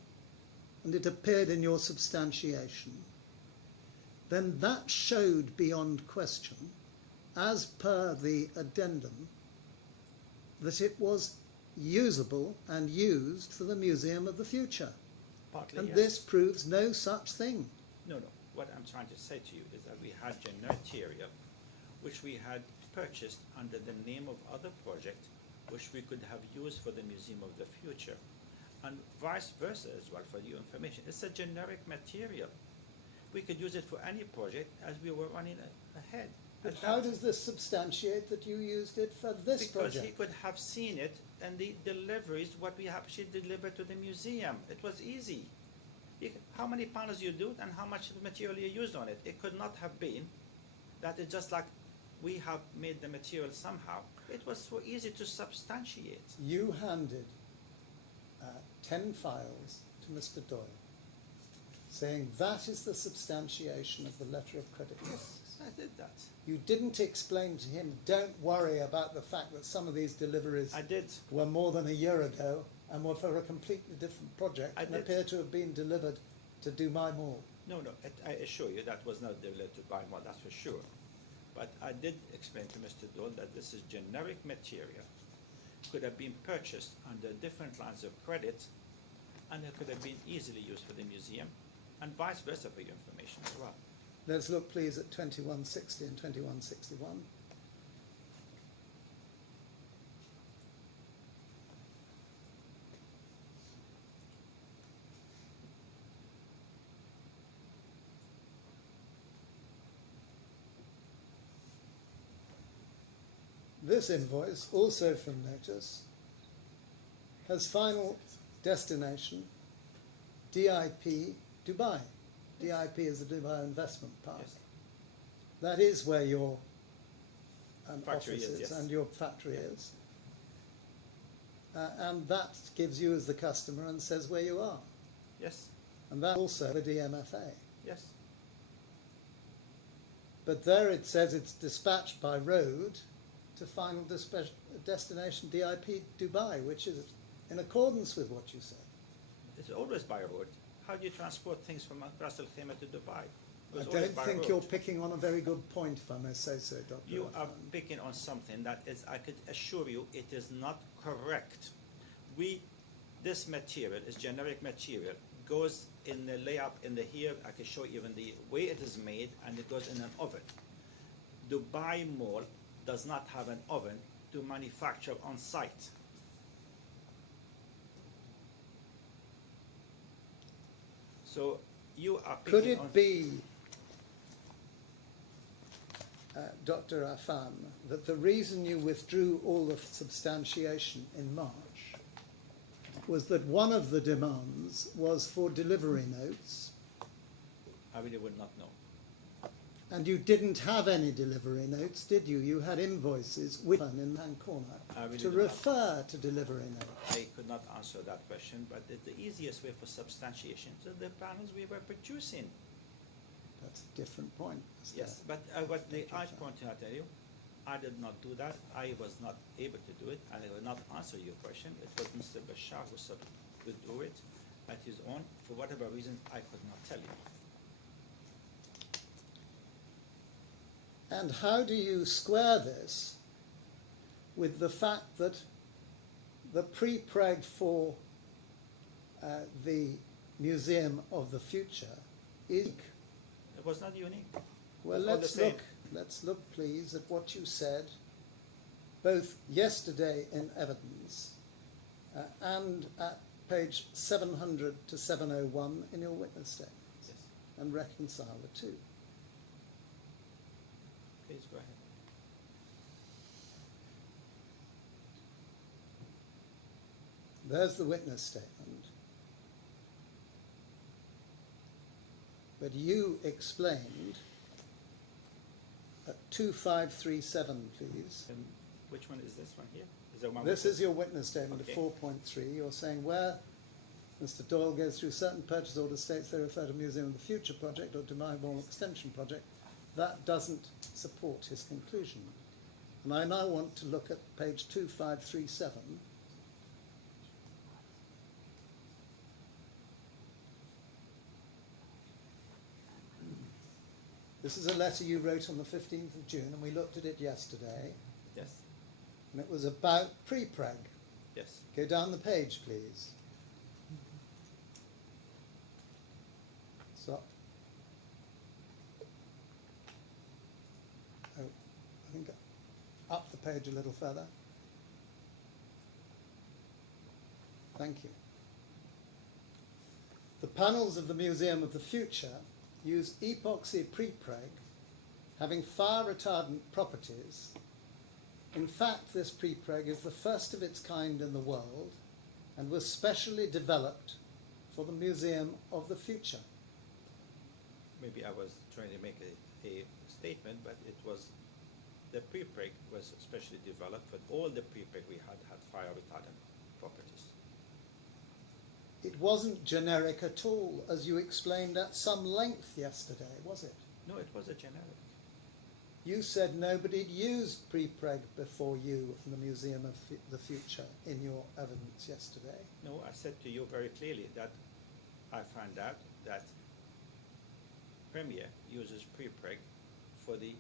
and it appeared in your substantiation, then that showed beyond question, as per the addendum, that it was usable and used for the Museum of the Future. Partly, And yes. this proves no such thing. No. What I'm trying to say to you is that we had generic material which we had purchased under the name of other project which we could have used for the Museum of the Future. And vice versa as well, for your information. It's a generic material. We could use it for any project as we were running ahead. But And how that- does this substantiate that you used it for this because he project? could have seen it and the deliveries, what we actually delivered to the museum. It was easy. How many panels you do and how much material you used on it. It could not have been that it's just like we have made the material somehow. It was so easy to substantiate. You handed 10 files to Mr. Doyle, saying that is the substantiation of the letter of credit. Yes, I did that. You didn't explain to him, don't worry about the fact that some of these deliveries I did. were more than a year ago and were for a completely different project I and did. appear to have been delivered to Dubai Mall. No, I assure you that was not delivered to buy more, that's for sure. But I did explain to Mr. Dole that this is generic material, could have been purchased under different lines of credit, and it could have been easily used for the museum, and vice versa for your information as well. Let's look please at 2160 and 2161. This invoice, also from Notice, has final destination DIP Dubai. DIP is the Dubai Investment Park. Yes. That is where your Factory office is, is yes. and your factory is. And that gives you as the customer and says where you are. Yes, And that also the DMFA. yes. But there it says it's dispatched by road to final destination DIP Dubai, which is in accordance with what you said. It's always by road. How do you transport things from Ras Al Khaimah to Dubai? It I was always don't by think road. you're picking on a very good point, if I may say so, Dr. You are Affan. picking on something that is, I could assure you, it is not correct. This material is generic material, goes in the layup in the here, I can show you even the way it is made, and it goes in an oven. Dubai Mall does not have an oven to manufacture on site. So you are picking Could on. it be, Dr. Affan, that the reason you withdrew all the substantiation in March was that one of the demands was for delivery notes, I really would not know. and you didn't have any delivery notes, did you? You had invoices with one in that corner I really to do not. refer to delivery notes. I could not answer that question, but the easiest way for substantiation is the panels we were producing. That's a different point. Mr. Yes, but what I Affan. pointed out to you, I did not do that. I was not able to do it, and I will not answer your question. It was Mr. Bashar who would do it at his own. For whatever reason, I could not tell you. And how do you square this with the fact that the pre-preg for the Museum of the Future is... It was not unique. Well, It's all the same. let's look, please, at what you said, both yesterday in evidence and at page 700 to 701 in your witness statement, Yes, and reconcile the two. please go ahead. There's the witness statement. But you explained at 2537, please. And which one is this one here? Is there one? This is your witness statement Okay. of 4.3. You're saying where Mr. Doyle goes through certain purchase order states they refer to Museum of the Future project or Dubai Mall extension project. That doesn't support his conclusion. And I now want to look at page 2537. This is a letter you wrote on the 15th of June, and we looked at it yesterday, Yes. and it was about pre-preg. Yes. Go down the page, please. So, oh, I think up the page a little further. Thank you. The panels of the Museum of the Future use epoxy prepreg having fire retardant properties. In fact, this prepreg is the first of its kind in the world and was specially developed for the Museum of the Future. Maybe I was trying to make a statement, but it was the prepreg was specially developed, but all the prepreg we had fire retardant properties. It wasn't generic at all, as you explained at some length yesterday, was it? No, it was a generic. You said nobody'd used prepreg before you in the Museum of the Future in your evidence yesterday. No, I said to you very clearly that I found out that Premier uses prepreg for the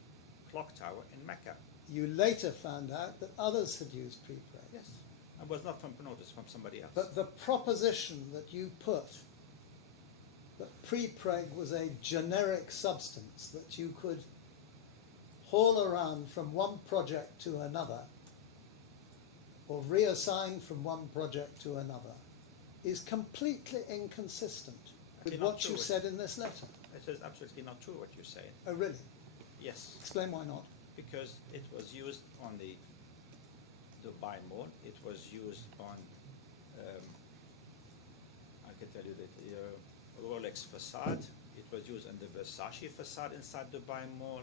clock tower in Mecca. You later found out that others had used prepreg. Yes. I was not from notice from somebody else. But the proposition that you put, that prepreg was a generic substance that you could haul around from one project to another, or reassign from one project to another, is completely inconsistent with Actually, not what you true. said in this letter. It is absolutely not true what you're saying. Oh, really? Yes, Explain why not. because it was used on the Dubai Mall. It was used on, I can tell you that Rolex facade. It was used on the Versace facade inside Dubai Mall.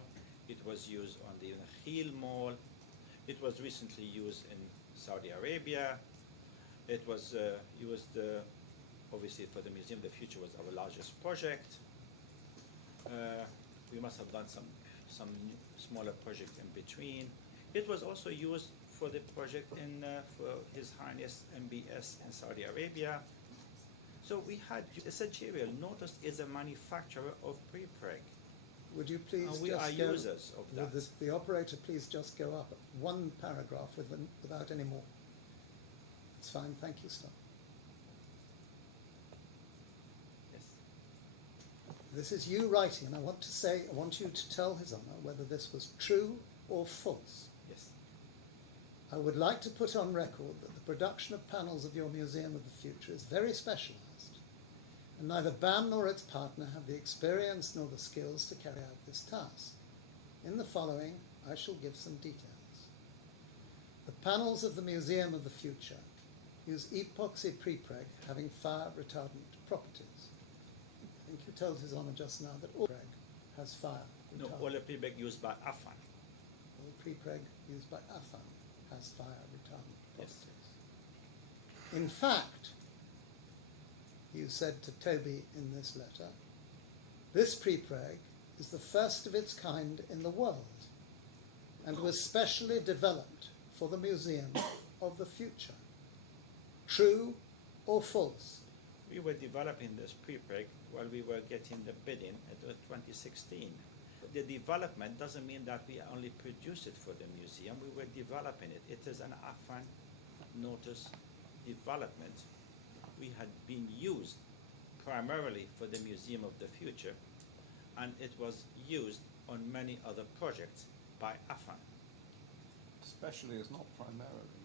It was used on the Nakhil Mall. It was recently used in Saudi Arabia. It was used, obviously, for the Museum of the Future was our largest project. We must have done some smaller project in between. It was also used for the project in for His Highness MBS in Saudi Arabia. So we had essentially Notice is a manufacturer of prepreg. Would you please And we just are go, users of that. would the operator please just go up one paragraph without any more? It's fine, thank you, stop. Yes. This is you writing, and I want you to tell His Honour whether this was true or false. Yes. I would like to put on record that the production of panels of your Museum of the Future is very specialised, and neither BAM nor its partner have the experience nor the skills to carry out this task. In the following, I shall give some details. The panels of the Museum of the Future use epoxy prepreg having fire retardant properties. I think you told His Honour just now that all preg has fire No, retardant. all the prepreg used by Affan. All prepreg used by Affan has fire retardant Yes. properties. In fact, you said to Toby in this letter, this prepreg is the first of its kind in the world and was specially developed for the Museum of the Future. True or false? We were developing this prepreg while we were getting the bidding at 2016. The development doesn't mean that we only produce it for the museum. We were developing it. It is an Affan Notice development. We had been used primarily for the Museum of the Future, and it was used on many other projects by Affan. Especially is not primarily.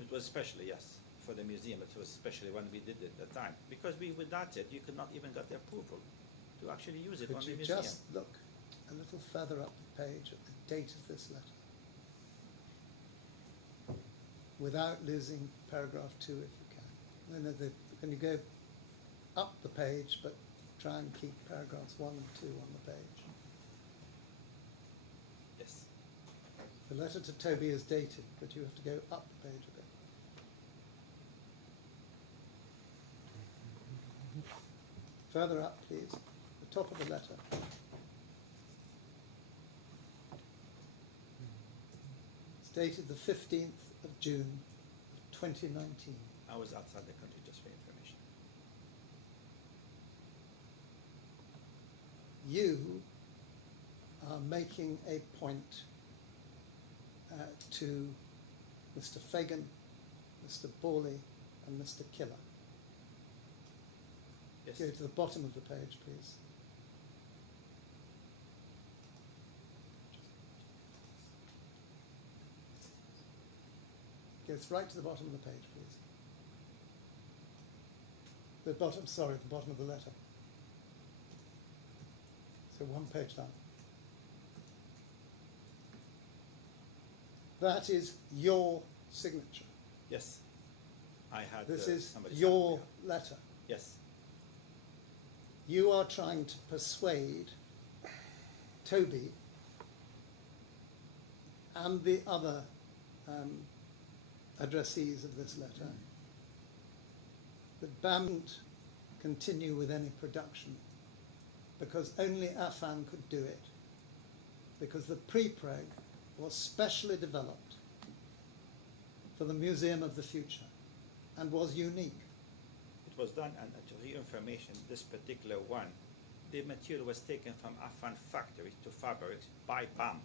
It was specially, yes, for the museum. It was especially when we did it at the time. Because without it, you could not even get the approval to actually use it on Could the you museum. just look a little further up the page at the date of this letter? Without losing paragraph 2 if you can. Can you go up the page but try and keep paragraphs 1 and 2 on the page? Yes. The letter to Toby is dated, but you have to go up the page a bit. Further up, please. The top of the letter. It's dated the 15th of June, 2019. I was outside the country, just for information. You are making a point to Mr. Fagan, Mr. Borley, and Mr. Killer. Yes. Go to the bottom of the page, please. Go right to the bottom of the page, please. The bottom, sorry, the bottom of the letter. So one page down. That is your signature. Yes. I had This is somebody your sign it. letter. Yes. You are trying to persuade Toby and the other addressees of this letter that BAM won't continue with any production because only Affan could do it, because the pre-preg was specially developed for the Museum of the Future and was unique. It was done, and to your information, this particular one, the material was taken from Affan factory to fabrics by BAM.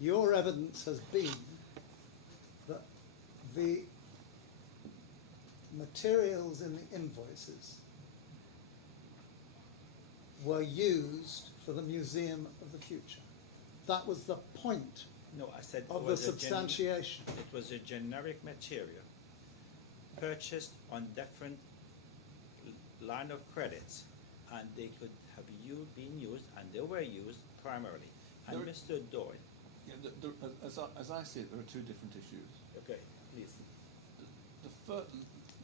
Your evidence has been that the materials in the invoices were used for the Museum of the Future. That was the point No, I said of it the was substantiation. it was a generic material purchased on different line of credits, and they could have been used, and they were used primarily. And There- Mr. Doyle, Yeah, as I see it, there are two different issues. okay, please.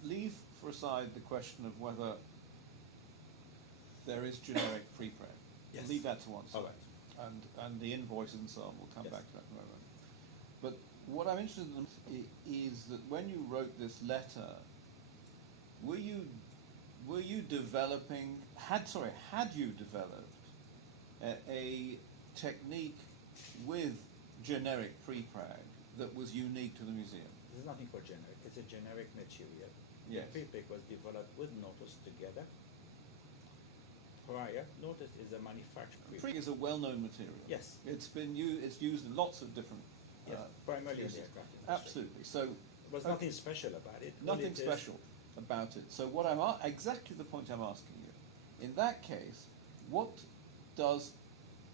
Leave for aside the question of whether there is generic pre-preg. Yes. Leave that to one side. All right. And the invoices and so on, we'll come Yes. back to that in a moment. But what I'm interested in is that when you wrote this letter, were you developing, had you developed a technique with generic pre-preg that was unique to the museum? There's nothing for generic, it's a generic material. Yes. The pre-preg was developed with Notice together. Prior, Notice is a manufacturer. Pre is a well-known material. Yes. It's used in lots of different. Yes, primarily in the uses. aircraft industry. Absolutely. So There was nothing special about it. All nothing it is- special about it. So what exactly the point I'm asking you. In that case, what does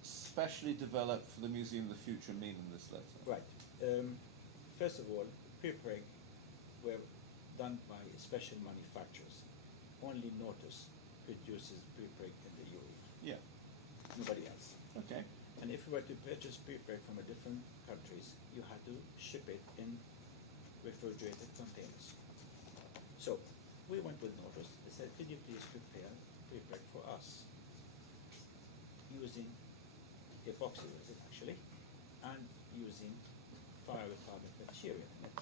specially developed for the Museum of the Future mean in this letter? Right. First of all, pre-preg were done by special manufacturers. Only Notice produces pre-preg in the UAE. Yeah. Nobody else. Okay. And if you were to purchase pre-preg from a different countries, you had to ship it in refrigerated containers. So we went with Notice. They said, could you please prepare pre-preg for us using epoxy resin actually, and using fire retardant material in it,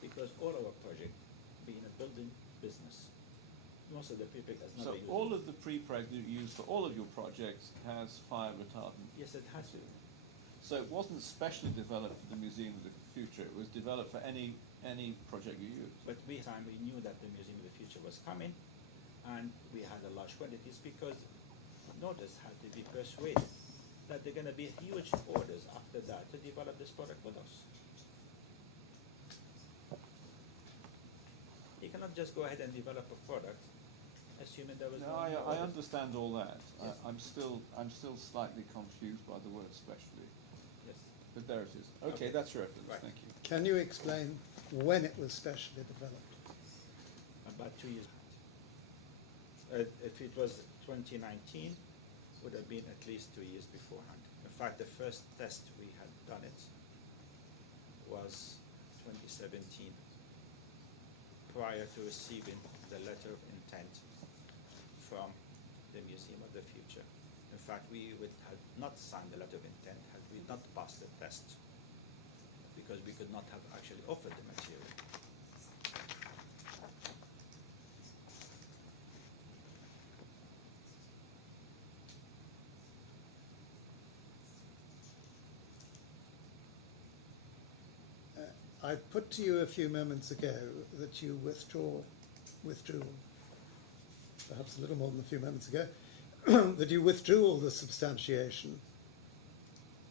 because all our project, being a building business, most of the pre-preg has So never used all it. of the pre-preg that you use for all of your projects has fire retardant. Yes, it has to. So it wasn't specially developed for the Museum of the Future. It was developed for any project you use. But we knew that the Museum of the Future was coming, and we had a large quantities because Notice had to be persuaded that there are going to be huge orders after that to develop this product with us. You cannot just go ahead and develop a product assuming there was No, no I orders. understand all that. Yes. I'm still slightly confused by the word specially. Yes. But there it is. Okay, Okay. that's your evidence. Right. Thank you. Can you explain when it was specially developed? About 2 years. If it was 2019, would have been at least 2 years beforehand. In fact, the first test we had done it was 2017, prior to receiving the letter of intent from the Museum of the Future. In fact, we would have not signed the letter of intent had we not passed the test, because we could not have actually offered the material. I put to you a few moments ago that you withdrew, perhaps a little more than a few moments ago, that you withdrew all the substantiation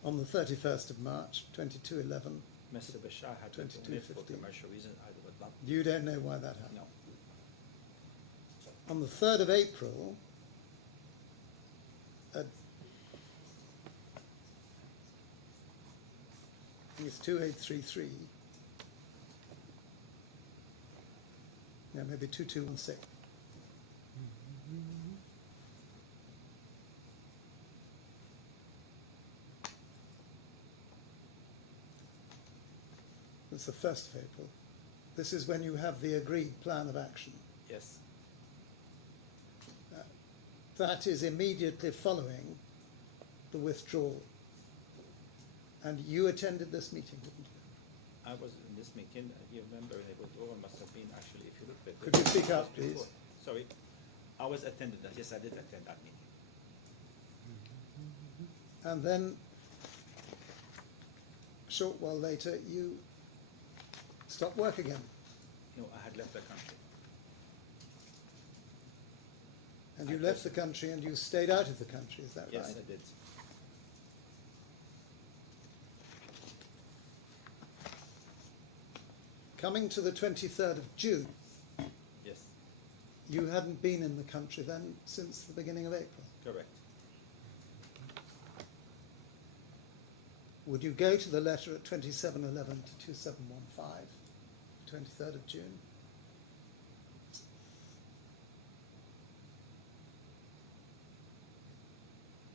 on the 31st of March, 2211. Mr. Bashar had to do it for 22:15. commercial reasons. I would not. You don't know why that happened. No. On the 3rd of April, I think it's 2833, yeah, maybe 2216. It's the 1st of April. This is when you have the agreed plan of action. Yes. That is immediately following the withdrawal. And you attended this meeting, didn't you? I was in this meeting. You remember the withdrawal must have been actually, if you look at it. Could you speak up, please? Sorry. I was attending that. Yes, I did attend that meeting. And then, a short while later, you stopped work again. No, I had left the country. And you I left the did. country and you stayed out of the country, is that Yes, right? I did. Coming to the 23rd of June, Yes, you hadn't been in the country then since the beginning of April. correct. Would you go to the letter at 2711 to 2715, 23rd of June?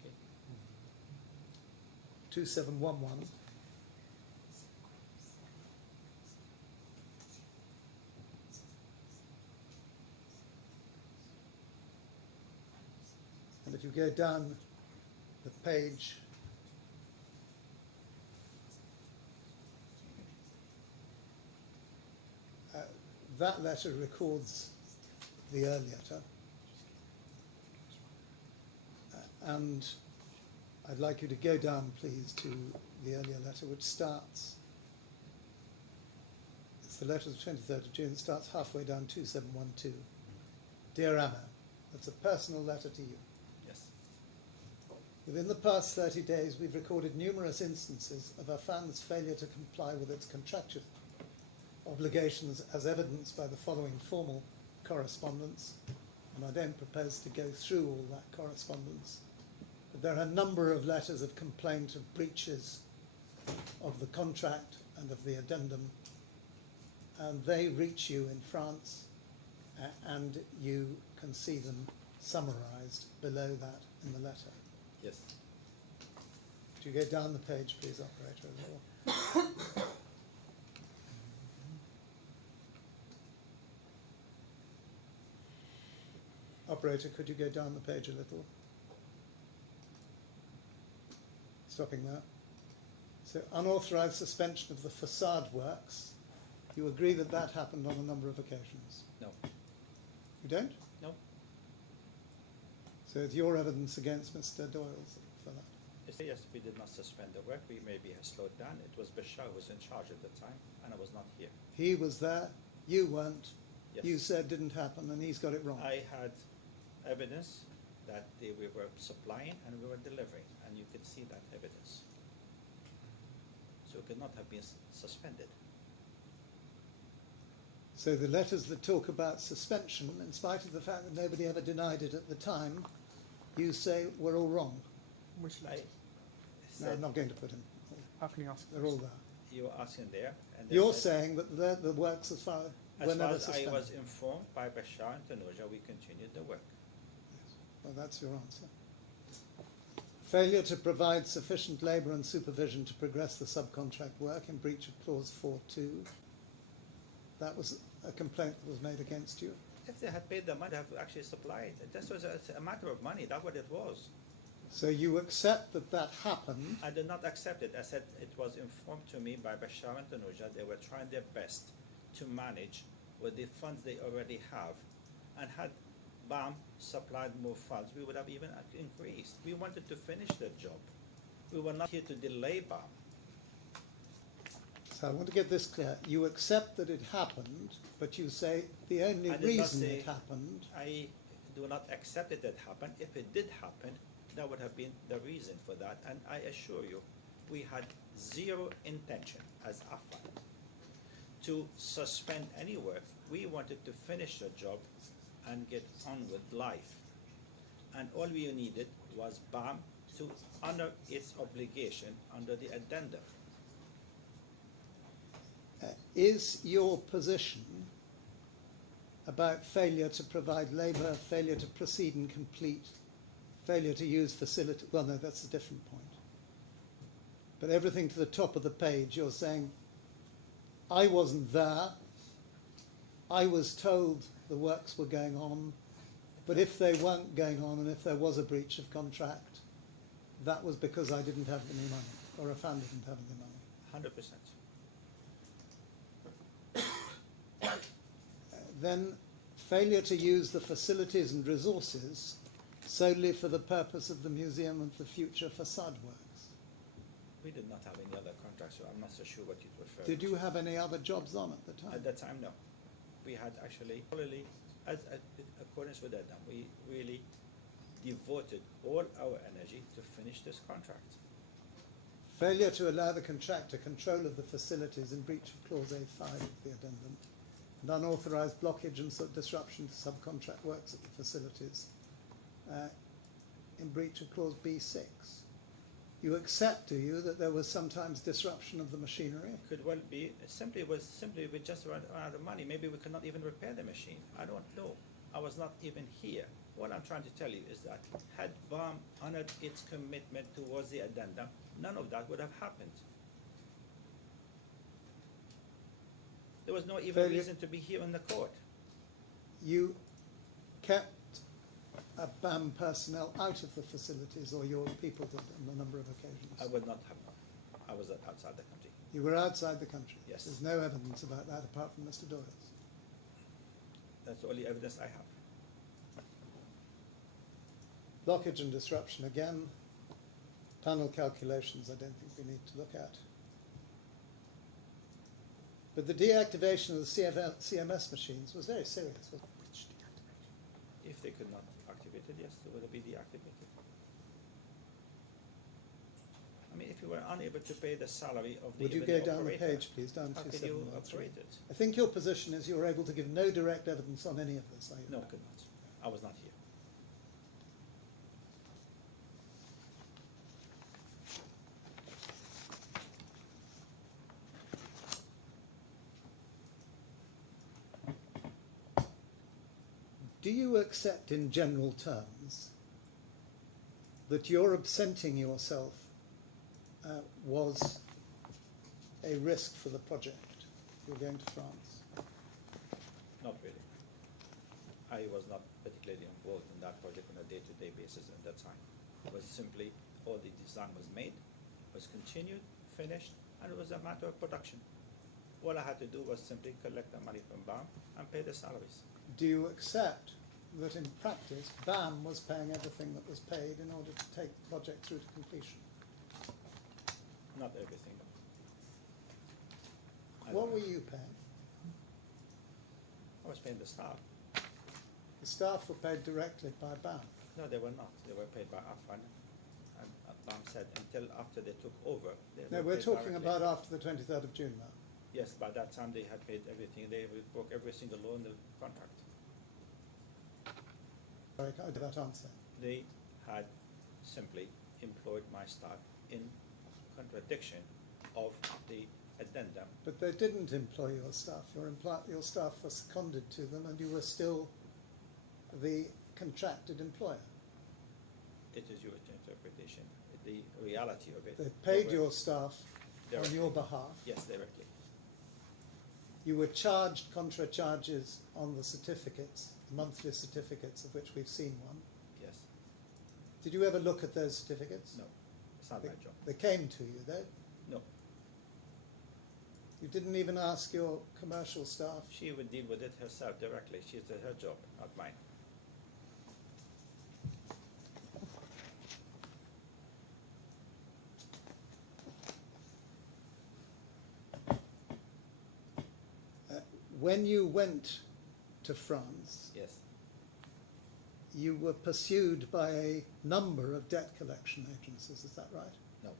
Okay. 2711. And if you go down the page, that letter records the earlier letter. And I'd like you to go down, please, to the earlier letter, which starts, it's the letter of the 23rd of June, it starts halfway down 2712. Dear Anna, that's a personal letter to you. Yes. Within the past 30 days, we've recorded numerous instances of Affan's failure to comply with its contractual obligations as evidenced by the following formal correspondence, and I don't propose to go through all that correspondence, but there are a number of letters of complaint of breaches of the contract and of the addendum, and they reach you in France, and you can see them summarized below that in the letter. Yes. Could you go down the page, please, operator, a little? Operator, could you go down the page a little? Stopping there. So, unauthorized suspension of the facade works. You agree that that happened on a number of occasions? No. You don't? No. So it's your evidence against Mr. Doyle for that? Yes, we did not suspend the work. We maybe have slowed down. It was Bashar who was in charge at the time, and I was not here. He was there, you weren't, Yes. you said didn't happen, and he's got it wrong. I had evidence that we were supplying and we were delivering, and you could see that evidence. So it could not have been suspended. So the letters that talk about suspension, in spite of the fact that nobody ever denied it at the time, you say were all wrong. Which I letter? No, I'm not going to put them. How can you ask? They're all there. You were asking there, and they You're said- saying that the works as far as were far never as I suspended. was informed by Bashar and Tanuja, we continued the work. Well, that's your answer. Failure to provide sufficient labour and supervision to progress the subcontract work in breach of clause 4.2. That was a complaint that was made against you. If they had paid the money, they have actually supplied. This was a matter of money. That's what it was. So you accept that that happened. I did not accept it. I said it was informed to me by Bashar and Tanuja. They were trying their best to manage with the funds they already have, and had BAM supplied more funds, we would have even increased. We wanted to finish the job. We were not here to delay BAM. So I want to get this clear. You accept that it happened, but you say the only I did not reason say- it happened. I do not accept it that happened. If it did happen, that would have been the reason for that. And I assure you, we had zero intention as Affan to suspend any work. We wanted to finish the job and get on with life. And all we needed was BAM to honor its obligation under the addendum. Is your position about failure to provide labour, failure to proceed and complete, failure to use facility? Well, no, that's a different point. But everything to the top of the page, you're saying, I wasn't there, I was told the works were going on, but if they weren't going on and if there was a breach of contract, that was because I didn't have any money, or Affan didn't have any money. 100%. Then failure to use the facilities and resources solely for the purpose of the museum and for future facade works. We did not have any other contracts, so I'm not so sure what you refer Did to. you have any other jobs on at the time? At that time, no. We had actually, probably, as accordance with that, we really devoted all our energy to finish this contract. Failure to allow the contractor control of the facilities in breach of Clause A5 of the addendum, and unauthorised blockage and disruption to subcontract works at the facilities in breach of Clause B6. You accept, do you, that there was sometimes disruption of the machinery? Could well be, it was simply we just ran out of money. Maybe we could not even repair the machine. I don't know. I was not even here. What I'm trying to tell you is that had BAM honored its commitment towards the addendum, none of that would have happened. There was no even Failure- reason to be here in the court. You kept BAM personnel out of the facilities, or your people did on a number of occasions? I would not have known. I was outside the country. You were outside the country? Yes. There's no evidence about that apart from Mr. Doyle's? That's the only evidence I have. Blockage and disruption again. Panel calculations I don't think we need to look at. But the deactivation of the CMS machines was very serious, wasn't it? If they could not activate it, yes, it would be deactivated. I mean, if you were unable to pay the salary of the Would you even go down the operator, page, please, down how to could you 713? operate it? I think your position is you're able to give no direct evidence on any of this, are you? No, could not. I was not here. Do you accept in general terms that your absenting yourself was a risk for the project? You're going to France. Not really. I was not particularly involved in that project on a day-to-day basis at that time. It was simply all the design was made, was continued, finished, and it was a matter of production. All I had to do was simply collect the money from BAM and pay the salaries. Do you accept that in practice BAM was paying everything that was paid in order to take the project through to completion? Not everything. I What don't were know. you paying? I was paying the staff. The staff were paid directly by BAM. No, they were not. They were paid by Affan. And BAM said until after they took over, they No, were we're paid talking directly. about after the 23rd of June now. Yes, by that time they had paid everything. They broke every single law in the contract. Sorry, I did that answer. They had simply employed my staff in contradiction of the addendum. But they didn't employ your staff. Your staff was seconded to them, and you were still the contracted employer. It is your interpretation. The reality of it. They paid were- your staff on directly. your behalf. Yes, directly. You were charged contra charges on the certificates, monthly certificates, of which we've seen one. Yes. Did you ever look at those certificates? No, it's not They, my job. they came to you, though? No, You didn't even ask your commercial staff? she would deal with it herself directly. She's her job, not mine. when you went to France, Yes. you were pursued by a number of debt collection agencies, is that right? No.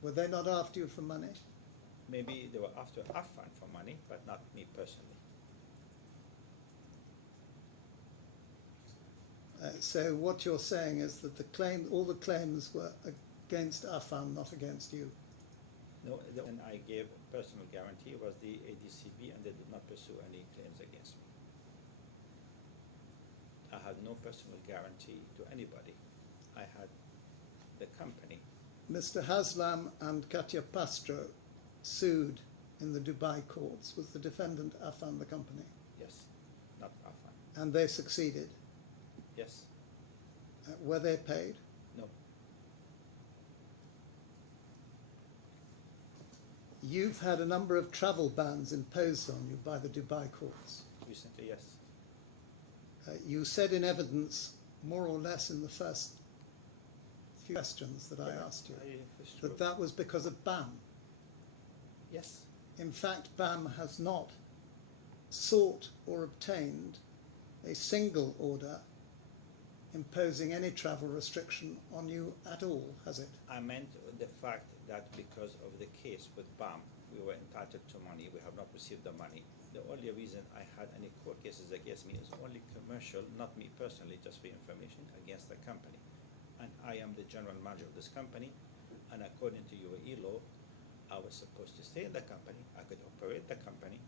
Were they not after you for money? Maybe they were after Affan for money, but not me personally. So what you're saying is that all the claims were against Affan, not against you. No, when I gave personal guarantee was the ADCB, and they did not pursue any claims against me. I had no personal guarantee to anybody. I had the company. Mr. Haslam and Katya Pastro sued in the Dubai courts. Was the defendant Affan the company? Yes, not Affan. And they succeeded. Yes, Were they paid? no, You've had a number of travel bans imposed on you by the Dubai courts. recently, yes. You said in evidence, more or less in the first few questions that I asked you, It's true. that was because of BAM. Yes, In fact, BAM has not sought or obtained a single order imposing any travel restriction on you at all, has it? I meant the fact that because of the case with BAM, we were entitled to money. We have not received the money. The only reason I had any court cases against me is only commercial, not me personally, just for information, against the company. And I am the general manager of this company, and according to UAE law, I was supposed to stay in the company. I could operate the company.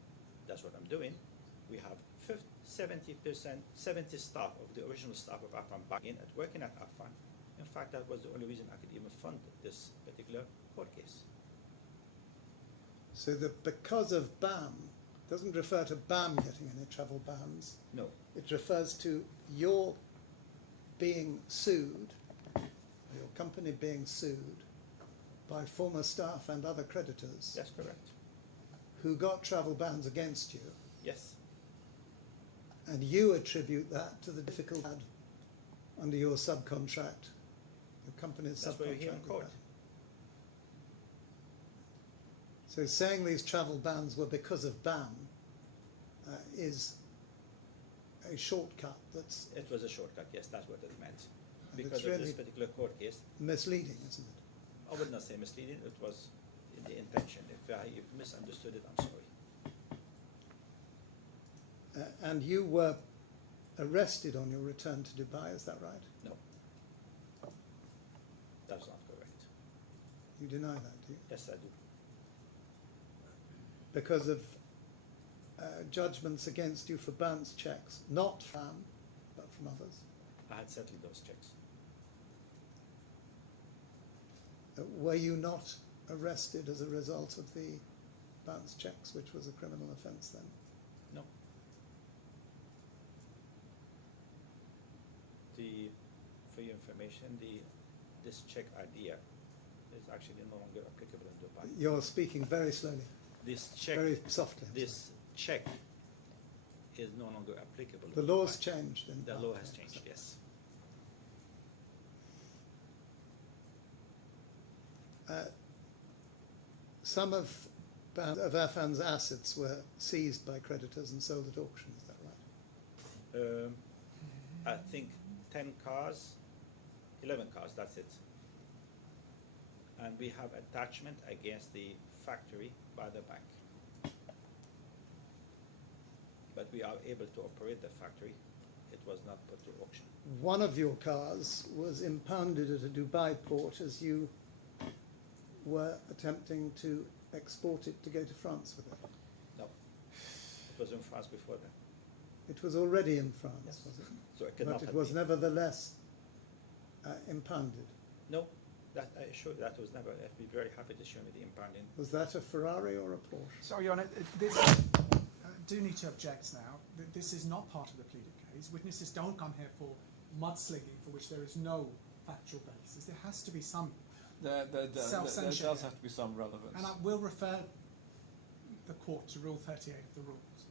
That's what I'm doing. We have 70% staff of the original staff of Affan back in at working at Affan. In fact, that was the only reason I could even fund this particular court case. So that because of BAM doesn't refer to BAM getting any travel bans. No, It refers to your being sued, your company being sued by former staff and other creditors that's correct. who got travel bans against you, Yes, and you attribute that to the difficulty you had under your subcontract, your company's that's why you're subcontract. here in with court. that. So saying these travel bans were because of BAM is a shortcut that's It was a shortcut, yes, that's what it meant. And Because it's of really- this particular court case, misleading, isn't it? I would not say misleading, it was the intention. If I misunderstood it, I'm sorry. And you were arrested on your return to Dubai, is that right? No. That's not correct. You deny that, do you? Yes, I do. Because of judgments against you for bounce checks, not from, but from others. I had settled those checks. Were you not arrested as a result of the bounce checks, which was a criminal offence then? No. For your information, this check idea is actually no longer applicable in Dubai. You're speaking very slowly, This check, very softly. this check is no longer applicable. The in law's Dubai. changed. The law has changed, yes. Some of Affan's assets were seized by creditors and sold at auction, is that right? I think 10 cars, 11 cars, that's it. And we have attachment against the factory by the bank. But we are able to operate the factory. It was not put to auction. One of your cars was impounded at a Dubai port as you were attempting to export it to go to France with it. No. It was in France before that. It was already in France, Yes. was it? So it could not But it have was been. nevertheless impounded. No, that I assure you, that was never. I'd be very happy to show me the impounding. Was that a Ferrari or a Porsche? So, Your Honour, this do need to object now. This is not part of the pleaded case. Witnesses don't come here for mudslinging for which there is no factual basis. There has to be some, There does Self-censure. have to be some relevance. and I will refer the court to Rule 38 of the rules.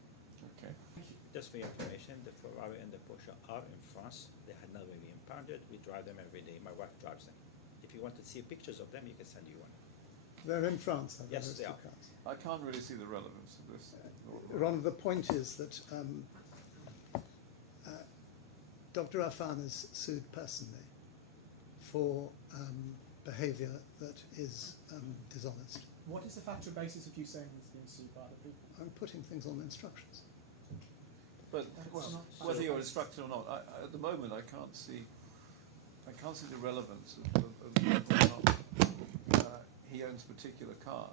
Okay. Just for your information, the Ferrari and the Porsche are in France. They had never been impounded. We drive them every day. My wife drives them. If you want to see pictures of them, you can send you one. They're in France, are Yes, those they two are. cars? I can't really see the relevance of this. Ron, the point is that Dr. Affan is sued personally for behaviour that is dishonest. What is the factual basis of you saying he's been sued by other people? I'm putting things on instructions. But That's well, not whether so- you're instructed or not, at the moment I can't see the relevance of whether or not he owns particular cars.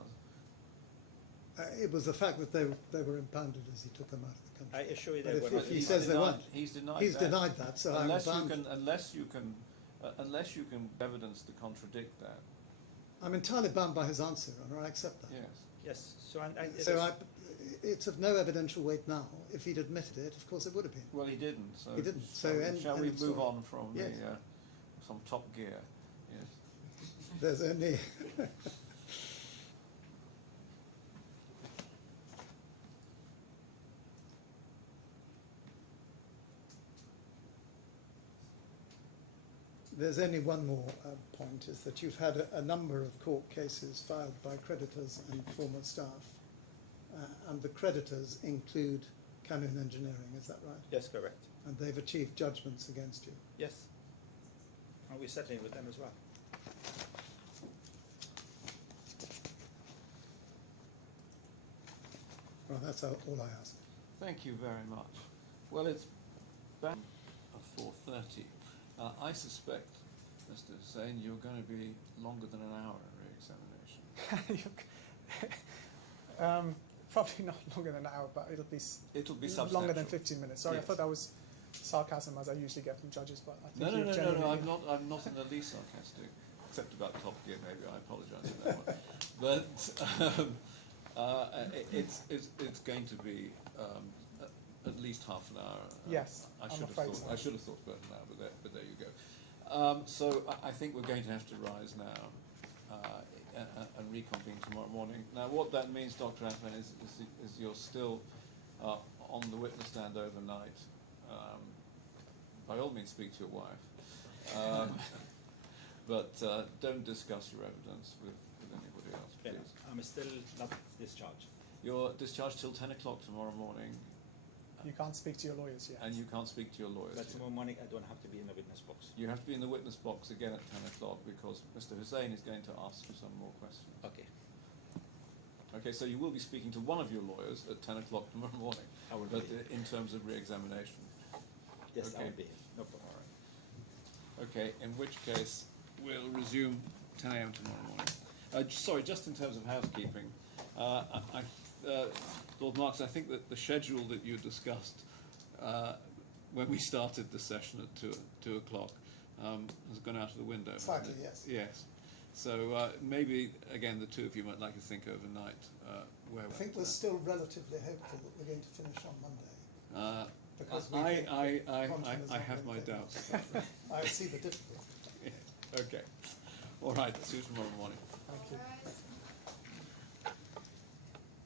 It was the fact that they were impounded as he took them out of the country. I assure you But they if- were if not. he He's says they denied- weren't. He's denied He's that. denied that, so I'm bound. Unless you can evidence to contradict that. I'm entirely bound by his answer, and I accept that. Yes. Yes, so it So is- it's of no evidential weight now. If he'd admitted it, of course it would have been. Well, he didn't. So He didn't, so shall end we of move story. on from Yes. from Top Gear? Yes. There's only there's only one more point, is that you've had a number of court cases filed by creditors and former staff, and the creditors include Canyon Engineering, is that right? yes, correct. And they've achieved judgments against you. Yes. And we're settling with them as well. Well, that's all I ask. Thank you very much. Well, it's back at 4:30. I suspect, Mr. Hussain, you're going to be longer than an hour in re-examination. Probably not longer than an hour, but it'll be It'll be longer than substantial. 15 minutes. Sorry, Yes. I thought that was sarcasm, as I usually get from judges, but I think No, you've genuinely... I'm not in the least sarcastic, except about Top Gear. Maybe I apologise for that one. But it's going to be at least half an hour. Yes, I I'm should have afraid thought. so. I should have thought about an hour, but there you go. So I think we're going to have to rise now and reconvene tomorrow morning. Now, what that means, Dr. Affan, is you're still on the witness stand overnight. By all means, speak to your wife, but don't discuss your evidence with anybody else, Yeah, please. I'm still not discharged. You're discharged till 10 o'clock tomorrow morning, You can't speak to your lawyers yet. and you can't speak to your lawyers. But yet. tomorrow morning I don't have to be in the witness box. You have to be in the witness box again at 10 o'clock because Mr. Hussain is going to ask you some more questions. Okay. Okay, so you will be speaking to one of your lawyers at 10 o'clock tomorrow morning, I will but be. in terms of re-examination. Yes, Okay. I will be here. No problem. All right. Okay, in which case we'll resume 10 a.m. tomorrow morning. Sorry, just in terms of housekeeping, Lord Marks, I think that the schedule that you discussed when we started the session at 2 o'clock has gone out of the window. hasn't Slightly, it? yes. Yes. So maybe, again, the two of you might like to think overnight where I think we're still relatively hopeful that we're going to finish on Monday. Because we think that quantum is I not have going my to- doubts about that. I see the difficulty. Okay. All right, see you tomorrow morning. Thank you.